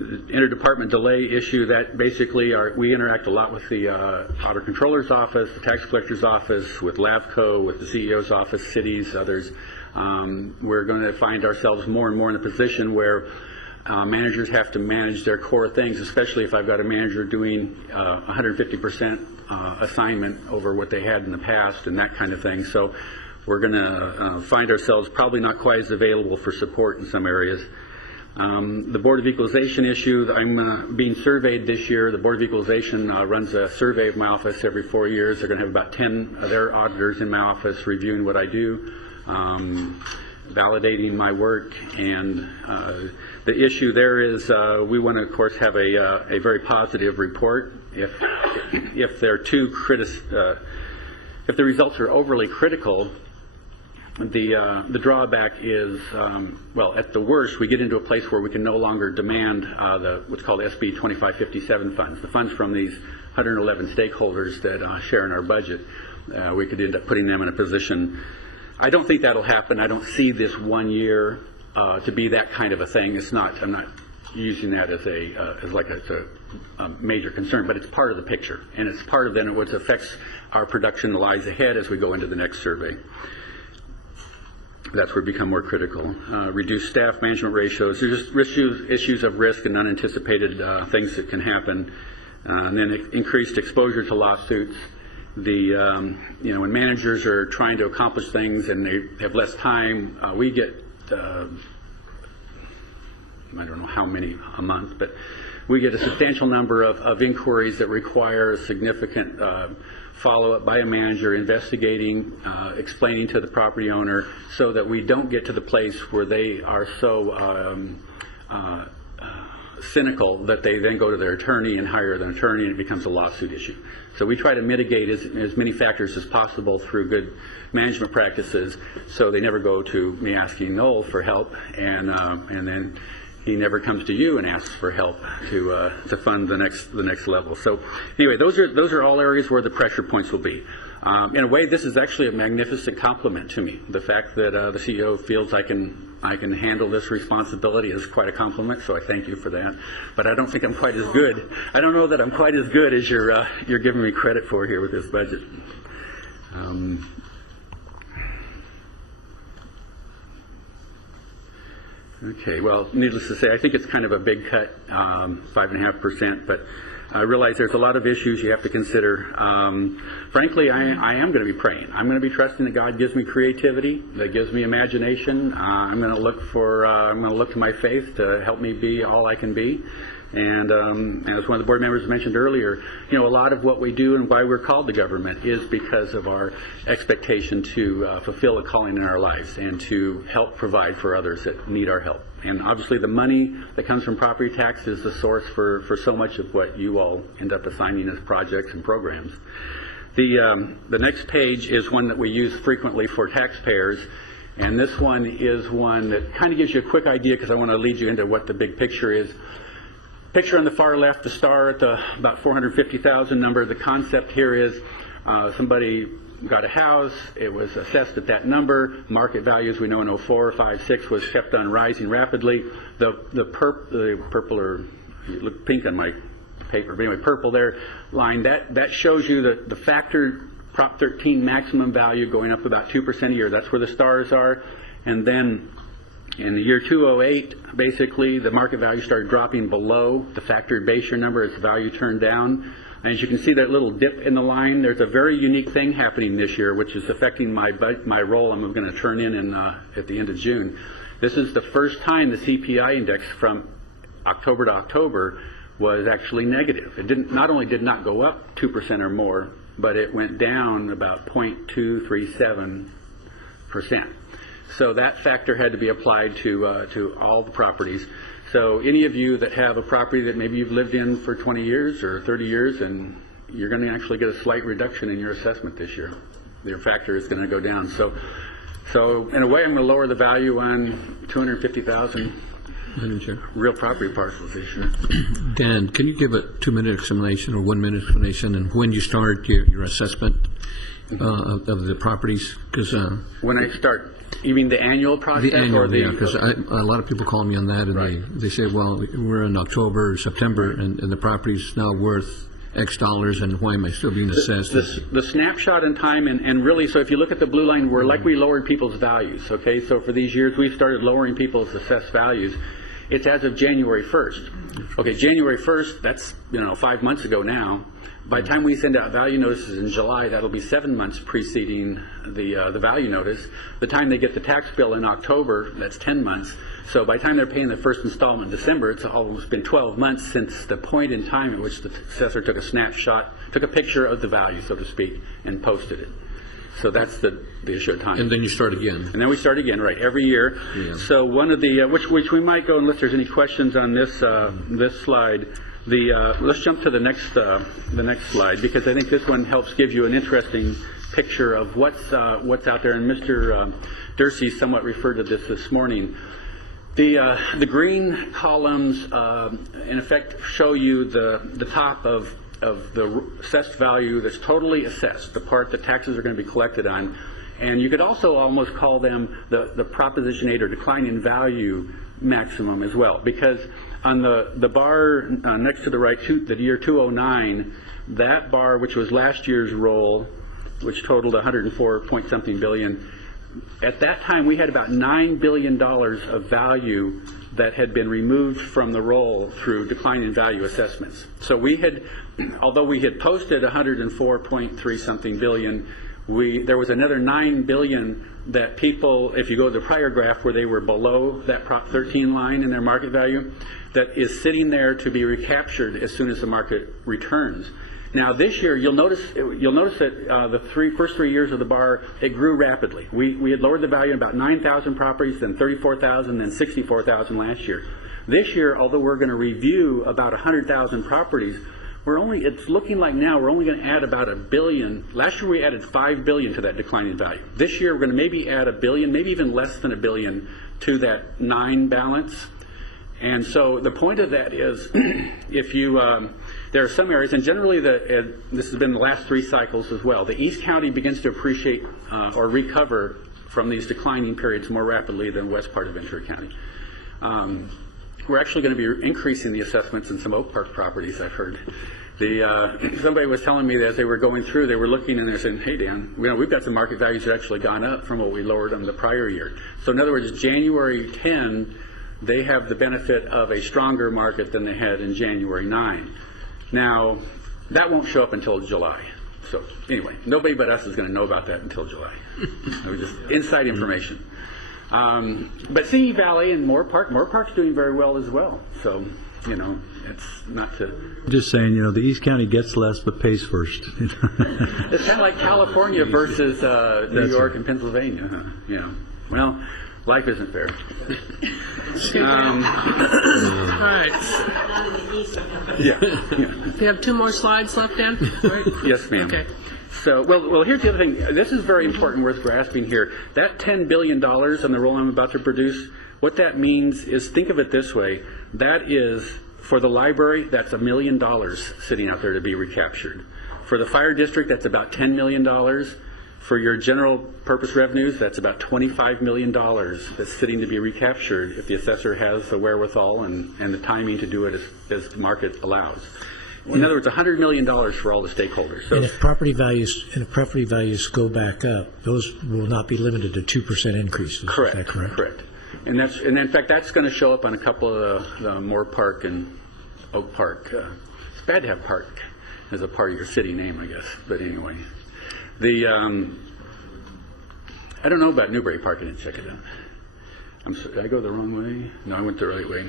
Interdepartment delay issue, that basically we interact a lot with the auditor controller's office, the tax collector's office, with LAVCO, with the CEO's office, cities, others. We're going to find ourselves more and more in a position where managers have to manage their core things, especially if I've got a manager doing 150% assignment over what they had in the past and that kind of thing. So we're going to find ourselves probably not quite as available for support in some areas. The Board of Equalization issue, I'm being surveyed this year. The Board of Equalization runs a survey of my office every 4 years. They're going to have about 10 of their auditors in my office reviewing what I do, validating my work. And the issue there is we want to, of course, have a very positive report. If they're if the results are overly critical, the drawback is, well, at the worst, we get into a place where we can no longer demand what's called SB 2557 funds, the funds from these 111 stakeholders that share in our budget. We could end up putting them in a position. I don't think that'll happen. I don't see this 1 year to be that kind of a thing. It's not. I'm not using that as a major concern, but it's part of the picture, and it's part of then what affects our production that lies ahead as we go into the next survey. That's where it become more critical. Reduced staff management ratios. There's just issues of risk and unanticipated things that can happen. And then increased exposure to lawsuits. When managers are trying to accomplish things and they have less time, we get, I don't know how many a month, but we get a substantial number of inquiries that require a significant follow-up by a manager, investigating, explaining to the property owner, so that we don't get to the place where they are so cynical that they then go to their attorney and hire an attorney and it becomes a lawsuit issue. So we try to mitigate as many factors as possible through good management practices, so they never go to me asking Noel for help, and then he never comes to you and asks for help to fund the next level. So anyway, those are all areas where the pressure points will be. In a way, this is actually a magnificent compliment to me. The fact that the CEO feels I can handle this responsibility is quite a compliment. So I thank you for that. But I don't think I'm quite as good. I don't know that I'm quite as good as you're giving me credit for here with this budget. Okay, well, needless to say, I think it's kind of a big cut, 5.5%, but I realize there's a lot of issues you have to consider. Frankly, I am going to be praying. I'm going to be trusting that God gives me creativity, that gives me imagination. I'm going to look to my faith to help me be all I can be. And as one of the board members mentioned earlier, a lot of what we do and why we're called to government is because of our expectation to fulfill a calling in our lives and to help provide for others that need our help. And obviously the money that comes from property tax is the source for so much of what you all end up assigning as projects and programs. The next page is one that we use frequently for taxpayers. And this one is one that kind of gives you a quick idea, because I want to lead you into what the big picture is. Picture on the far left, the star at the about 450,000 number. The concept here is somebody got a house, it was assessed at that number. Market values, we know in 04, 5, 6 was kept on rising rapidly. The purple, or you look pink on my paper, but anyway, purple there line, that shows you the factor Prop 13 maximum value going up about 2% a year. That's where the stars are. And then in the year 2008, basically, the market value started dropping below the factored base year number as the value turned down. And as you can see that little dip in the line, there's a very unique thing happening this year, which is affecting my role I'm going to turn in at the end of June. This is the first time the CPI index from October to October was actually negative. It not only did not go up 2% or more, but it went down about 0.237%. So that factor had to be applied to all the properties. So any of you that have a property that maybe you've lived in for 20 years or 30 years, and you're going to actually get a slight reduction in your assessment this year. Your factor is going to go down. So in a way, I'm going to lower the value on 250,000 real property parcels this year. Dan, can you give a 2-minute explanation or 1-minute explanation and when you start your assessment of the properties? Because when I start. You mean the annual process? The annual, or the, yeah, because a lot of people call me on that, and right. they say, well, we're in October or September, and the property's now worth X dollars, and why am I still being assessed? The snapshot in time, and really, so if you look at the blue line, we're like we lowered people's values, okay? So for these years, we've started lowering people's assessed values. It's as of January 1st. Okay, January 1st, that's 5 months ago now. By the time we send out value notices in July, that'll be 7 months preceding the value notice. The time they get the tax bill in October, that's 10 months. So by the time they're paying the first installment in December, it's almost been 12 months since the point in time at which the assessor took a snapshot, took a picture of the value, so to speak, and posted it. So that's the issue of time. And then you start again. And then we start again, right, every year. Yeah. So one of the, which we might go, unless there's any questions on this this slide, let's jump to the next slide, because I think this one helps give you an interesting picture of what's out there. And Mr. Dursey somewhat referred to this morning. The green columns, in effect, show you the top of the assessed value that's totally assessed, the part that taxes are going to be collected on. And you could also almost call them the Proposition 8 or decline in value maximum as well, because on the bar next to the right, the year 2009, that bar, which was last year's roll, which totaled 104 point something billion, at that time we had about $9 billion of value that had been removed from the roll through decline in value assessments. So we had, although we had posted 104.3 something billion, there was another 9 billion that people, if you go to the prior graph where they were below that Prop 13 line in their market value, that is sitting there to be recaptured as soon as the market returns. Now this year, you'll notice that the first three years of the bar, it grew rapidly. We had lowered the value in about 9,000 properties, then 34,000, then 64,000 last year. This year, although we're going to review about 100,000 properties, it's looking like now we're only going to add about $1 billion. Last year we added $5 billion to that decline in value. This year we're going to maybe add $1 billion, maybe even less than $1 billion to that 9 balance. And so the point of that is, if you, there are some areas, and generally this has been the last 3 cycles as well, the East County begins to appreciate or recover from these declining periods more rapidly than the west part of Ventura County. We're actually going to be increasing the assessments in some Oak Park properties, I've heard. Somebody was telling me that as they were going through, they were looking and they're saying, hey Dan, we've got some market values that actually gone up from what we lowered them the prior year. So in other words, January 10, they have the benefit of a stronger market than they had in January 9. Now, that won't show up until July. So anyway, nobody but us is going to know about that until July. It was just inside information. But Simi Valley and Moore Park's doing very well as well. So, it's not to... Just saying, the East County gets less but pays first. It's kind of like California versus New York and Pennsylvania. Huh? Yeah. Well, life isn't fair. All right. Yeah. You have 2 more slides left, Dan? Right? Yes, ma'am. Okay. So, well, here's the other thing. This is very important, worth grasping here. That $10 billion on the roll I'm about to produce, what that means is, think of it this way. That is, for the library, that's $1 million sitting out there to be recaptured. For the fire district, that's about $10 million. For your general purpose revenues, that's about $25 million that's sitting to be recaptured if the assessor has the wherewithal and the timing to do it as the market allows. In other words, $100 million for all the stakeholders. So, and if property values go back up, those will not be limited to 2% increases. Correct. Is that correct? Correct. And in fact, that's going to show up on a couple of the Moore Park and Oak Park. It's bad to have Park as a part of your city name, I guess. But anyway, I don't know about Newbury Park. I didn't check it out. Did I go the wrong way? No, I went the right way.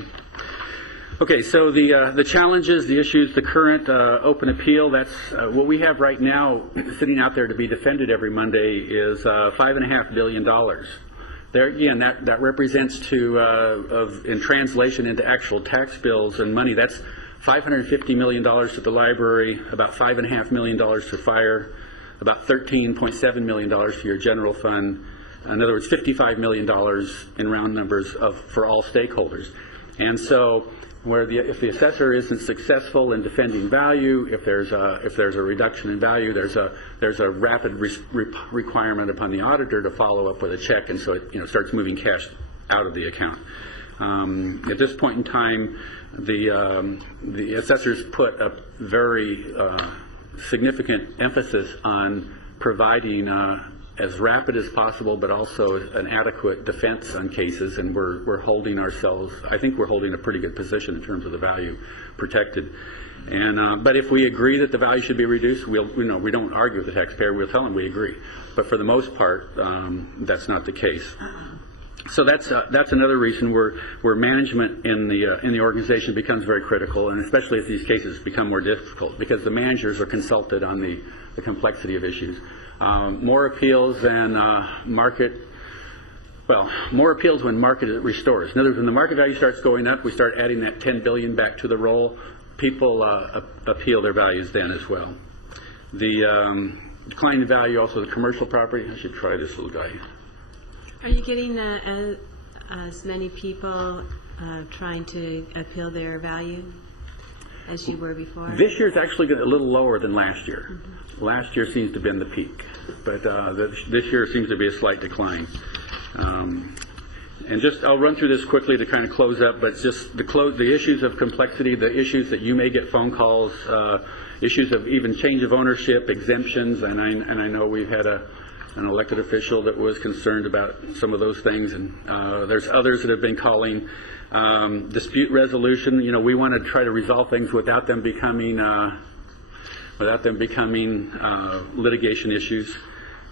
Okay, so the challenges, the issues, the current open appeal, that's what we have right now sitting out there to be defended every Monday is $5.5 billion. There again, that represents in translation into actual tax bills and money, that's $550 million to the library, about $5.5 million to fire, about $13.7 million to your general fund. In other words, $55 million in round numbers for all stakeholders. And so, if the assessor isn't successful in defending value, if there's a reduction in value, there's a rapid requirement upon the auditor to follow up with a check, and so it starts moving cash out of the account. At this point in time, the assessors put a very significant emphasis on providing as rapid as possible, but also an adequate defense on cases, and we're holding ourselves. I think we're holding a pretty good position in terms of the value protected. And but if we agree that the value should be reduced, we don't argue with the taxpayer. We'll tell them we agree. But for the most part, that's not the case. So that's another reason where management in the organization becomes very critical, and especially as these cases become more difficult, because the managers are consulted on the complexity of issues. More appeals than market. Well, more appeals when market restores. In other words, when the market value starts going up, we start adding that $10 billion back to the roll. People appeal their values then as well. The decline in value, also the commercial property. I should try this little guy. Are you getting as many people trying to appeal their value as you were before? This year's actually a little lower than last year. Mm-hmm. Last year seems to have been the peak, but this year seems to be a slight decline. And just, I'll run through this quickly to kind of close up, but just the issues of complexity, the issues that you may get phone calls, issues of even change of ownership, exemptions, and I know we've had an elected official that was concerned about some of those things, and there's others that have been calling. Dispute resolution, we want to try to resolve things without them becoming litigation issues.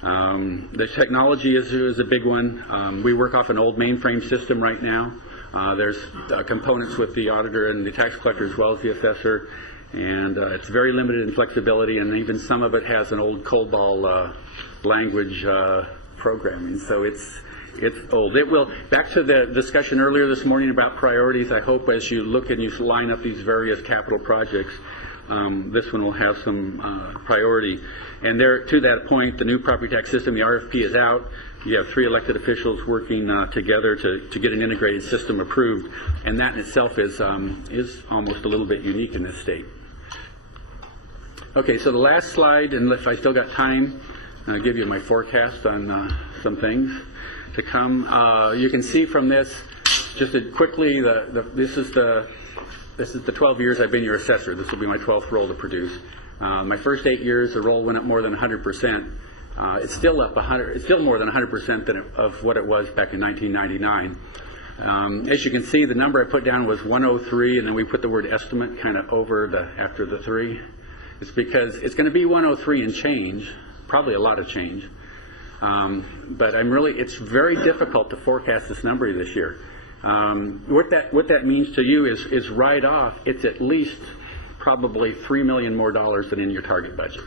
The technology is a big one. We work off an old mainframe system right now. There's components with the auditor and the tax collector as well as the assessor, and it's very limited in flexibility, and even some of it has an old COBOL language programming, so it's old. It will, back to the discussion earlier this morning about priorities, I hope as you look and you line up these various capital projects, this one will have some priority. And there, to that point, the new property tax system, the RFP is out. You have 3 elected officials working together to get an integrated system approved, and that in itself is almost a little bit unique in this state. Okay, so the last slide, and if I still got time, I'll give you my forecast on some things to come. You can see from this, just quickly, this is the 12 years I've been your assessor. This will be my 12th roll to produce. My first 8 years, the roll went up more than 100%. It's still up 100. It's still more than 100% of what it was back in 1999. As you can see, the number I put down was 103, and then we put the word estimate kind of after the 3. It's because it's going to be 103 and change, probably a lot of change. But it's very difficult to forecast this number this year. What that means to you is right off, it's at least probably $3 million more than in your target budget.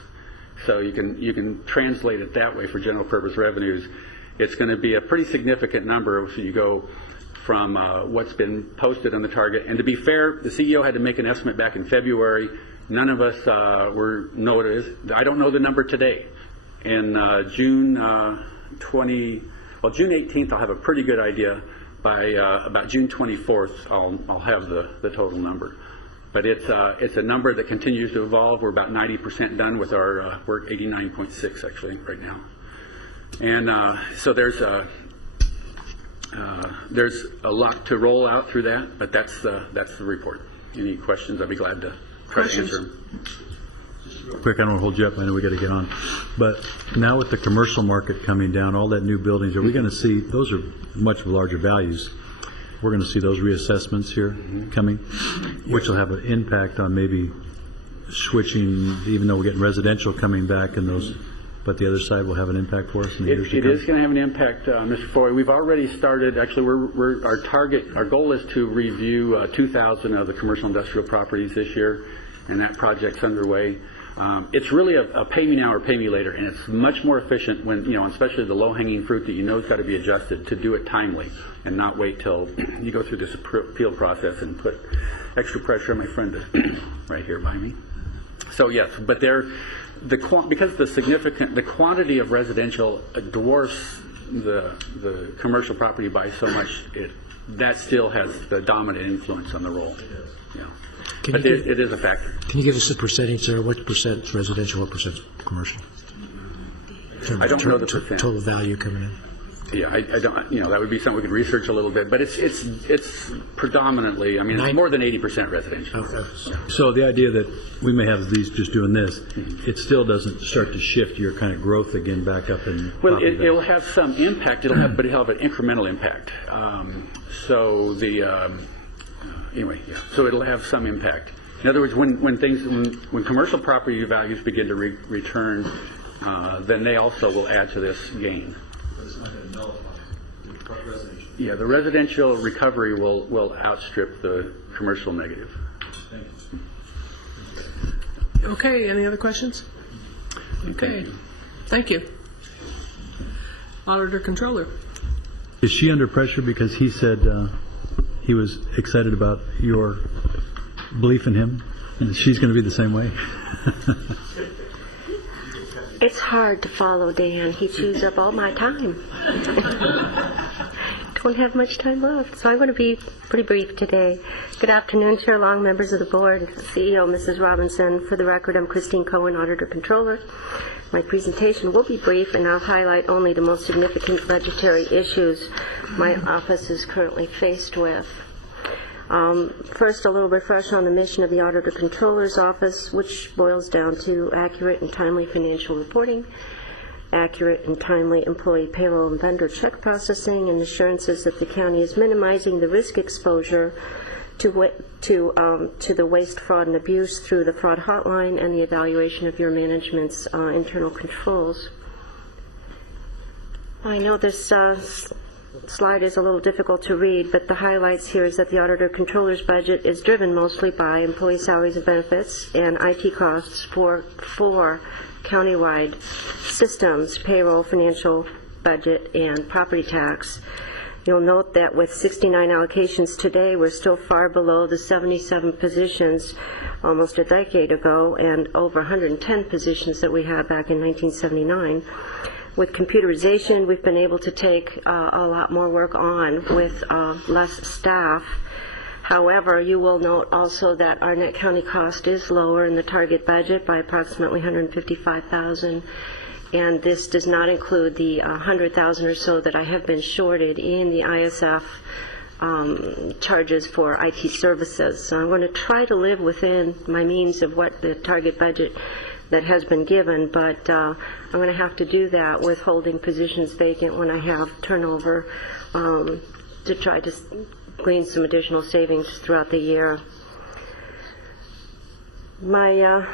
So you can translate it that way for general purpose revenues. It's going to be a pretty significant number. So you go from what's been posted on the target. And to be fair, the CEO had to make an estimate back in February. None of us know what it is. I don't know the number today. In June 18th, I'll have a pretty good idea. By about June 24th, I'll have the total number. But it's a number that continues to evolve. We're about 90% done with our we're 89.6 actually right now. And so there's a lot to roll out through that, but that's the report. Any questions? I'd be glad to try to answer them. Quick, I don't want to hold you up. I know we got to get on. But now with the commercial market coming down, all that new buildings, are we going to see, those are much larger values. We're going to see those reassessments here coming, which will have an impact on maybe switching, even though we're getting residential coming back and those, but the other side will have an impact for us in the years to come. It is going to have an impact, Mr. Foy. We've already started, actually, our goal is to review 2,000 of the commercial industrial properties this year, and that project's underway. It's really a pay me now or pay me later, and it's much more efficient when, especially the low-hanging fruit that has got to be adjusted, to do it timely and not wait till you go through this appeal process and put extra pressure on my friend right here by me. So yes, but because the quantity of residential dwarfs the commercial property by so much, that still has the dominant influence on the roll. Yeah. But it is a factor. Can you give us a percentage there? What percent residential, what percent commercial? I don't know the percent. Total value coming in. Yeah, I don't. That would be something we could research a little bit. But it's predominantly. It's more than 80% residential. Okay. So the idea that we may have these just doing this, it still doesn't start to shift your kind of growth again back up in. Well, it'll have some impact. But it'll have an incremental impact. Anyway, yeah. So it'll have some impact. In other words, when commercial property values begin to return, then they also will add to this gain. But it's not going to nullify residential. Yeah, the residential recovery will outstrip the commercial negative. Okay, any other questions? Okay, thank you. Auditor Controller. Is she under pressure because he said he was excited about your belief in him? And she's going to be the same way? It's hard to follow Dan. He chews up all my time. Don't have much time left, so I'm going to be pretty brief today. Good afternoon, Chair Long, members of the board, CEO Mrs. Robinson. For the record, I'm Christine Cohen, Auditor Controller. My presentation will be brief, and I'll highlight only the most significant budgetary issues my office is currently faced with. First, a little refresh on the mission of the Auditor Controller's Office, which boils down to accurate and timely financial reporting, accurate and timely employee payroll and vendor check processing, and assurances that the county is minimizing the risk exposure to the waste, fraud, and abuse through the fraud hotline and the evaluation of your management's internal controls. I know this slide is a little difficult to read, but the highlights here is that the Auditor Controller's budget is driven mostly by employee salaries and benefits and IT costs for 4 countywide systems: payroll, financial, budget, and property tax. You'll note that with 69 allocations today, we're still far below the 77 positions almost a decade ago and over 110 positions that we had back in 1979. With computerization, we've been able to take a lot more work on with less staff. However, you will note also that our net county cost is lower in the target budget by approximately $155,000, and this does not include the $100,000 or so that I have been shorted in the ISF charges for IT services. So I'm going to try to live within my means of what the target budget that has been given, but I'm going to have to do that with holding positions vacant when I have turnover to try to glean some additional savings throughout the year. My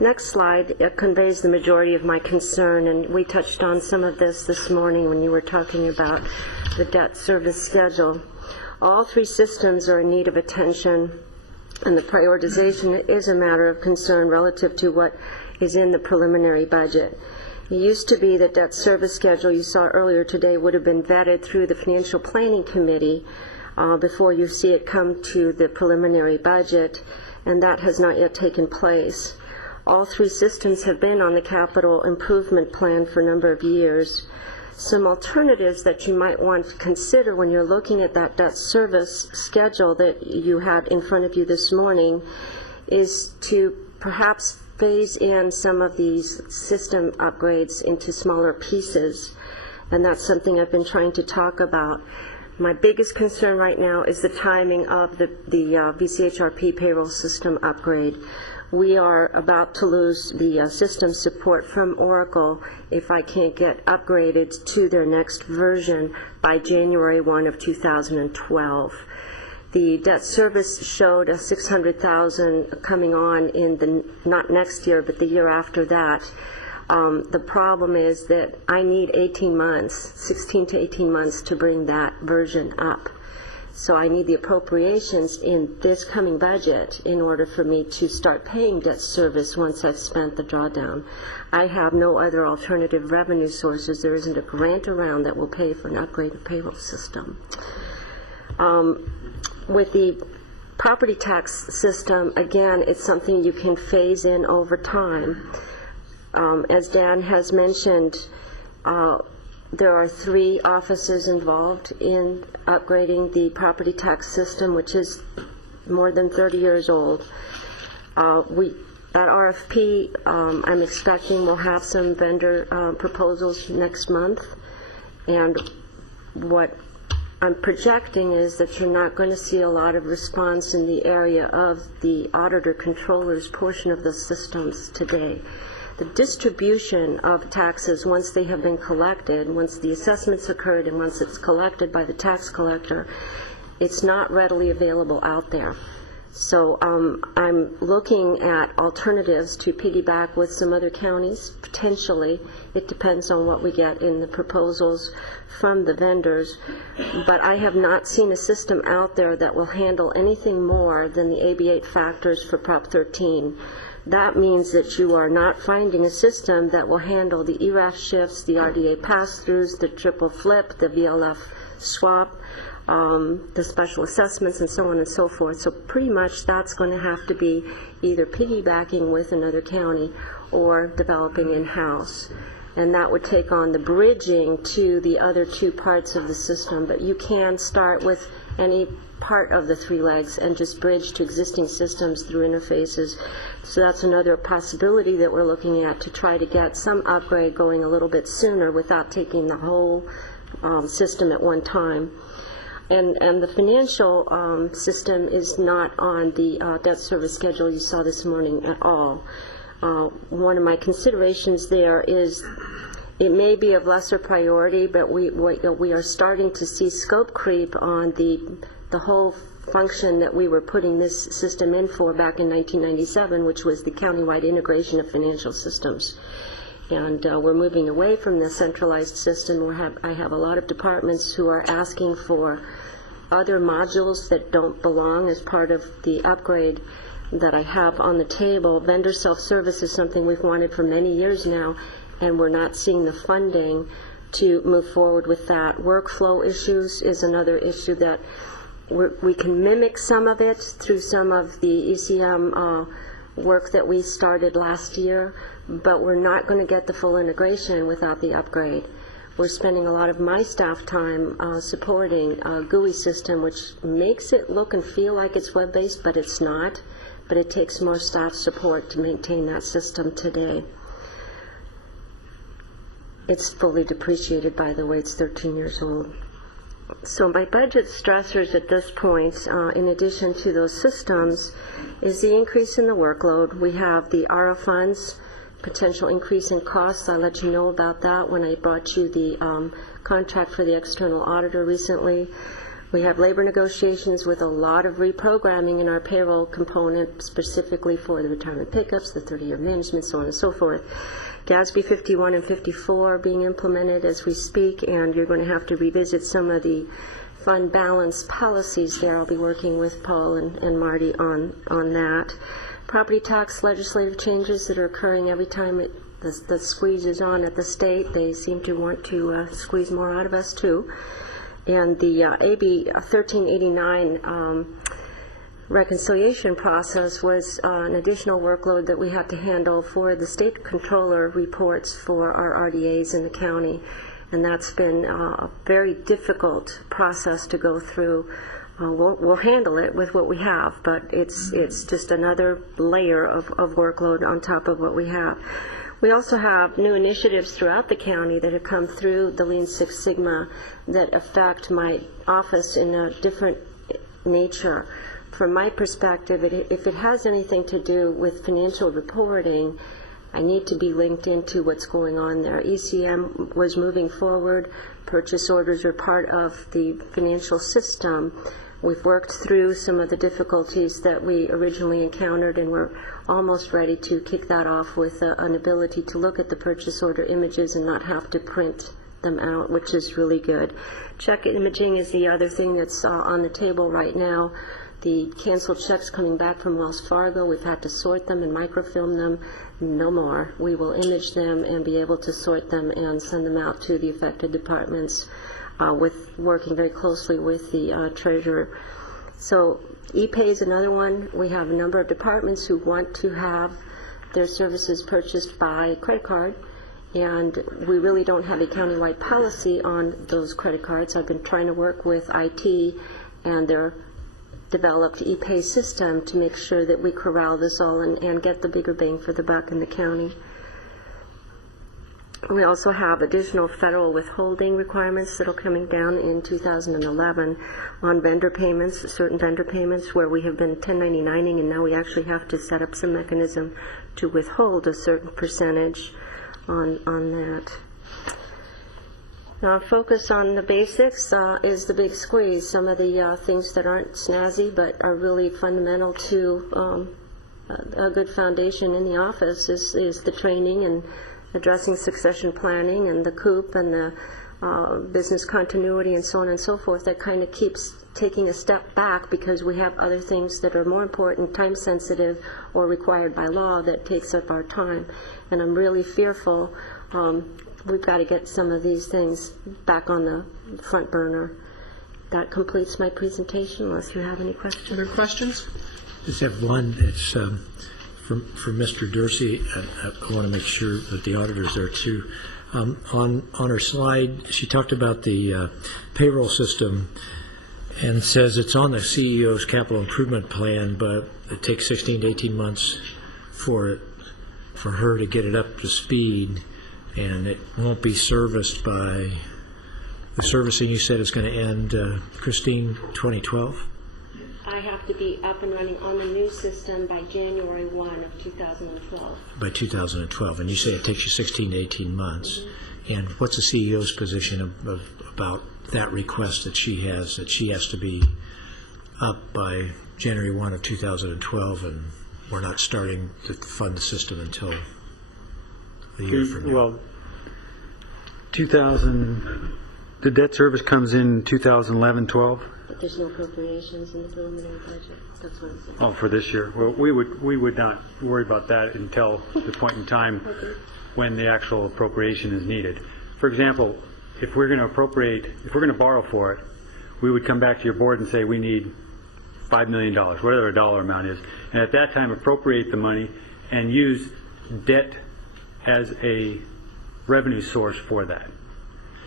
next slide conveys the majority of my concern, and we touched on some of this morning when you were talking about the debt service schedule. All 3 systems are in need of attention, and the prioritization is a matter of concern relative to what is in the preliminary budget. It used to be that debt service schedule you saw earlier today would have been vetted through the Financial Planning Committee before you see it come to the preliminary budget, and that has not yet taken place. All 3 systems have been on the capital improvement plan for a number of years. Some alternatives that you might want to consider when you're looking at that debt service schedule that you had in front of you this morning is to perhaps phase in some of these system upgrades into smaller pieces, and that's something I've been trying to talk about. My biggest concern right now is the timing of the VCHRP payroll system upgrade. We are about to lose the system support from Oracle if I can't get upgraded to their next version by January 1 of 2012. The debt service showed a $600,000 coming on in not next year, but the year after that. The problem is that I need 18 months, 16 to 18 months to bring that version up. So I need the appropriations in this coming budget in order for me to start paying debt service once I've spent the drawdown. I have no other alternative revenue sources. There isn't a grant around that will pay for an upgraded payroll system. With the property tax system, again, it's something you can phase in over time. As Dan has mentioned, there are 3 offices involved in upgrading the property tax system, which is more than 30 years old. That RFP, I'm expecting we'll have some vendor proposals next month, and what I'm projecting is that you're not going to see a lot of response in the area of the auditor controller's portion of the systems today. The distribution of taxes, once they have been collected, once the assessments occurred and once it's collected by the tax collector, it's not readily available out there. So I'm looking at alternatives to piggyback with some other counties, potentially. It depends on what we get in the proposals from the vendors. But I have not seen a system out there that will handle anything more than the AB8 factors for Prop 13. That means that you are not finding a system that will handle the ERAF shifts, the RDA pass-throughs, the triple flip, the VLF swap, the special assessments, and so on and so forth. So pretty much that's going to have to be either piggybacking with another county or developing in-house. And that would take on the bridging to the other two parts of the system. But you can start with any part of the three legs and just bridge to existing systems through interfaces. So that's another possibility that we're looking at, to try to get some upgrade going a little bit sooner without taking the whole system at one time. And the financial system is not on the debt service schedule you saw this morning at all. One of my considerations there is it may be of lesser priority, but we are starting to see scope creep on the whole function that we were putting this system in for back in 1997, which was the countywide integration of financial systems. And we're moving away from the centralized system. I have a lot of departments who are asking for other modules that don't belong as part of the upgrade that I have on the table. Vendor self-service is something we've wanted for many years now, and we're not seeing the funding to move forward with that. Workflow issues is another issue that we can mimic some of it through some of the ECM work that we started last year, but we're not going to get the full integration without the upgrade. We're spending a lot of my staff time supporting a GUI system, which makes it look and feel like it's web-based, but it's not. But it takes more staff support to maintain that system today. It's fully depreciated, by the way. It's 13 years old. So my budget stressors at this point, in addition to those systems, is the increase in the workload. We have the ARA funds, potential increase in costs. I'll let you know about that when I brought you the contract for the external auditor recently. We have labor negotiations with a lot of reprogramming in our payroll component, specifically for the retirement pickups, the 30-year management, so on and so forth. GASB 51 and 54 are being implemented as we speak, and you're going to have to revisit some of the fund balance policies there. I'll be working with Paul and Marty on that. Property tax legislative changes that are occurring every time the squeeze is on at the state. They seem to want to squeeze more out of us too. And the AB 1389 reconciliation process was an additional workload that we had to handle for the state controller reports for our RDAs in the county. And that's been a very difficult process to go through. We'll handle it with what we have, but it's just another layer of workload on top of what we have. We also have new initiatives throughout the county that have come through the Lean Six Sigma that affect my office in a different nature. From my perspective, if it has anything to do with financial reporting, I need to be linked into what's going on there. ECM was moving forward. Purchase orders are part of the financial system. We've worked through some of the difficulties that we originally encountered, and we're almost ready to kick that off with an ability to look at the purchase order images and not have to print them out, which is really good. Check imaging is the other thing that's on the table right now. The canceled checks coming back from Wells Fargo, we've had to sort them and microfilm them. No more. We will image them and be able to sort them and send them out to the affected departments, with working very closely with the treasurer. So ePay is another one. We have a number of departments who want to have their services purchased by credit card, and we really don't have a countywide policy on those credit cards. I've been trying to work with IT and their developed ePay system to make sure that we corral this all and get the bigger bang for the buck in the county. We also have additional federal withholding requirements that are coming down in 2011 on vendor payments, certain vendor payments where we have been 1099ing, and now we actually have to set up some mechanism to withhold a certain percentage on that. Focus on the basics is the big squeeze. Some of the things that aren't snazzy but are really fundamental to a good foundation in the office is the training and addressing succession planning and the COOP and the business continuity and so on and so forth. That kind of keeps taking a step back because we have other things that are more important, time sensitive, or required by law that takes up our time. And I'm really fearful we've got to get some of these things back on the front burner. That completes my presentation, unless you have any questions. Other questions? Just have one. It's from Mr. Dorsey. I want to make sure that the auditor's there too. On her slide, she talked about the payroll system and says it's on the CEO's capital improvement plan, but it takes 16 to 18 months for her to get it up to speed, and it won't be serviced by the servicing. You said is going to end, Christine, 2012? I have to be up and running on the new system by January 1 of 2012. By 2012, and you say it takes you 16 to 18 months. And what's the CEO's position about that request that she has to be up by January 1 of 2012, and we're not starting to fund the system until a year from now? Well, the debt service comes in 2011-12. But there's no appropriations in the preliminary budget. That's what I'm saying. Oh, for this year. Well, we would not worry about that until the point in time when the actual appropriation is needed. For example, if we're going to borrow for it, we would come back to your board and say we need $5 million, whatever the dollar amount is, and at that time appropriate the money and use debt as a revenue source for that.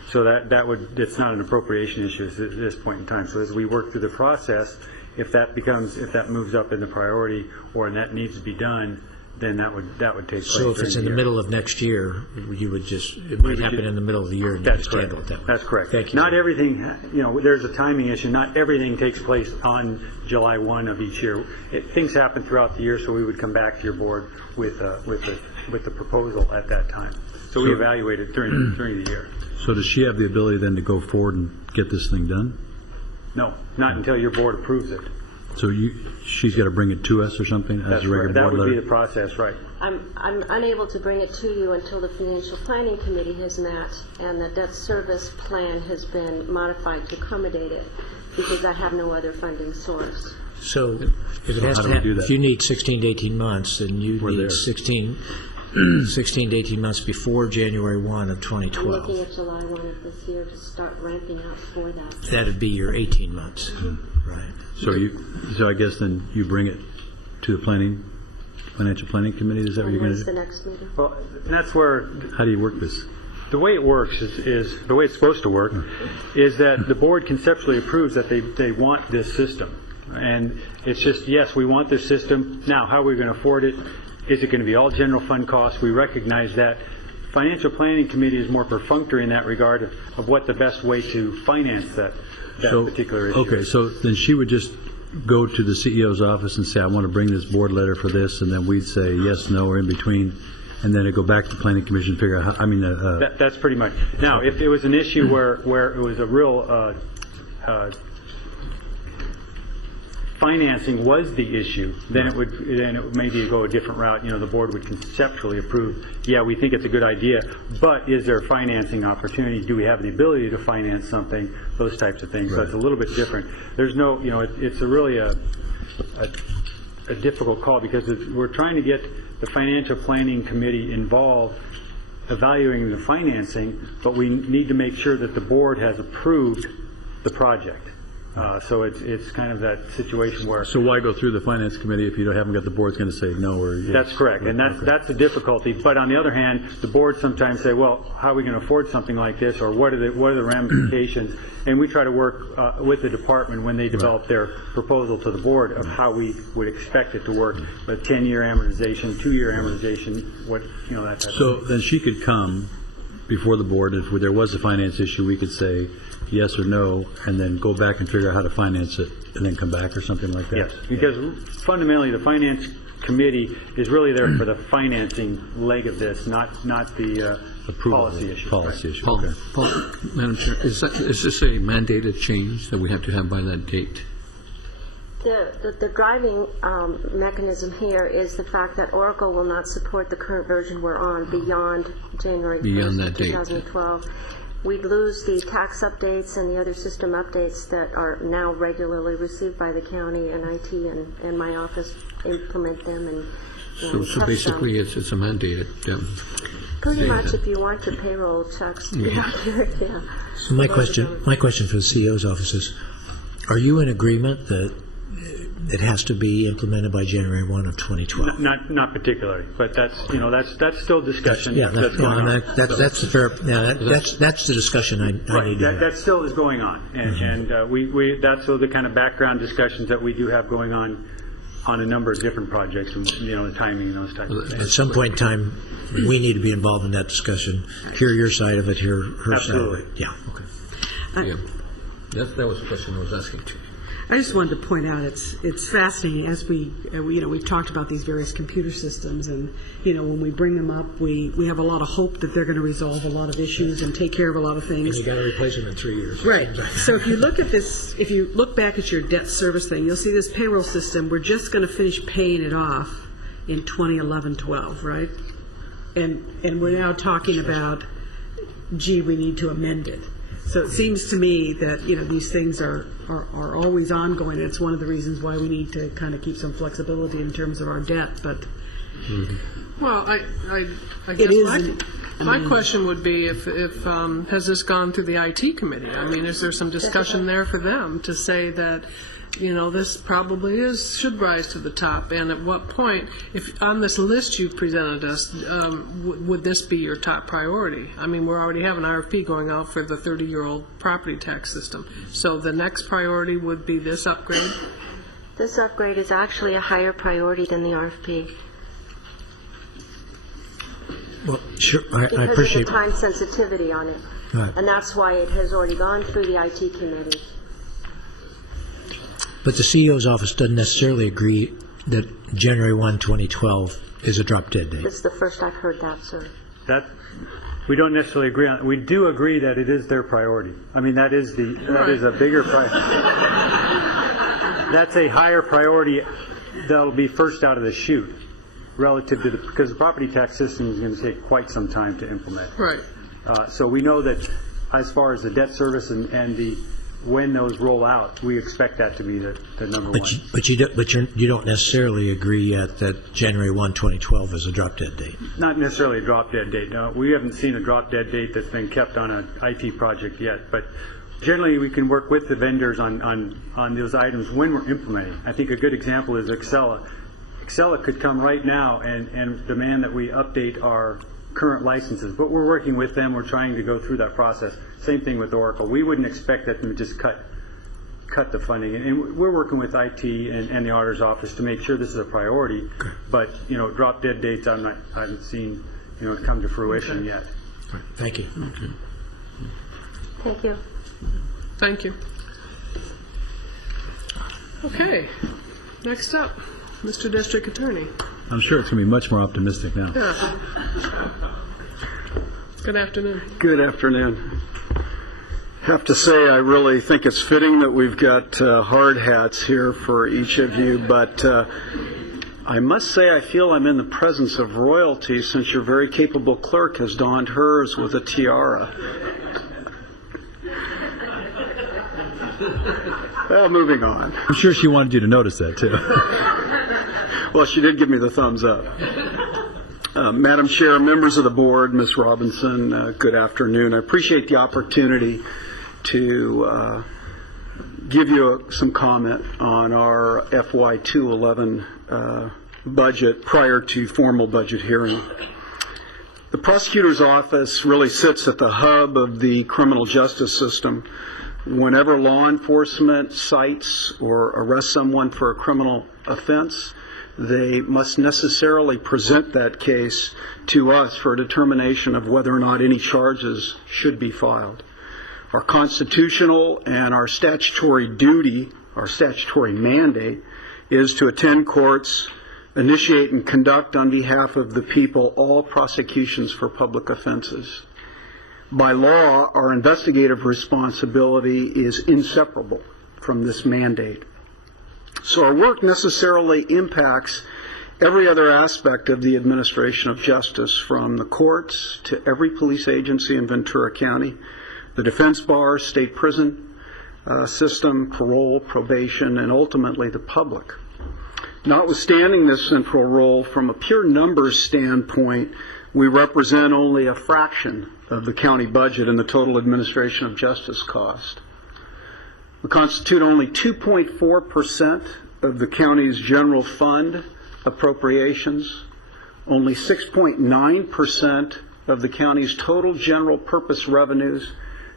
So it's not an appropriation issue at this point in time. So as we work through the process, if that moves up in the priority or that needs to be done, then that would take place. So if it's in the middle of next year, it might happen in the middle of the year and you just handle it that way. That's correct. Thank you. Not everything, there's a timing issue. Not everything takes place on July 1 of each year. Things happen throughout the year, so we would come back to your board with the proposal at that time. So we evaluate it during the year. So does she have the ability then to go forward and get this thing done? No, not until your board approves it. So she's got to bring it to us or something as a regular board That would letter? be the process, right. I'm unable to bring it to you until the Financial Planning Committee has met and the debt service plan has been modified to accommodate it, because I have no other funding source. So if you need 16 to 18 months, then you need 16 to 18 months before January 1 of 2012. I'm looking at July 1 of this year to start ramping up for that. That'd be your 18 months, right? So I guess then you bring it to the Financial Planning Committee? Is that what you're going to do? The next meeting? Well, that's where. How do you work this? The way it works is the way it's supposed to work is that the board conceptually approves that they want this system. And it's just, yes, we want this system. Now, how are we going to afford it? Is it going to be all general fund costs? We recognize that. Financial Planning Committee is more perfunctory in that regard of what the best way to finance that particular issue. Okay, so then she would just go to the CEO's office and say, I want to bring this board letter for this, and then we'd say yes, no, or in between, and then it'd go back to the Planning Commission and figure out how, that's pretty much. Now, if it was an issue where it was a real financing was the issue, then it would maybe go a different route. The board would conceptually approve, yeah, we think it's a good idea, but is there a financing opportunity? Do we have the ability to finance something? Those types of things. Right. So it's a little bit different. There's no, it's really a difficult call because we're trying to get the Financial Planning Committee involved evaluating the financing, but we need to make sure that the board has approved the project. So it's kind of that situation where. So why go through the Finance Committee if you haven't got the board's going to say no or yes? That's correct, and that's the difficulty. But on the other hand, the board sometimes say, well, how are we going to afford something like this, or what are the ramifications? And we try to work with the department when they develop their proposal to the board of how we would expect it to work. A 10-year amortization, 2-year amortization, that type of thing. So then she could come before the board. If there was a finance issue, we could say yes or no, and then go back and figure out how to finance it, and then come back or something like that. Yes, because fundamentally the Finance committee is really there for the financing leg of this, not the policy issue. Policy issue, Paul, okay. Madam Chair, is this a mandated change that we have to have by that date? The driving mechanism here is the fact that Oracle will not support the current version we're on beyond January 1st, 2012. We'd lose the tax updates and the other system updates that are now regularly received by the county, and IT and my office implement them and So test basically, them. it's a mandated. Pretty much, if you want your payroll checks to be accurate, yeah. So my question for the CEO's office is, are you in agreement that it has to be implemented by January 1 of 2012? Not particularly, but that's still discussion. That's the fair. That's the discussion I need to have. That still is going on, and that's the kind of background discussions that we do have going on a number of different projects, and the timing and those types of things. At some point in time, we need to be involved in that discussion. Hear your side of it. Hear her side of it. Yeah. Okay. That was the question I was asking too. I just wanted to point out it's fascinating as we've talked about these various computer systems, and when we bring them up, we have a lot of hope that they're going to resolve a lot of issues and take care of a lot of things. And you got to replace them in 3 years. Right. So if you look at this, if you look back at your debt service thing, you'll see this payroll system. We're just going to finish paying it off in 2011-12, right? And we're now talking about, gee, we need to amend it. So it seems to me that these things are always ongoing. And it's one of the reasons why we need to kind of keep some flexibility in terms of our debt. But well, I guess my question would be if has this gone through the IT committee? I mean, is there some discussion there for them to say that this probably should rise to the top, and at what point, if on this list you've presented us, would this be your top priority? I mean, we already have an RFP going out for the 30-year-old property tax system, so the next priority would be this upgrade? This upgrade is actually a higher priority than the RFP. Well, sure, I because appreciate of the time sensitivity on it, right. And that's why it has already gone through the IT committee. But the CEO's office doesn't necessarily agree that January 1, 2012 is a drop dead date. This is the first I've heard that, sir. That we don't necessarily agree on. We do agree that it is their priority. I mean, that is a bigger priority. That's a higher priority that'll be first out of the chute relative to because the property tax system is going to take quite some time to implement. Right. So we know that as far as the debt service and when those roll out, we expect that to be the number one. But you don't necessarily agree yet that January 1, 2012 is a drop dead date. Not necessarily a drop dead date. No, we haven't seen a drop dead date that's been kept on an IT project yet. But generally, we can work with the vendors on those items when we're implementing. I think a good example is Excella. Excella could come right now and demand that we update our current licenses, but we're working with them. We're trying to go through that process. Same thing with Oracle. We wouldn't expect them to just cut the funding, and we're working with IT and the auditor's office to make sure this is a priority. But drop dead dates I haven't seen come to fruition yet. Thank you. Thank you. Thank you. Okay. Next up, Mr. District Attorney. I'm sure it's going to be much more optimistic now. Yeah. Good afternoon. Good afternoon. Have to say, I really think it's fitting that we've got hard hats here for each of you, but I must say I feel I'm in the presence of royalty since your very capable clerk has donned hers with a tiara. Well, moving on. I'm sure she wanted you to notice that, too. Well, she did give me the thumbs up. Madam Chair, members of the board, Ms. Robinson, good afternoon. I appreciate the opportunity to give you some comment on our FY 2011 budget prior to formal budget hearing. The prosecutor's office really sits at the hub of the criminal justice system. Whenever law enforcement cites or arrests someone for a criminal offense, they must necessarily present that case to us for a determination of whether or not any charges should be filed. Our constitutional and our statutory duty, our statutory mandate, is to attend courts, initiate and conduct on behalf of the people all prosecutions for public offenses. By law, our investigative responsibility is inseparable from this mandate. So our work necessarily impacts every other aspect of the administration of justice, from the courts to every police agency in Ventura County, the defense bar, state prison system, parole, probation, and ultimately the public. Notwithstanding this central role, from a pure numbers standpoint, we represent only a fraction of the county budget and the total administration of justice cost. We constitute only 2.4% of the county's general fund appropriations, only 6.9% of the county's total general purpose revenues,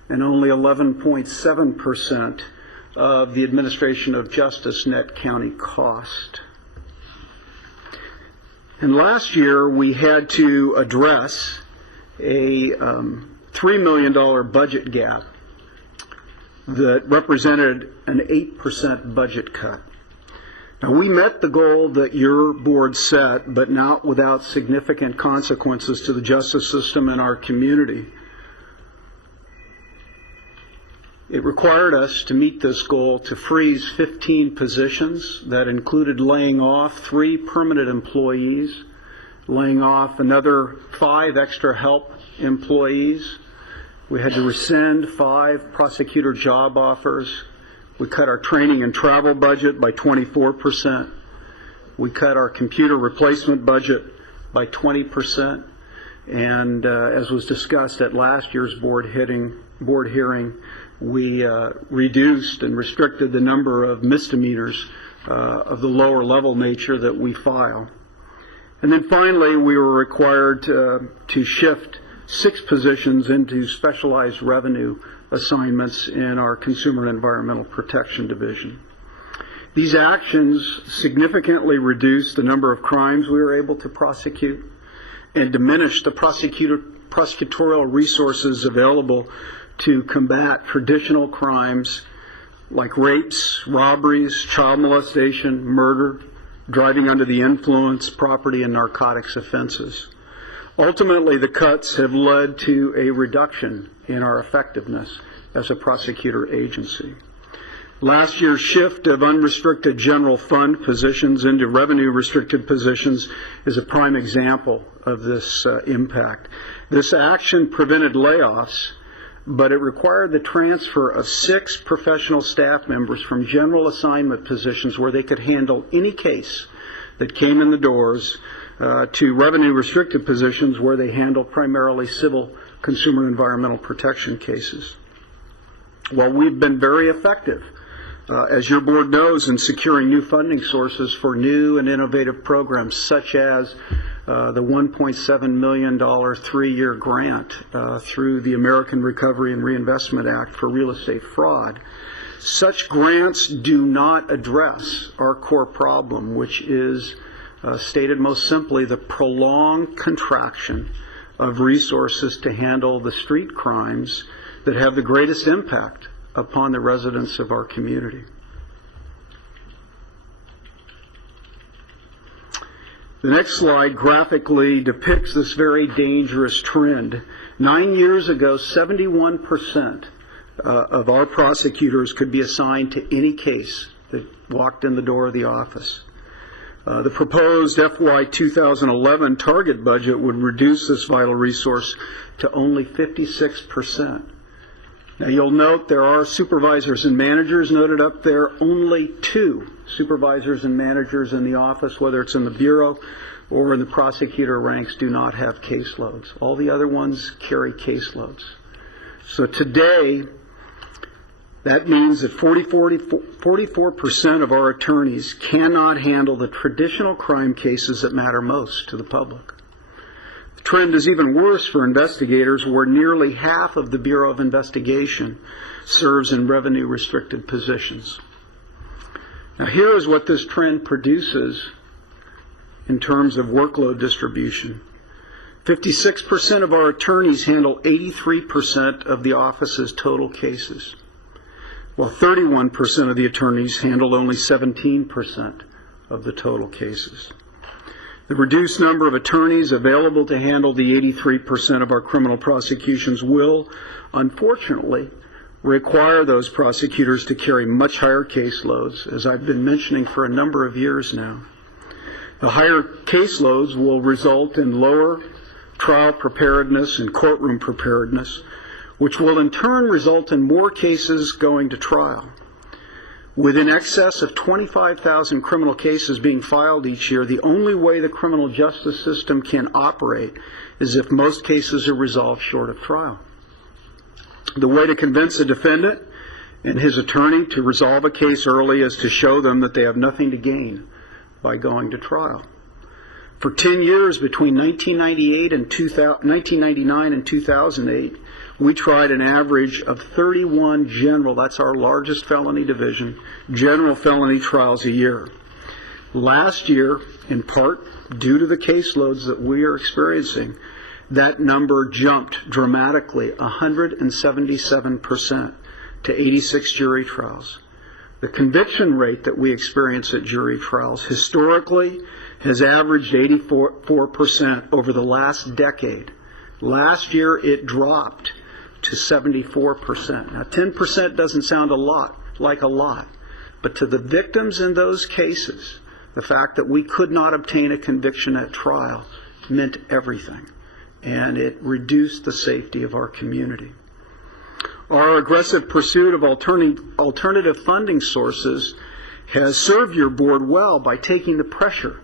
and only 11.7% of the administration of justice net county cost. And last year we had to address a $3 million budget gap that represented an 8% budget cut. Now, we met the goal that your board set, but not without significant consequences to the justice system and our community. It required us to meet this goal to freeze 15 positions. That included laying off 3 permanent employees, laying off another 5 extra help employees. We had to rescind 5 prosecutor job offers. We cut our training and travel budget by 24%. We cut our computer replacement budget by 20%. And as was discussed at last year's board hearing, we reduced and restricted the number of misdemeanors of the lower level nature that we file. And then finally, we were required to shift 6 positions into specialized revenue assignments in our Consumer and Environmental Protection Division. These actions significantly reduced the number of crimes we were able to prosecute and diminished the prosecutorial resources available to combat traditional crimes like rapes, robberies, child molestation, murder, driving under the influence, property and narcotics offenses. Ultimately, the cuts have led to a reduction in our effectiveness as a prosecutor agency. Last year's shift of unrestricted general fund positions into revenue restricted positions is a prime example of this impact. This action prevented layoffs, but it required the transfer of 6 professional staff members from general assignment positions where they could handle any case that came in the doors to revenue restricted positions where they handle primarily civil consumer environmental protection cases. While we've been very effective, as your board knows, in securing new funding sources for new and innovative programs such as the $1.7 million 3-year grant through the American Recovery and Reinvestment Act for real estate fraud, such grants do not address our core problem, which is stated most simply the prolonged contraction of resources to handle the street crimes that have the greatest impact upon the residents of our community. The next slide graphically depicts this very dangerous trend. 9 years ago, 71% of our prosecutors could be assigned to any case that walked in the door of the office. The proposed FY 2011 target budget would reduce this vital resource to only 56%. Now you'll note there are supervisors and managers noted up there. Only 2 supervisors and managers in the office, whether it's in the bureau or in the prosecutor ranks, do not have caseloads. All the other ones carry caseloads. So today, that means that 44% of our attorneys cannot handle the traditional crime cases that matter most to the public. The trend is even worse for investigators, where nearly half of the Bureau of Investigation serves in revenue-restricted positions. Now here is what this trend produces in terms of workload distribution. 56% of our attorneys handle 83% of the office's total cases, while 31% of the attorneys handle only 17% of the total cases. The reduced number of attorneys available to handle the 83% of our criminal prosecutions will, unfortunately, require those prosecutors to carry much higher caseloads, as I've been mentioning for a number of years now. The higher caseloads will result in lower trial preparedness and courtroom preparedness, which will in turn result in more cases going to trial. With in excess of 25,000 criminal cases being filed each year, the only way the criminal justice system can operate is if most cases are resolved short of trial. The way to convince a defendant and his attorney to resolve a case early is to show them that they have nothing to gain by going to trial. For 10 years, between 1999 and 2008, we tried an average of 31 general, that's our largest felony division, general felony trials a year. Last year, in part due to the caseloads that we are experiencing, that number jumped dramatically, 177% to 86 jury trials. The conviction rate that we experience at jury trials historically has averaged 84% over the last decade. Last year it dropped to 74%. Now 10% doesn't sound like a lot, but to the victims in those cases, the fact that we could not obtain a conviction at trial meant everything, and it reduced the safety of our community. Our aggressive pursuit of alternative funding sources has served your board well by taking the pressure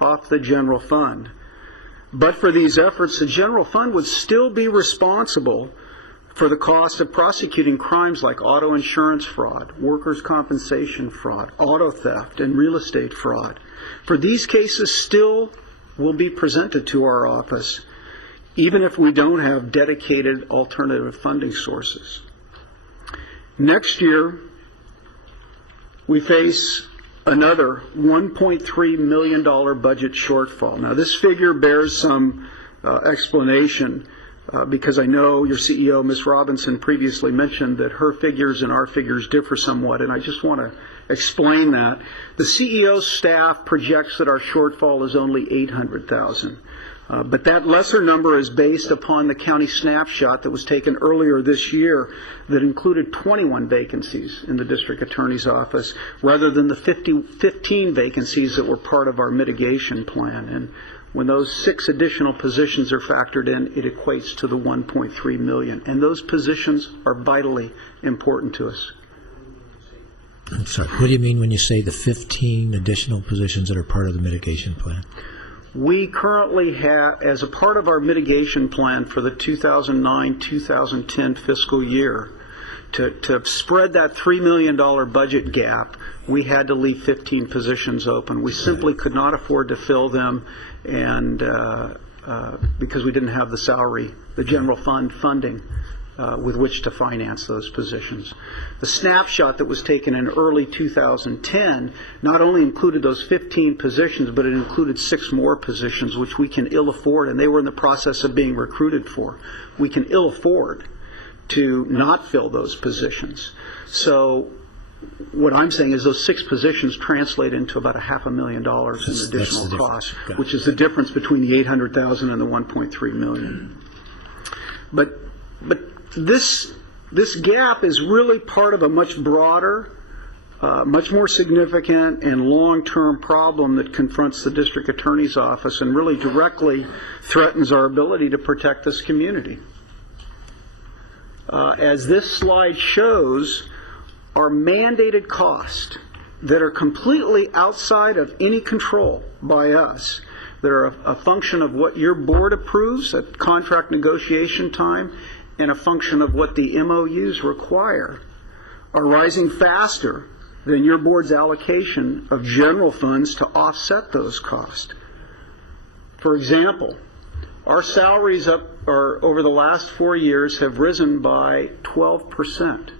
off the general fund. But for these efforts, the general fund would still be responsible for the cost of prosecuting crimes like auto insurance fraud, workers' compensation fraud, auto theft, and real estate fraud. For these cases still will be presented to our office, even if we don't have dedicated alternative funding sources. Next year, we face another $1.3 million budget shortfall. Now, this figure bears some explanation because I know your CEO, Ms. Robinson, previously mentioned that her figures and our figures differ somewhat, and I just want to explain that. The CEO's staff projects that our shortfall is only $800,000. But that lesser number is based upon the county snapshot that was taken earlier this year that included 21 vacancies in the district attorney's office rather than the 15 vacancies that were part of our mitigation plan. And when those 6 additional positions are factored in, it equates to the $1.3 million. And those positions are vitally important to us. I'm sorry, what do you mean when you say the 15 additional positions that are part of the mitigation plan? We currently have, as a part of our mitigation plan for the 2009-2010 fiscal year, to spread that $3 million budget gap, we had to leave 15 positions open. We simply could not afford to fill them, and because we didn't have the salary, the general fund funding with which to finance those positions. The snapshot that was taken in early 2010 not only included those 15 positions, but it included 6 more positions which we can ill afford, and they were in the process of being recruited for. We can ill afford to not fill those positions. So what I'm saying is those 6 positions translate into about $500,000 in additional cost, which is the difference between the $800,000 and the $1.3 million. But this gap is really part of a much broader, much more significant and long-term problem that confronts the district attorney's office and really directly threatens our ability to protect this community. As this slide shows, our mandated costs that are completely outside of any control by us, that are a function of what your board approves at contract negotiation time and a function of what the MOUs require, are rising faster than your board's allocation of general funds to offset those costs. For example, our salaries over the last 4 years have risen by 12%.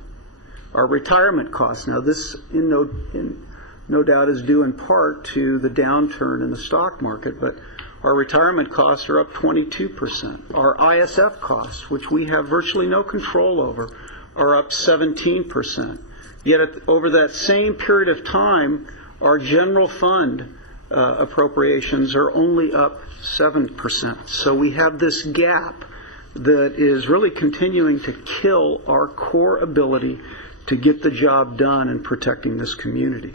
Our retirement costs, now this no doubt is due in part to the downturn in the stock market, but our retirement costs are up 22%. Our ISF costs, which we have virtually no control over, are up 17%. Yet over that same period of time, our general fund appropriations are only up 7%. So we have this gap that is really continuing to kill our core ability to get the job done in protecting this community.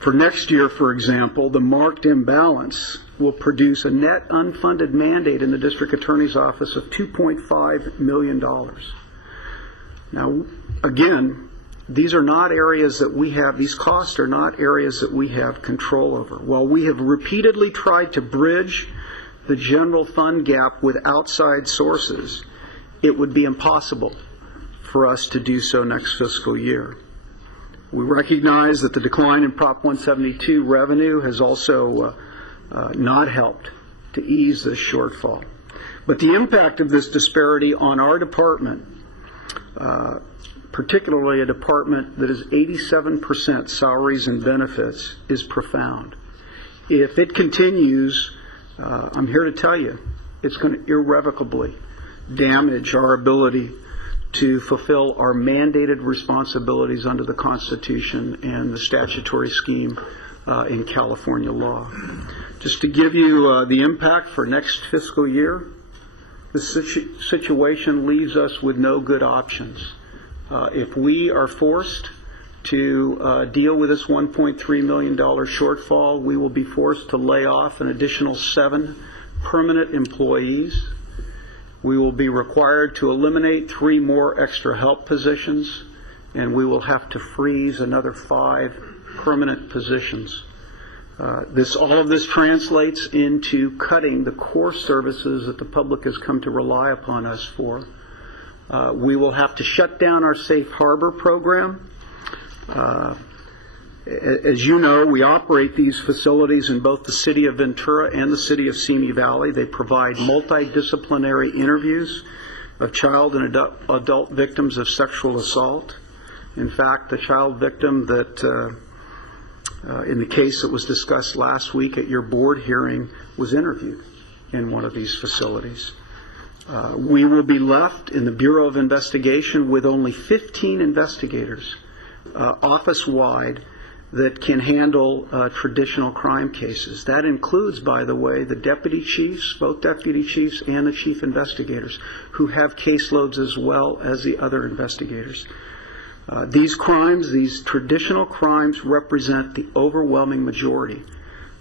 For next year, for example, the marked imbalance will produce a net unfunded mandate in the district attorney's office of $2.5 million. Now, again, these are not areas that we have, these costs are not areas that we have control over. While we have repeatedly tried to bridge the general fund gap with outside sources, it would be impossible for us to do so next fiscal year. We recognize that the decline in Prop 172 revenue has also not helped to ease this shortfall. But the impact of this disparity on our department, particularly a department that is 87% salaries and benefits, is profound. If it continues, I'm here to tell you, it's going to irrevocably damage our ability to fulfill our mandated responsibilities under the Constitution and the statutory scheme in California law. Just to give you the impact for next fiscal year, this situation leaves us with no good options. If we are forced to deal with this $1.3 million shortfall, we will be forced to lay off an additional 7 permanent employees. We will be required to eliminate 3 more extra help positions, and we will have to freeze another 5 permanent positions. All of this translates into cutting the core services that the public has come to rely upon us for. We will have to shut down our safe harbor program. As you know, we operate these facilities in both the city of Ventura and the city of Simi Valley. They provide multidisciplinary interviews of child and adult victims of sexual assault. In fact, the child victim that, in the case that was discussed last week at your board hearing, was interviewed in one of these facilities. We will be left in the Bureau of Investigation with only 15 investigators, office-wide, that can handle traditional crime cases. That includes, by the way, the deputy chiefs, both deputy chiefs and the chief investigators, who have caseloads as well as the other investigators. These crimes, these traditional crimes, represent the overwhelming majority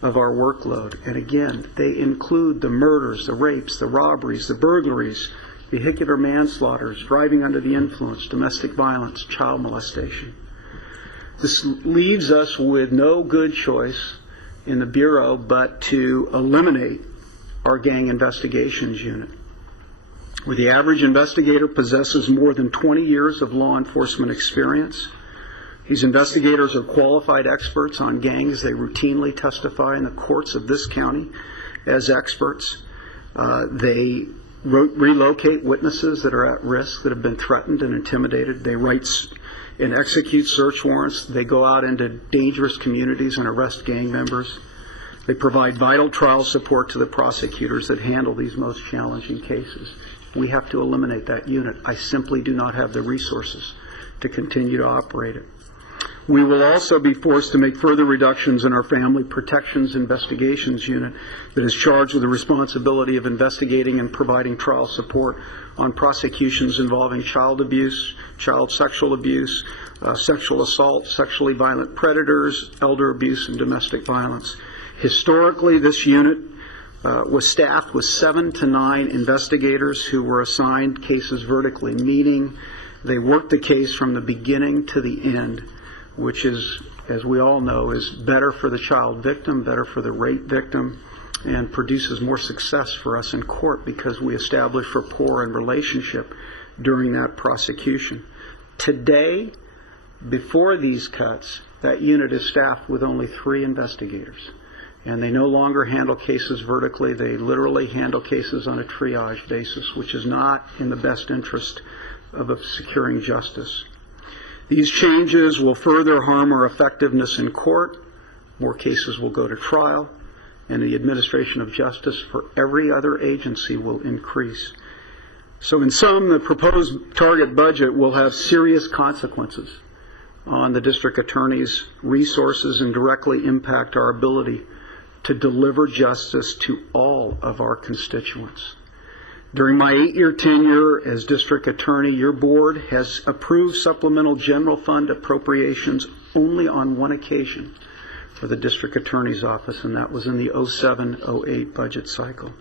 of our workload. And again, they include the murders, the rapes, the robberies, the burglaries, vehicular manslaughters, driving under the influence, domestic violence, child molestation. This leaves us with no good choice in the Bureau but to eliminate our gang investigations unit, where the average investigator possesses more than 20 years of law enforcement experience. These investigators are qualified experts on gangs. They routinely testify in the courts of this county as experts. They relocate witnesses that are at risk, that have been threatened and intimidated. They write and execute search warrants. They go out into dangerous communities and arrest gang members. They provide vital trial support to the prosecutors that handle these most challenging cases. We have to eliminate that unit. I simply do not have the resources to continue to operate it. We will also be forced to make further reductions in our Family Protections Investigations Unit that is charged with the responsibility of investigating and providing trial support on prosecutions involving child abuse, child sexual abuse, sexual assault, sexually violent predators, elder abuse, and domestic violence. Historically, this unit was staffed with 7 to 9 investigators who were assigned cases vertically, meaning they worked the case from the beginning to the end, which is, as we all know, is better for the child victim, better for the rape victim, and produces more success for us in court because we establish rapport and relationship during that prosecution. Today, before these cuts, that unit is staffed with only 3 investigators. And they no longer handle cases vertically. They literally handle cases on a triage basis, which is not in the best interest of securing justice. These changes will further harm our effectiveness in court. More cases will go to trial, and the administration of justice for every other agency will increase. So in sum, the proposed target budget will have serious consequences on the district attorney's resources and directly impact our ability to deliver justice to all of our constituents. During my 8-year tenure as district attorney, your board has approved supplemental general fund appropriations only on one occasion for the district attorney's office, and that was in the 07-08 budget cycle.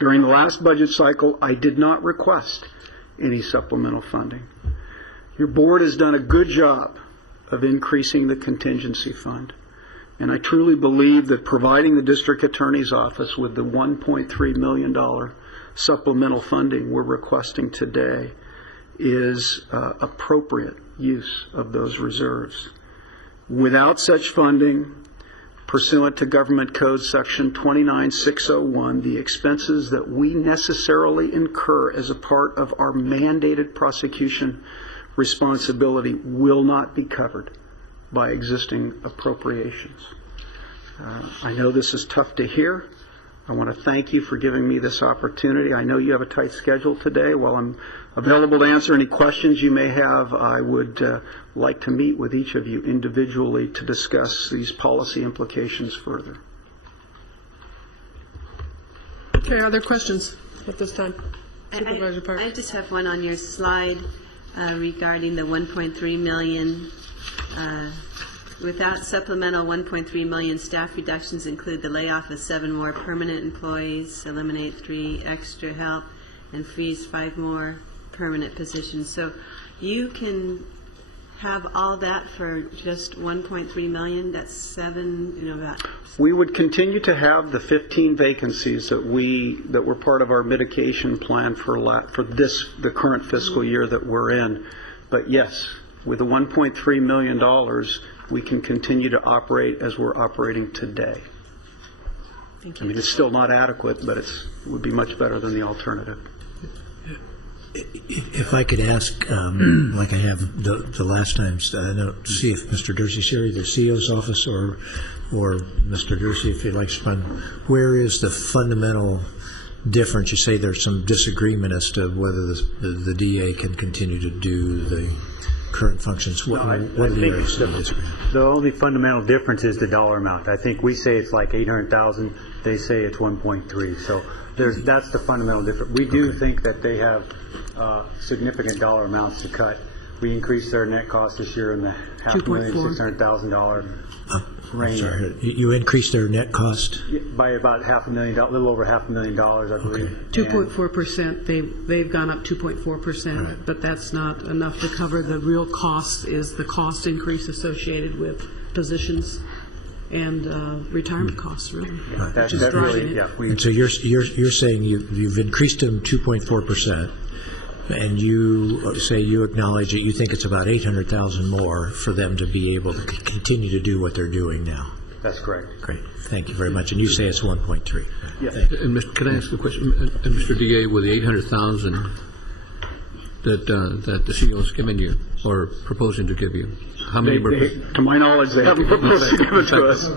During the last budget cycle, I did not request any supplemental funding. Your board has done a good job of increasing the contingency fund, and I truly believe that providing the district attorney's office with the $1.3 million supplemental funding we're requesting today is appropriate use of those reserves. Without such funding, pursuant to Government Code Section 29601, the expenses that we necessarily incur as a part of our mandated prosecution responsibility will not be covered by existing appropriations. I know this is tough to hear. I want to thank you for giving me this opportunity. I know you have a tight schedule today. While I'm available to answer any questions you may have, I would like to meet with each of you individually to discuss these policy implications further. Okay, other questions at this time? Supervisor Park. I just have one on your slide regarding the 1.3 million. Without supplemental 1.3 million, staff reductions include the layoff of 7 more permanent employees, eliminate 3 extra help, and freeze 5 more permanent positions. So you can have all that for just 1.3 million. That's 7, about. We would continue to have the 15 vacancies that were part of our mitigation plan for the current fiscal year that we're in. But yes, with the $1.3 million, we can continue to operate as we're operating today. Thank you. I mean, it's still not adequate, but it would be much better than the alternative. If I could ask, like I have the last times, I don't see if Mr. Dursey's here, either CEO's office or Mr. Dursey, if he'd like to respond. Where is the fundamental difference? You say there's some disagreement as to whether the DA can continue to do the current functions. What are the areas of disagreement? The only fundamental difference is the dollar amount. I think we say it's like 800,000. They say it's 1.3. So that's the fundamental difference. We do think that they have significant dollar amounts to cut. We increased their net cost this year in the $500,000-$600,000 range. Sorry, you increased their net cost by about $500,000, a little over $500,000, I believe. 2.4%. They've gone up 2.4%, right. But that's not enough to cover the real cost. Is the cost increase associated with positions and retirement costs, really? Right. That's really, yeah. And so you're saying you've increased them 2.4%. And you say you acknowledge that you think it's about 800,000 more for them to be able to continue to do what they're doing now. That's correct. Great. Thank you very much. And you say it's 1.3. Yes. And can I ask a question? Mr. DA, with the 800,000 that the CEO is giving you or proposing to give you, how many? To my knowledge, they haven't proposed to give it to us.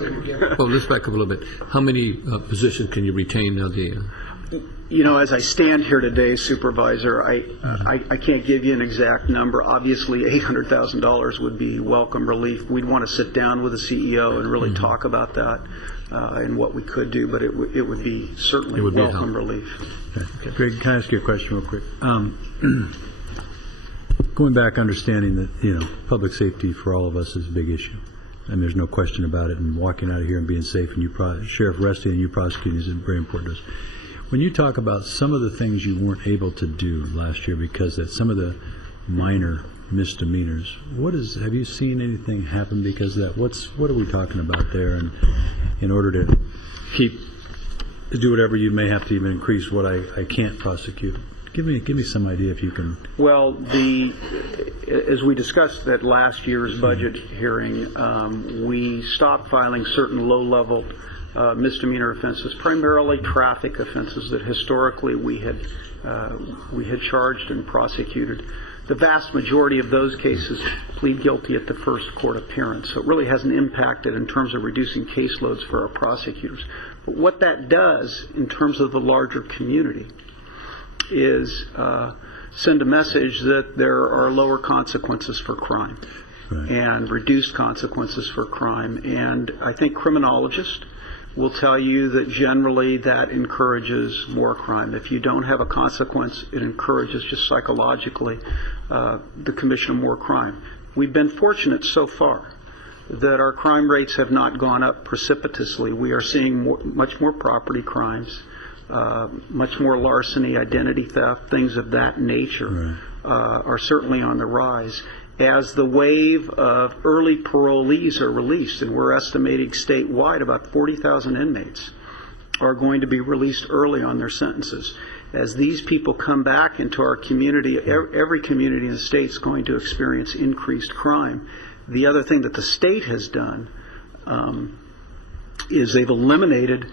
Well, let's back up a little bit. How many positions can you retain of the? As I stand here today, Supervisor, I can't give you an exact number. Obviously, $800,000 would be welcome relief. We'd want to sit down with the CEO and really talk about that and what we could do, but it would be certainly welcome relief. Okay. Greg, can I ask you a question real quick? Going back, understanding that public safety for all of us is a big issue, and there's no question about it. And walking out of here and being safe, and Sheriff Rusty and you prosecuting is very important to us. When you talk about some of the things you weren't able to do last year because of some of the minor misdemeanors, have you seen anything happen because of that? What are we talking about there? And in order to do whatever, you may have to even increase what I can't prosecute. Give me some idea if you can. Well, as we discussed at last year's budget hearing, we stopped filing certain low-level misdemeanor offenses, primarily traffic offenses that historically we had charged and prosecuted. The vast majority of those cases plead guilty at the first court appearance, so it really hasn't impacted in terms of reducing caseloads for our prosecutors. But what that does in terms of the larger community is send a message that there are lower consequences for crime. and reduced consequences for crime. And I think criminologists will tell you that generally that encourages more crime. If you don't have a consequence, it encourages just psychologically the commission of more crime. We've been fortunate so far that our crime rates have not gone up precipitously. We are seeing much more property crimes, much more larceny, identity theft, things of that nature are certainly on the rise. As the wave of early parolees are released, and we're estimating statewide about 40,000 inmates are going to be released early on their sentences. As these people come back into our community, every community in the state is going to experience increased crime. The other thing that the state has done is they've eliminated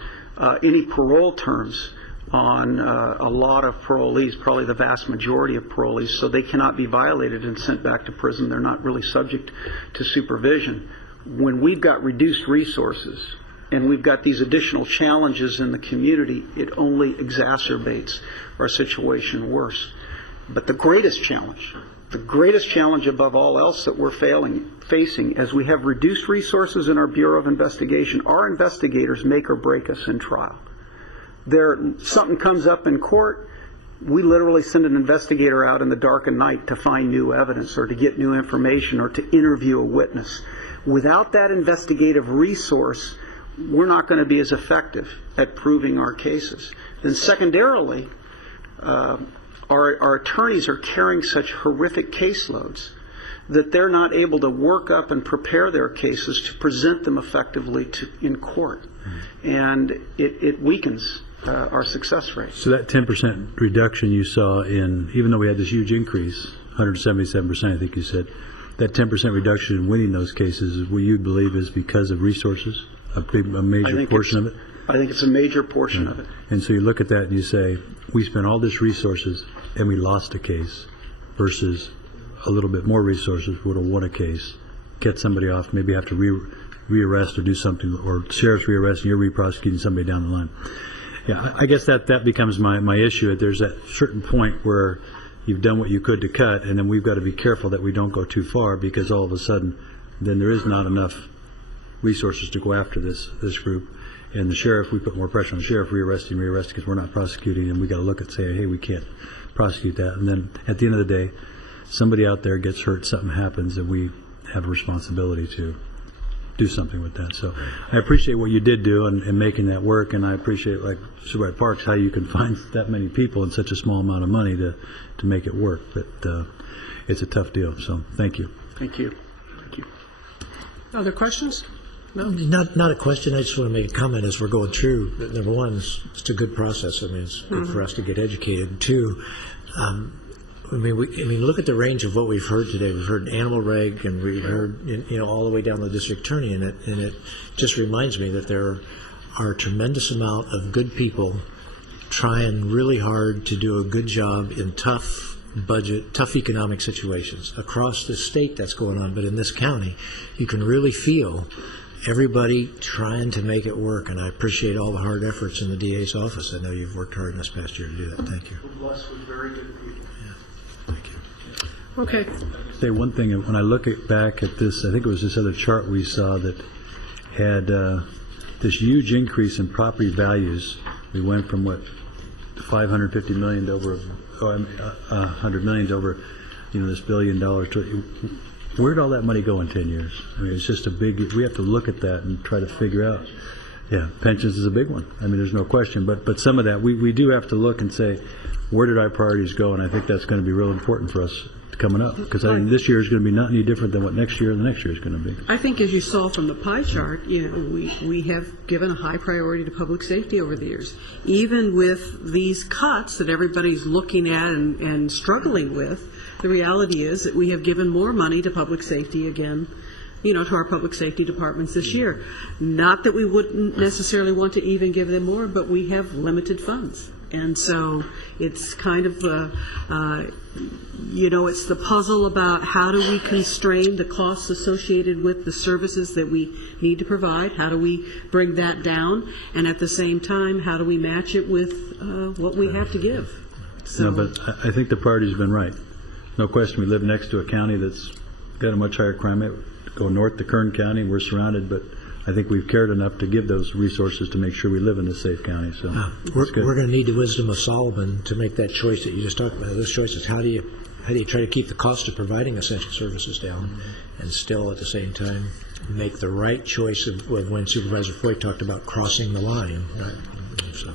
any parole terms on a lot of parolees, probably the vast majority of parolees, so they cannot be violated and sent back to prison. They're not really subject to supervision. When we've got reduced resources and we've got these additional challenges in the community, it only exacerbates our situation worse. But the greatest challenge above all else that we're facing, as we have reduced resources in our Bureau of Investigation, our investigators make or break us in trial. Something comes up in court, we literally send an investigator out in the dark of night to find new evidence or to get new information or to interview a witness. Without that investigative resource, we're not going to be as effective at proving our cases. Then secondarily, our attorneys are carrying such horrific caseloads that they're not able to work up and prepare their cases to present them effectively in court. And it weakens our success rate. So that 10% reduction you saw in, even though we had this huge increase, 177%, I think you said, that 10% reduction in winning those cases is what you believe is because of resources, a major portion of it? I think it's a major portion of it. And so you look at that and you say, we spent all this resources and we lost a case versus a little bit more resources would have won a case, get somebody off, maybe have to re-arrest or do something, or sheriff's re-arrest and you're re-prosecuting somebody down the line. Yeah, I guess that becomes my issue. There's that certain point where you've done what you could to cut, and then we've got to be careful that we don't go too far, because all of a sudden then there is not enough resources to go after this group. And the sheriff, we put more pressure on the sheriff, re-arrest because we're not prosecuting, and we got to look at say, hey, we can't prosecute that. And then at the end of the day, somebody out there gets hurt, something happens, and we have a responsibility to do something with that. So I appreciate what you did do in making that work, and I appreciate, like Supervisor Parks, how you can find that many people in such a small amount of money to make it work. But it's a tough deal, so thank you. Thank you. Thank you. Other questions? No? Not a question. I just want to make a comment as we're going through. Number one, it's a good process. I mean, it's good for us to get educated. And two, look at the range of what we've heard today. We've heard animal reg, and we've heard, all the way down the district attorney, and it just reminds me that there are a tremendous amount of good people trying really hard to do a good job in tough economic situations across the state. That's going on, but in this county, you can really feel everybody trying to make it work, and I appreciate all the hard efforts in the DA's office. I know you've worked hard in this past year to do that. Thank you. We're blessed with very good people. Thank you. Okay. Say one thing, when I look back at this, I think it was this other chart we saw that had this huge increase in property values. We went from $550 million to over $100 million to over, this $1 billion. Where'd all that money go in 10 years? I mean, it's just we have to look at that and try to figure out. Yeah, pensions is a big one. I mean, there's no question. But some of that, we do have to look and say, where did our priorities go? And I think that's going to be real important for us coming up, because I think this year is going to be not any different than what next year and the next year is going to be. I think, as you saw from the pie chart, we have given a high priority to public safety over the years. Even with these cuts that everybody's looking at and struggling with, the reality is that we have given more money to public safety again, to our public safety departments this year. Not that we wouldn't necessarily want to even give them more, but we have limited funds. And so it's kind of, it's the puzzle about how do we constrain the costs associated with the services that we need to provide? How do we bring that down? And at the same time, how do we match it with what we have to give? So, no, but I think the priority's been right. No question, we live next to a county that's got a much higher crime rate. Go north to Kern County, we're surrounded, but I think we've cared enough to give those resources to make sure we live in a safe county. So We're going to need the wisdom of Solomon to make that choice that you just talked about. Those choices, how do you try to keep the cost of providing essential services down and still at the same time make the right choice of when Supervisor Floyd talked about crossing the line. Right? So,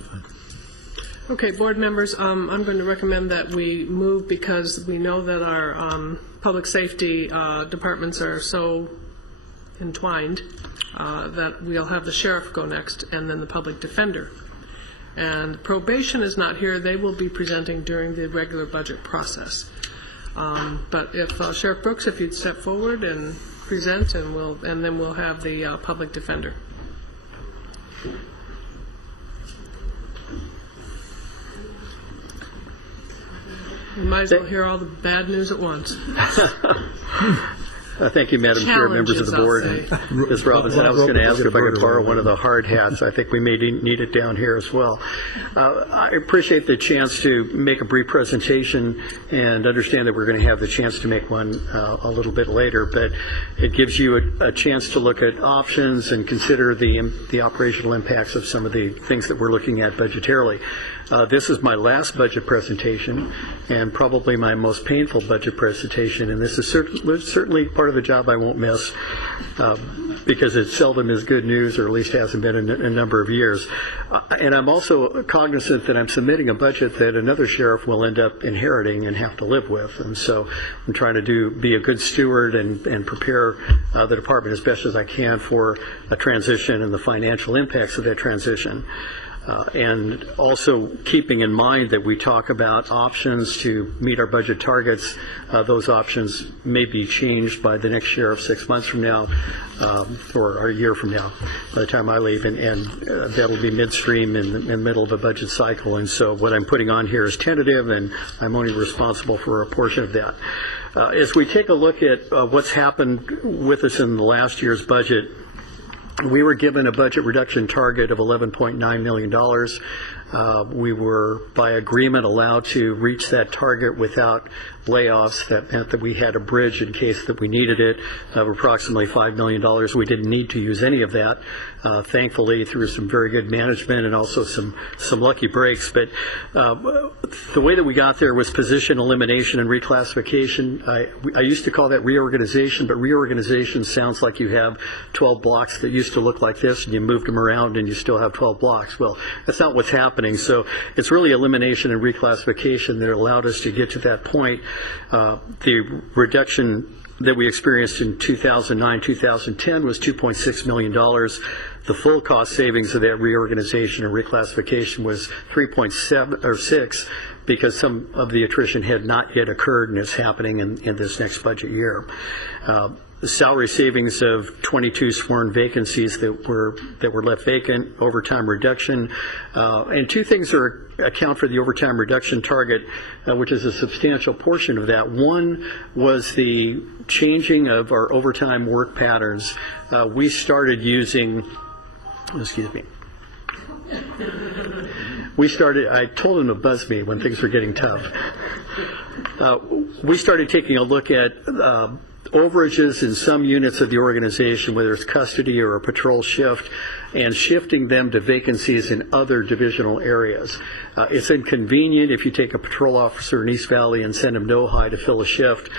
okay, board members, I'm going to recommend that we move because we know that our public safety departments are so entwined that we'll have the sheriff go next and then the public defender. And probation is not here. They will be presenting during the regular budget process. But if Sheriff Brooks, if you'd step forward and present, and then we'll have the public defender. You might as well hear all the bad news at once. Thank you, Madam Chair, members of the board. Ms. Robinson, I was going to ask if I could borrow one of the hard hats. I think we may need it down here as well. I appreciate the chance to make a brief presentation and understand that we're going to have the chance to make one a little bit later, but it gives you a chance to look at options and consider the operational impacts of some of the things that we're looking at budgetarily. This is my last budget presentation and probably my most painful budget presentation, and this is certainly part of the job I won't miss because it seldom is good news, or at least hasn't been in a number of years. And I'm also cognizant that I'm submitting a budget that another sheriff will end up inheriting and have to live with, and so I'm trying to be a good steward and prepare the department as best as I can for a transition and the financial impacts of that transition. And also keeping in mind that we talk about options to meet our budget targets. Those options may be changed by the next sheriff 6 months from now or a year from now by the time I leave, and that'll be midstream in the middle of a budget cycle. And so what I'm putting on here is tentative, and I'm only responsible for a portion of that. As we take a look at what's happened with us in the last year's budget, we were given a budget reduction target of $11.9 million. We were, by agreement, allowed to reach that target without layoffs. That meant that we had a bridge in case that we needed it of approximately $5 million. We didn't need to use any of that, thankfully, through some very good management and also some lucky breaks. But the way that we got there was position elimination and reclassification. I used to call that reorganization, but reorganization sounds like you have 12 blocks that used to look like this, and you moved them around and you still have 12 blocks. Well, that's not what's happening. So it's really elimination and reclassification that allowed us to get to that point. The reduction that we experienced in 2009-2010 was $2.6 million. The full cost savings of that reorganization and reclassification was 3.7 or 6, because some of the attrition had not yet occurred and is happening in this next budget year. The salary savings of 22 sworn vacancies that were left vacant, overtime reduction, and two things account for the overtime reduction target, which is a substantial portion of that. One was the changing of our overtime work patterns. We started using, I told him to buzz me when things were getting tough. We started taking a look at overages in some units of the organization, whether it's custody or a patrol shift, and shifting them to vacancies in other divisional areas. It's inconvenient if you take a patrol officer in East Valley and send him to Ojai to fill a shift.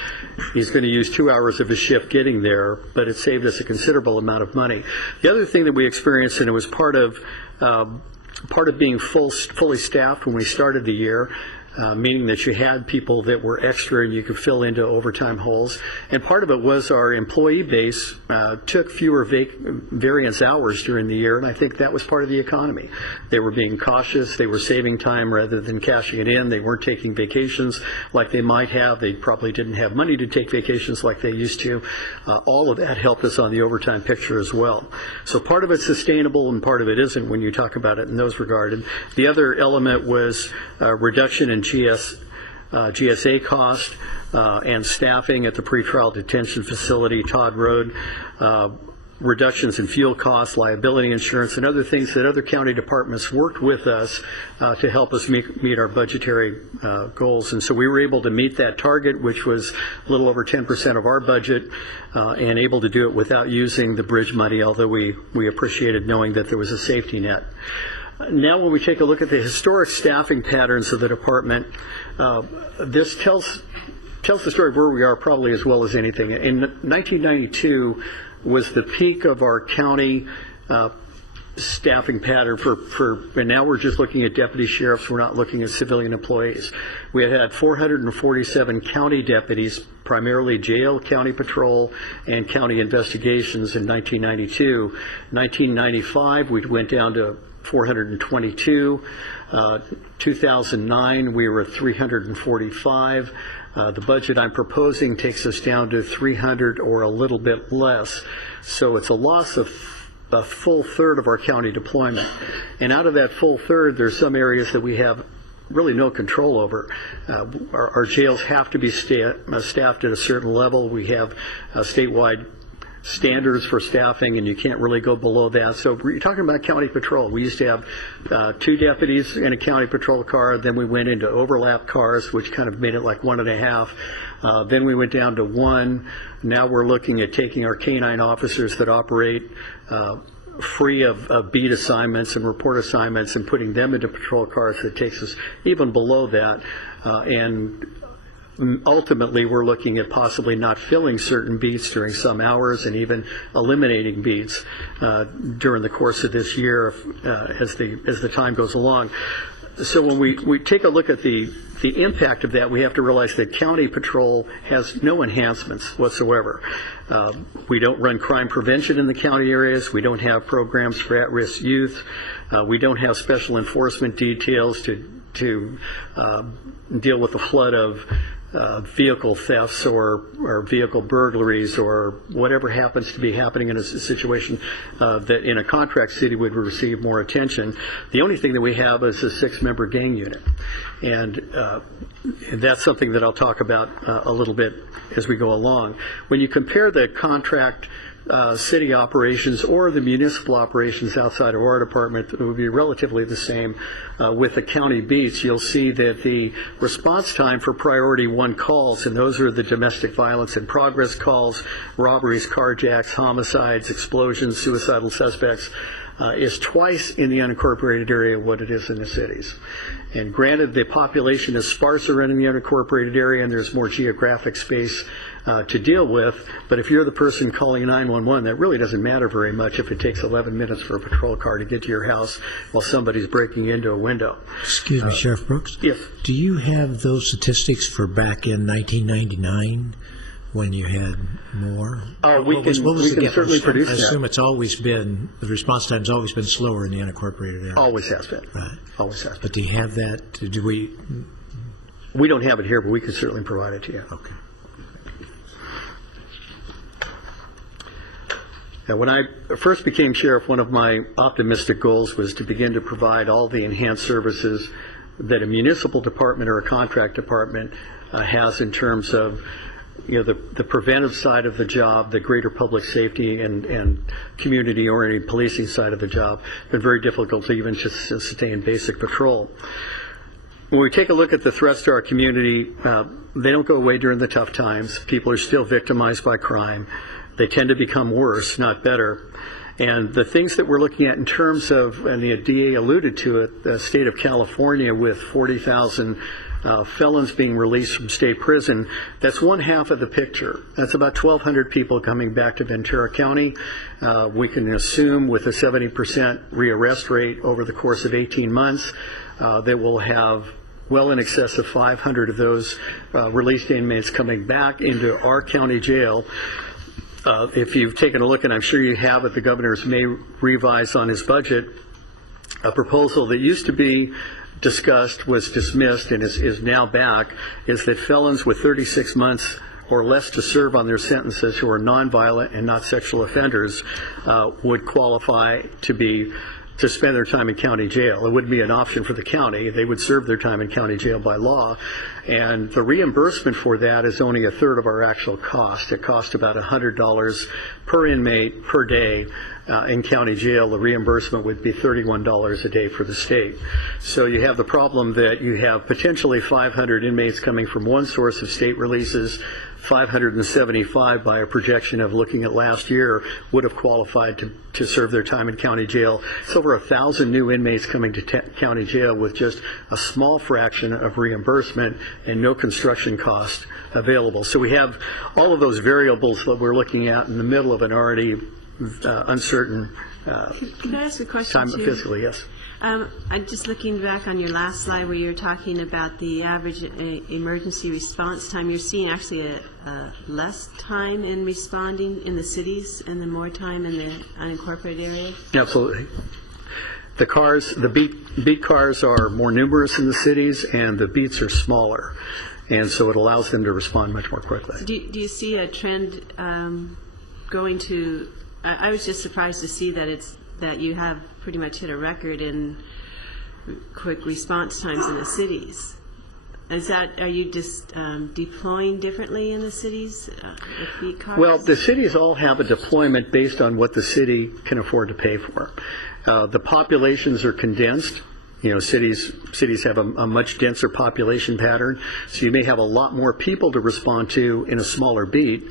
He's going to use 2 hours of his shift getting there, but it saved us a considerable amount of money. The other thing that we experienced, and it was part of being fully staffed when we started the year, meaning that you had people that were extra and you could fill into overtime holes. And part of it was our employee base took fewer variance hours during the year, and I think that was part of the economy. They were being cautious. They were saving time rather than cashing it in. They weren't taking vacations like they might have. They probably didn't have money to take vacations like they used to. All of that helped us on the overtime picture as well. So part of it's sustainable and part of it isn't when you talk about it in those regards. And the other element was reduction in GSA cost and staffing at the pretrial detention facility, Todd Road. reductions in fuel costs, liability insurance, and other things that other county departments worked with us to help us meet our budgetary goals. And so we were able to meet that target, which was a little over 10% of our budget, and able to do it without using the bridge money, although we appreciated knowing that there was a safety net. Now when we take a look at the historic staffing patterns of the department, this tells the story of where we are probably as well as anything. In 1992 was the peak of our county staffing pattern and now we're just looking at deputy sheriffs, we're not looking at civilian employees. We had 447 county deputies, primarily jail, county patrol, and county investigations in 1992. 1995, we went down to 422. 2009, we were at 345. The budget I'm proposing takes us down to 300 or a little bit less. So it's a loss of a full third of our county deployment. And out of that full third, there's some areas that we have really no control over. Our jails have to be staffed at a certain level. We have statewide standards for staffing, and you can't really go below that. So you're talking about county patrol. We used to have 2 deputies in a county patrol car. Then we went into overlap cars, which kind of made it like 1.5. Then we went down to 1. Now we're looking at taking our K-9 officers that operate free of beat assignments and report assignments and putting them into patrol cars that takes us even below that. And ultimately, we're looking at possibly not filling certain beats during some hours and even eliminating beats during the course of this year as the time goes along. So when we take a look at the impact of that, we have to realize that county patrol has no enhancements whatsoever. We don't run crime prevention in the county areas. We don't have programs for at-risk youth. We don't have special enforcement details to deal with the flood of vehicle thefts or vehicle burglaries or whatever happens to be happening in a situation that in a contract city would receive more attention. The only thing that we have is a 6-member gang unit. And that's something that I'll talk about a little bit as we go along. When you compare the contract city operations or the municipal operations outside of our department, it would be relatively the same with the county beats. You'll see that the response time for priority 1 calls, and those are the domestic violence in progress calls, robberies, carjacks, homicides, explosions, suicidal suspects, is twice in the unincorporated area what it is in the cities. And granted, the population is sparser in the unincorporated area and there's more geographic space to deal with, but if you're the person calling 911, that really doesn't matter very much if it takes 11 minutes for a patrol car to get to your house while somebody's breaking into a window. Excuse me, Sheriff Brooks? Yes. Do you have those statistics for back in 1999 when you had more? We can certainly produce that. I assume it's always been, the response time's always been slower in the unincorporated area. Always has been. Right. Always has been. But do you have that? Do we? We don't have it here, but we can certainly provide it to you. Okay. Now, when I first became sheriff, one of my optimistic goals was to begin to provide all the enhanced services that a municipal department or a contract department has in terms of the preventive side of the job, the greater public safety and community-oriented policing side of the job. It's been very difficult to even just sustain basic patrol. When we take a look at the threats to our community, they don't go away during the tough times. People are still victimized by crime. They tend to become worse, not better. And the things that we're looking at in terms of, and the DA alluded to it, the state of California with 40,000 felons being released from state prison, that's 1/2 of the picture. That's about 1,200 people coming back to Ventura County. We can assume with a 70% rearrest rate over the course of 18 months that we'll have well in excess of 500 of those released inmates coming back into our county jail. If you've taken a look, and I'm sure you have, at the governor's May revise on his budget, a proposal that used to be discussed, was dismissed, and is now back, is that felons with 36 months or less to serve on their sentences who are nonviolent and not sexual offenders would qualify to be to spend their time in county jail. It wouldn't be an option for the county. They would serve their time in county jail by law. And the reimbursement for that is only a third of our actual cost. It costs about $100 per inmate per day. In county jail, the reimbursement would be $31 a day for the state. So you have the problem that you have potentially 500 inmates coming from one source of state releases, 575 by a projection of looking at last year would have qualified to serve their time in county jail. It's over 1,000 new inmates coming to county jail with just a small fraction of reimbursement and no construction cost available. So we have all of those variables that we're looking at in the middle of an already uncertain Can I ask a question time too? fiscally, yes. I'm just looking back on your last slide where you're talking about the average emergency response time. You're seeing actually a less time in responding in the cities and then more time in the unincorporated areas? Absolutely. The cars, the beat cars are more numerous in the cities and the beats are smaller. And so it allows them to respond much more quickly. Do you see a trend going to, I was just surprised to see that you have pretty much hit a record in quick response times in the cities. Are you just deploying differently in the cities with beat cars? Well, the cities all have a deployment based on what the city can afford to pay for. The populations are condensed. You know, cities have a much denser population pattern, so you may have a lot more people to respond to in a smaller beat,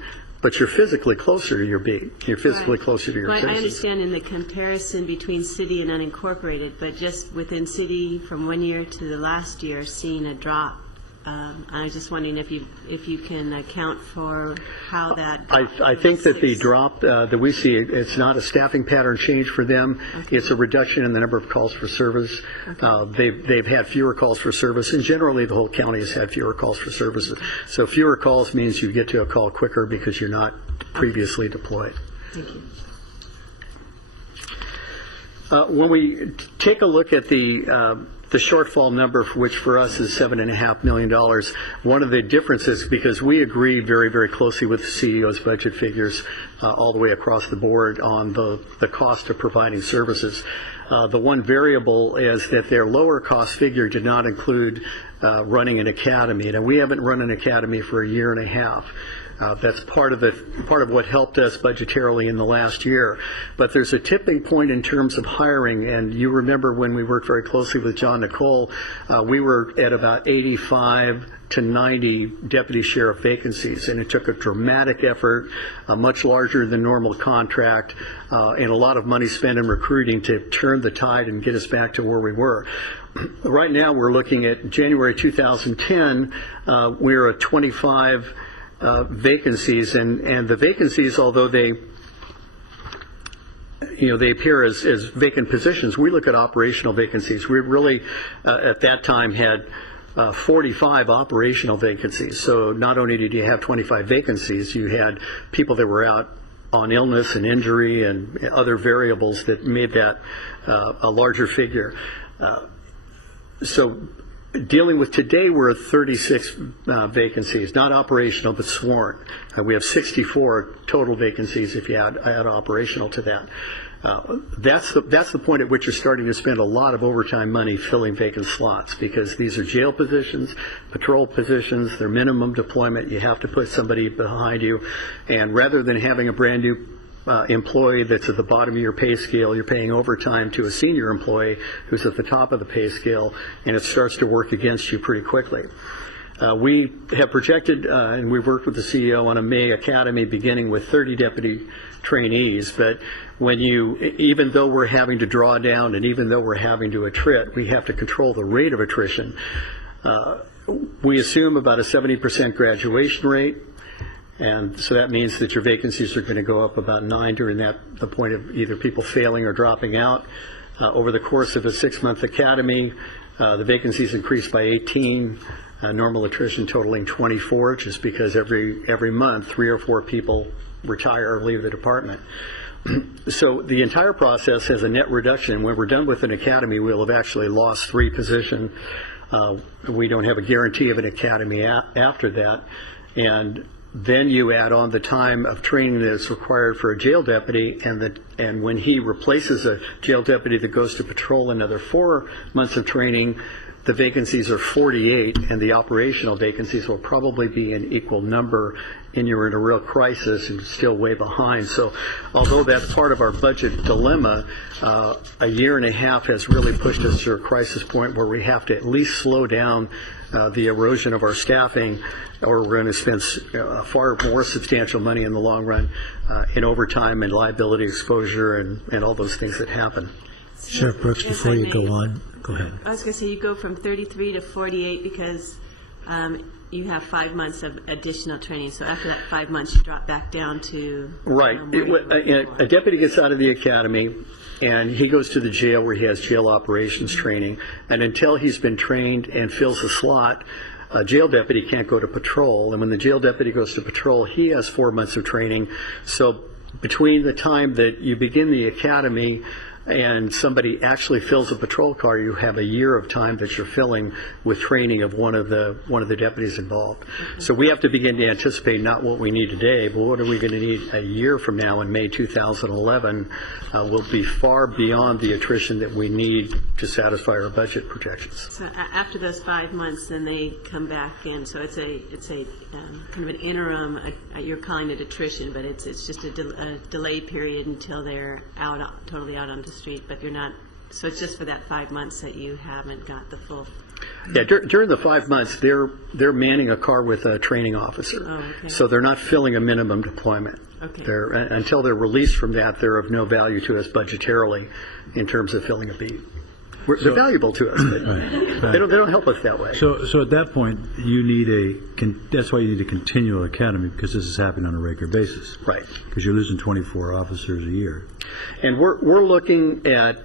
but you're physically closer to your beat. You're physically closer to your citizens. I understand in the comparison between city and unincorporated, but just within city from one year to the last year, seeing a drop. I was just wondering if you can account for how that. I think that the drop that we see, it's not a staffing pattern change for them. Okay. It's a reduction in the number of calls for service. Okay. They've had fewer calls for service, and generally the whole county has had fewer calls for services. So fewer calls means you get to a call quicker because you're not previously deployed. Thank you. When we take a look at the shortfall number, which for us is $7.5 million, one of the differences, because we agree very, very closely with the CEO's budget figures all the way across the board on the cost of providing services. The one variable is that their lower cost figure did not include running an academy. And we haven't run an academy for a year and a half. That's part of what helped us budgetarily in the last year. But there's a tipping point in terms of hiring, and you remember when we worked very closely with John Nicole, we were at about 85 to 90 deputy sheriff vacancies, and it took a dramatic effort, a much larger than normal contract, and a lot of money spent in recruiting to turn the tide and get us back to where we were. Right now we're looking at January 2010, we're at 25 vacancies, and the vacancies, although they appear as vacant positions, we look at operational vacancies. We really at that time had 45 operational vacancies. So not only did you have 25 vacancies, you had people that were out on illness and injury and other variables that made that a larger figure. So dealing with today, we're at 36 vacancies, not operational, but sworn. We have 64 total vacancies if you add operational to that. That's the point at which you're starting to spend a lot of overtime money filling vacant slots, because these are jail positions, patrol positions, they're minimum deployment. You have to put somebody behind you, and rather than having a brand new employee that's at the bottom of your pay scale, you're paying overtime to a senior employee who's at the top of the pay scale, and it starts to work against you pretty quickly. We have projected, and we've worked with the CEO on a May Academy beginning with 30 deputy trainees, but even though we're having to draw down and even though we're having to attrit, we have to control the rate of attrition. We assume about a 70% graduation rate. And so that means that your vacancies are going to go up about 9 during the point of either people failing or dropping out. Over the course of a 6-month academy, the vacancies increased by 18, normal attrition totaling 24, just because every month 3 or 4 people retire or leave the department. So the entire process has a net reduction. When we're done with an academy, we'll have actually lost 3 positions. We don't have a guarantee of an academy after that. And Then you add on the time of training that's required for a jail deputy, and when he replaces a jail deputy that goes to patrol, another 4 months of training, the vacancies are 48, and the operational vacancies will probably be an equal number, and you're in a real crisis and still way behind. So although that's part of our budget dilemma, a year and a half has really pushed us to a crisis point where we have to at least slow down the erosion of our staffing, or we're going to spend far more substantial money in the long run in overtime and liability exposure and all those things that happen. Sheriff Brooks, before you go on, go ahead. I was going to say, you go from 33 to 48 because you have 5 months of additional training. So after that 5 months, you drop back down to... Right. A deputy gets out of the academy, and he goes to the jail where he has jail operations training. And until he's been trained and fills a slot, a jail deputy can't go to patrol. And when the jail deputy goes to patrol, he has 4 months of training. So between the time that you begin the academy and somebody actually fills a patrol car, you have a year of time that you're filling with training of one of the deputies involved. So we have to begin to anticipate not what we need today, but what are we going to need a year from now in May 2011 will be far beyond the attrition that we need to satisfy our budget projections. So after those 5 months, then they come back in. So it's a kind of an interim. You're calling it attrition, but it's just a delay period until they're totally out on the street. But you're not. So it's just for that 5 months that you haven't got the full. Yeah, during the 5 months, they're manning a car with a training officer. Oh, okay. So they're not filling a minimum deployment. Okay. Until they're released from that, they're of no value to us budgetarily in terms of filling a beat. They're valuable to us, but they don't help us that way. So at that point, you need that's why you need a continual academy, because this is happening on a regular basis. Right. Because you're losing 24 officers a year. And we're looking at,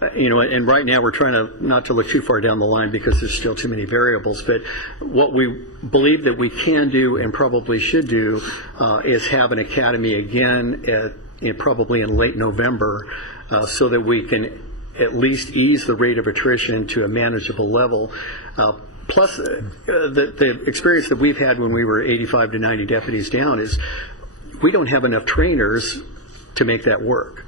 and right now we're trying not to look too far down the line because there's still too many variables, but what we believe that we can do and probably should do is have an academy again probably in late November so that we can at least ease the rate of attrition to a manageable level. Plus, the experience that we've had when we were 85 to 90 deputies down is we don't have enough trainers to make that work.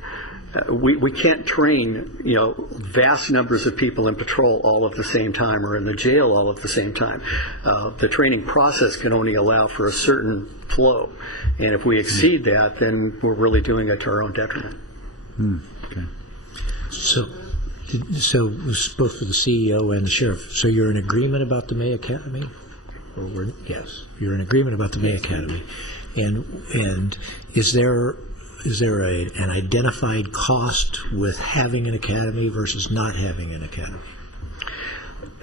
We can't train, vast numbers of people in patrol all at the same time or in the jail all at the same time. The training process can only allow for a certain flow. And if we exceed that, then we're really doing it to our own detriment. Okay. So it was both for the CEO and the sheriff. So you're in agreement about the May Academy? Yes, you're in agreement about the May Academy. And is there an identified cost with having an academy versus not having an academy?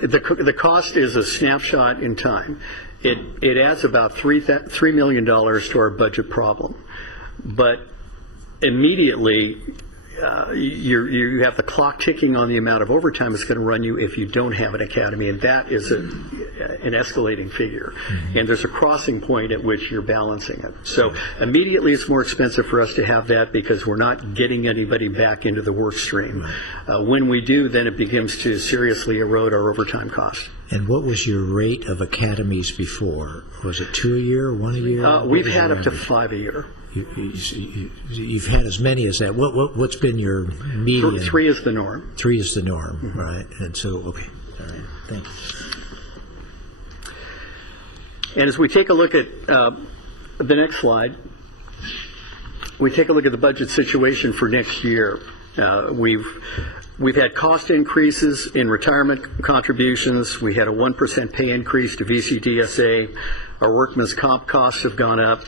The cost is a snapshot in time. It adds about $3 million to our budget problem. But immediately, you have the clock ticking on the amount of overtime it's going to run you if you don't have an academy, and that is an escalating figure. Mm-hmm. And there's a crossing point at which you're balancing it. So immediately it's more expensive for us to have that because we're not getting anybody back into the work stream. Right. When we do, then it begins to seriously erode our overtime costs. And what was your rate of academies before? Was it 2 a year, 1 a year? We've had up to 5 a year. You've had as many as that. What's been your median? 3 is the norm. 3 is the norm, mm-hmm. Right? And so, okay, all right, thank you. And as we take a look at the next slide, we take a look at the budget situation for next year. We've had cost increases in retirement contributions. We had a 1% pay increase to VCDSA. Our workman's comp costs have gone up,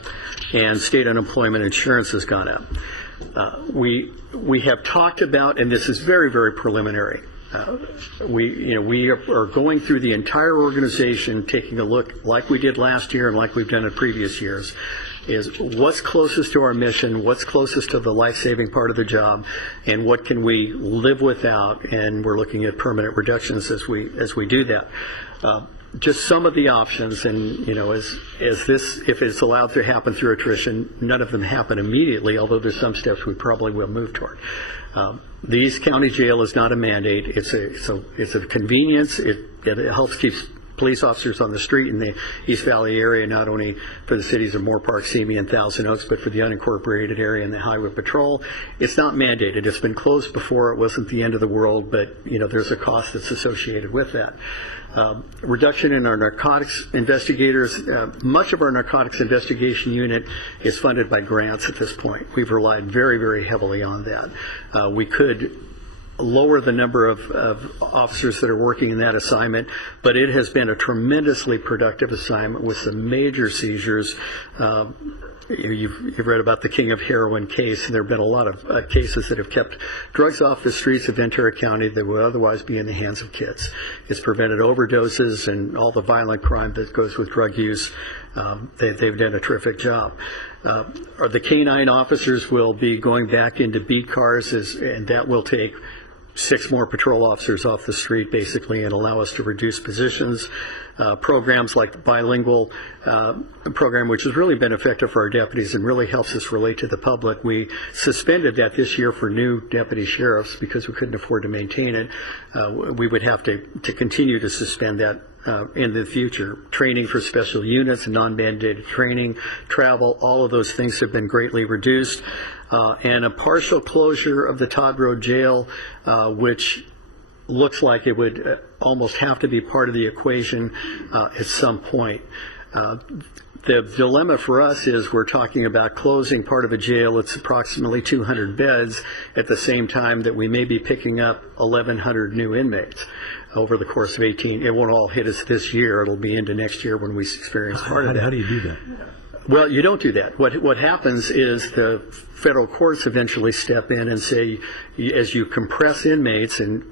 and state unemployment insurance has gone up. We have talked about, and this is very, very preliminary. We are going through the entire organization, taking a look like we did last year and like we've done in previous years. Is what's closest to our mission, what's closest to the life-saving part of the job, and what can we live without, and we're looking at permanent reductions as we do that. Just some of the options, and as this, if it's allowed to happen through attrition, none of them happen immediately, although there's some steps we probably will move toward. The East County Jail is not a mandate. It's a convenience. It helps keep police officers on the street in the East Valley area, not only for the cities of Moore Park, Simi, and Thousand Oaks, but for the unincorporated area and the highway patrol. It's not mandated. It's been closed before. It wasn't the end of the world, but there's a cost that's associated with that. Reduction in our narcotics investigators. Much of our narcotics investigation unit is funded by grants at this point. We've relied very, very heavily on that. We could lower the number of officers that are working in that assignment, but it has been a tremendously productive assignment with some major seizures. You've read about the King of Heroin case, and there have been a lot of cases that have kept drugs off the streets of Ventura County that would otherwise be in the hands of kids. It's prevented overdoses and all the violent crime that goes with drug use. They've done a terrific job. The canine officers will be going back into beat cars, and that will take 6 more patrol officers off the street, basically, and allow us to reduce positions. Programs like the bilingual program, which has really been effective for our deputies and really helps us relate to the public. We suspended that this year for new deputy sheriffs because we couldn't afford to maintain it. We would have to continue to suspend that in the future. Training for special units and non-mandated training, travel, all of those things have been greatly reduced. And a partial closure of the Todd Road Jail, which looks like it would almost have to be part of the equation at some point. The dilemma for us is we're talking about closing part of a jail that's approximately 200 beds at the same time that we may be picking up 1,100 new inmates over the course of 18. It won't all hit us this year. It'll be into next year when we experience part of that. How do you do that? Well, you don't do that. What happens is the federal courts eventually step in and say, as you compress inmates and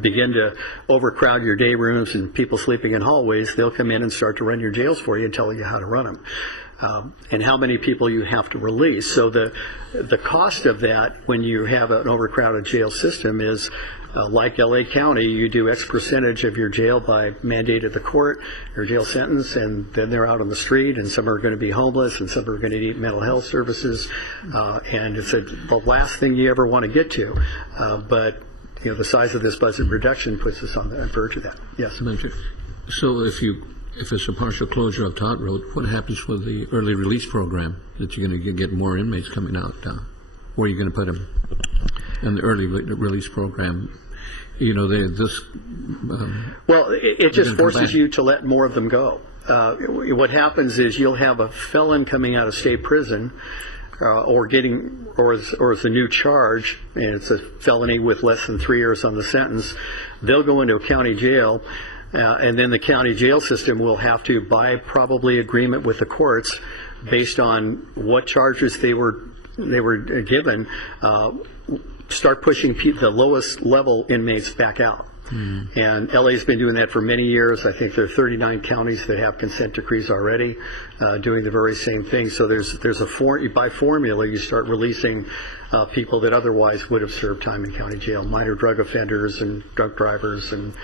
begin to overcrowd your day rooms and people sleeping in hallways, they'll come in and start to run your jails for you and tell you how to run them. And how many people you have to release. So the cost of that when you have an overcrowded jail system is like LA County, you do X percentage of your jail by mandate of the court, your jail sentence, and then they're out on the street, and some are going to be homeless, and some are going to need mental health services, and it's the last thing you ever want to get to. But the size of this budget reduction puts us on the verge of that. Yes. So if it's a partial closure of Todd Road, what happens with the early release program that you're going to get more inmates coming out? Where are you going to put them? And the early release program, well, it just forces you to let more of them go. What happens is you'll have a felon coming out of state prison, or is a new charge, and it's a felony with less than 3 years on the sentence. They'll go into a county jail, and then the county jail system will have to, by probably agreement with the courts, based on what charges they were given, start pushing the lowest level inmates back out. And LA's been doing that for many years. I think there are 39 counties that have consent decrees already doing the very same thing. So there's by formula, you start releasing people that otherwise would have served time in county jail, minor drug offenders and drunk drivers and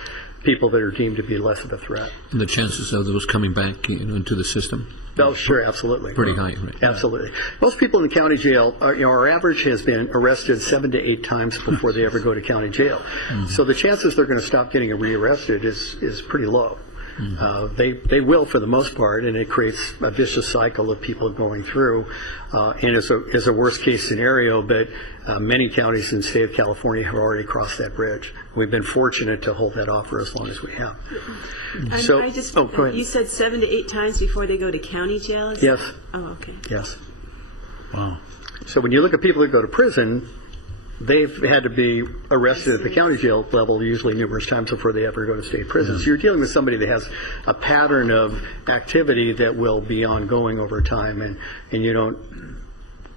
people that are deemed to be less of a threat. And the chances of those coming back into the system? Oh, sure, absolutely. Pretty high, right? Absolutely. Most people in the county jail, our average has been arrested 7 to 8 times before they ever go to county jail. So the chances they're going to stop getting rearrested is pretty low. They will for the most part, and it creates a vicious cycle of people going through, and it's a worst case scenario, but many counties in the state of California have already crossed that bridge. We've been fortunate to hold that off for as long as we have. So, go ahead. You said 7 to 8 times before they go to county jail? Yes. Oh, okay. Yes. Wow. So when you look at people that go to prison, they've had to be arrested at the county jail level usually numerous times before they ever go to state prison. So you're dealing with somebody that has a pattern of activity that will be ongoing over time, and you don't,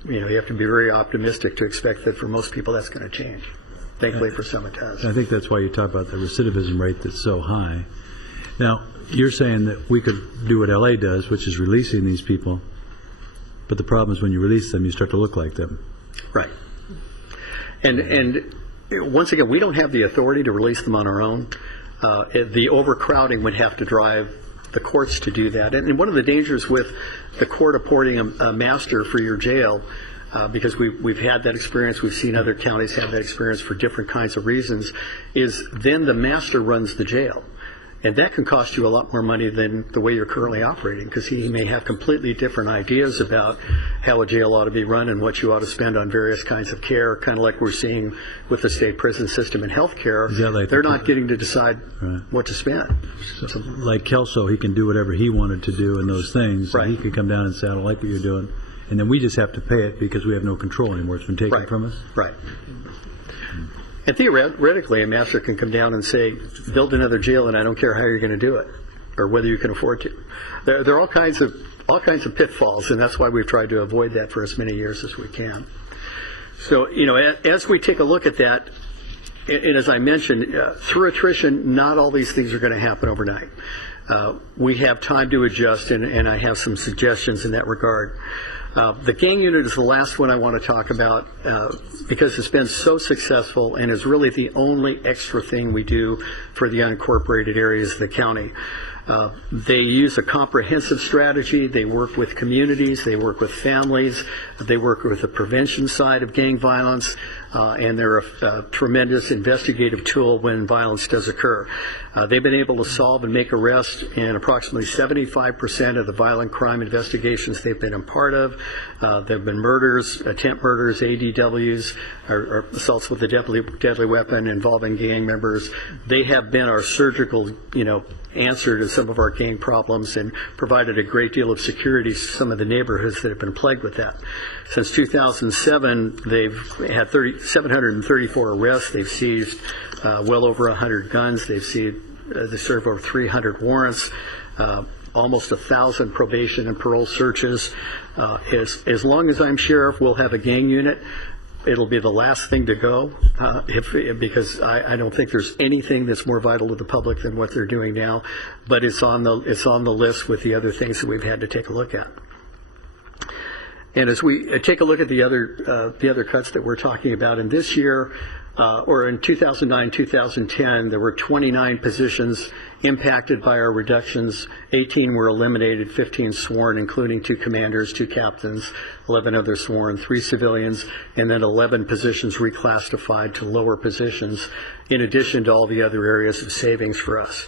you have to be very optimistic to expect that for most people that's going to change. Thankfully for some it has. I think that's why you talk about the recidivism rate that's so high. Now, you're saying that we could do what LA does, which is releasing these people, but the problem is when you release them, you start to look like them. Right. And once again, we don't have the authority to release them on our own. The overcrowding would have to drive the courts to do that. And one of the dangers with the court appointing a master for your jail, because we've had that experience, we've seen other counties have that experience for different kinds of reasons, is then the master runs the jail. And that can cost you a lot more money than the way you're currently operating, because he may have completely different ideas about how a jail ought to be run and what you ought to spend on various kinds of care, kind of like we're seeing with the state prison system and health care. They're not getting to decide what to spend. So, like Kelso, he can do whatever he wanted to do in those things. Right. He could come down and say, I don't like what you're doing. And then we just have to pay it because we have no control anymore. It's been taken from us. Right. And theoretically, a master can come down and say, build another jail, and I don't care how you're going to do it, or whether you can afford to. There are all kinds of pitfalls, and that's why we've tried to avoid that for as many years as we can. So, as we take a look at that, and as I mentioned, through attrition, not all these things are going to happen overnight. We have time to adjust, and I have some suggestions in that regard. The gang unit is the last one I want to talk about because it's been so successful and is really the only extra thing we do for the unincorporated areas of the county. They use a comprehensive strategy. They work with communities. They work with families. They work with the prevention side of gang violence. And they're a tremendous investigative tool when violence does occur. They've been able to solve and make arrests in approximately 75% of the violent crime investigations they've been a part of. There have been murders, attempt murders, ADWs, or assaults with a deadly weapon involving gang members. They have been our surgical, answer to some of our gang problems and provided a great deal of security to some of the neighborhoods that have been plagued with that. Since 2007, they've had 734 arrests. They've seized well over 100 guns. They served over 300 warrants, almost 1,000 probation and parole searches. As long as I'm sheriff, we'll have a gang unit. It'll be the last thing to go because I don't think there's anything that's more vital to the public than what they're doing now. But it's on the list with the other things that we've had to take a look at. And as we take a look at the other cuts that we're talking about, in this year, or in 2009, 2010, there were 29 positions impacted by our reductions. 18 were eliminated, 15 sworn, including 2 commanders, 2 captains, 11 others sworn, 3 civilians, and then 11 positions reclassified to lower positions, in addition to all the other areas of savings for us.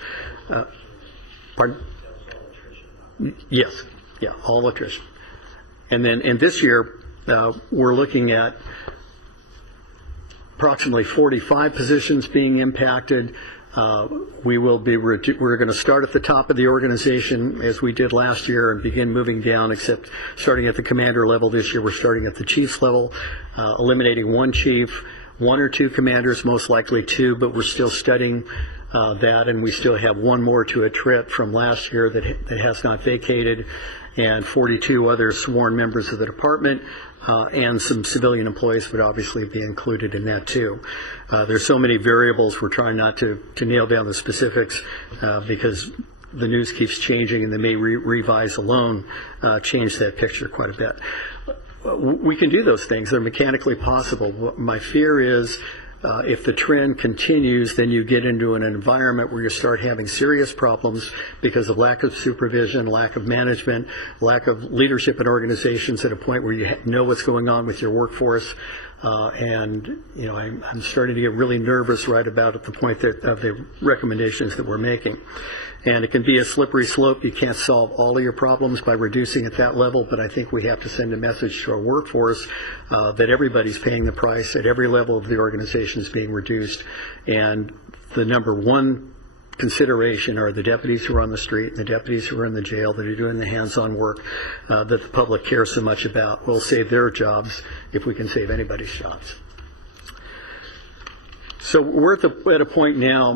Pardon? Yes. Yeah, all attrition. And then in this year, we're looking at approximately 45 positions being impacted. We're going to start at the top of the organization as we did last year and begin moving down, except starting at the commander level this year, we're starting at the chief's level, eliminating 1 chief, 1 or 2 commanders, most likely 2, but we're still studying that, and we still have 1 more to attrit from last year that has not vacated, and 42 other sworn members of the department, and some civilian employees would obviously be included in that too. There's so many variables, we're trying not to nail down the specifics because the news keeps changing and they may revise alone change that picture quite a bit. We can do those things, they're mechanically possible. My fear is if the trend continues, then you get into an environment where you start having serious problems because of lack of supervision, lack of management, lack of leadership in organizations at a point where you know what's going on with your workforce. I'm starting to get really nervous right about at the point of the recommendations that we're making. And it can be a slippery slope. You can't solve all of your problems by reducing at that level, but I think we have to send a message to our workforce that everybody's paying the price at every level of the organization is being reduced. And the number one consideration are the deputies who are on the street, the deputies who are in the jail that are doing the hands-on work that the public cares so much about. We'll save their jobs if we can save anybody's jobs. So we're at a point now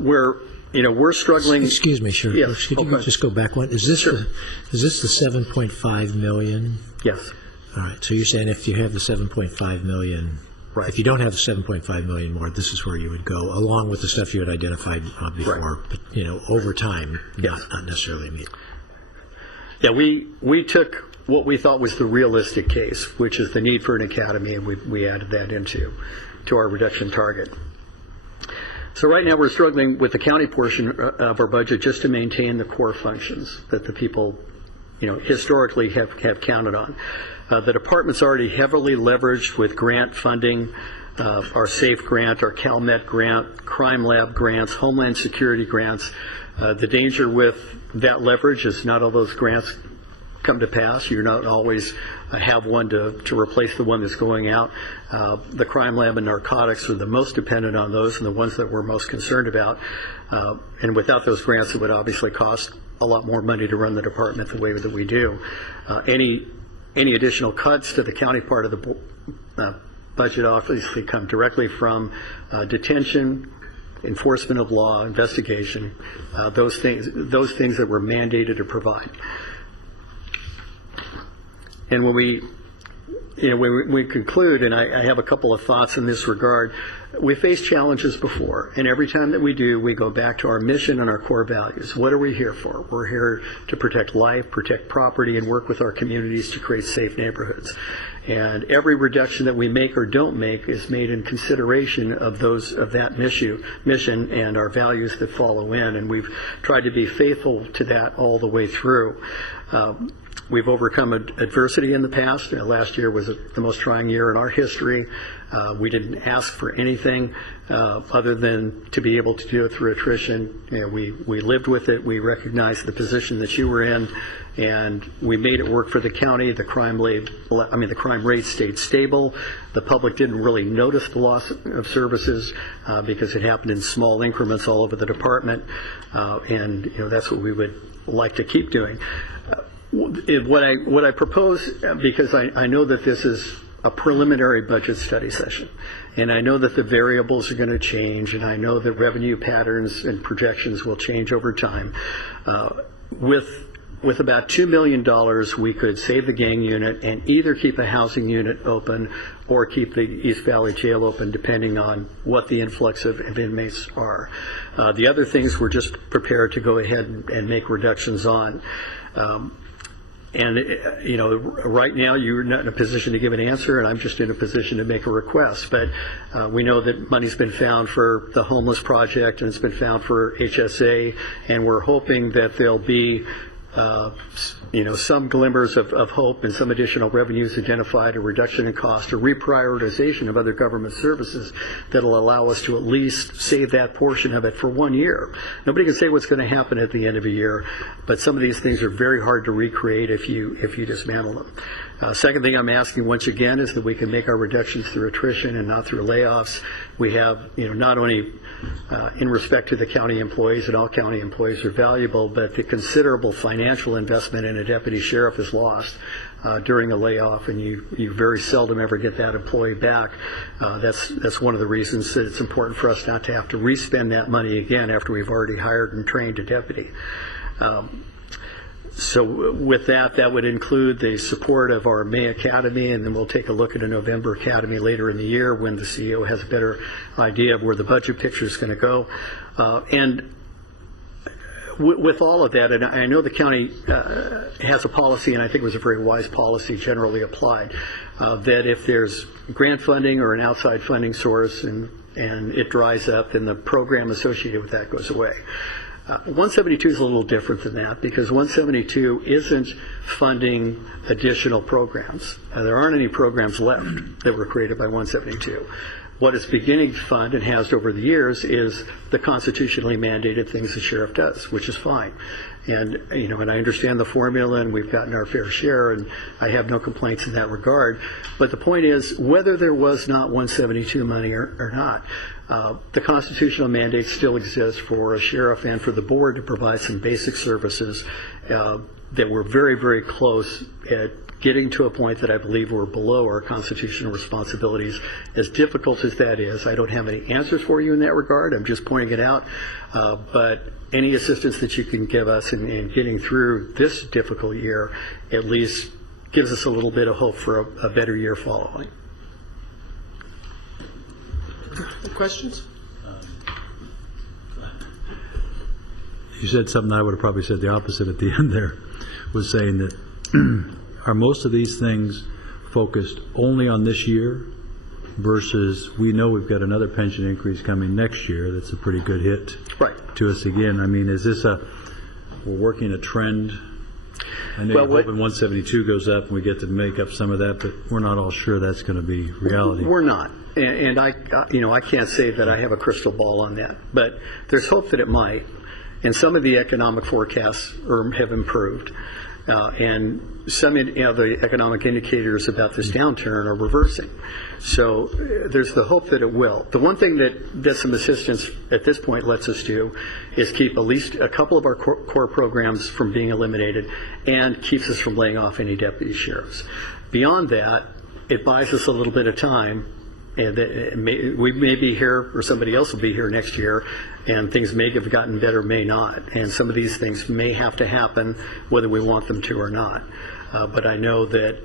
where we're struggling. Excuse me, sure. Yeah. Could you just go back one? Is this the 7.5 million? Yes. All right. So you're saying if you have the 7.5 million, right? If you don't have the 7.5 million more, this is where you would go, along with the stuff you had identified before. Right. But over time, not necessarily me. Yeah, we took what we thought was the realistic case, which is the need for an academy, and we added that into our reduction target. So right now we're struggling with the county portion of our budget just to maintain the core functions that the people, historically have counted on. The department's already heavily leveraged with grant funding our SAFE grant, our CalMet grant, Crime Lab grants, Homeland Security grants. The danger with that leverage is not all those grants come to pass. You're not always have one to replace the one that's going out. The Crime Lab and narcotics are the most dependent on those and the ones that we're most concerned about. And without those grants, it would obviously cost a lot more money to run the department the way that we do. Any additional cuts to the county part of the budget obviously come directly from detention, enforcement of law, investigation, those things that we're mandated to provide. And when we conclude, and I have a couple of thoughts in this regard, we faced challenges before, and every time that we do, we go back to our mission and our core values. What are we here for? We're here to protect life, protect property, and work with our communities to create safe neighborhoods. And every reduction that we make or don't make is made in consideration of that mission and our values that follow in, and we've tried to be faithful to that all the way through. We've overcome adversity in the past. Last year was the most trying year in our history. We didn't ask for anything other than to be able to do it through attrition. We lived with it. We recognized the position that you were in, and we made it work for the county. The crime rate stayed stable. The public didn't really notice the loss of services because it happened in small increments all over the department, and that's what we would like to keep doing. What I propose, because I know that this is a preliminary budget study session, and I know that the variables are going to change, and I know that revenue patterns and projections will change over time. With about $2 million, we could save the gang unit and either keep a housing unit open or keep the East Valley Jail open, depending on what the influx of inmates are. The other things we're just prepared to go ahead and make reductions on. Right now you're not in a position to give an answer, and I'm just in a position to make a request. But we know that money's been found for the homeless project, and it's been found for HSA, and we're hoping that there'll be some glimmers of hope and some additional revenues identified, a reduction in cost, a reprioritization of other government services that'll allow us to at least save that portion of it for 1 year. Nobody can say what's going to happen at the end of a year, but some of these things are very hard to recreate if you dismantle them. Second thing I'm asking once again is that we can make our reductions through attrition and not through layoffs. We have, not only in respect to the county employees, and all county employees are valuable, but the considerable financial investment in a deputy sheriff is lost during a layoff, and you very seldom ever get that employee back. That's one of the reasons that it's important for us not to have to re-spend that money again after we've already hired and trained a deputy. So with that would include the support of our May Academy, and then we'll take a look at a November Academy later in the year when the CEO has a better idea of where the budget picture is going to go. And with all of that, and I know the county has a policy, and I think it was a very wise policy generally applied, that if there's grant funding or an outside funding source and it dries up, then the program associated with that goes away. 172 is a little different than that, because 172 isn't funding additional programs. There aren't any programs left that were created by 172. What it's beginning to fund and has over the years is the constitutionally mandated things the sheriff does, which is fine. And and I understand the formula, and we've gotten our fair share, and I have no complaints in that regard. But the point is, whether there was not 172 money or not, the constitutional mandate still exists for a sheriff and for the board to provide some basic services that were very, very close at getting to a point that I believe we're below our constitutional responsibilities. As difficult as that is, I don't have any answers for you in that regard. I'm just pointing it out. But any assistance that you can give us in getting through this difficult year at least gives us a little bit of hope for a better year following. Questions? You said something I would have probably said the opposite at the end there, was saying that are most of these things focused only on this year versus we know we've got another pension increase coming next year that's a pretty good hit to us again. I mean, is this we're working a trend? I know you're hoping 172 goes up and we get to make up some of that, but we're not all sure that's going to be reality. We're not. and I can't say that I have a crystal ball on that, but there's hope that it might. And some of the economic forecasts have improved, and some of the economic indicators about this downturn are reversing. So there's the hope that it will. The one thing that some assistance at this point lets us do is keep at least a couple of our core programs from being eliminated, and keeps us from laying off any deputy sheriffs. Beyond that, it buys us a little bit of time, and we may be here, or somebody else will be here next year, and things may have gotten better, may not. And some of these things may have to happen whether we want them to or not. But I know that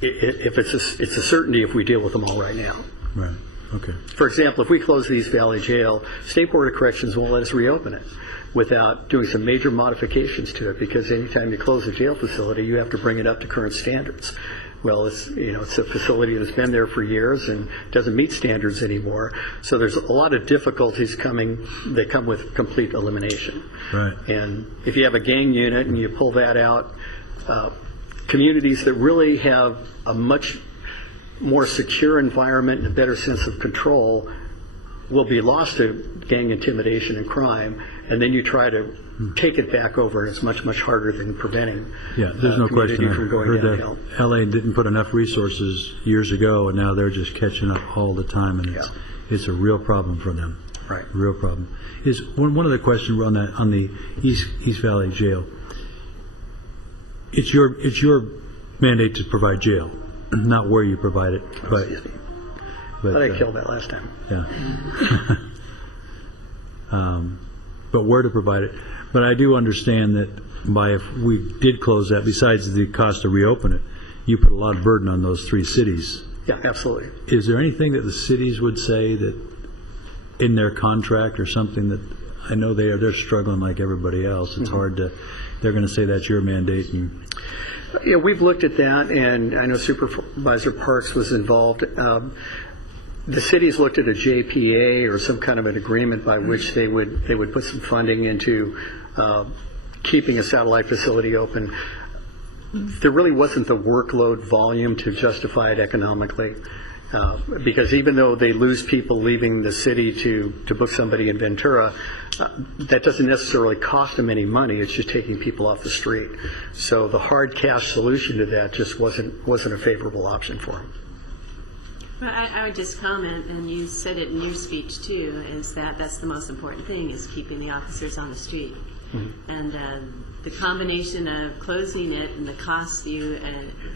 if it's a certainty if we deal with them all right now. Right. Okay. For example, if we close the East Valley Jail, State Board of Corrections won't let us reopen it without doing some major modifications to it, because anytime you close a jail facility, you have to bring it up to current standards. Well, it's a facility that's been there for years and doesn't meet standards anymore. So there's a lot of difficulties that come with complete elimination. Right. And if you have a gang unit and you pull that out, communities that really have a much more secure environment and a better sense of control will be lost to gang intimidation and crime, and then you try to take it back over, and it's much, much harder than preventing there's no question. I from going heard downhill. that LA didn't put enough resources years ago, and now they're just catching up all the time, and it's a real problem for them. Right. Real problem. Is one other question on the East Valley Jail. It's your mandate to provide jail, not where you provide it. But I killed that last time. Yeah. But where to provide it. But I do understand that if we did close that, besides the cost to reopen it, you put a lot of burden on those 3 cities. Yeah, absolutely. Is there anything that the cities would say that in their contract or something that, I know they're struggling like everybody else. It's hard to, they're going to say that's your mandate. And yeah, we've looked at that, and I know Supervisor Parks was involved. The cities looked at a JPA or some kind of an agreement by which they would put some funding into keeping a satellite facility open. There really wasn't the workload volume to justify it economically, because even though they lose people leaving the city to book somebody in Ventura, that doesn't necessarily cost them any money. It's just taking people off the street. So the hard cash solution to that just wasn't a favorable option for them. Well, I would just comment, and you said it in your speech too, is that's the most important thing, is keeping the officers on the street. Mm-hmm. And the combination of closing it and the costs you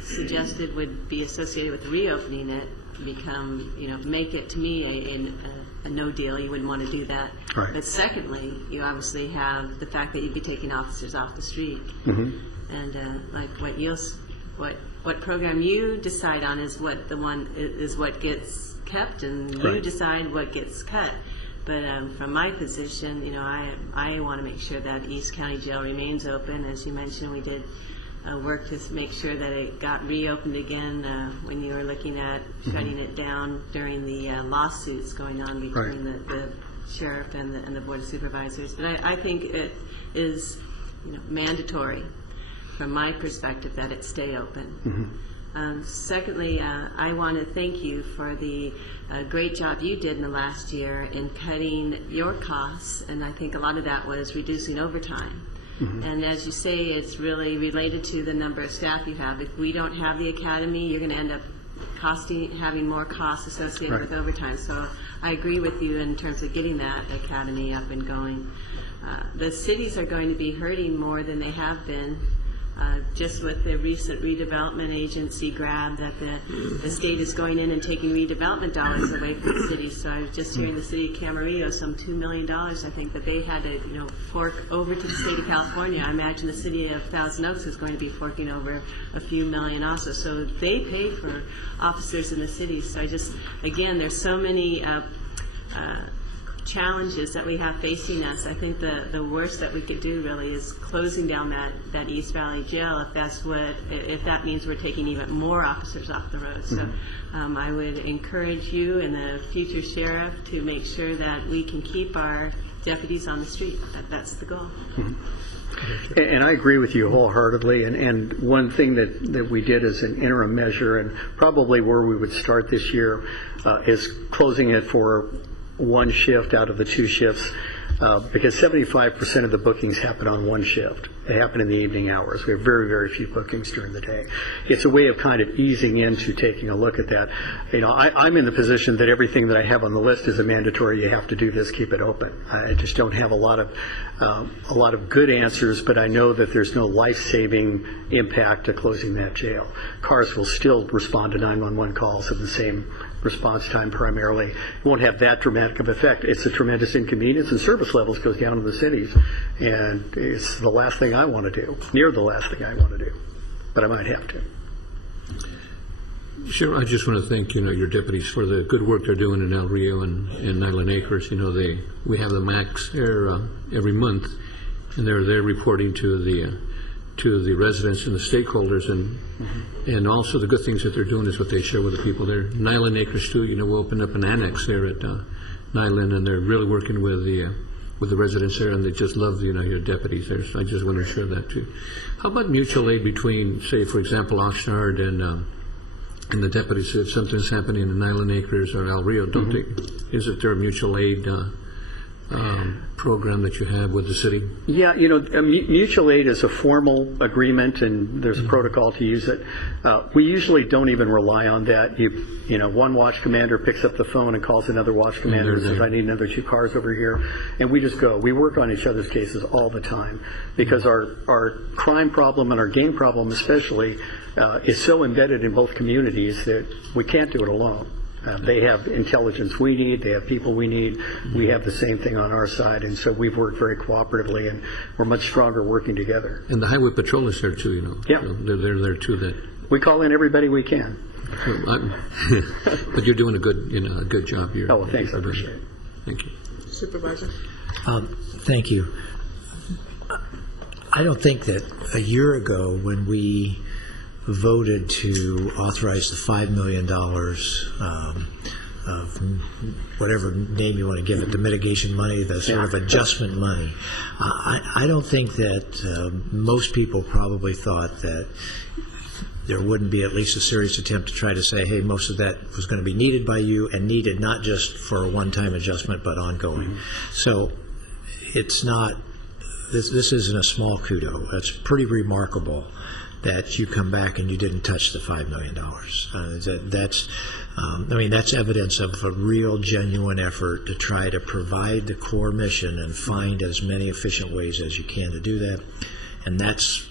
suggested would be associated with reopening it make it, to me, a no deal. You wouldn't want to do that. Right. But secondly, you obviously have the fact that you'd be taking officers off the street. Mm-hmm. And like what program you decide on is what gets kept, and you decide what gets cut. But from my position, I want to make sure that East County Jail remains open. As you mentioned, we did work to make sure that it got reopened again when you were looking at shutting it down during the lawsuits going on between the sheriff and the Board of Supervisors. But I think it is mandatory from my perspective that it stay open. Mm-hmm. Secondly, I want to thank you for the great job you did in the last year in cutting your costs, and I think a lot of that was reducing overtime. Mm-hmm. And as you say, it's really related to the number of staff you have. If we don't have the academy, you're going to end up having more costs associated with overtime. So I agree with you in terms of getting that academy up and going. The cities are going to be hurting more than they have been. Just with the recent redevelopment agency grab that the state is going in and taking redevelopment dollars away from the city. So I was just hearing the city of Camarillo, some $2 million, I think, that they had to fork over to the state of California. I imagine the city of Thousand Oaks is going to be forking over a few million also. So they pay for officers in the city. So again, there's so many challenges that we have facing us. I think the worst that we could do really is closing down that East Valley Jail if that means we're taking even more officers off the road. So I would encourage you and the future sheriff to make sure that we can keep our deputies on the street. That's the goal. Mm-hmm. And I agree with you wholeheartedly. And one thing that we did as an interim measure, and probably where we would start this year, is closing it for one shift out of the two shifts, because 75% of the bookings happen on one shift. They happen in the evening hours. We have very, very few bookings during the day. It's a way of kind of easing into taking a look at that. You know, I'm in the position that everything that I have on the list is a mandatory. You have to do this, keep it open. I just don't have a lot of good answers, but I know that there's no life-saving impact to closing that jail. Cars will still respond to 911 calls of the same response time primarily. It won't have that dramatic of effect. It's a tremendous inconvenience, and service levels goes down in the cities, and it's the last thing I want to do, near the last thing I want to do, but I might have to. Sure, I just want to thank your deputies for the good work they're doing in El Rio and Island Acres. We have the MAX there every month, and they're there reporting to the residents and the stakeholders, and also the good things that they're doing is what they share with the people there. Island Acres too. We opened up an annex there at Nyland, and they're really working with the residents there, and they just love your deputies there. So I just want to share that too. How about mutual aid between, say, for example, Oxnard and the deputies? If something's happening in Island Acres or El Rio, isn't there a mutual aid program that you have with the city? Yeah, mutual aid is a formal agreement, and there's a protocol to use it. We usually don't even rely on that. One watch commander picks up the phone and calls another watch commander and says, I need another 2 cars over here, and we just go. We work on each other's cases all the time, because our crime problem and our gang problem especially is so embedded in both communities that we can't do it alone. They have intelligence we need. They have people we need. We have the same thing on our side, and so we've worked very cooperatively, and we're much stronger working together. And the highway patrol is there too, Yeah, so they're there too. We call in everybody we can. But you're doing a good job here. Oh, well, thanks. I appreciate it. Thank you, Supervisor. Thank you. I don't think that a year ago, when we voted to authorize the $5 million of whatever name you want to give it, the mitigation money, the sort of adjustment money, I don't think that most people probably thought that there wouldn't be at least a serious attempt to try to say, hey, most of that was going to be needed by you, and needed not just for a one-time adjustment but ongoing. So it's not, this isn't a small kudo. It's pretty remarkable that you come back and you didn't touch the $5 million. That's evidence of a real, genuine effort to try to provide the core mission and find as many efficient ways as you can to do that. And that's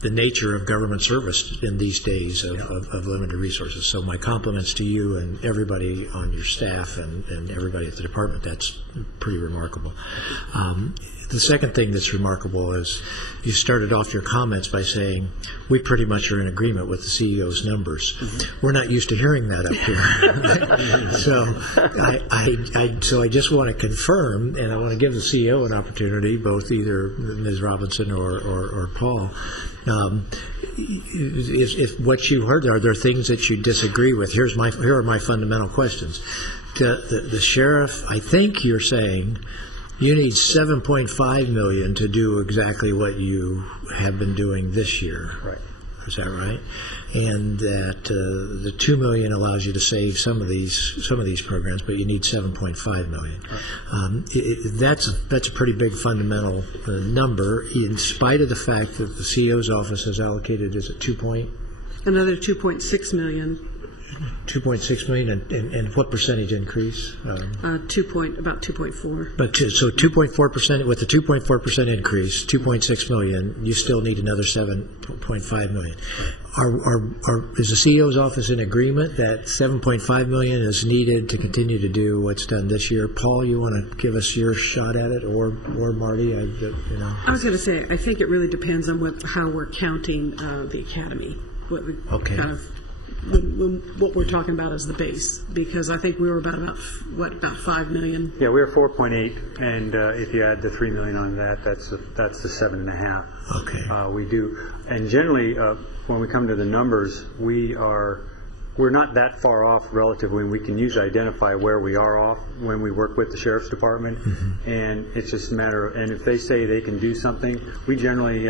the nature of government service in these days of limited resources. So my compliments to you and everybody on your staff and everybody at the department. That's pretty remarkable. The second thing that's remarkable is you started off your comments by saying we pretty much are in agreement with the CEO's numbers. We're not used to hearing that up here. So I just want to confirm, and I want to give the CEO an opportunity, both either Ms. Robinson or Paul. If what you heard, are there things that you disagree with? Here are my fundamental questions. The sheriff, I think you're saying you need $7.5 million to do exactly what you have been doing this year. Right. Is that right? And that the $2 million allows you to save some of these programs, but you need $7.5 million. Right. That's a pretty big fundamental number, in spite of the fact that the CEO's office has allocated, is it Another $2.6 million. 2.6 million, and what percentage increase? About 2.4. But so 2.4%, with the 2.4% increase, 2.6 million, you still need another 7.5 million. Is the CEO's office in agreement that 7.5 million is needed to continue to do what's done this year? Paul, you want to give us your shot at it, or Marty? I was going to say, I think it really depends on how we're counting the academy. Okay. What we're talking about as the base, because I think we were about 5 million. Yeah, we were 4.8, and if you add the 3 million on that, that's the 7.5. Okay. We do, and generally when we come to the numbers, we are we're not that far off relatively. We can usually identify where we are off when we work with the sheriff's department, and it's just a matter of, and if they say they can do something, we generally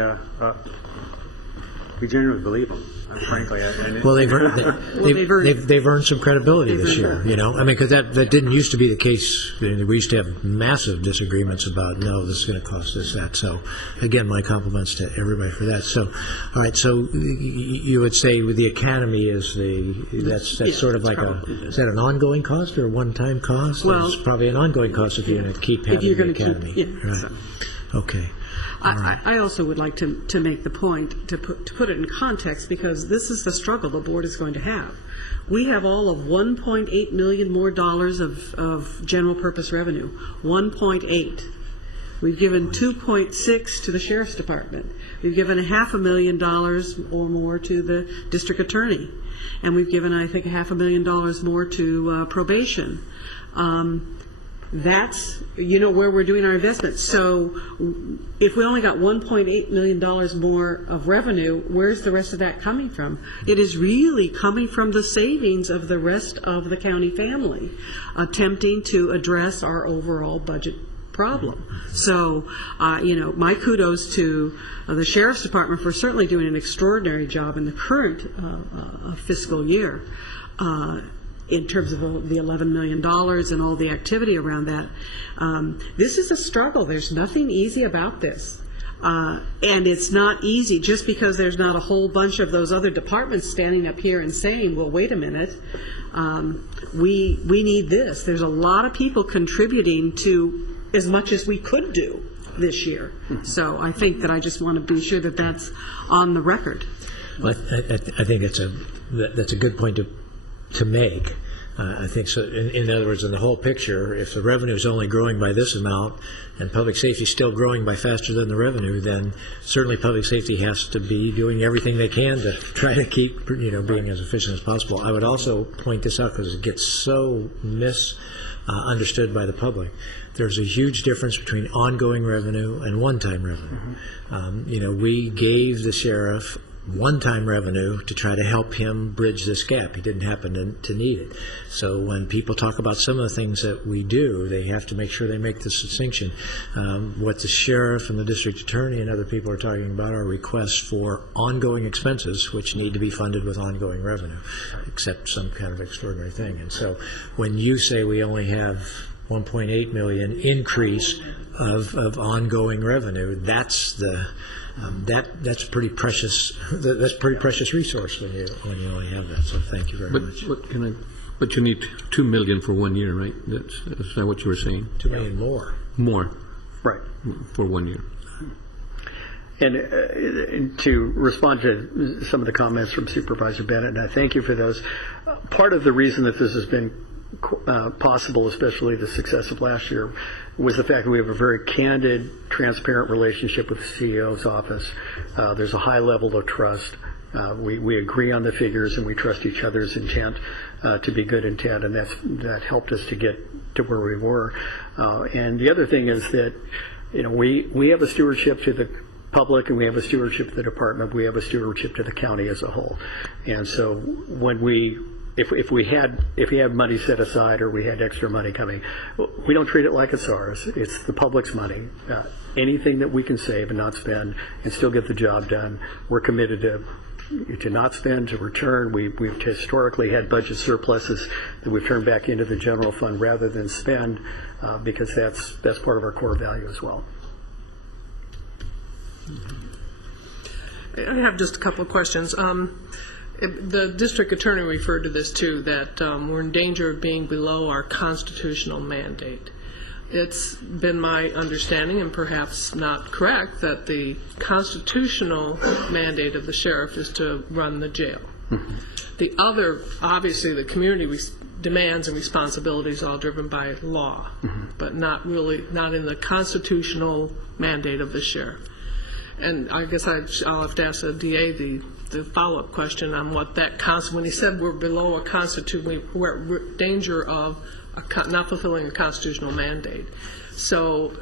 believe them, frankly. Well, they've earned some credibility this year, you know? I mean, because that didn't used to be the case. We used to have massive disagreements about, no, this is going to cost this, that. So, again, my compliments to everybody for that. So, all right, so you would say with the academy that's sort of like is that an ongoing cost or a one-time cost? Well, it's probably an ongoing cost if you're going to keep having the academy. Right. Okay. I also would like to make the point, to put it in context, because this is the struggle the board is going to have. We have all of $1.8 million more of general purpose revenue, 1.8. We've given 2.6 to the sheriff's department. We've given $500,000 or more to the district attorney. And we've given, I think, $500,000 more to probation. That's, where we're doing our investments. So if we only got $1.8 million more of revenue, where's the rest of that coming from? It is really coming from the savings of the rest of the county family, attempting to address our overall budget problem. So, my kudos to the sheriff's department for certainly doing an extraordinary job in the current fiscal year. In terms of the $11 million and all the activity around that. This is a struggle. There's nothing easy about this. And it's not easy just because there's not a whole bunch of those other departments standing up here and saying, well, wait a minute, we need this. There's a lot of people contributing to as much as we could do this year. So I think that I just want to be sure that that's on the record. Well, I think that's a good point to make. I think so. In other words, in the whole picture, if the revenue is only growing by this amount and public safety is still growing by faster than the revenue, then certainly public safety has to be doing everything they can to try to keep, being as efficient as possible. I would also point this out because it gets so misunderstood by the public. There's a huge difference between ongoing revenue and one-time revenue. We gave the sheriff one-time revenue to try to help him bridge this gap. He didn't happen to need it. So when people talk about some of the things that we do, they have to make sure they make this distinction. What the sheriff and the district attorney and other people are talking about are requests for ongoing expenses, which need to be funded with ongoing revenue, except some kind of extraordinary thing. And so when you say we only have $1.8 million increase of ongoing revenue, that's pretty precious. That's pretty precious resource when you only have that. So thank you very much. But you need $2 million for 1 year, right? That's not what you were saying. $2 million more. More. Right. For 1 year. And to respond to some of the comments from Supervisor Bennett, and I thank you for those. Part of the reason that this has been possible, especially the success of last year, was the fact that we have a very candid, transparent relationship with the CEO's office. There's a high level of trust. We agree on the figures, and we trust each other's intent to be good intent, and that helped us to get to where we were. And the other thing is that we have a stewardship to the public, and we have a stewardship to the department. We have a stewardship to the county as a whole. And so when if we had money set aside or we had extra money coming, we don't treat it like it's ours. It's the public's money. Anything that we can save and not spend and still get the job done, we're committed to not spend, to return. We've historically had budget surpluses that we've turned back into the general fund rather than spend, because that's part of our core value as well. I have just a couple of questions. The district attorney referred to this too, that we're in danger of being below our constitutional mandate. It's been my understanding, and perhaps not correct, that the constitutional mandate of the sheriff is to run the jail. The other, obviously, the community demands and responsibilities are all driven by law, but not in the constitutional mandate of the sheriff. And I guess I'll have to ask the DA the follow-up question on what that when he said we're below we're at danger of not fulfilling a constitutional mandate. So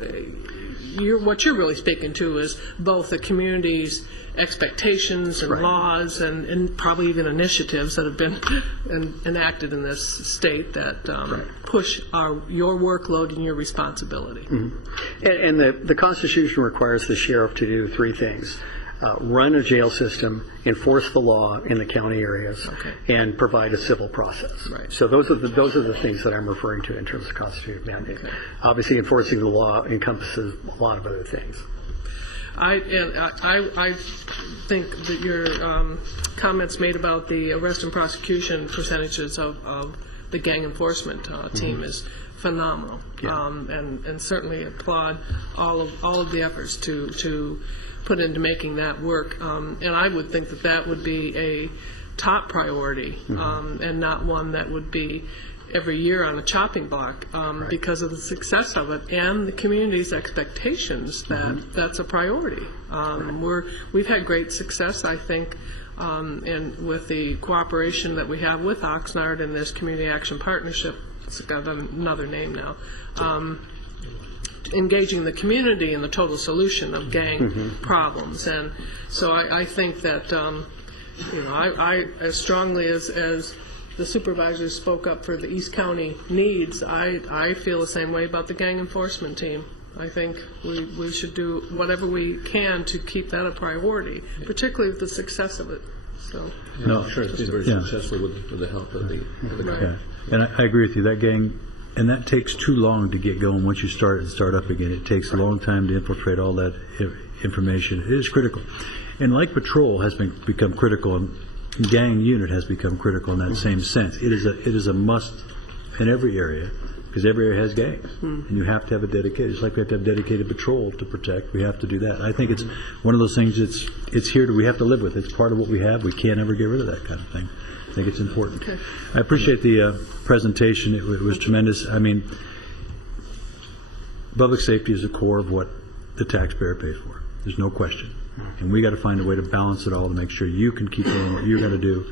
what you're really speaking to is both the community's expectations and laws and probably even initiatives that have been enacted in this state that push your workload and your responsibility. And the Constitution requires the sheriff to do three things. Run a jail system, enforce the law in the county areas, and provide a civil process. So those are the things that I'm referring to in terms of constitutional mandate. Obviously, enforcing the law encompasses a lot of other things. I think that your comments made about the arrest and prosecution percentages of the gang enforcement team is phenomenal, and certainly applaud all of the efforts to put into making that work. And I would think that that would be a top priority, and not one that would be every year on a chopping block, because of the success of it and the community's expectations that that's a priority. We've had great success, I think, and with the cooperation that we have with Oxnard and this Community Action Partnership, it's got another name now, engaging the community in the total solution of gang problems. And so I think that, I as strongly as the supervisors spoke up for the East County needs, I feel the same way about the gang enforcement team. I think we should do whatever we can to keep that a priority, particularly with the success of it. So. No, sure, it's been very successful with the help of the Yeah. And I agree with you. That gang, and that takes too long to get going. Once you start up again, it takes a long time to infiltrate all that information. It is critical. And like patrol has become critical, and gang unit has become critical in that same sense. It is a must in every area, because every area has gangs, and you have to have a dedicated. Just like we have to have dedicated patrol to protect, we have to do that. I think it's one of those things. It's here we have to live with. It's part of what we have. We can't ever get rid of that kind of thing. I think it's important. I appreciate the presentation. It was tremendous. I mean, public safety is the core of what the taxpayer pays for. There's no question. And we got to find a way to balance it all to make sure you can keep doing what you're going to do.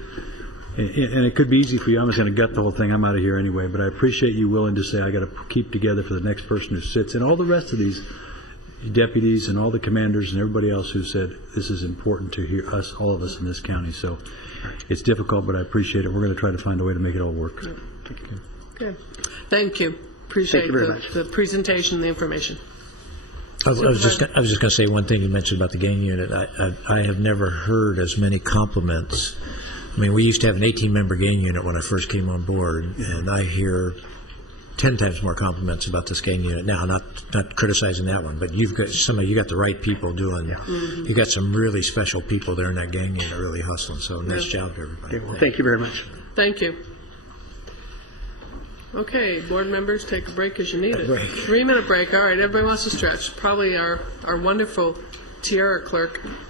And it could be easy for you. I'm just going to gut the whole thing. I'm out of here anyway. But I appreciate you willing to say I got to keep together for the next person who sits, and all the rest of these deputies and all the commanders and everybody else who said this is important to hear us, all of us in this county. So it's difficult, but I appreciate it. We're going to try to find a way to make it all work. Good. Thank you. Appreciate the presentation and the information. I was just going to say one thing you mentioned about the gang unit. I have never heard as many compliments. I mean, we used to have an 18-member gang unit when I first came on board, and I hear 10 times more compliments about this gang unit now. Not criticizing that one, but you got the right people doing. You got some really special people there in that gang unit really hustling. So nice job to everybody. Okay, well, thank you very much. Thank you. Okay, board members, take a break as you need it. 3-minute break. All right, everybody wants to stretch. Probably our wonderful Tiara clerkettes.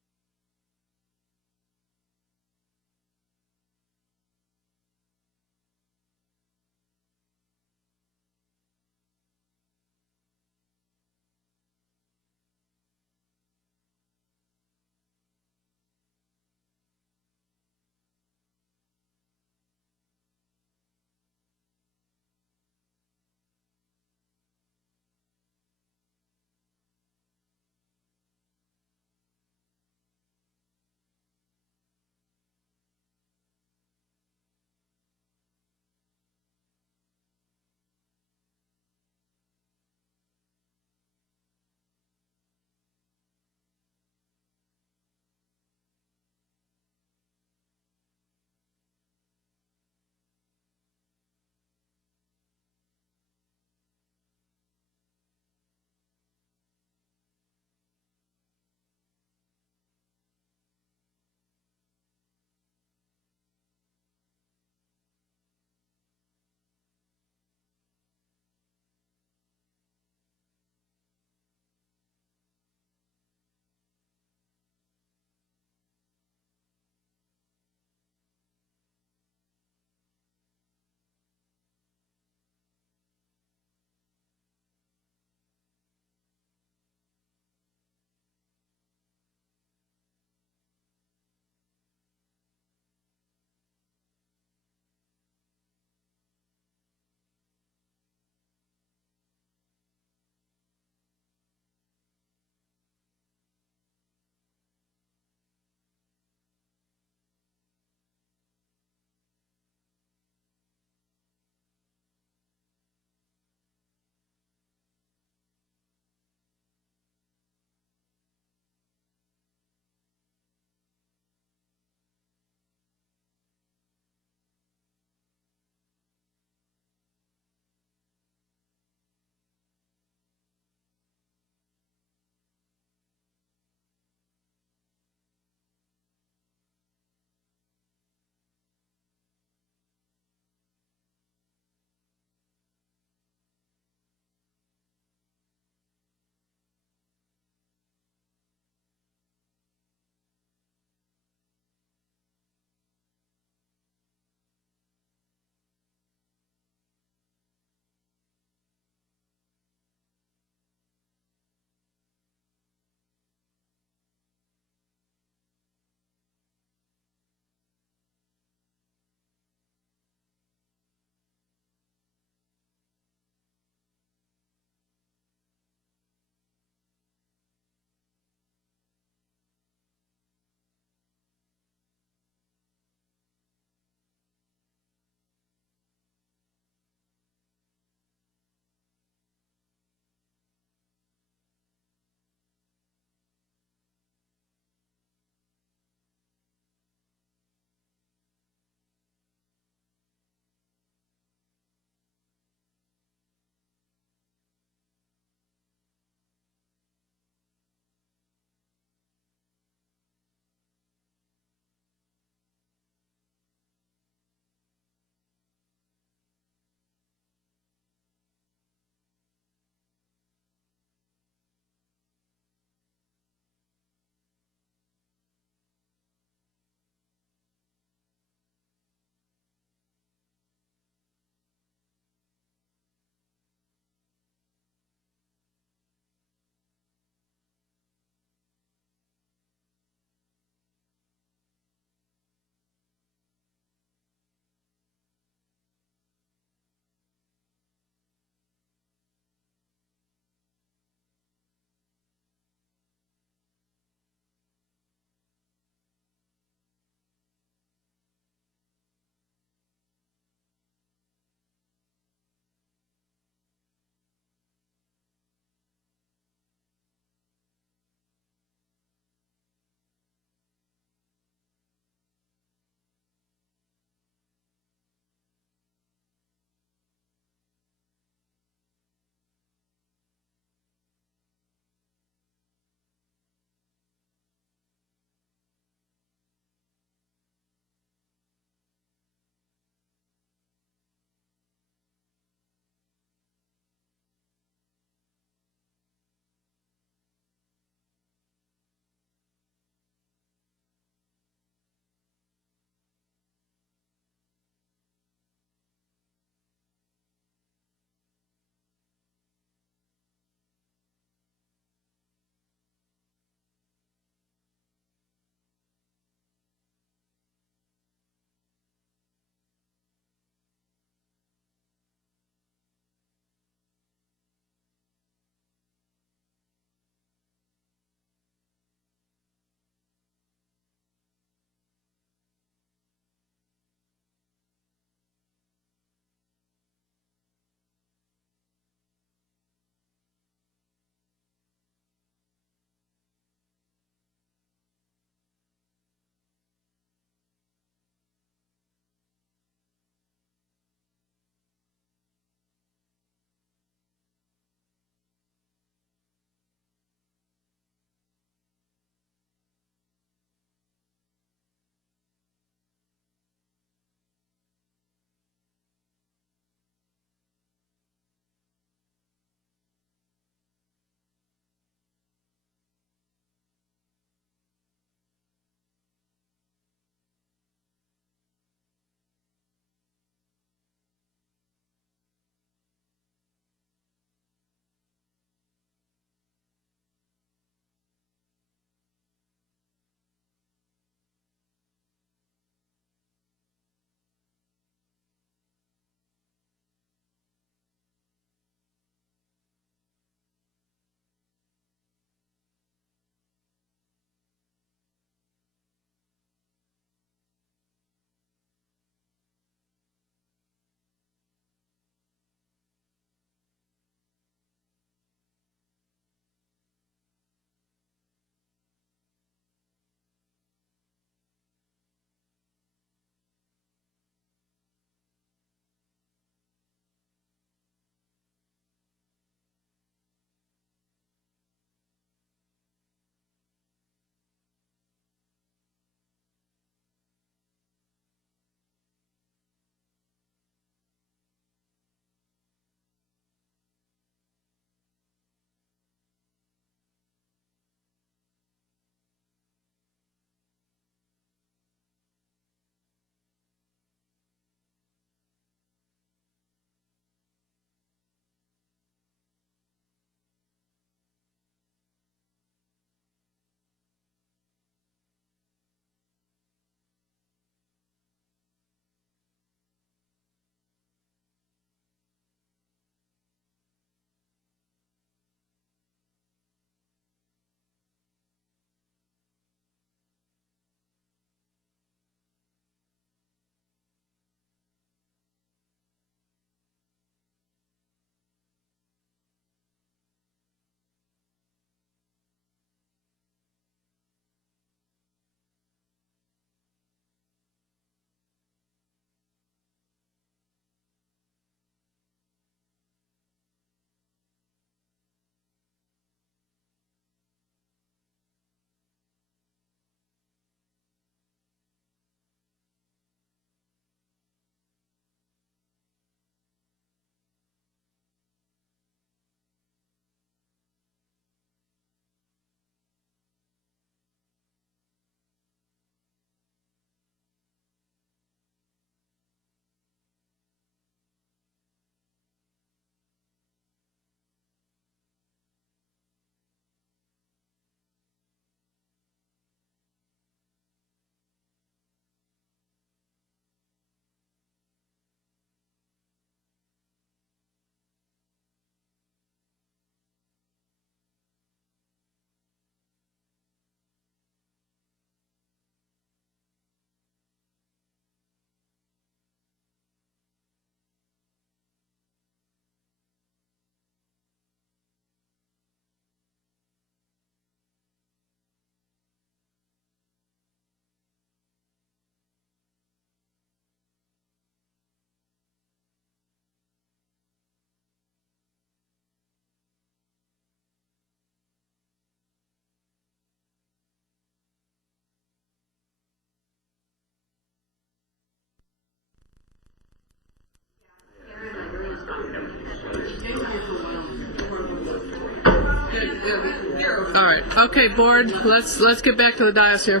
All right. Okay, board, let's get back to the dais here.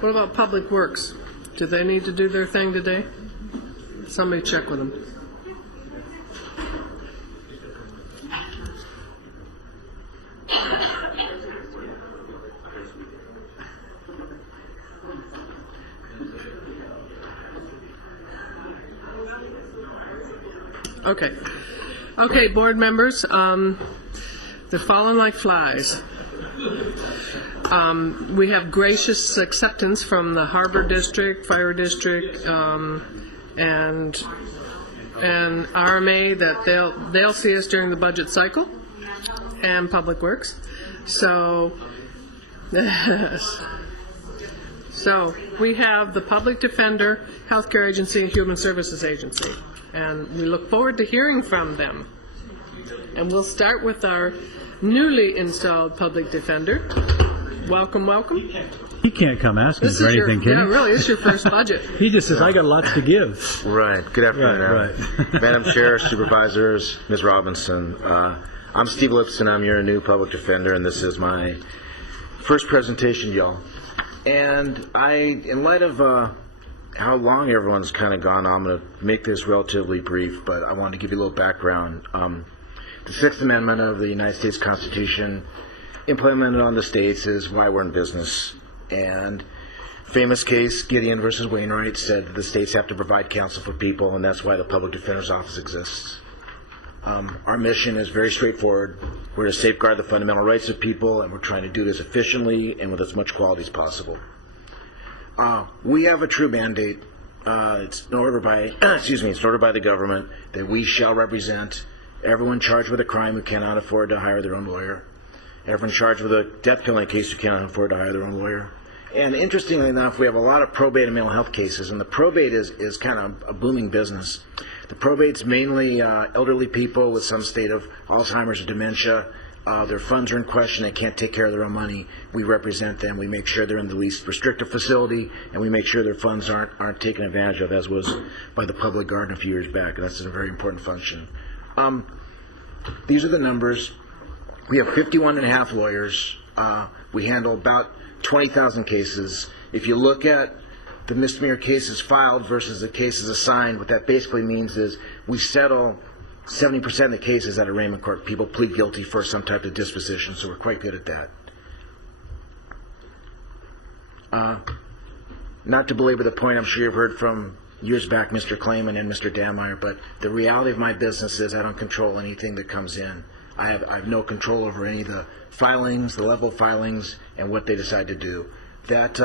What about Public Works? Do they need to do their thing today? Somebody check with them. Okay. Okay, board members, they're falling like flies. We have gracious acceptance from the Harbor District, Fire District, and RMA that they'll see us during the budget cycle, and Public Works. So, so we have the Public Defender, Healthcare Agency, and Human Services Agency, and we look forward to hearing from them. And we'll start with our newly installed Public Defender. Welcome, welcome. He can't come asking for anything, can he? Yeah, really, it's your first budget. He just says, I got lots to give. Right. Good afternoon. Right. Madam Chair, Supervisors, Ms. Robinson. I'm Steve Lipson. I'm your new Public Defender, and this is my first presentation to y'all. And in light of how long everyone's kind of gone, I'm going to make this relatively brief, but I want to give you a little background. The Sixth Amendment of the United States Constitution implemented on the states is why we're in business. And famous case, Gideon versus Wainwright, said that the states have to provide counsel for people, and that's why the Public Defender's Office exists. Our mission is very straightforward. We're to safeguard the fundamental rights of people, and we're trying to do it as efficiently and with as much quality as possible. We have a true mandate. It's an order by, it's an order by the government that we shall represent everyone charged with a crime who cannot afford to hire their own lawyer. Everyone charged with a death penalty case who cannot afford to hire their own lawyer. And interestingly enough, we have a lot of probate and mental health cases, and the probate is kind of a booming business. The probate's mainly elderly people with some state of Alzheimer's or dementia. Their funds are in question. They can't take care of their own money. We represent them. We make sure they're in the least restrictive facility, and we make sure their funds aren't taken advantage of, as was by the public guard a few years back. And that's a very important function. These are the numbers. We have 51 and a half lawyers. We handle about 20,000 cases. If you look at the misdemeanor cases filed versus the cases assigned, what that basically means is we settle 70% of the cases at arraignment court. People plead guilty for some type of disposition, so we're quite good at that. Not to belabor the point, I'm sure you've heard from years back Mr. Klayman and Mr. Danmeyer, but the reality of my business is I don't control anything that comes in. I have no control over any of the filings, the level of filings, and what they decide to do. That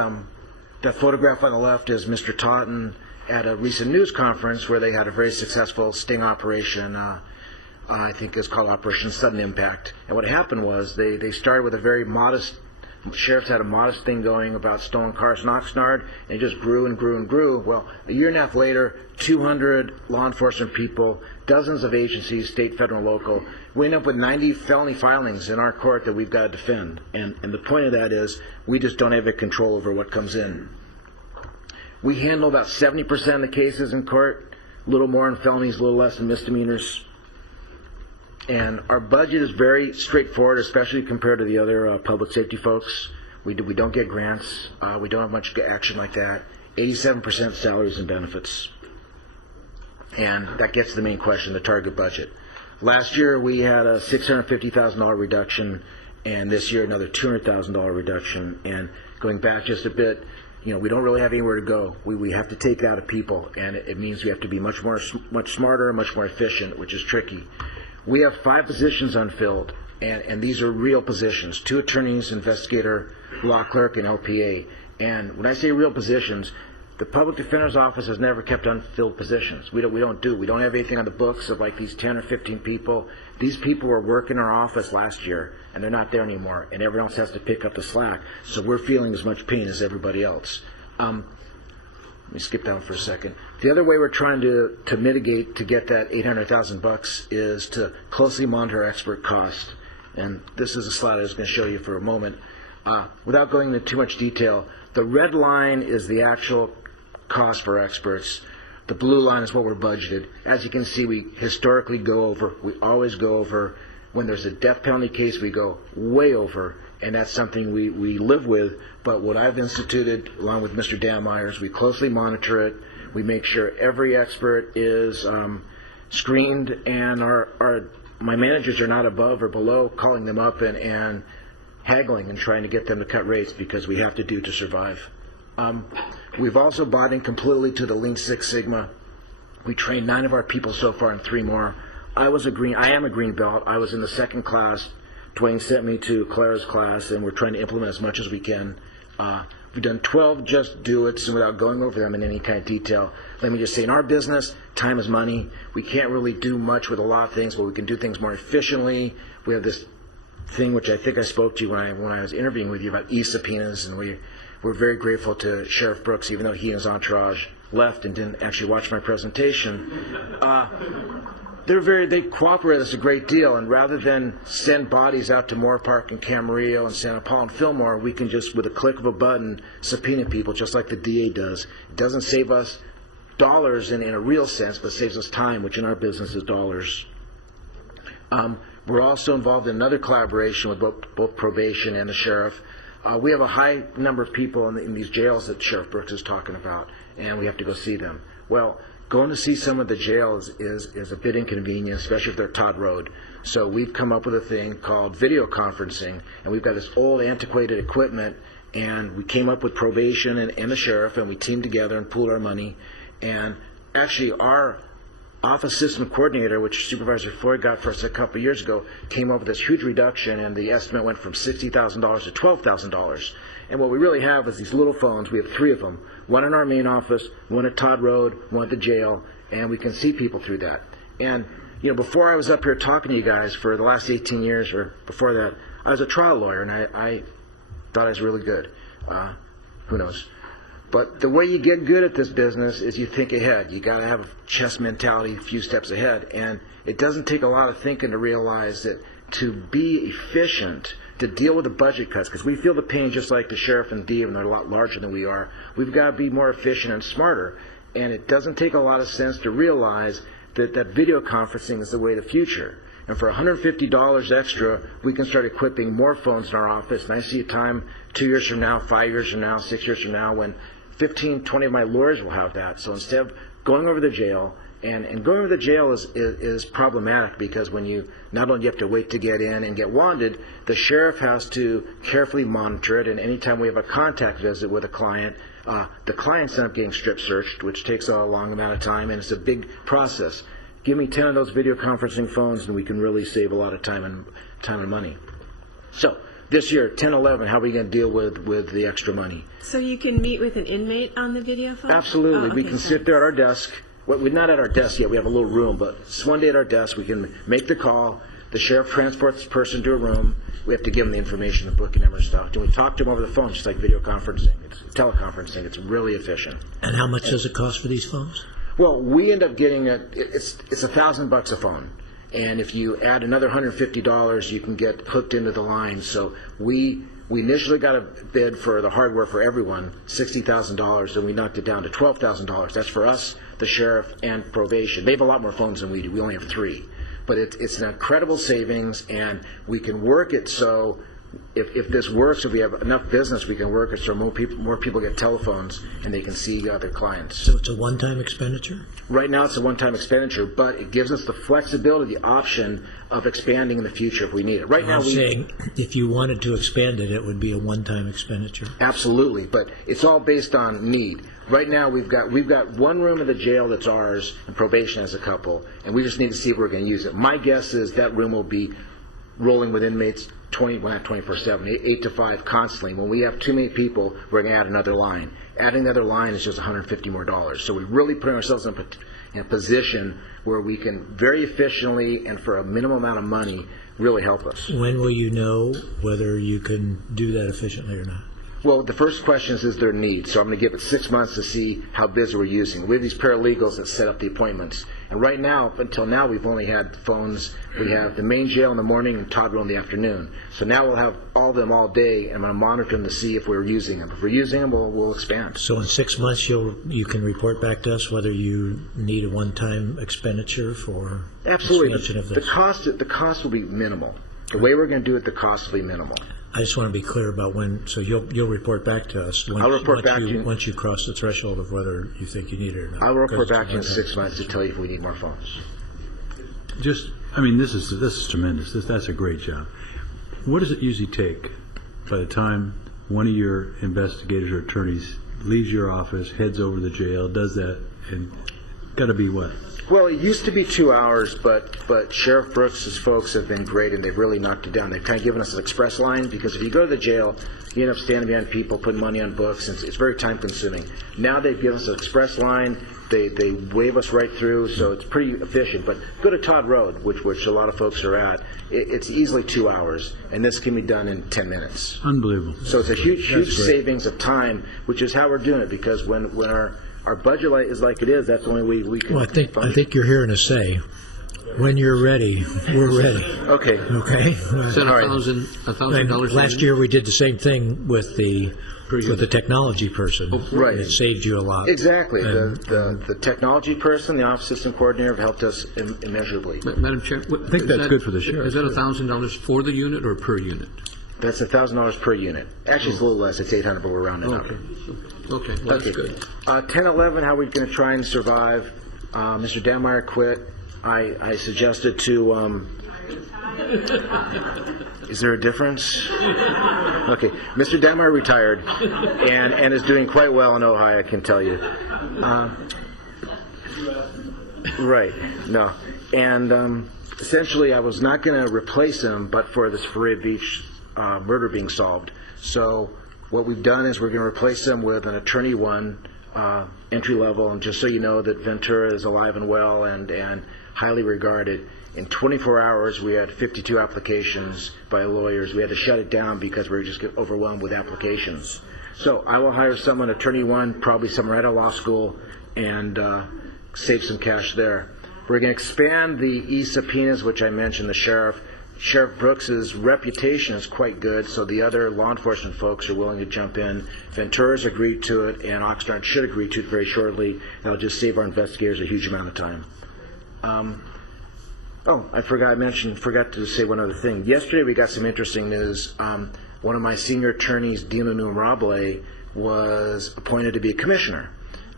photograph on the left is Mr. Totten at a recent news conference where they had a very successful sting operation. I think it's called Operation Sudden Impact. And what happened was they started with a very modest, sheriffs had a modest thing going about stolen cars in Oxnard, and it just grew and grew and grew. Well, a year and a half later, 200 law enforcement people, dozens of agencies, state, federal, and local. We end up with 90 felony filings in our court that we've got to defend. And the point of that is we just don't have control over what comes in. We handle about 70% of the cases in court, a little more in felonies, a little less in misdemeanors. And our budget is very straightforward, especially compared to the other public safety folks. We don't get grants. We don't have much action like that. 87% salaries and benefits. And that gets to the main question, the target budget. Last year we had a $650,000 reduction, and this year another $200,000 reduction. And going back just a bit, we don't really have anywhere to go. We have to take out of people, and it means we have to be much smarter, much more efficient, which is tricky. We have 5 positions unfilled, and these are real positions: 2 attorneys, investigator, law clerk, and LPA. And when I say real positions, the Public Defender's Office has never kept unfilled positions. We don't have anything on the books of like these 10 or 15 people. These people were working in our office last year, and they're not there anymore, and everyone else has to pick up the slack. So we're feeling as much pain as everybody else. Let me skip down for a second. The other way we're trying to mitigate to get that $800,000 is to closely monitor expert costs. And this is a slide I was going to show you for a moment. Without going into too much detail, the red line is the actual cost for experts. The blue line is what we're budgeted. As you can see, we historically go over. We always go over. When there's a death penalty case, we go way over, and that's something we live with. But what I've instituted, along with Mr. Dan Myers, we closely monitor it. We make sure every expert is screened, and my managers are not above or below calling them up and haggling and trying to get them to cut rates, because we have to survive. We've also bought in completely to the Lean Six Sigma. We trained 9 of our people so far and 3 more. I am a green belt. I was in the 2nd class. Dwayne sent me to Clara's class, and we're trying to implement as much as we can. We've done 12 just do-its, and without going over them in any kind of detail, let me just say, in our business, time is money. We can't really do much with a lot of things, but we can do things more efficiently. We have this thing which I think I spoke to you when I was interviewing with you about e-subpoenas, and we're very grateful to Sheriff Brooks, even though he and his entourage left and didn't actually watch my presentation. They cooperate with us a great deal, and rather than send bodies out to Moore Park and Camarillo and Santa Paula and Fillmore, we can just, with a click of a button, subpoena people just like the DA does. It doesn't save us dollars in a real sense, but saves us time, which in our business is dollars. We're also involved in another collaboration with both probation and the sheriff. We have a high number of people in these jails that Sheriff Brooks is talking about, and we have to go see them. Well, going to see some of the jails is a bit inconvenient, especially if they're Todd Road. So we've come up with a thing called video conferencing, and we've got this old antiquated equipment, and we came up with probation and the sheriff, and we teamed together and pooled our money. And actually our office system coordinator, which Supervisor Floyd got for us a couple of years ago, came up with this huge reduction, and the estimate went from $60,000 to $12,000. And what we really have is these little phones. We have 3 of them, one in our main office, one at Todd Road, one at the jail, and we can see people through that. And before I was up here talking to you guys for the last 18 years, or before that, I was a trial lawyer, and I thought I was really good. Who knows? But the way you get good at this business is you think ahead. You got to have a chess mentality, a few steps ahead. And it doesn't take a lot of thinking to realize that to be efficient, to deal with the budget cuts, because we feel the pain just like the sheriff and DA, and they're a lot larger than we are. We've got to be more efficient and smarter. And it doesn't take a lot of sense to realize that video conferencing is the way of the future. And for $150 extra, we can start equipping more phones in our office. And I see a time 2 years from now, 5 years from now, 6 years from now, when 15, 20 of my lawyers will have that. So instead of going over the jail, and going over the jail is problematic, because when you not only you have to wait to get in and get wanted, the sheriff has to carefully monitor it, and anytime we have a contact visit with a client, the clients end up getting strip searched, which takes a long amount of time, and it's a big process. Give me 10 of those video conferencing phones, and we can really save a lot of time and money. So this year, 10, 11, how are we going to deal with the extra money? So you can meet with an inmate on the video phone? Absolutely. Oh, okay, we can sit there at our desk. Well, we're not at our desk yet. We have a little room, but it's one day at our desk. We can make the call. The sheriff transports the person to a room. We have to give them the information, the booking number stuff. And we talk to them over the phone, just like video conferencing. It's teleconferencing. It's really efficient. And how much does it cost for these phones? Well, we end up getting it's $1,000 a phone. And if you add another $150, you can get hooked into the line. So we initially got a bid for the hardware for everyone, $60,000, and we knocked it down to $12,000. That's for us, the sheriff, and probation. They have a lot more phones than we do. We only have 3. But it's an incredible savings, and we can work it so if this works, if we have enough business, we can work it so more people get telephones and they can see their clients. So it's a one-time expenditure? Right now it's a one-time expenditure, but it gives us the flexibility, the option of expanding in the future if we need it. Right now, saying if you wanted to expand it, it would be a one-time expenditure. Absolutely, but it's all based on need. Right now we've got one room in the jail that's ours, and probation has a couple, and we just need to see if we're going to use it. My guess is that room will be rolling with inmates 24/7, 8 to 5 constantly. When we have too many people, we're going to add another line. Adding another line is just $150 more. So we really put ourselves in a position where we can very efficiently and for a minimum amount of money really help us. When will you know whether you can do that efficiently or not? Well, the first question is their need. So I'm going to give it 6 months to see how busy we're using. We have these paralegals that set up the appointments, And right now, up until now, we've only had phones. We have the main jail in the morning and Todd Road in the afternoon. So now we'll have all of them all day, and I'm going to monitor them to see if we're using them. If we're using them, we'll expand. So in 6 months, you can report back to us whether you need a one-time expenditure for Absolutely. expansion of this. The cost will be minimal. The way we're going to do it, the cost will be minimal. I just want to be clear about when, so you'll report back to us. I'll report back to you. Once you cross the threshold of whether you think you need it or not. I'll report back to you in 6 months to tell you if we need more phones. Just, I mean, this is tremendous. That's a great job. What does it usually take by the time one of your investigators or attorneys leaves your office, heads over to the jail, does that, and got to be what? Well, it used to be 2 hours, but Sheriff Brooks' folks have been great, and they've really knocked it down. They've kind of given us an express line, because if you go to the jail, you end up standing behind people, putting money on books, and it's very time-consuming. Now they've given us an express line. They wave us right through, so it's pretty efficient. But go to Todd Road, which a lot of folks are at. It's easily 2 hours, and this can be done in 10 minutes. Unbelievable. So it's a huge savings of time, which is how we're doing it, because when our budget is like it is, that's the only way we can. Well, I think you're hearing us say, when you're ready, we're ready. Okay. Okay? Is that $1,000? Last year we did the same thing with the technology person. Right. It saved you a lot. Exactly. The technology person, the office system coordinator have helped us immeasurably. Madam Chair, I think that's good for the sheriff. Is that $1,000 for the unit or per unit? That's $1,000 per unit. Actually, it's a little less. It's $800, but we're rounding up. Okay, well, that's good. 10-11, how are we going to try and survive? Mr. Danmeyer quit. I suggested to... is there a difference? Okay. Mr. Danmeyer retired and is doing quite well in Ohio, I can tell you. Right. No. And essentially, I was not going to replace him, but for this Faria Beach murder being solved. So what we've done is we're going to replace him with an attorney one, entry level, and just so you know that Ventura is alive and well and highly regarded. In 24 hours, we had 52 applications by lawyers. We had to shut it down because we were just getting overwhelmed with applications. So I will hire someone, attorney one, probably someone right out of law school, and save some cash there. We're going to expand the e-subpoenas, which I mentioned, the sheriff. Sheriff Brooks's reputation is quite good, so the other law enforcement folks are willing to jump in. Ventura's agreed to it, and Oxnard should agree to it very shortly. That'll just save our investigators a huge amount of time. I forgot to say one other thing. Yesterday we got some interesting news. One of my senior attorneys, Dino Numrable, was appointed to be a commissioner.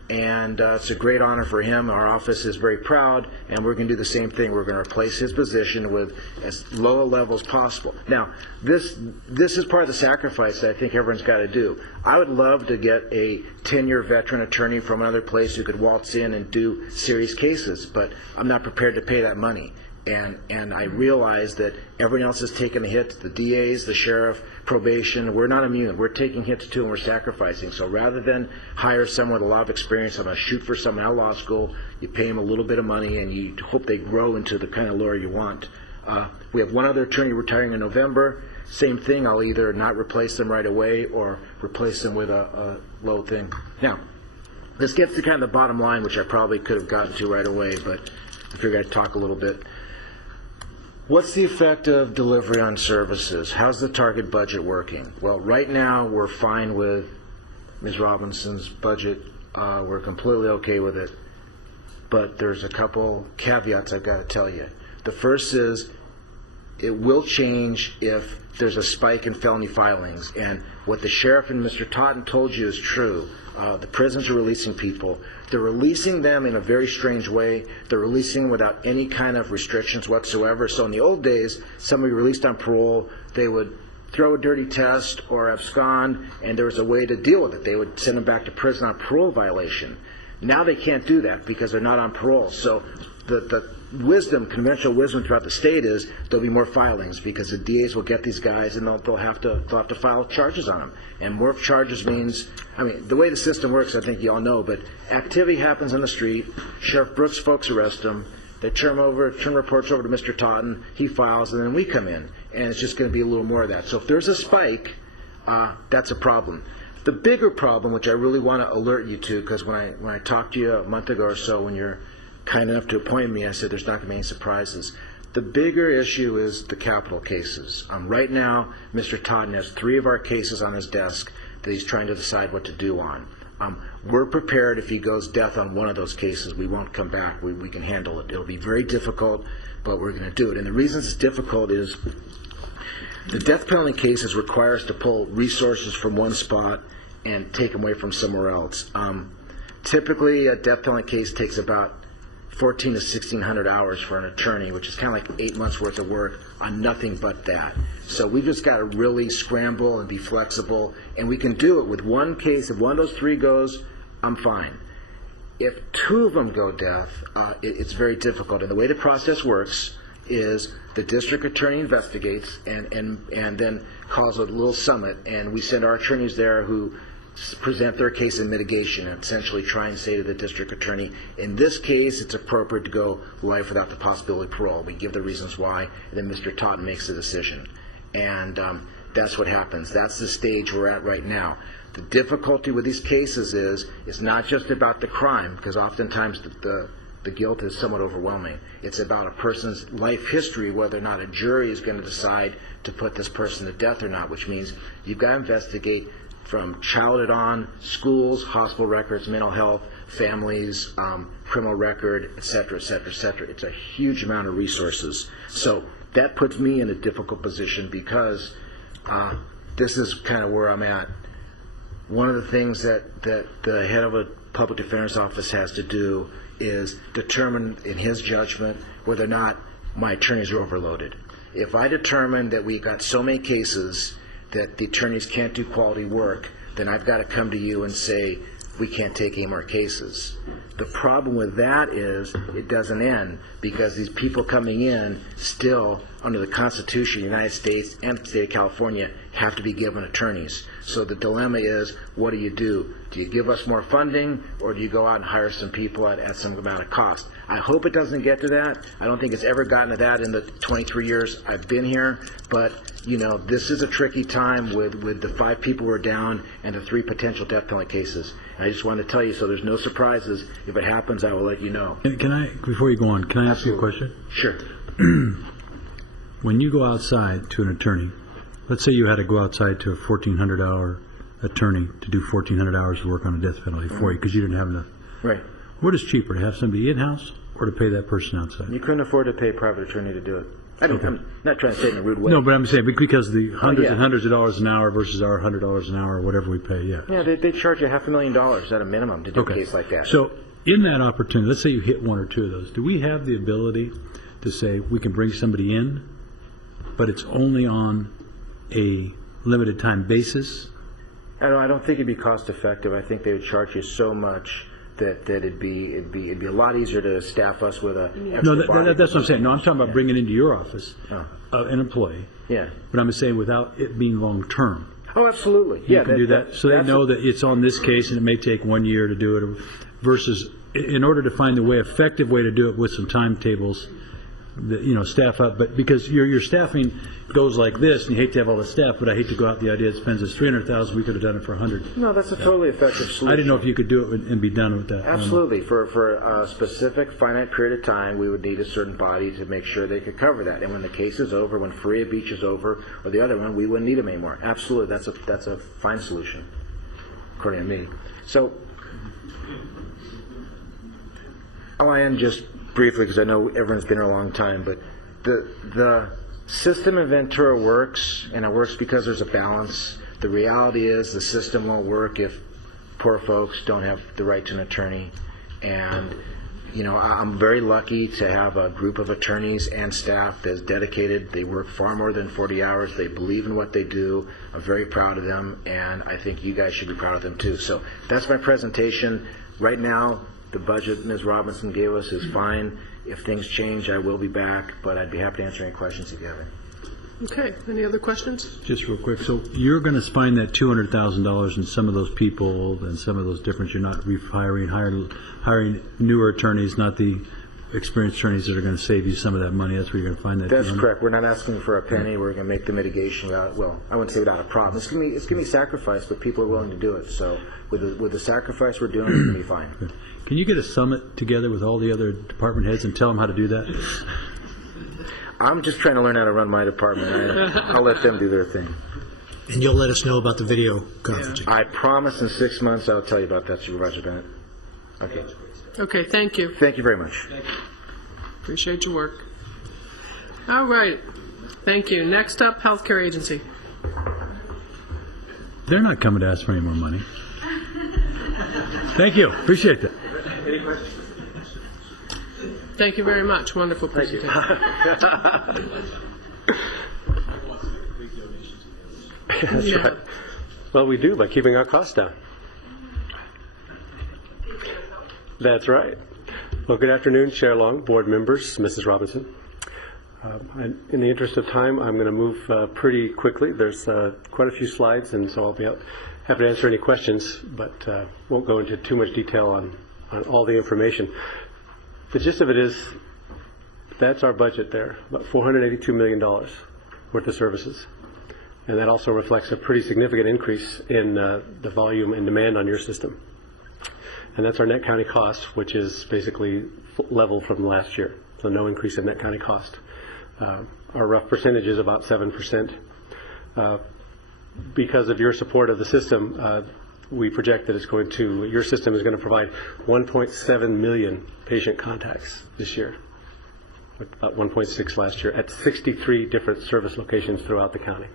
And it's a great honor for him. Our office is very proud, and we're going to do the same thing. We're going to replace his position with as low a level as possible. Now, this is part of the sacrifice that I think everyone's got to do. I would love to get a 10-year veteran attorney from another place who could waltz in and do serious cases, but I'm not prepared to pay that money. And I realize that everyone else is taking a hit, the DAs, the sheriff, probation. We're not immune. We're taking hits too, and we're sacrificing. So rather than hire someone with a lot of experience, I'm going to shoot for someone out of law school. You pay them a little bit of money, and you hope they grow into the kind of lawyer you want. We have one other attorney retiring in November. Same thing. I'll either not replace them right away or replace them with a low thing. Now, this gets to kind of the bottom line, which I probably could have gotten to right away, but I figured I'd talk a little bit. What's the effect of delivery on services? How's the target budget working? Well, right now we're fine with Ms. Robinson's budget. We're completely okay with it. But there's a couple caveats I've got to tell you. The first is it will change if there's a spike in felony filings. And what the sheriff and Mr. Totten told you is true. The prisons are releasing people. They're releasing them in a very strange way. They're releasing them without any kind of restrictions whatsoever. So in the old days, somebody released on parole, they would throw a dirty test or abscond, and there was a way to deal with it. They would send them back to prison on parole violation. Now they can't do that because they're not on parole. So the conventional wisdom throughout the state is there'll be more filings because the DAs will get these guys and they'll have to file charges on them. And more charges means, the way the system works, I think you all know, but activity happens on the street. Sheriff Brooks folks arrest them. They turn reports over to Mr. Totten. He files, and then we come in. And it's just going to be a little more of that. So if there's a spike, that's a problem. The bigger problem, which I really want to alert you to, because when I talked to you a month ago or so, when your kind enough to appoint me, I said there's not going to be any surprises. The bigger issue is the capital cases. Right now, Mr. Totten has 3 of our cases on his desk that he's trying to decide what to do on. We're prepared if he goes death on one of those cases, we won't come back. We can handle it. It'll be very difficult, but we're going to do it. And the reason it's difficult is the death penalty cases require us to pull resources from one spot and take them away from somewhere else. Typically, a death penalty case takes about 1,400 to 1,600 hours for an attorney, which is kind of like 8 months worth of work on nothing but that. So we just got to really scramble and be flexible, and we can do it with one case. If one of those 3 goes, I'm fine. If 2 of them go death, it's very difficult. And the way the process works is the district attorney investigates and then calls a little summit, and we send our attorneys there who present their case in mitigation and essentially try and say to the district attorney, in this case, it's appropriate to go life without the possibility of parole. We give the reasons why, and then Mr. Totten makes the decision. And that's what happens. That's the stage we're at right now. The difficulty with these cases is it's not just about the crime, because oftentimes the guilt is somewhat overwhelming. It's about a person's life history, whether or not a jury is going to decide to put this person to death or not, which means you've got to investigate from childhood on, schools, hospital records, mental health, families, criminal record, et cetera, et cetera, et cetera. It's a huge amount of resources. So that puts me in a difficult position because this is kind of where I'm at. One of the things that the head of a public defender's office has to do is determine in his judgment whether or not my attorneys are overloaded. If I determine that we've got so many cases that the attorneys can't do quality work, then I've got to come to you and say, we can't take any more cases. The problem with that is it doesn't end because these people coming in still, under the Constitution of the United States and the state of California, have to be given attorneys. So the dilemma is, what do? Do you give us more funding, or do you go out and hire some people at some amount of cost? I hope it doesn't get to that. I don't think it's ever gotten to that in the 23 years I've been here, but you know, this is a tricky time with the 5 people who are down and the 3 potential death penalty cases. And I just wanted to tell you so there's no surprises. If it happens, I will let you know. Can I, before you go on, can I ask you a question? Sure. When you go outside to an attorney, let's say you had to go outside to a 1,400-hour attorney to do 1,400 hours of work on a death penalty for you because you didn't have enough. Right. What is cheaper, to have somebody in-house or to pay that person outside? You couldn't afford to pay a private attorney to do it. I'm not trying to say it in a rude way. No, but I'm saying because the hundreds and hundreds of dollars an hour versus our $100 an hour or whatever we pay, Yeah, they charge you $500,000 at a minimum to do a case like that. So in that opportunity, let's say you hit 1 or 2 of those, do we have the ability to say we can bring somebody in, but it's only on a limited time basis? I don't think it'd be cost effective. I think they would charge you so much that it'd be a lot easier to staff us with a extra that's what I'm saying. No, I'm talking about bringing into your office an employee. Yeah. But I'm saying without it being long term. Oh, absolutely. You can do that. So they know that it's on this case and it may take 1 year to do it, versus in order to find the effective way to do it with some timetables, staff up. But because your staffing goes like this, and you hate to have all the staff, but I hate to go out the idea it spends us $300,000. We could have done it for $100,000. No, that's a totally effective solution. I didn't know if you could do it and be done with that. Absolutely. For a specific finite period of time, we would need a certain body to make sure they could cover that. And when the case is over, when Faria Beach is over, or the other one, we wouldn't need them anymore. Absolutely. That's a fine solution, according to me. So I'll end just briefly because I know everyone's been here a long time, but the system in Ventura works, and it works because there's a balance. The reality is the system won't work if poor folks don't have the right to an attorney. And I'm very lucky to have a group of attorneys and staff that's dedicated. They work far more than 40 hours. They believe in what they do. I'm very proud of them, and I think you guys should be proud of them too. So that's my presentation. Right now, the budget Ms. Robinson gave us is fine. If things change, I will be back, but I'd be happy to answer any questions if you have any. Okay, any other questions? Just real quick, so you're going to find that $200,000 in some of those people and some of those different, you're not hiring newer attorneys, not the experienced attorneys that are going to save you some of that money. That's where you're going to find that. That's correct. We're not asking for a penny. We're going to make the mitigation without, well, I wouldn't say without a problem. It's going to be sacrifice, but people are willing to do it. So with the sacrifice we're doing, it's going to be fine. Can you get a summit together with all the other department heads and tell them how to do that? I'm just trying to learn how to run my department. I'll let them do their thing. And you'll let us know about the video conferencing. I promise in 6 months I'll tell you about that, Supervisor Bennett. Okay. Okay, thank you. Thank you very much. Appreciate your work. All right. Thank you. Next up, Healthcare Agency. They're not coming to ask for any more money. Thank you. Appreciate that. Any questions? Thank you very much. Wonderful presentation. That's right. Well, we do by keeping our costs down. That's right. Well, good afternoon, Chair Long, board members, Mrs. Robinson. And in the interest of time, I'm going to move pretty quickly. There's quite a few slides, and so I'll be happy to answer any questions, but won't go into too much detail on all the information. The gist of it is, that's our budget there, about $482 million worth of services. And that also reflects a pretty significant increase in the volume and demand on your system. And that's our net county cost, which is basically level from last year. So no increase in net county cost. Our rough percentage is about 7%. Because of your support of the system, we project that your system is going to provide 1.7 million patient contacts this year. About 1.6 last year at 63 different service locations throughout the county.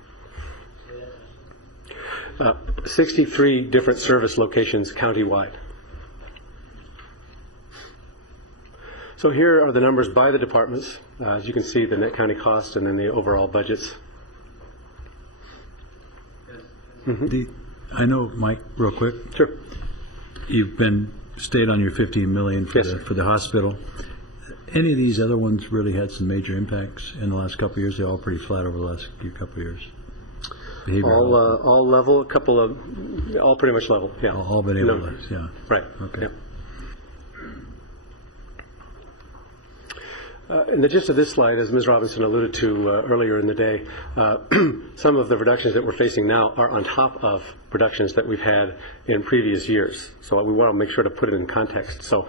63 different service locations countywide. So here are the numbers by the departments. As you can see, the net county cost and then the overall budgets. I know, Mike, real quick. Sure. You've stayed on your $15 million for the hospital. Any of these other ones really had some major impacts in the last couple of years? They're all pretty flat over the last couple of years. All level, all pretty much level. Yeah. All been able to, yeah. Right. Okay. Yeah. And the gist of this slide, as Ms. Robinson alluded to earlier in the day, some of the reductions that we're facing now are on top of reductions that we've had in previous years. So we want to make sure to put it in context. So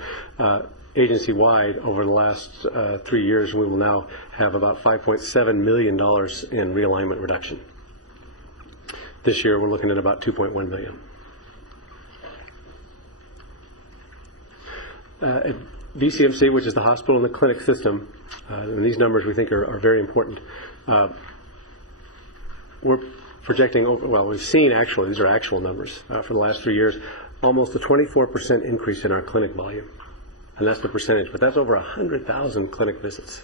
agency-wide, over the last 3 years, we will now have about $5.7 million in realignment reduction. This year, we're looking at about $2.1 million. At VCMC, which is the hospital and the clinic system, and these numbers we think are very important. We're projecting we've seen actually, these are actual numbers for the last 3 years, almost a 24% increase in our clinic volume. And that's the percentage, but that's over 100,000 clinic visits.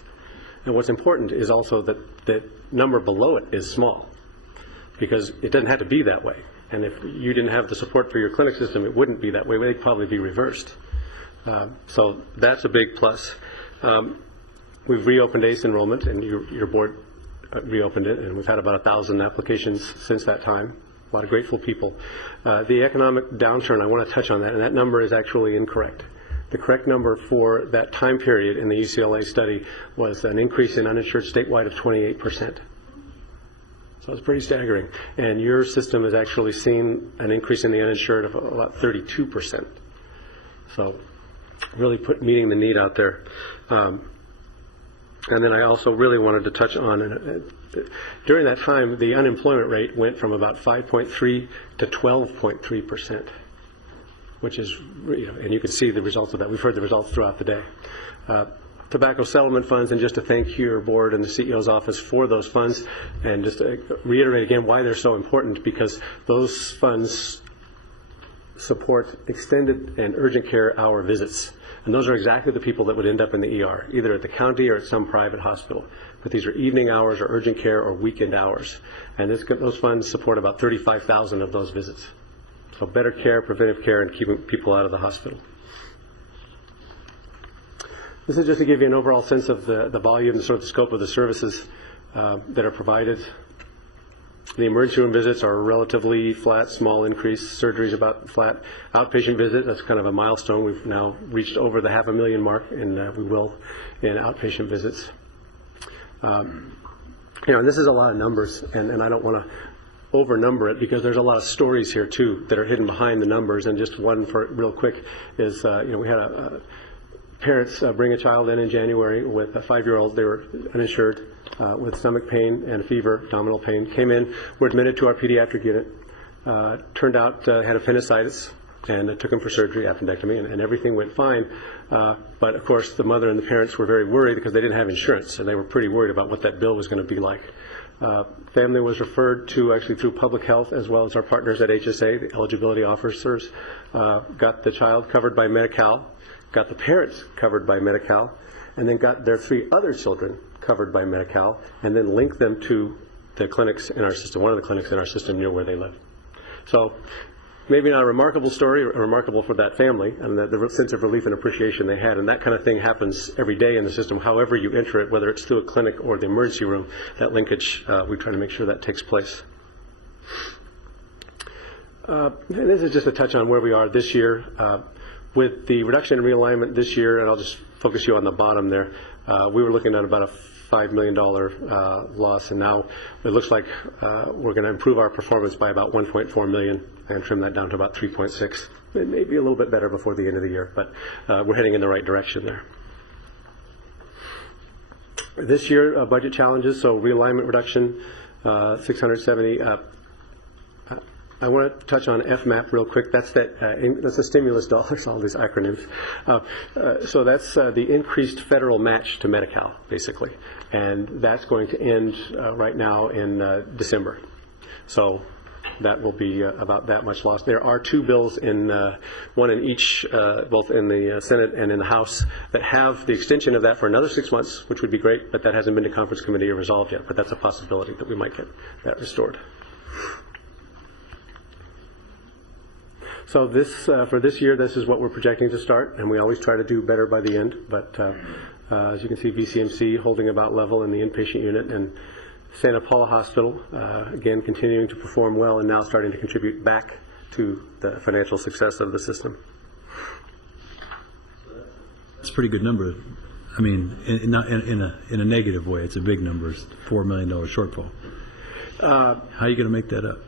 And what's important is also that the number below it is small, because it doesn't have to be that way. And if you didn't have the support for your clinic system, it wouldn't be that way. They'd probably be reversed. So that's a big plus. We've reopened ACE enrollment, and your board reopened it, and we've had about 1,000 applications since that time. A lot of grateful people. The economic downturn, I want to touch on that, and that number is actually incorrect. The correct number for that time period in the UCLA study was an increase in uninsured statewide of 28%. So it's pretty staggering. And your system has actually seen an increase in the uninsured of about 32%. So really meeting the need out there. And then I also really wanted to touch on, during that time, the unemployment rate went from about 5.3 to 12.3%, which is, and you can see the results of that. We've heard the results throughout the day. Tobacco settlement funds, and just to thank your board and the CEO's office for those funds, and just to reiterate again why they're so important, because those funds support extended and urgent care hour visits. And those are exactly the people that would end up in the ER, either at the county or at some private hospital. But these are evening hours or urgent care or weekend hours. And those funds support about 35,000 of those visits. So better care, preventive care, and keeping people out of the hospital. This is just to give you an overall sense of the volume, the sort of scope of the services that are provided. The emergency room visits are relatively flat, small increase. Surgery's about flat. Outpatient visit, that's kind of a milestone. We've now reached over the 500,000 mark, and we will in outpatient visits. And this is a lot of numbers, and I don't want to over-number it because there's a lot of stories here too that are hidden behind the numbers. And just one for real quick is, we had parents bring a child in January with a 5-year-old. They were uninsured with stomach pain and fever, abdominal pain. Came in, were admitted to our pediatric unit. Turned out had appendicitis, and took him for surgery, appendectomy, and everything went fine. But of course, the mother and the parents were very worried because they didn't have insurance, and they were pretty worried about what that bill was going to be like. Family was referred to actually through public health as well as our partners at HSA, the eligibility officers, got the child covered by Medi-Cal, got the parents covered by Medi-Cal, and then got their 3 other children covered by Medi-Cal, and then linked them to the clinics in our system, one of the clinics in our system near where they live. So maybe not a remarkable story, remarkable for that family and the sense of relief and appreciation they had. And that kind of thing happens every day in the system, however you enter it, whether it's through a clinic or the emergency room. That linkage, we try to make sure that takes place. This is just a touch on where we are this year. With the reduction in realignment this year, and I'll just focus you on the bottom there, we were looking at about a $5 million loss, and now it looks like we're going to improve our performance by about $1.4 million and trim that down to about 3.6. It may be a little bit better before the end of the year, but we're heading in the right direction there. This year, budget challenges, so realignment reduction, 670. I want to touch on FMAP real quick. That's the stimulus dollars, all these acronyms. So that's the increased federal match to Medi-Cal, basically. And that's going to end right now in December. So that will be about that much lost. There are 2 bills, one in each, both in the Senate and in the House, that have the extension of that for another 6 months, which would be great, but that hasn't been to conference committee or resolved yet. But that's a possibility that we might get that restored. So this, for this year, this is what we're projecting to start, and we always try to do better by the end. But as you can see, VCMC holding about level in the inpatient unit, and Santa Paula Hospital, again, continuing to perform well and now starting to contribute back to the financial success of the system. It's a pretty good number. I mean, not in a negative way. It's a big number. It's $4 million shortfall. How are you going to make that up?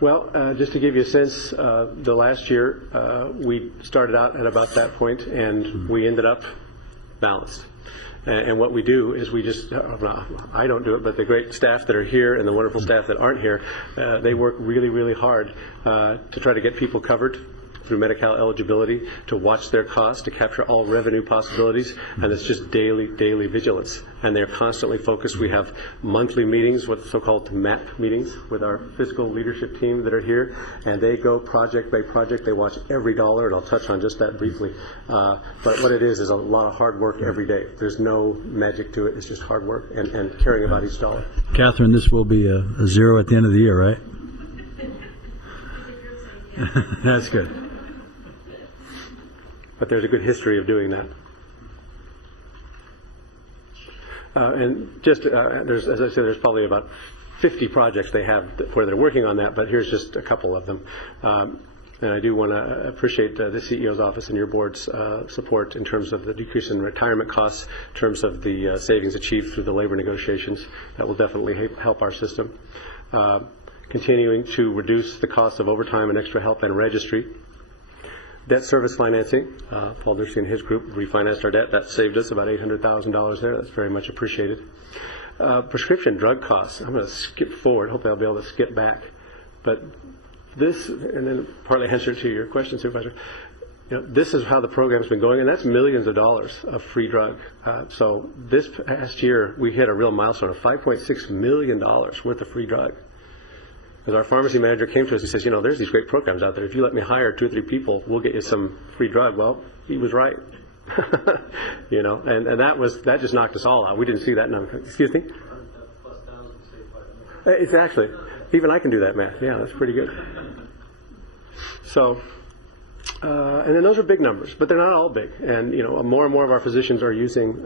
Well, just to give you a sense, the last year we started out at about that point, and we ended up balanced. And what we do is we just, I don't do it, but the great staff that are here and the wonderful staff that aren't here, they work really, really hard to try to get people covered through Medi-Cal eligibility, to watch their costs, to capture all revenue possibilities, and it's just daily vigilance. And they're constantly focused. We have monthly meetings, what so-called MAP meetings, with our fiscal leadership team that are here, and they go project by project. They watch every dollar, and I'll touch on just that briefly. But what it is a lot of hard work every day. There's no magic to it. It's just hard work and caring about each dollar. Catherine, this will be a 0 at the end of the year, right? That's good. But there's a good history of doing that. And just, there's, as I said, there's probably about 50 projects they have where they're working on that, but here's just a couple of them. And I do want to appreciate the CEO's office and your board's support in terms of the decrease in retirement costs, in terms of the savings achieved through the labor negotiations. That will definitely help our system. Continuing to reduce the cost of overtime and extra help and registry. Debt service financing, Paul Dursey and his group refinanced our debt. That saved us about $800,000 there. That's very much appreciated. Prescription drug costs. I'm going to skip forward. Hopefully I'll be able to skip back. But this, and then partly answer to your question, Supervisor, this is how the program's been going, and that's millions of dollars of free drug. So this past year, we hit a real milestone of $5.6 million worth of free drug. As our pharmacy manager came to us and says, there's these great programs out there. If you let me hire 2 or 3 people, we'll get you some free drug. Well, he was right. And that just knocked us all out. We didn't see that number. Excuse me? Exactly. Even I can do that math. Yeah, that's pretty good. So, and then those are big numbers, but they're not all big. And, more and more of our physicians are using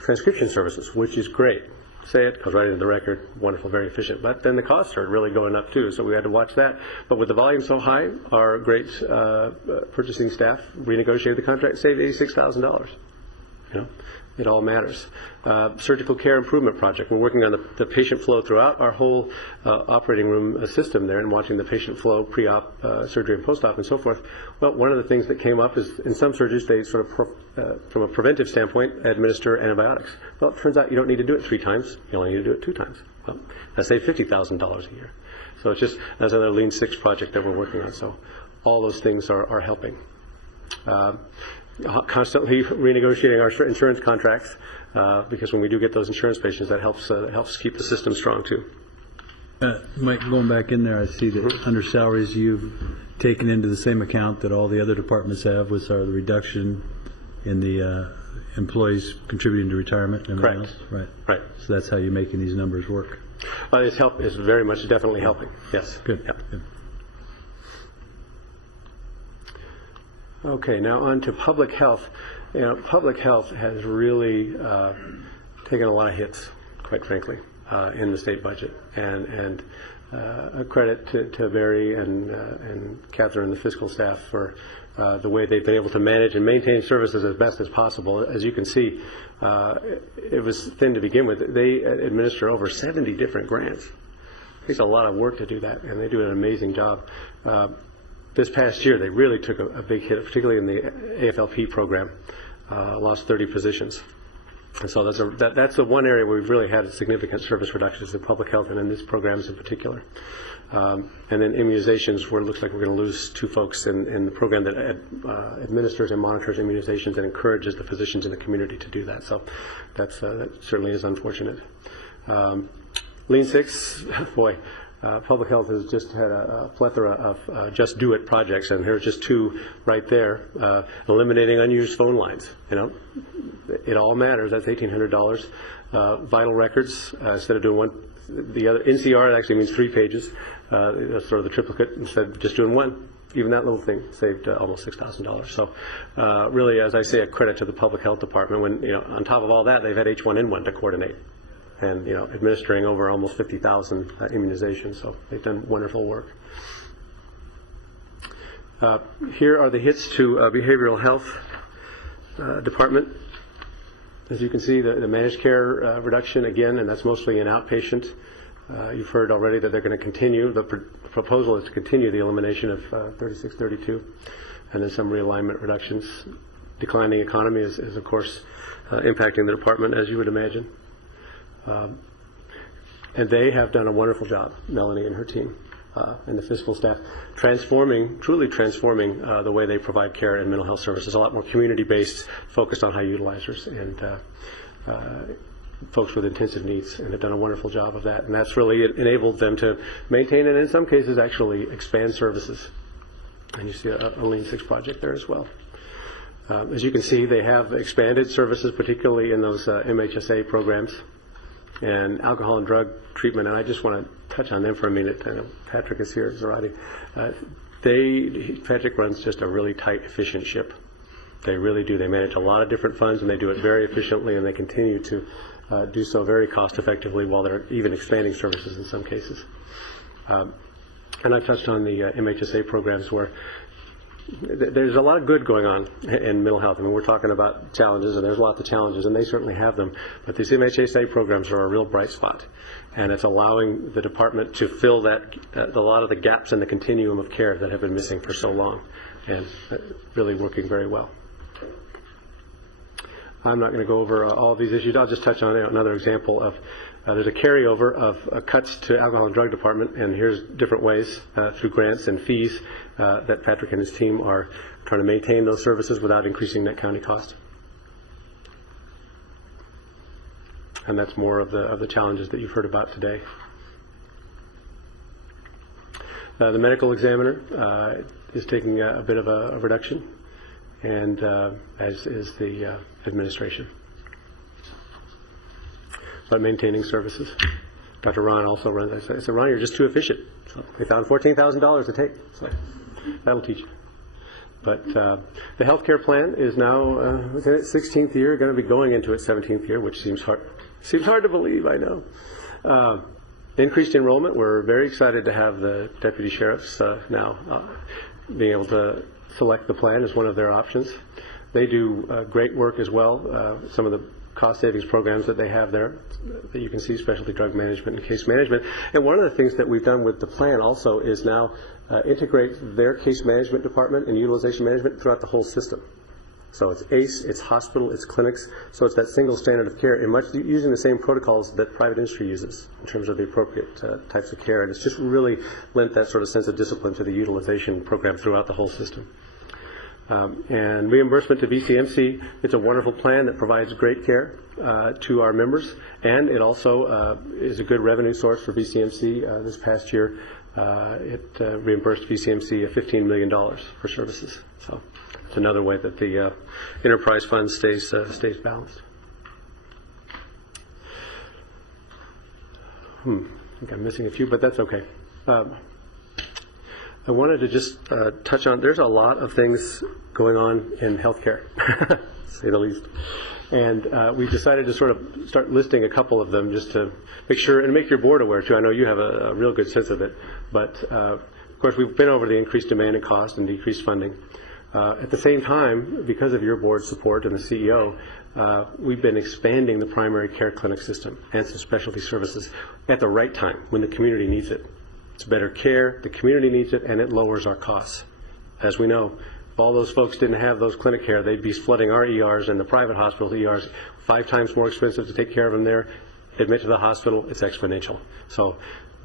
transcription services, which is great. say it, goes right into the record, wonderful, very efficient. But then the costs are really going up too, so we had to watch that. But with the volume so high, our great purchasing staff renegotiated the contract, saved $86,000. You know, it all matters. Surgical care improvement project. We're working on the patient flow throughout our whole operating room system there and watching the patient flow pre-op, surgery and post-op and so forth. Well, one of the things that came up is in some surgeries they sort of, from a preventive standpoint, administer antibiotics. Well, it turns out you don't need to do it 3 times. You only need to do it 2 times. Well, that saved $50,000 a year. So it's just that's another Lean Six project that we're working on. So all those things are helping. Constantly renegotiating our insurance contracts because when we do get those insurance patients, that helps keep the system strong too. Mike, going back in there, I see that under salaries you've taken into the same account that all the other departments have, which are the reduction in the employees contributing to retirement and everything else? Right. Right. So that's how you're making these numbers work. It's very much definitely helping. Yes. Good. Yep. Good. Okay, now on to public health. You know, public health has really taken a lot of hits, quite frankly, in the state budget. And a credit to Barry and Catherine and the fiscal staff for the way they've been able to manage and maintain services as best as possible. As you can see, it was thin to begin with. They administer over 70 different grants. It takes a lot of work to do that, and they do an amazing job. This past year, they really took a big hit, particularly in the AFLP program, lost 30 positions. And so that's the one area where we've really had significant service reductions in public health and in these programs in particular. And then immunizations, where it looks like we're going to lose 2 folks in the program that administers and monitors immunizations and encourages the physicians in the community to do that. So that certainly is unfortunate. Lean Six, boy. Public health has just had a plethora of just do it projects, and here's just 2 right there. Eliminating unused phone lines. You know, it all matters. That's $1,800. Vital records, instead of doing one, the other NCR actually means 3 pages. That's sort of the triplicate instead of just doing 1. Even that little thing saved almost $6,000. So really, as I say, a credit to the public health department. When on top of all that, they've had H1N1 to coordinate. And administering over almost 50,000 immunizations, so they've done wonderful work. Here are the hits to behavioral health department. As you can see, the managed care reduction again, and that's mostly in outpatient. You've heard already that they're going to continue. The proposal is to continue the elimination of 3632, and then some realignment reductions. Declining economy is of course impacting the department, as you would imagine. And they have done a wonderful job, Melanie and her team, and the fiscal staff, truly transforming the way they provide care and mental health services. A lot more community-based, focused on high utilizers and folks with intensive needs, and have done a wonderful job of that. And that's really enabled them to maintain and in some cases actually expand services. And you see a Lean Six project there as well. As you can see, they have expanded services, particularly in those MHSA programs. And alcohol and drug treatment, and I just want to touch on them for a minute. I know Patrick is here, Zarate. Patrick runs just a really tight, efficient ship. They really do. They manage a lot of different funds, and they do it very efficiently, and they continue to do so very cost effectively while they're even expanding services in some cases. And I touched on the MHSA programs where there's a lot of good going on in mental health. I mean, we're talking about challenges, and there's lots of challenges, and they certainly have them. But these MHSA programs are a real bright spot, and it's allowing the department to fill a lot of the gaps in the continuum of care that have been missing for so long, and really working very well. I'm not going to go over all of these issues. I'll just touch on another example of there's a carryover of cuts to alcohol and drug department, and here's different ways through grants and fees that Patrick and his team are trying to maintain those services without increasing net county cost. And that's more of the challenges that you've heard about today. The medical examiner is taking a bit of a reduction, and as is the administration. But maintaining services. Dr. Ron also runs. I said, Ron, you're just too efficient. So they found $14,000 to take. So that'll teach you. But the healthcare plan is now within its 16th year, going to be going into its 17th year, which seems hard to believe, I know. Increased enrollment, we're very excited to have the deputy sheriffs now being able to select the plan as one of their options. They do great work as well. Some of the cost savings programs that they have there that you can see, specialty drug management and case management. And one of the things that we've done with the plan also is now integrate their case management department and utilization management throughout the whole system. So it's ACE, it's hospital, it's clinics, so it's that single standard of care, and using the same protocols that private industry uses in terms of the appropriate types of care. And it's just really lent that sort of sense of discipline to the utilization program throughout the whole system. And reimbursement to VCMC, it's a wonderful plan that provides great care to our members, and it also is a good revenue source for VCMC. This past year, it reimbursed VCMC $15 million for services. So it's another way that the enterprise fund stays balanced. I think I'm missing a few, but that's okay. I wanted to just touch on, there's a lot of things going on in healthcare, to say the least. And we decided to sort of start listing a couple of them just to make sure, and make your board aware too. I know you have a real good sense of it. But of course, we've been over the increased demand and cost and decreased funding. At the same time, because of your board support and the CEO, we've been expanding the primary care clinic system and some specialty services at the right time when the community needs it. It's better care, the community needs it, and it lowers our costs. As we know, if all those folks didn't have those clinic care, they'd be flooding our ERs and the private hospital ERs 5 times more expensive to take care of them there. Admit to the hospital, it's exponential. So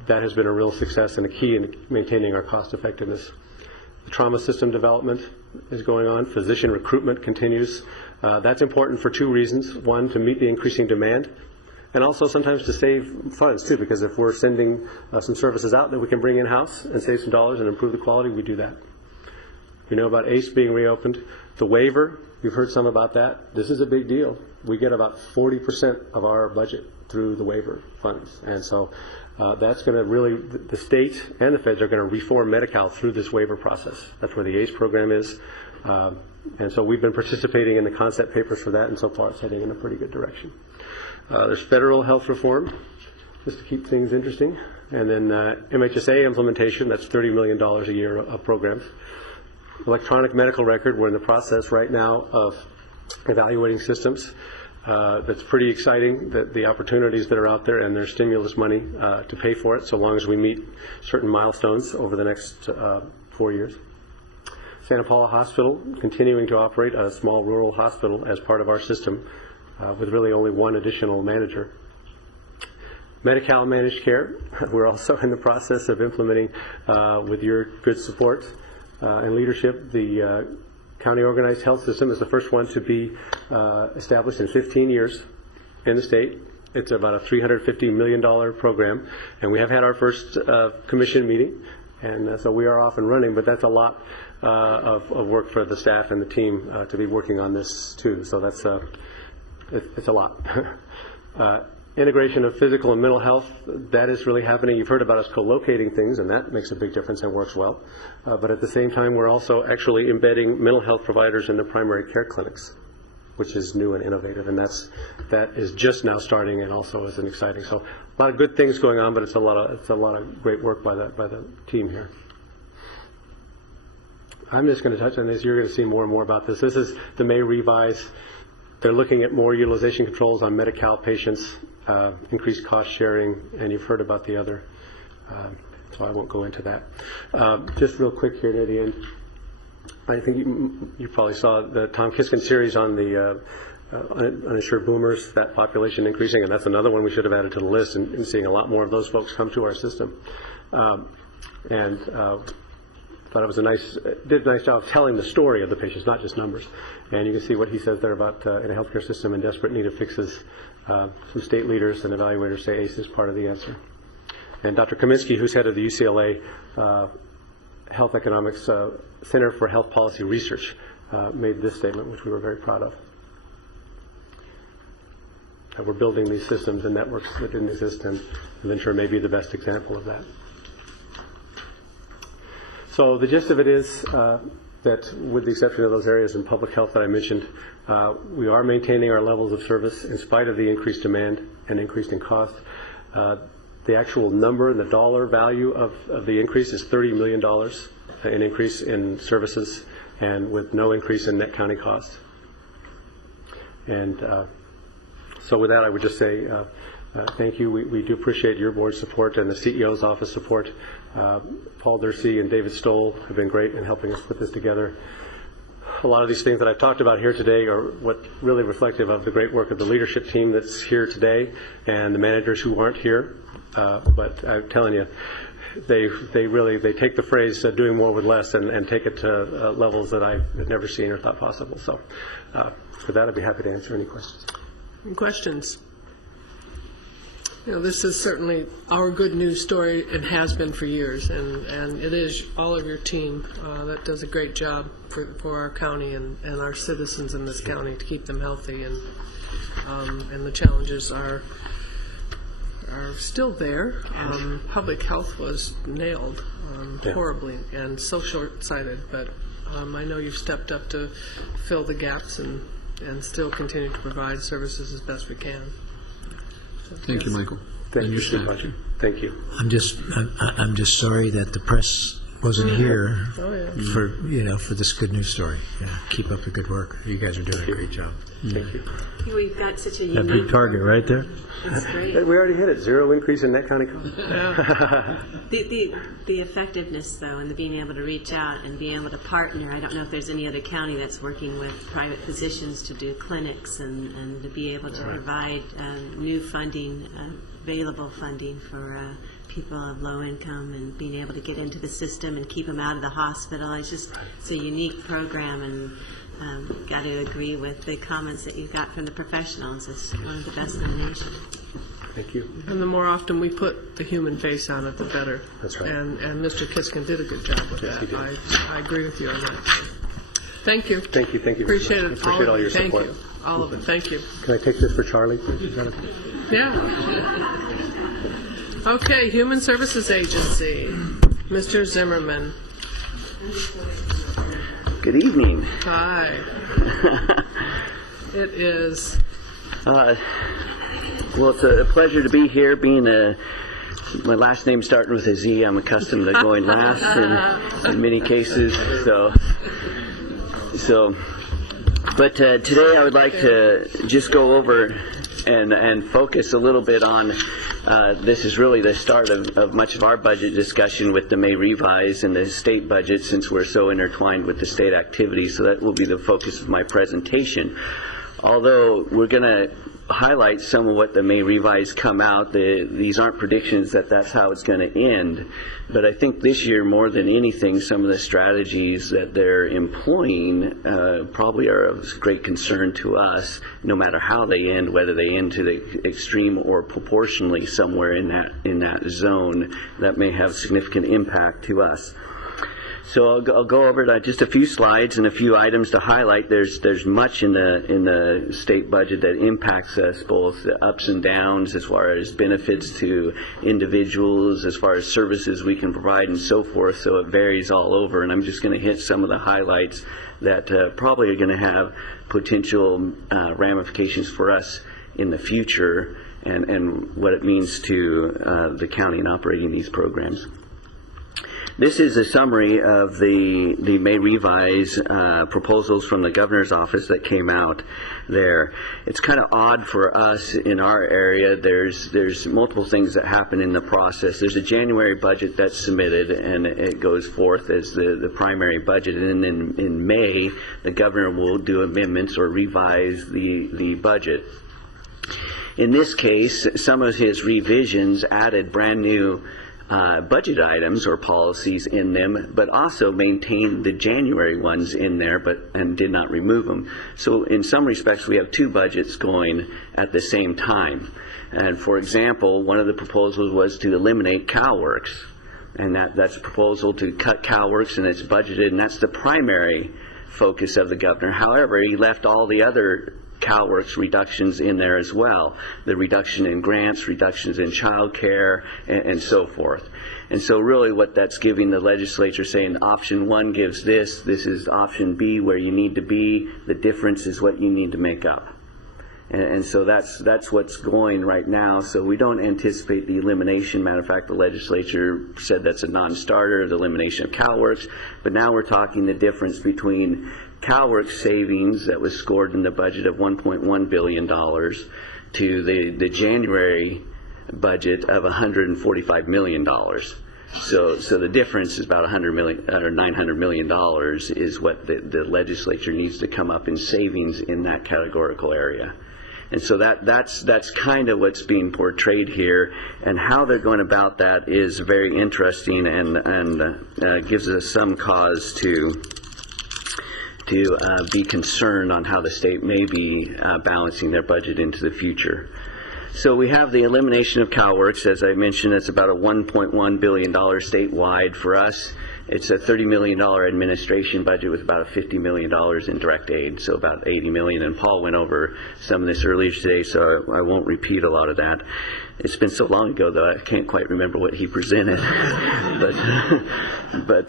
that has been a real success and a key in maintaining our cost effectiveness. The trauma system development is going on. Physician recruitment continues. That's important for 2 reasons. One, to meet the increasing demand, and also sometimes to save funds too, because if we're sending some services out that we can bring in-house and save some dollars and improve the quality, we do that. We know about ACE being reopened. The waiver, you've heard some about that. This is a big deal. We get about 40% of our budget through the waiver funds. And so that's going to really, the state and the feds are going to reform Medi-Cal through this waiver process. That's where the ACE program is. And so we've been participating in the concept papers for that, and so far it's heading in a pretty good direction. There's federal health reform, just to keep things interesting. And then MHSA implementation, that's $30 million a year of programs. Electronic medical record, we're in the process right now of evaluating systems. That's pretty exciting, that the opportunities that are out there, and there's stimulus money to pay for it, so long as we meet certain milestones over the next 4 years. Santa Paula Hospital, continuing to operate a small rural hospital as part of our system, with really only 1 additional manager. Medi-Cal managed care, we're also in the process of implementing, with your good support and leadership, the county organized health system is the first one to be established in 15 years in the state. It's about a $350 million program, and we have had our first commission meeting, and so we are off and running, but that's a lot of work for the staff and the team to be working on this too, so that's it's a lot. Integration of physical and mental health, that is really happening. You've heard about us co-locating things, and that makes a big difference and works well. But at the same time, we're also actually embedding mental health providers in the primary care clinics, which is new and innovative, and that is just now starting and also is an exciting. So a lot of good things going on, but it's a lot of great work by the team here. I'm just going to touch on this. You're going to see more and more about this. This is the May revise. They're looking at more utilization controls on Medi-Cal patients, increased cost sharing, and you've heard about the other, so I won't go into that. Just real quick here near the end, I think you probably saw the Tom Kiskin series on the uninsured boomers, that population increasing, and that's another one we should have added to the list, and seeing a lot more of those folks come to our system. Thought it was did a nice job of telling the story of the patients, not just numbers. And you can see what he says there about in a healthcare system in desperate need of fixes. Some state leaders and evaluators say ACE is part of the answer. And Dr. Kaminsky, who's head of the UCLA Health Economics Center for Health Policy Research, made this statement, which we were very proud of. We're building these systems and networks that didn't exist, and Venture may be the best example of that. So the gist of it is, that with the exception of those areas in public health that I mentioned, we are maintaining our levels of service in spite of the increased demand and increase in cost. The actual number and the dollar value of the increase is $30 million, an increase in services, and with no increase in net county costs. And so with that, I would just say thank you. We do appreciate your board's support and the CEO's office support. Paul Dursey and David Stoll have been great in helping us put this together. A lot of these things that I've talked about here today are what really reflective of the great work of the leadership team that's here today and the managers who aren't here. But I'm telling you, they take the phrase doing more with less and take it to levels that I've never seen or thought possible. So for that, I'd be happy to answer any questions. Any questions? You know, this is certainly our good news story and has been for years, and it is all of your team that does a great job for our county and our citizens in this county to keep them healthy, and the challenges are still there. Public health was nailed horribly and so short-sighted, but I know you've stepped up to fill the gaps and still continue to provide services as best we can. Thank you, Michael. Thank you so much. Thank you. I'm just sorry that the press wasn't here for this good news story. Yeah, keep up the good work. You guys are doing a great job. Thank you. We've got such a That unique... big target right there. That's great. We already hit it. 0 increase in net county costs. The effectiveness, though, and the being able to reach out and being able to partner. I don't know if there's any other county that's working with private physicians to do clinics and to be able to provide new funding, available funding for people of low income and being able to get into the system and keep them out of the hospital. It's a unique program, and got to agree with the comments that you got from the professionals. It's one of the best in the nation. Thank you. And the more often we put the human face on it, the better. That's right. And Mr. Kiskin did a good job with Yes, that. he did. I agree with you on that. Thank you. Thank you. Thank you. Appreciate it. Appreciate all your Thank support. you. All of it. Thank you. Can I take this for Charlie, please? Yeah. Okay, Human Services Agency. Mr. Zimmerman. Good evening. Hi. It is. Well, it's a pleasure to be here. Being my last name starting with a Z, I'm accustomed to going last in many cases. But today I would like to just go over and focus a little bit on. This is really the start of much of our budget discussion with the May revise and the state budget, since we're so intertwined with the state activity. So that will be the focus of my presentation. Although we're going to highlight some of what the May revise come out, these aren't predictions that that's how it's going to end. But I think this year, more than anything, some of the strategies that they're employing probably are of great concern to us, no matter how they end, whether they end to the extreme or proportionally somewhere in that zone that may have significant impact to us. So I'll go over just a few slides and a few items to highlight. There's much in the state budget that impacts us, both the ups and downs, as far as benefits to individuals, as far as services we can provide, and so forth. So it varies all over, and I'm just going to hit some of the highlights that probably are going to have potential ramifications for us in the future, and what it means to the county in operating these programs. This is a summary of the May revise proposals from the governor's office that came out there. It's kind of odd for us in our area. There's multiple things that happen in the process. There's a January budget that's submitted, and it goes forth as the primary budget. And then in May, the governor will do amendments or revise the budget. In this case, some of his revisions added brand new budget items or policies in them, but also maintained the January ones in there, and did not remove them. So in some respects, we have two budgets going at the same time. And for example, one of the proposals was to eliminate CalWorks, and that's a proposal to cut CalWorks, and it's budgeted, and that's the primary focus of the governor. However, he left all the other CalWORKs reductions in there as well. The reduction in grants, reductions in child care, and so forth. And so really what that's giving the legislature, saying option 1 gives this is option B where you need to be, the difference is what you need to make up. And so that's what's going right now. So we don't anticipate the elimination. Matter of fact, the legislature said that's a non-starter, the elimination of CalWORKs. But now we're talking the difference between CalWORKs savings that was scored in the budget of $1.1 billion to the January budget of $145 million. So the difference is about $100 million or $900 million is what the legislature needs to come up in savings in that categorical area. And so that's kind of what's being portrayed here, and how they're going about that is very interesting and gives us some cause to be concerned on how the state may be balancing their budget into the future. So we have the elimination of CalWORKs. As I mentioned, it's about a $1.1 billion statewide. For us, it's a $30 million administration budget with about a $50 million in direct aid, so about $80 million. And Paul went over some of this earlier today, so I won't repeat a lot of that. It's been so long ago that I can't quite remember what he presented. But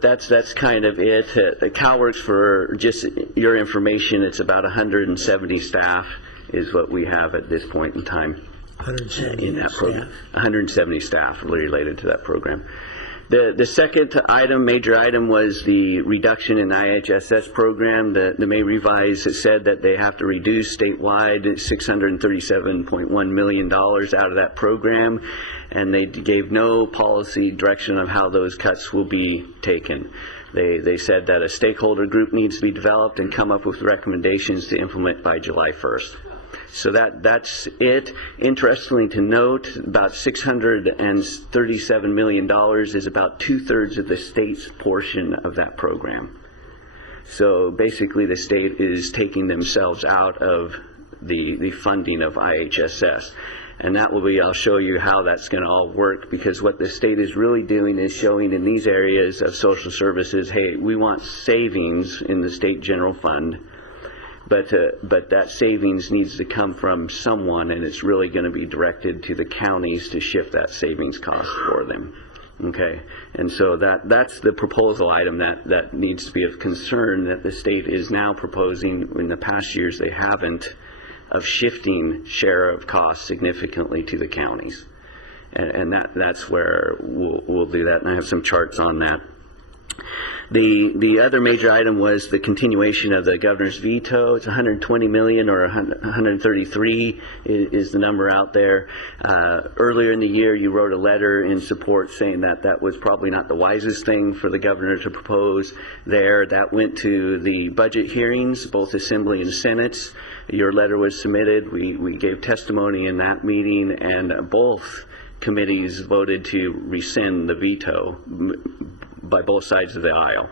that's kind of it. CalWORKs, for just your information, it's about 170 staff is what we have at this point in time 170 in that program. 170 staff related to that program. The second major item was the reduction in the IHSS program. The May revise said that they have to reduce statewide $637.1 million out of that program, and they gave no policy direction of how those cuts will be taken. They said that a stakeholder group needs to be developed and come up with recommendations to implement by July 1st. So that's it. Interestingly to note, about $637 million is about 2/3 of the state's portion of that program. So basically the state is taking themselves out of the funding of IHSS. And that will be, I'll show you how that's going to all work, because what the state is really doing is showing in these areas of social services, hey, we want savings in the state general fund. But that savings needs to come from someone, and it's really going to be directed to the counties to shift that savings cost for them. Okay, and so that's the proposal item that needs to be of concern, that the state is now proposing. In the past years they haven't, of shifting share of costs significantly to the counties, and that's where we'll do that, and I have some charts on that. The other major item was the continuation of the governor's veto. It's 120 million or 133 is the number out there. Earlier in the year, you wrote a letter in support saying that was probably not the wisest thing for the governor to propose there. That went to the budget hearings, both Assembly and Senate. Your letter was submitted. We gave testimony in that meeting, and both committees voted to rescind the veto by both sides of the aisle.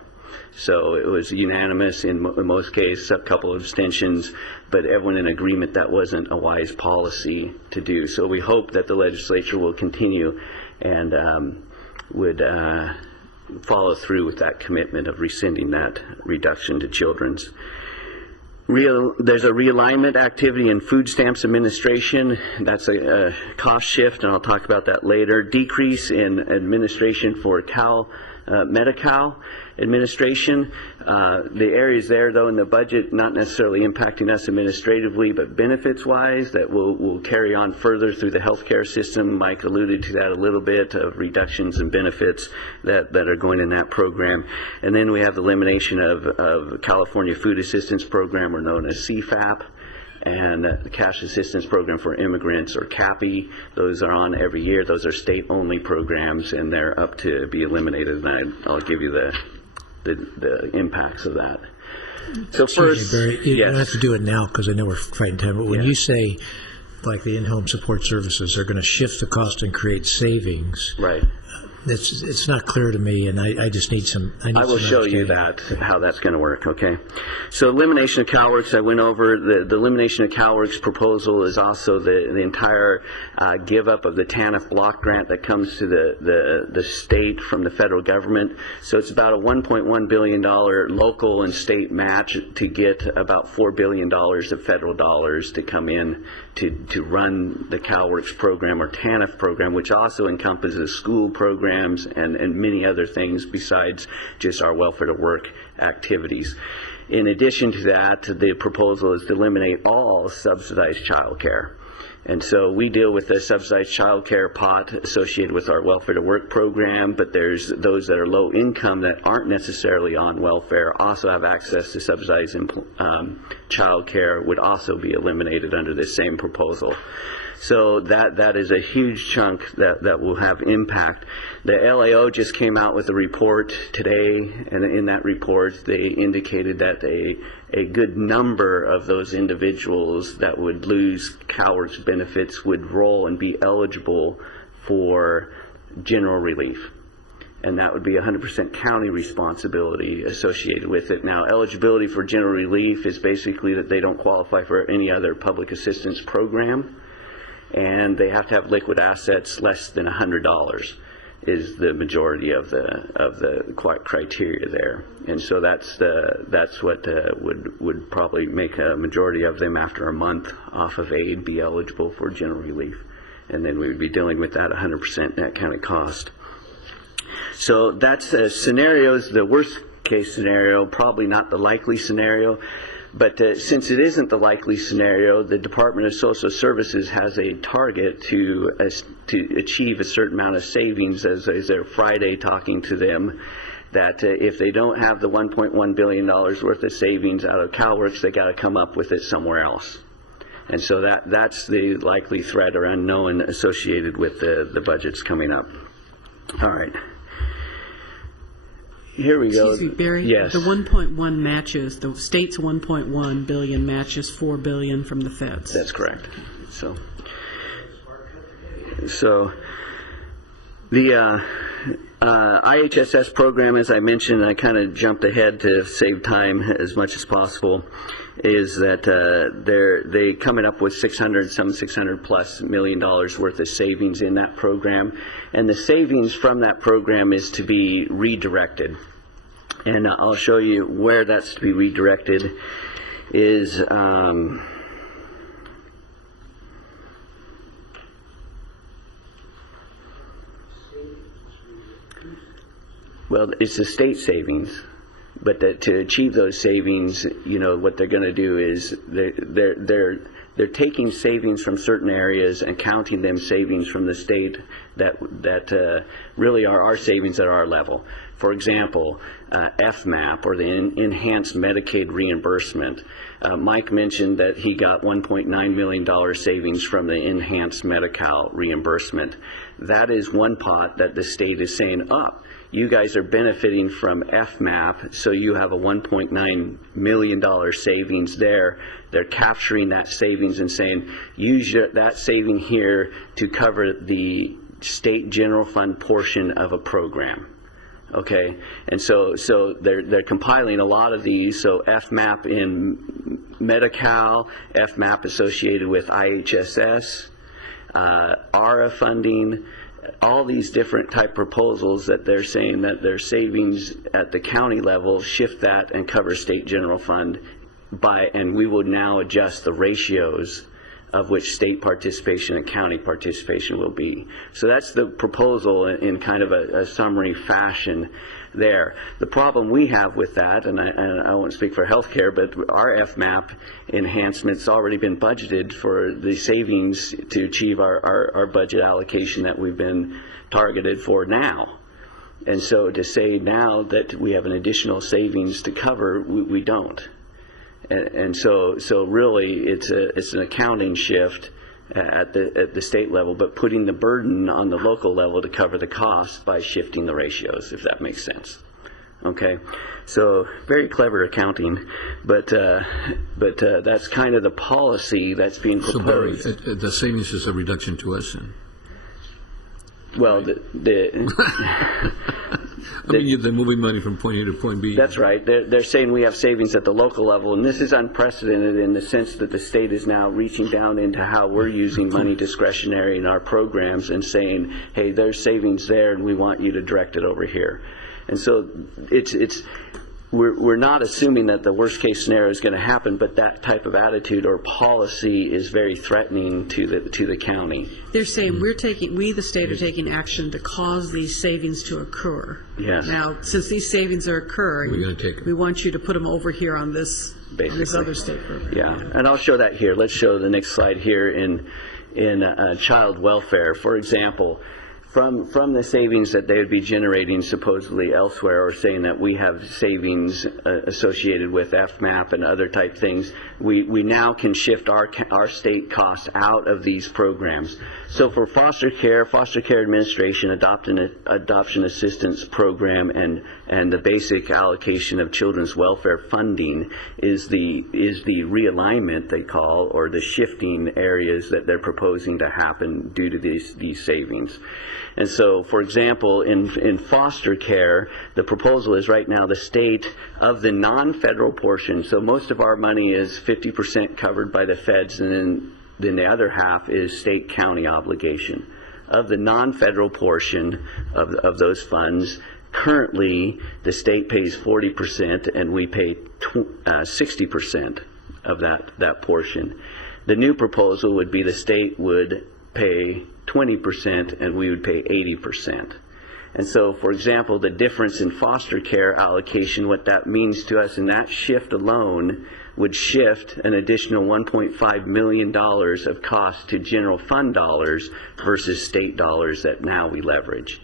So it was unanimous in most cases, a couple of abstentions, but everyone in agreement that wasn't a wise policy to do. So we hope that the legislature will continue and would follow through with that commitment of rescinding that reduction to children's. There's a realignment activity in food stamps administration. That's a cost shift, and I'll talk about that later. Decrease in administration for Medi-Cal administration. The areas there, though, in the budget, not necessarily impacting us administratively, but benefits-wise, that will carry on further through the healthcare system. Mike alluded to that a little bit, of reductions in benefits that are going in that program. And then we have the elimination of California Food Assistance Program, or known as CFAP, and the Cash Assistance Program for Immigrants, or CAPI. Those are on every year. Those are state-only programs, and they're up to be eliminated, and I'll give you the impacts of that. So first, Barry, you yes. don't have to do it now because I know we're fighting time, but when you say, like the in-home support services are going to shift the cost and create savings, right? It's not clear to me, and I just need some. I will show you that, how that's going to work, okay? So elimination of CalWorks, I went over. The elimination of CalWorks proposal is also the entire give up of the TANF block grant that comes to the state from the federal government. So it's about a $1.1 billion local and state match to get about $4 billion of federal dollars to come in to run the CalWorks program or TANF program, which also encompasses school programs and many other things besides just our welfare to work activities. In addition to that, the proposal is to eliminate all subsidized child care. And so we deal with the subsidized child care pot associated with our welfare to work program, but there's those that are low income that aren't necessarily on welfare also have access to subsidized child care, would also be eliminated under this same proposal. So that is a huge chunk that will have impact. The LAO just came out with a report today, and in that report they indicated that a good number of those individuals that would lose CalWorks benefits would roll and be eligible for general relief. And that would be 100% county responsibility associated with it. Now, eligibility for general relief is basically that they don't qualify for any other public assistance program, and they have to have liquid assets less than $100 is the majority of the criteria there. And so that's what would probably make a majority of them after a month off of aid be eligible for general relief. And then we would be dealing with that 100% net county cost. So that's scenarios. The worst case scenario, probably not the likely scenario. But since it isn't the likely scenario, the Department of Social Services has a target to achieve a certain amount of savings, as they're Friday talking to them, that if they don't have the $1.1 billion worth of savings out of CalWorks, they got to come up with it somewhere else. And so that's the likely threat or unknown associated with the budgets coming up. All right. Here we go. Excuse me, Barry? Yes. The 1.1 matches, the state's 1.1 billion matches $4 billion from the feds. That's correct. So the IHSS program, as I mentioned, I kind of jumped ahead to save time as much as possible, is that they coming up with $600+ million worth of savings in that program, and the savings from that program is to be redirected. And I'll show you where that's to be redirected is well, it's the state savings, but to achieve those savings, what they're going to do is they're taking savings from certain areas and counting them savings from the state that really are our savings at our level. For example, FMAP, or the Enhanced Medicaid Reimbursement. Mike mentioned that he got $1.9 million savings from the Enhanced Medi-Cal Reimbursement. That is one pot that the state is saying, you guys are benefiting from FMAP, so you have a $1.9 million savings there. They're capturing that savings and saying, use that saving here to cover the state general fund portion of a program. Okay, and so they're compiling a lot of these. So FMAP in Medi-Cal, FMAP associated with IHSS, ARA funding, all these different type proposals that they're saying that their savings at the county level shift that and cover state general fund and we would now adjust the ratios of which state participation and county participation will be. So that's the proposal in kind of a summary fashion there. The problem we have with that, and I won't speak for healthcare, but our FMAP enhancements already been budgeted for the savings to achieve our budget allocation that we've been targeted for now. And so to say now that we have an additional savings to cover, we don't. And so really it's an accounting shift at the state level, but putting the burden on the local level to cover the cost by shifting the ratios, if that makes sense. Okay, so very clever accounting, but that's kind of the policy that's being proposed. So Barry, the savings is a reduction to us then? Well, I mean, they're moving money from point A to point B. That's right. They're saying we have savings at the local level, and this is unprecedented in the sense that the state is now reaching down into how we're using money discretionary in our programs and saying, hey, there's savings there, and we want you to direct it over here. And so we're not assuming that the worst case scenario is going to happen, but that type of attitude or policy is very threatening to the county. They're saying we the state are taking action to cause these savings to occur. Yes. Now, since these savings are occurring, We're going to take them. we want you to put them over here on this other state program. Yeah, and I'll show that here. Let's show the next slide here in child welfare, for example. From the savings that they would be generating supposedly elsewhere, or saying that we have savings associated with FMAP and other type things, we now can shift our state costs out of these programs. So for foster care administration, adoption assistance program, and the basic allocation of children's welfare funding is the realignment they call, or the shifting areas that they're proposing to happen due to these savings. And so, for example, in foster care, the proposal is right now the state of the non-federal portion. So most of our money is 50% covered by the feds, and then the other half is state-county obligation. Of the non-federal portion of those funds, currently the state pays 40% and we pay 60% of that portion. The new proposal would be the state would pay 20% and we would pay 80%. And so, for example, the difference in foster care allocation, what that means to us in that shift alone would shift an additional $1.5 million of cost to general fund dollars versus state dollars that now we leverage.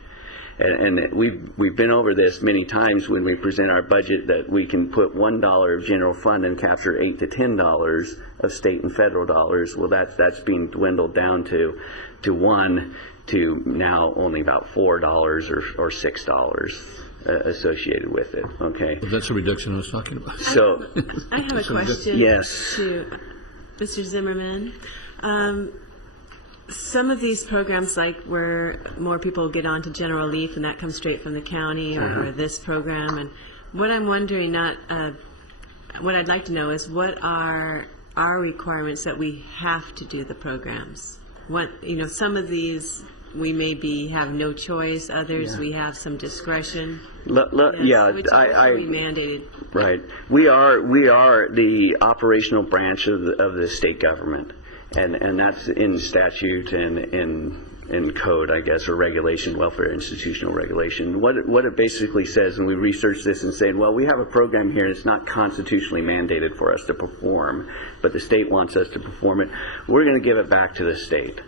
And we've been over this many times when we present our budget, that we can put $1 of general fund and capture $8 to $10 of state and federal dollars. Well, that's being dwindled down to one, to now only about $4 or $6 associated with it. Okay. Well, that's a reduction I was talking about. So I have a question. Yes. To Mr. Zimmerman. Some of these programs, like where more people get onto general leave and that comes straight from the county, or this program, and what I'm wondering, what I'd like to know is, what are our requirements that we have to do the programs? Some of these we maybe have no choice, others we have some discretion. Which are we mandated? Right. We are the operational branch of the state government. And that's in statute and in code, I guess, or regulation, welfare institutional regulation. What it basically says, and we researched this and saying, well, we have a program here and it's not constitutionally mandated for us to perform, but the state wants us to perform it. We're going to give it back to the state,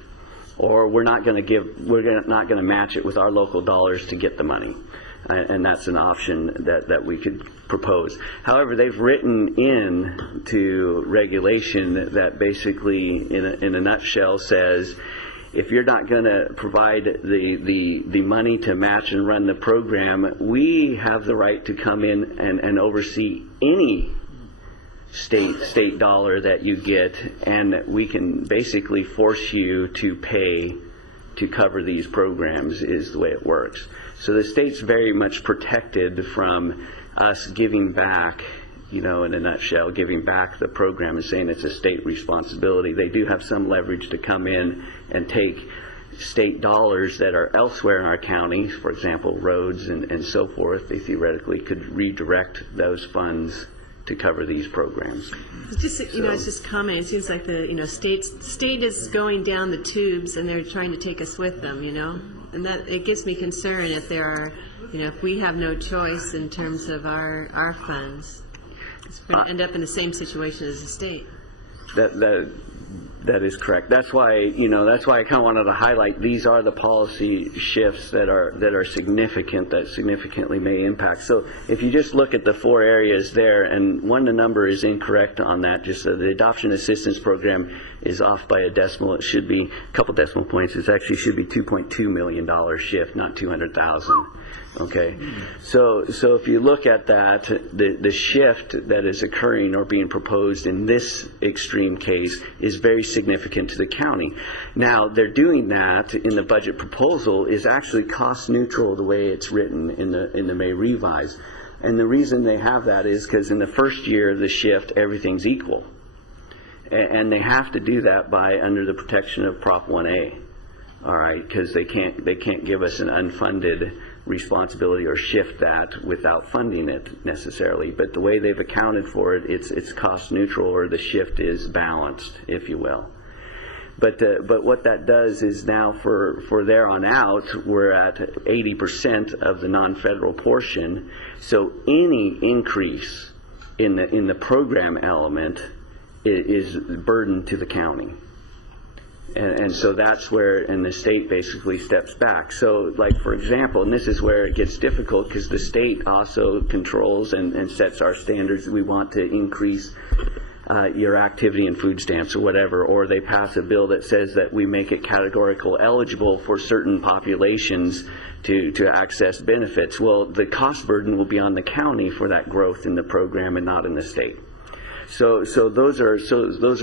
or we're not going to match it with our local dollars to get the money. And that's an option that we could propose. However, they've written in to regulation that basically, in a nutshell, says if you're not going to provide the money to match and run the program, we have the right to come in and oversee any state dollar that you get, and we can basically force you to pay to cover these programs, is the way it works. So the state's very much protected from us giving back, in a nutshell, giving back the program and saying it's a state responsibility. They do have some leverage to come in and take state dollars that are elsewhere in our counties, for example, roads and so forth. They theoretically could redirect those funds to cover these programs. It's just, it's just common. It seems like the state is going down the tubes and they're trying to take us with them, and that it gives me concern if there are, if we have no choice in terms of our funds, it's going to end up in the same situation as the state. That is correct. That's why I kind of wanted to highlight these are the policy shifts that are significant, that significantly may impact. So if you just look at the 4 areas there, and the number is incorrect on that, just the adoption assistance program is off by a decimal. It should be a couple decimal points. It actually should be $2.2 million shift, not $200,000. Okay, so if you look at that, the shift that is occurring or being proposed in this extreme case is very significant to the county. Now, they're doing that in the budget proposal is actually cost neutral the way it's written in the May revise. And the reason they have that is because in the first year of the shift, everything's equal. And they have to do that under the protection of Prop 1A. All right, because they can't give us an unfunded responsibility or shift that without funding it necessarily. But the way they've accounted for it, it's cost neutral, or the shift is balanced, if you will. But what that does is now for there on out, we're at 80% of the non-federal portion. So any increase in the program element is burden to the county. And so that's where, and the state basically steps back. So, like, for example, and this is where it gets difficult because the state also controls and sets our standards. We want to increase your activity in food stamps or whatever, or they pass a bill that says that we make it categorical eligible for certain populations to access benefits. Well, the cost burden will be on the county for that growth in the program and not in the state. So those are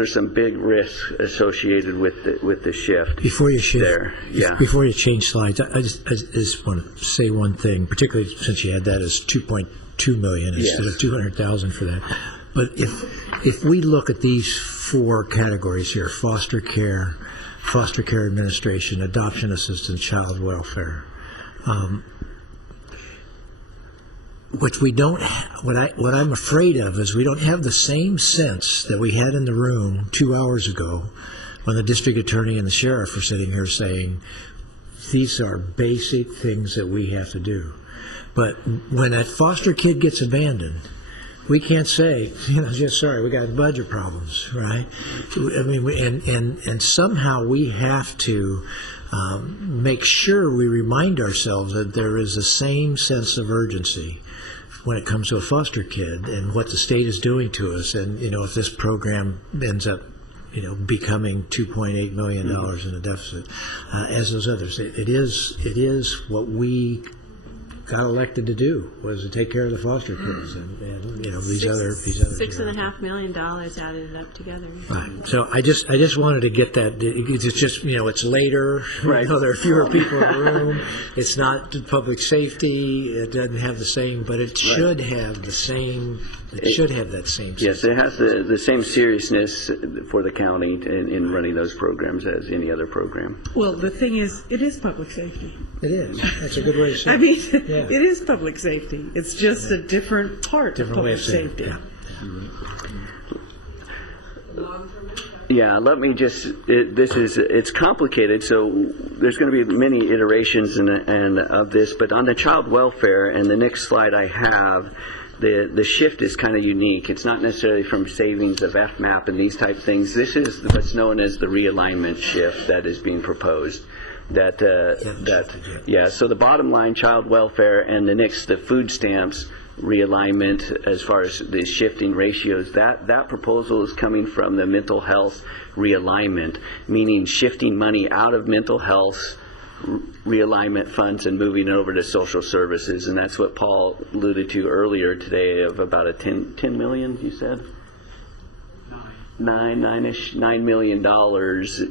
some big risks associated with the shift. Before you shift, yeah. Before you change slides, I just want to say one thing, particularly since you had that as 2.2 million instead of 200,000 for that. But if we look at these four categories here: foster care administration, adoption assistance, child welfare. Which we don't. What I'm afraid of is we don't have the same sense that we had in the room 2 hours ago when the district attorney and the sheriff were sitting here saying these are basic things that we have to do. But when that foster kid gets abandoned, we can't say, just sorry, we got budget problems, right? I mean, and somehow we have to make sure we remind ourselves that there is the same sense of urgency when it comes to a foster kid and what the state is doing to us. And, if this program ends up, becoming $2.8 million in a deficit, as those others, it is what we got elected to do, was to take care of the foster kids and these other $6.5 million added up together. Right. So I just wanted to get that. It's just it's later. Right. There are fewer people in the room. It's not public safety. It doesn't have the same, but it should have the same. It should have that same. Yes, it has the same seriousness for the county in running those programs as any other program. Well, the thing is, it is public safety. It is. That's a good way to say it. I mean, it is public safety. It's just a different part of public safety. Yeah, let me just, it's complicated, so there's going to be many iterations and of this, but on the child welfare, and the next slide I have, the shift is kind of unique. It's not necessarily from savings of FMAP and these type things. This is what's known as the realignment shift that is being proposed. So the bottom line, child welfare, and the food stamps realignment as far as the shifting ratios, that proposal is coming from the mental health realignment, meaning shifting money out of mental health realignment funds and moving it over to social services. And that's what Paul alluded to earlier today, of about a 10 million, you said? $9 million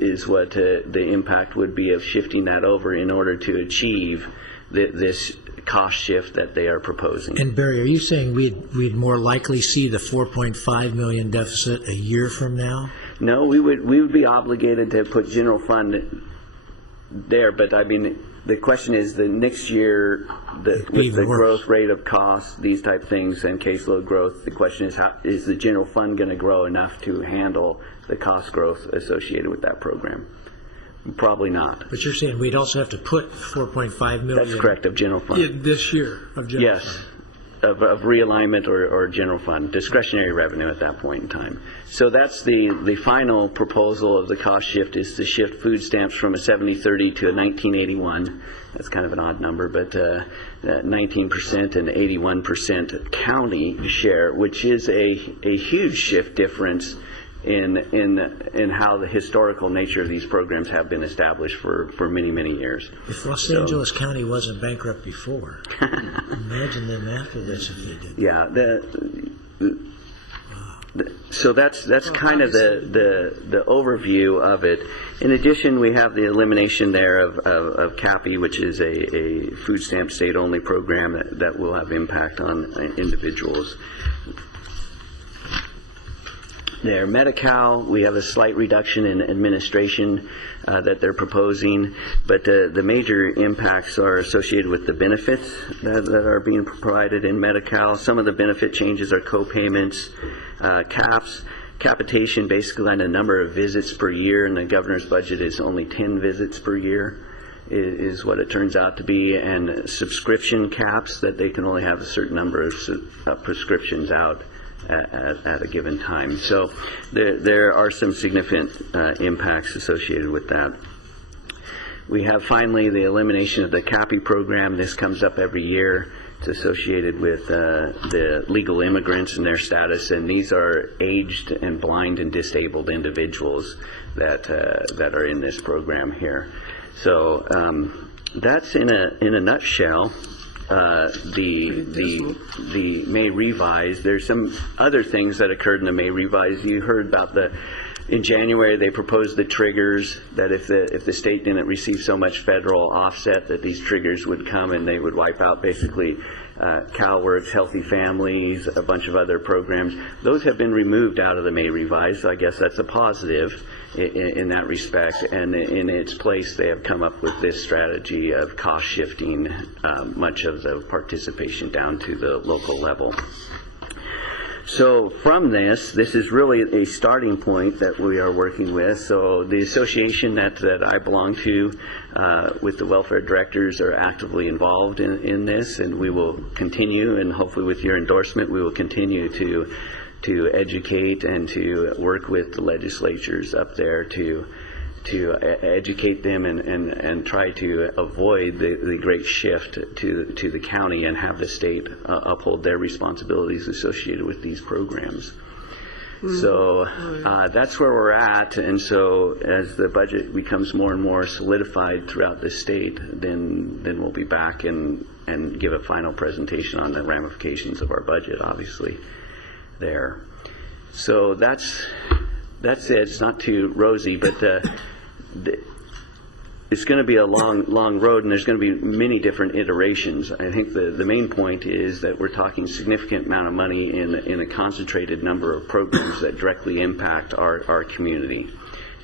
is what the impact would be of shifting that over in order to achieve this cost shift that they are proposing. And Barry, are you saying we'd more likely see the 4.5 million deficit a year from now? No, we would be obligated to put general fund there, but I mean, the question is the next year, with the growth rate of costs, these type things, and caseload growth, the question is, is the general fund going to grow enough to handle the cost growth associated with that program? Probably not. But you're saying we'd also have to put 4.5 million. That's correct, of general fund. This year of general fund. Yes. Of realignment or general fund, discretionary revenue at that point in time. So that's the final proposal of the cost shift, is to shift food stamps from a 70-30 to a 1981. That's kind of an odd number, but 19% and 81% county share, which is a huge shift difference in how the historical nature of these programs have been established for many, many years. If Los Angeles County wasn't bankrupt before, imagine them after this if they did. Yeah, so that's kind of the overview of it. In addition, we have the elimination there of CAPI, which is a food stamp state-only program that will have impact on individuals. There, Medi-Cal, we have a slight reduction in administration that they're proposing, but the major impacts are associated with the benefits that are being provided in Medi-Cal. Some of the benefit changes are co-payments, capitation basically on the number of visits per year, and the governor's budget is only 10 visits per year is what it turns out to be, and subscription caps that they can only have a certain number of prescriptions out at a given time. So there are some significant impacts associated with that. We have finally the elimination of the CAPI program. This comes up every year. It's associated with the legal immigrants and their status, and these are aged and blind and disabled individuals that are in this program here. So that's in a nutshell. The May revise. There's some other things that occurred in the May revise. You heard about in January they proposed the triggers, that if the state didn't receive so much federal offset, that these triggers would come and they would wipe out basically CalWorks, Healthy Families, a bunch of other programs. Those have been removed out of the May revise, so I guess that's a positive in that respect, and in its place they have come up with this strategy of cost shifting much of the participation down to the local level. So from this is really a starting point that we are working with. So the association that I belong to with the welfare directors are actively involved in this, and we will continue, and hopefully with your endorsement we will continue to educate and to work with the legislatures up there to educate them and try to avoid the great shift to the county and have the state uphold their responsibilities associated with these programs. So that's where we're at, and so as the budget becomes more and more solidified throughout the state, then we'll be back and give a final presentation on the ramifications of our budget, obviously, there. So that's it. It's not too rosy, but it's going to be a long road, and there's going to be many different iterations. I think the main point is that we're talking significant amount of money in a concentrated number of programs that directly impact our community.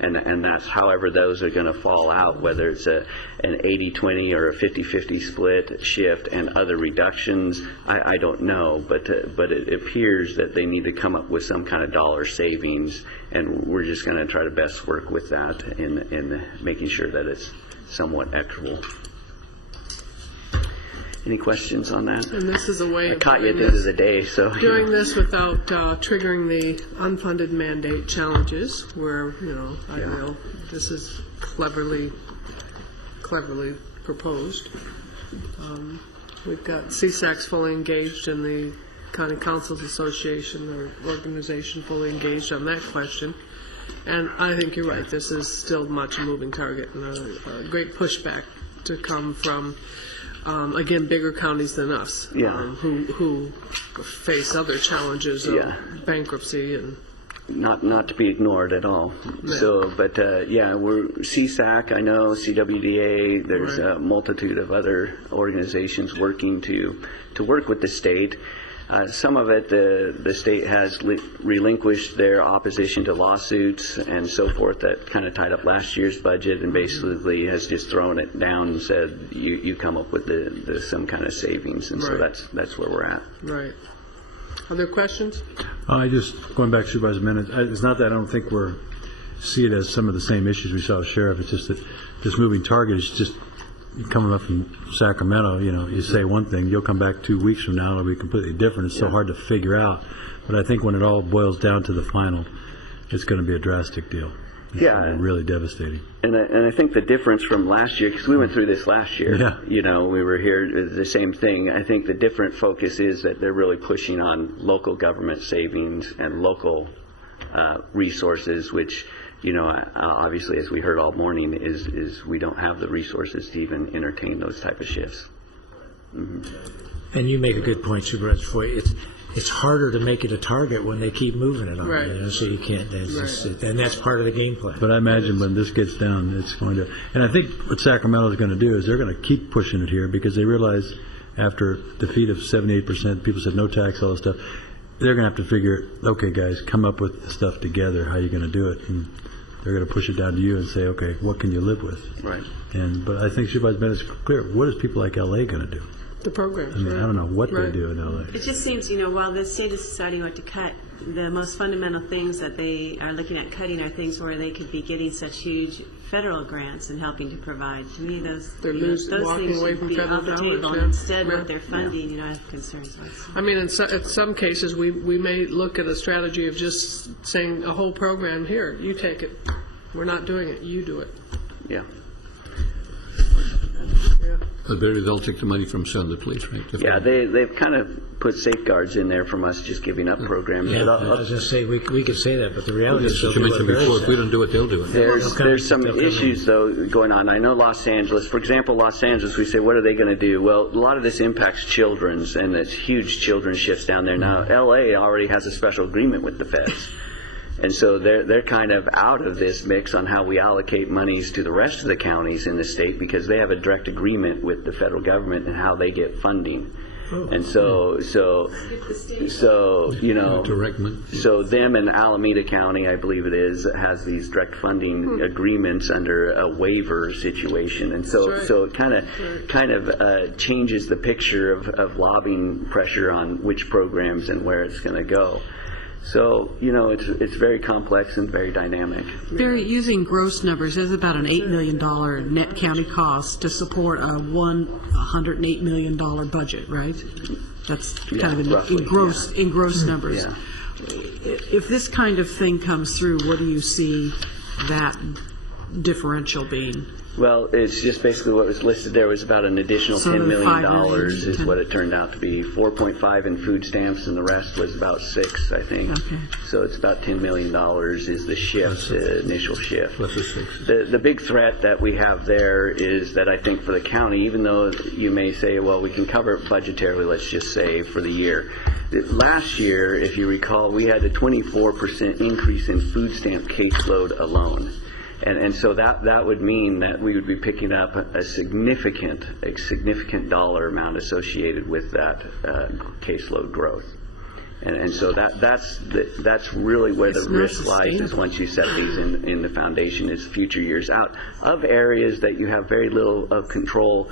And that's however those are going to fall out, whether it's an 80-20 or a 50-50 split shift and other reductions, I don't know, but it appears that they need to come up with some kind of dollar savings, and we're just going to try to best work with that in making sure that it's somewhat equitable. Any questions on that? And this is a way of caught you at the end of the day, so doing this without triggering the unfunded mandate challenges, where I feel this is cleverly proposed. We've got CSACs fully engaged in the County Councils Association or organization fully engaged on that question. And I think you're right. This is still much a moving target, and a great pushback to come from. Again, bigger counties than us, who face other challenges of bankruptcy and not to be ignored at all. Yeah. So, but we're CSAC. I know CWDA. There's a multitude of other organizations working to work with the state. Some of it, the state has relinquished their opposition to lawsuits and so forth that kind of tied up last year's budget, and basically has just thrown it down and said, you come up with some kind of savings, and so that's where we're at. Right. Other questions? Going back to Supervisor Minute, it's not that I don't think we see it as some of the same issues we saw with Sheriff. It's just that this moving target is just coming up from Sacramento. You say one thing, you'll come back 2 weeks from now, it'll be completely different. It's so hard to figure out. But I think when it all boils down to the final, it's going to be a drastic deal. It's going to be really devastating. And I think the difference from last year, because we went through this last year, we were here, the same thing. I think the different focus is that they're really pushing on local government savings and local resources, which, obviously, as we heard all morning, is we don't have the resources to even entertain those type of shifts. Mm-hmm. And you make a good point, Supervisor Foy. It's harder to make it a target when they keep moving it on. Right. So you can't. And that's part of the game plan. But I imagine when this gets down, it's going to. And I think what Sacramento is going to do is they're going to keep pushing it here because they realize after defeat of 78%, people said no tax, all this stuff. They're going to have to figure, okay, guys, come up with the stuff together. How are you going to do it? And they're going to push it down to you and say, okay, what can you live with? Right. But I think Supervisor Bennett's clear. What is people like LA going to do? The programs. I mean, I don't know what Right. they do in LA. It just seems, while the state is deciding what to cut, the most fundamental things that they are looking at cutting are things where they could be getting such huge federal grants and helping to provide. To me, those those walking things away should from be federal off the dollars, table. yeah. Instead, Yeah. with their funding, I have concerns with. I mean, in some cases, we may look at a strategy of just saying a whole program, here, you take it. We're not doing it, you do it. Yeah. Barry, they'll take the money from some of the place, right? Yeah, they've kind of put safeguards in there from us just giving up programs. Yeah, I was going to say, we could say that, but the reality is... As you mentioned before, if we don't do it, they'll do it. There's some issues, though, going on. I know Los Angeles, for example, Los Angeles, we say, what are they going to do? Well, a lot of this impacts children's, and it's huge children's shifts down there. Now, L.A. already has a special agreement with the feds. And so they're kind of out of this mix on how we allocate monies to the rest of the counties in the state because they have a direct agreement with the federal government and how they get funding. And so them and Alameda County, I believe it is, has these direct funding agreements under a waiver situation, and so it kind of changes the picture of lobbying pressure on which programs and where it's going to go. So, it's very complex and very dynamic. Barry, using gross numbers, there's about an $8 million net county cost to support a $108 million budget, right? That's kind of in gross numbers. Yeah. If this kind of thing comes through, what do you see that differential being? Well, it's just basically what was listed there was about an additional $10 million is what it turned out to be. 4.5 in food stamps, and the rest was about 6, I think. Okay. So it's about $10 million is the shift, the initial shift. Plus the 6. The big threat that we have there is that I think for the county, even though you may say, well, we can cover it budgetarily, let's just say, for the year. Last year, if you recall, we had a 24% increase in food stamp caseload alone. And so that would mean that we would be picking up a significant dollar amount associated with that caseload growth. And so that's really where the risk lies is once you set these in the foundation is future years out of areas that you have very little of control,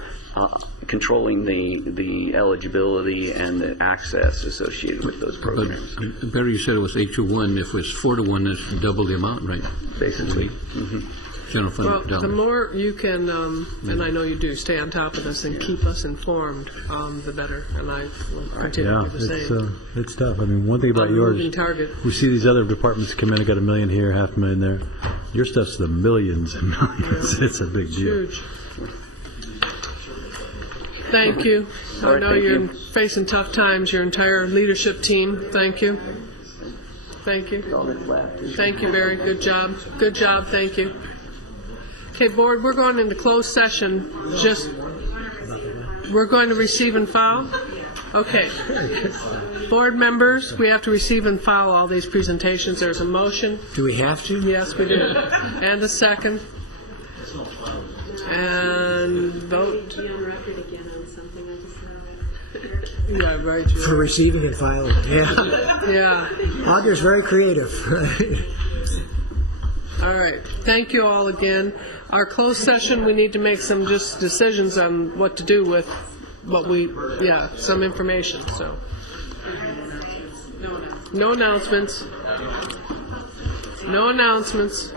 controlling the eligibility and the access associated with those programs. But Barry, you said it was 8-1. If it was 4-1, that's double the amount, right? Basically. General fund Well, dollars. the more you can, and I know you do, stay on top of this and keep us informed, the better. And I will continue Yeah, to do the same. it's tough. I mean, one thing about yours, Moving target. we see these other departments come in and got $1 million here, $500,000 there. Your stuff's the millions and millions. It's a big deal. Huge. Thank you. I know you're facing tough times, your entire leadership team. Thank you. Thank you. Thank you, Barry. Good job. Good job. Thank you. Okay, board, we're going into closed session. We're going to receive and file? Okay. Board members, we have to receive and file all these presentations. There's a motion. Do we have to? Yes, we do. And a second. And vote. Be on record again on something I just said. Yeah, right. Julie. For receiving and filing. Yeah. Yeah. Augur's very creative. All right. Thank you all again. Our closed session, we need to make some just decisions on what to do with what some information. So, no announcements. No announcements.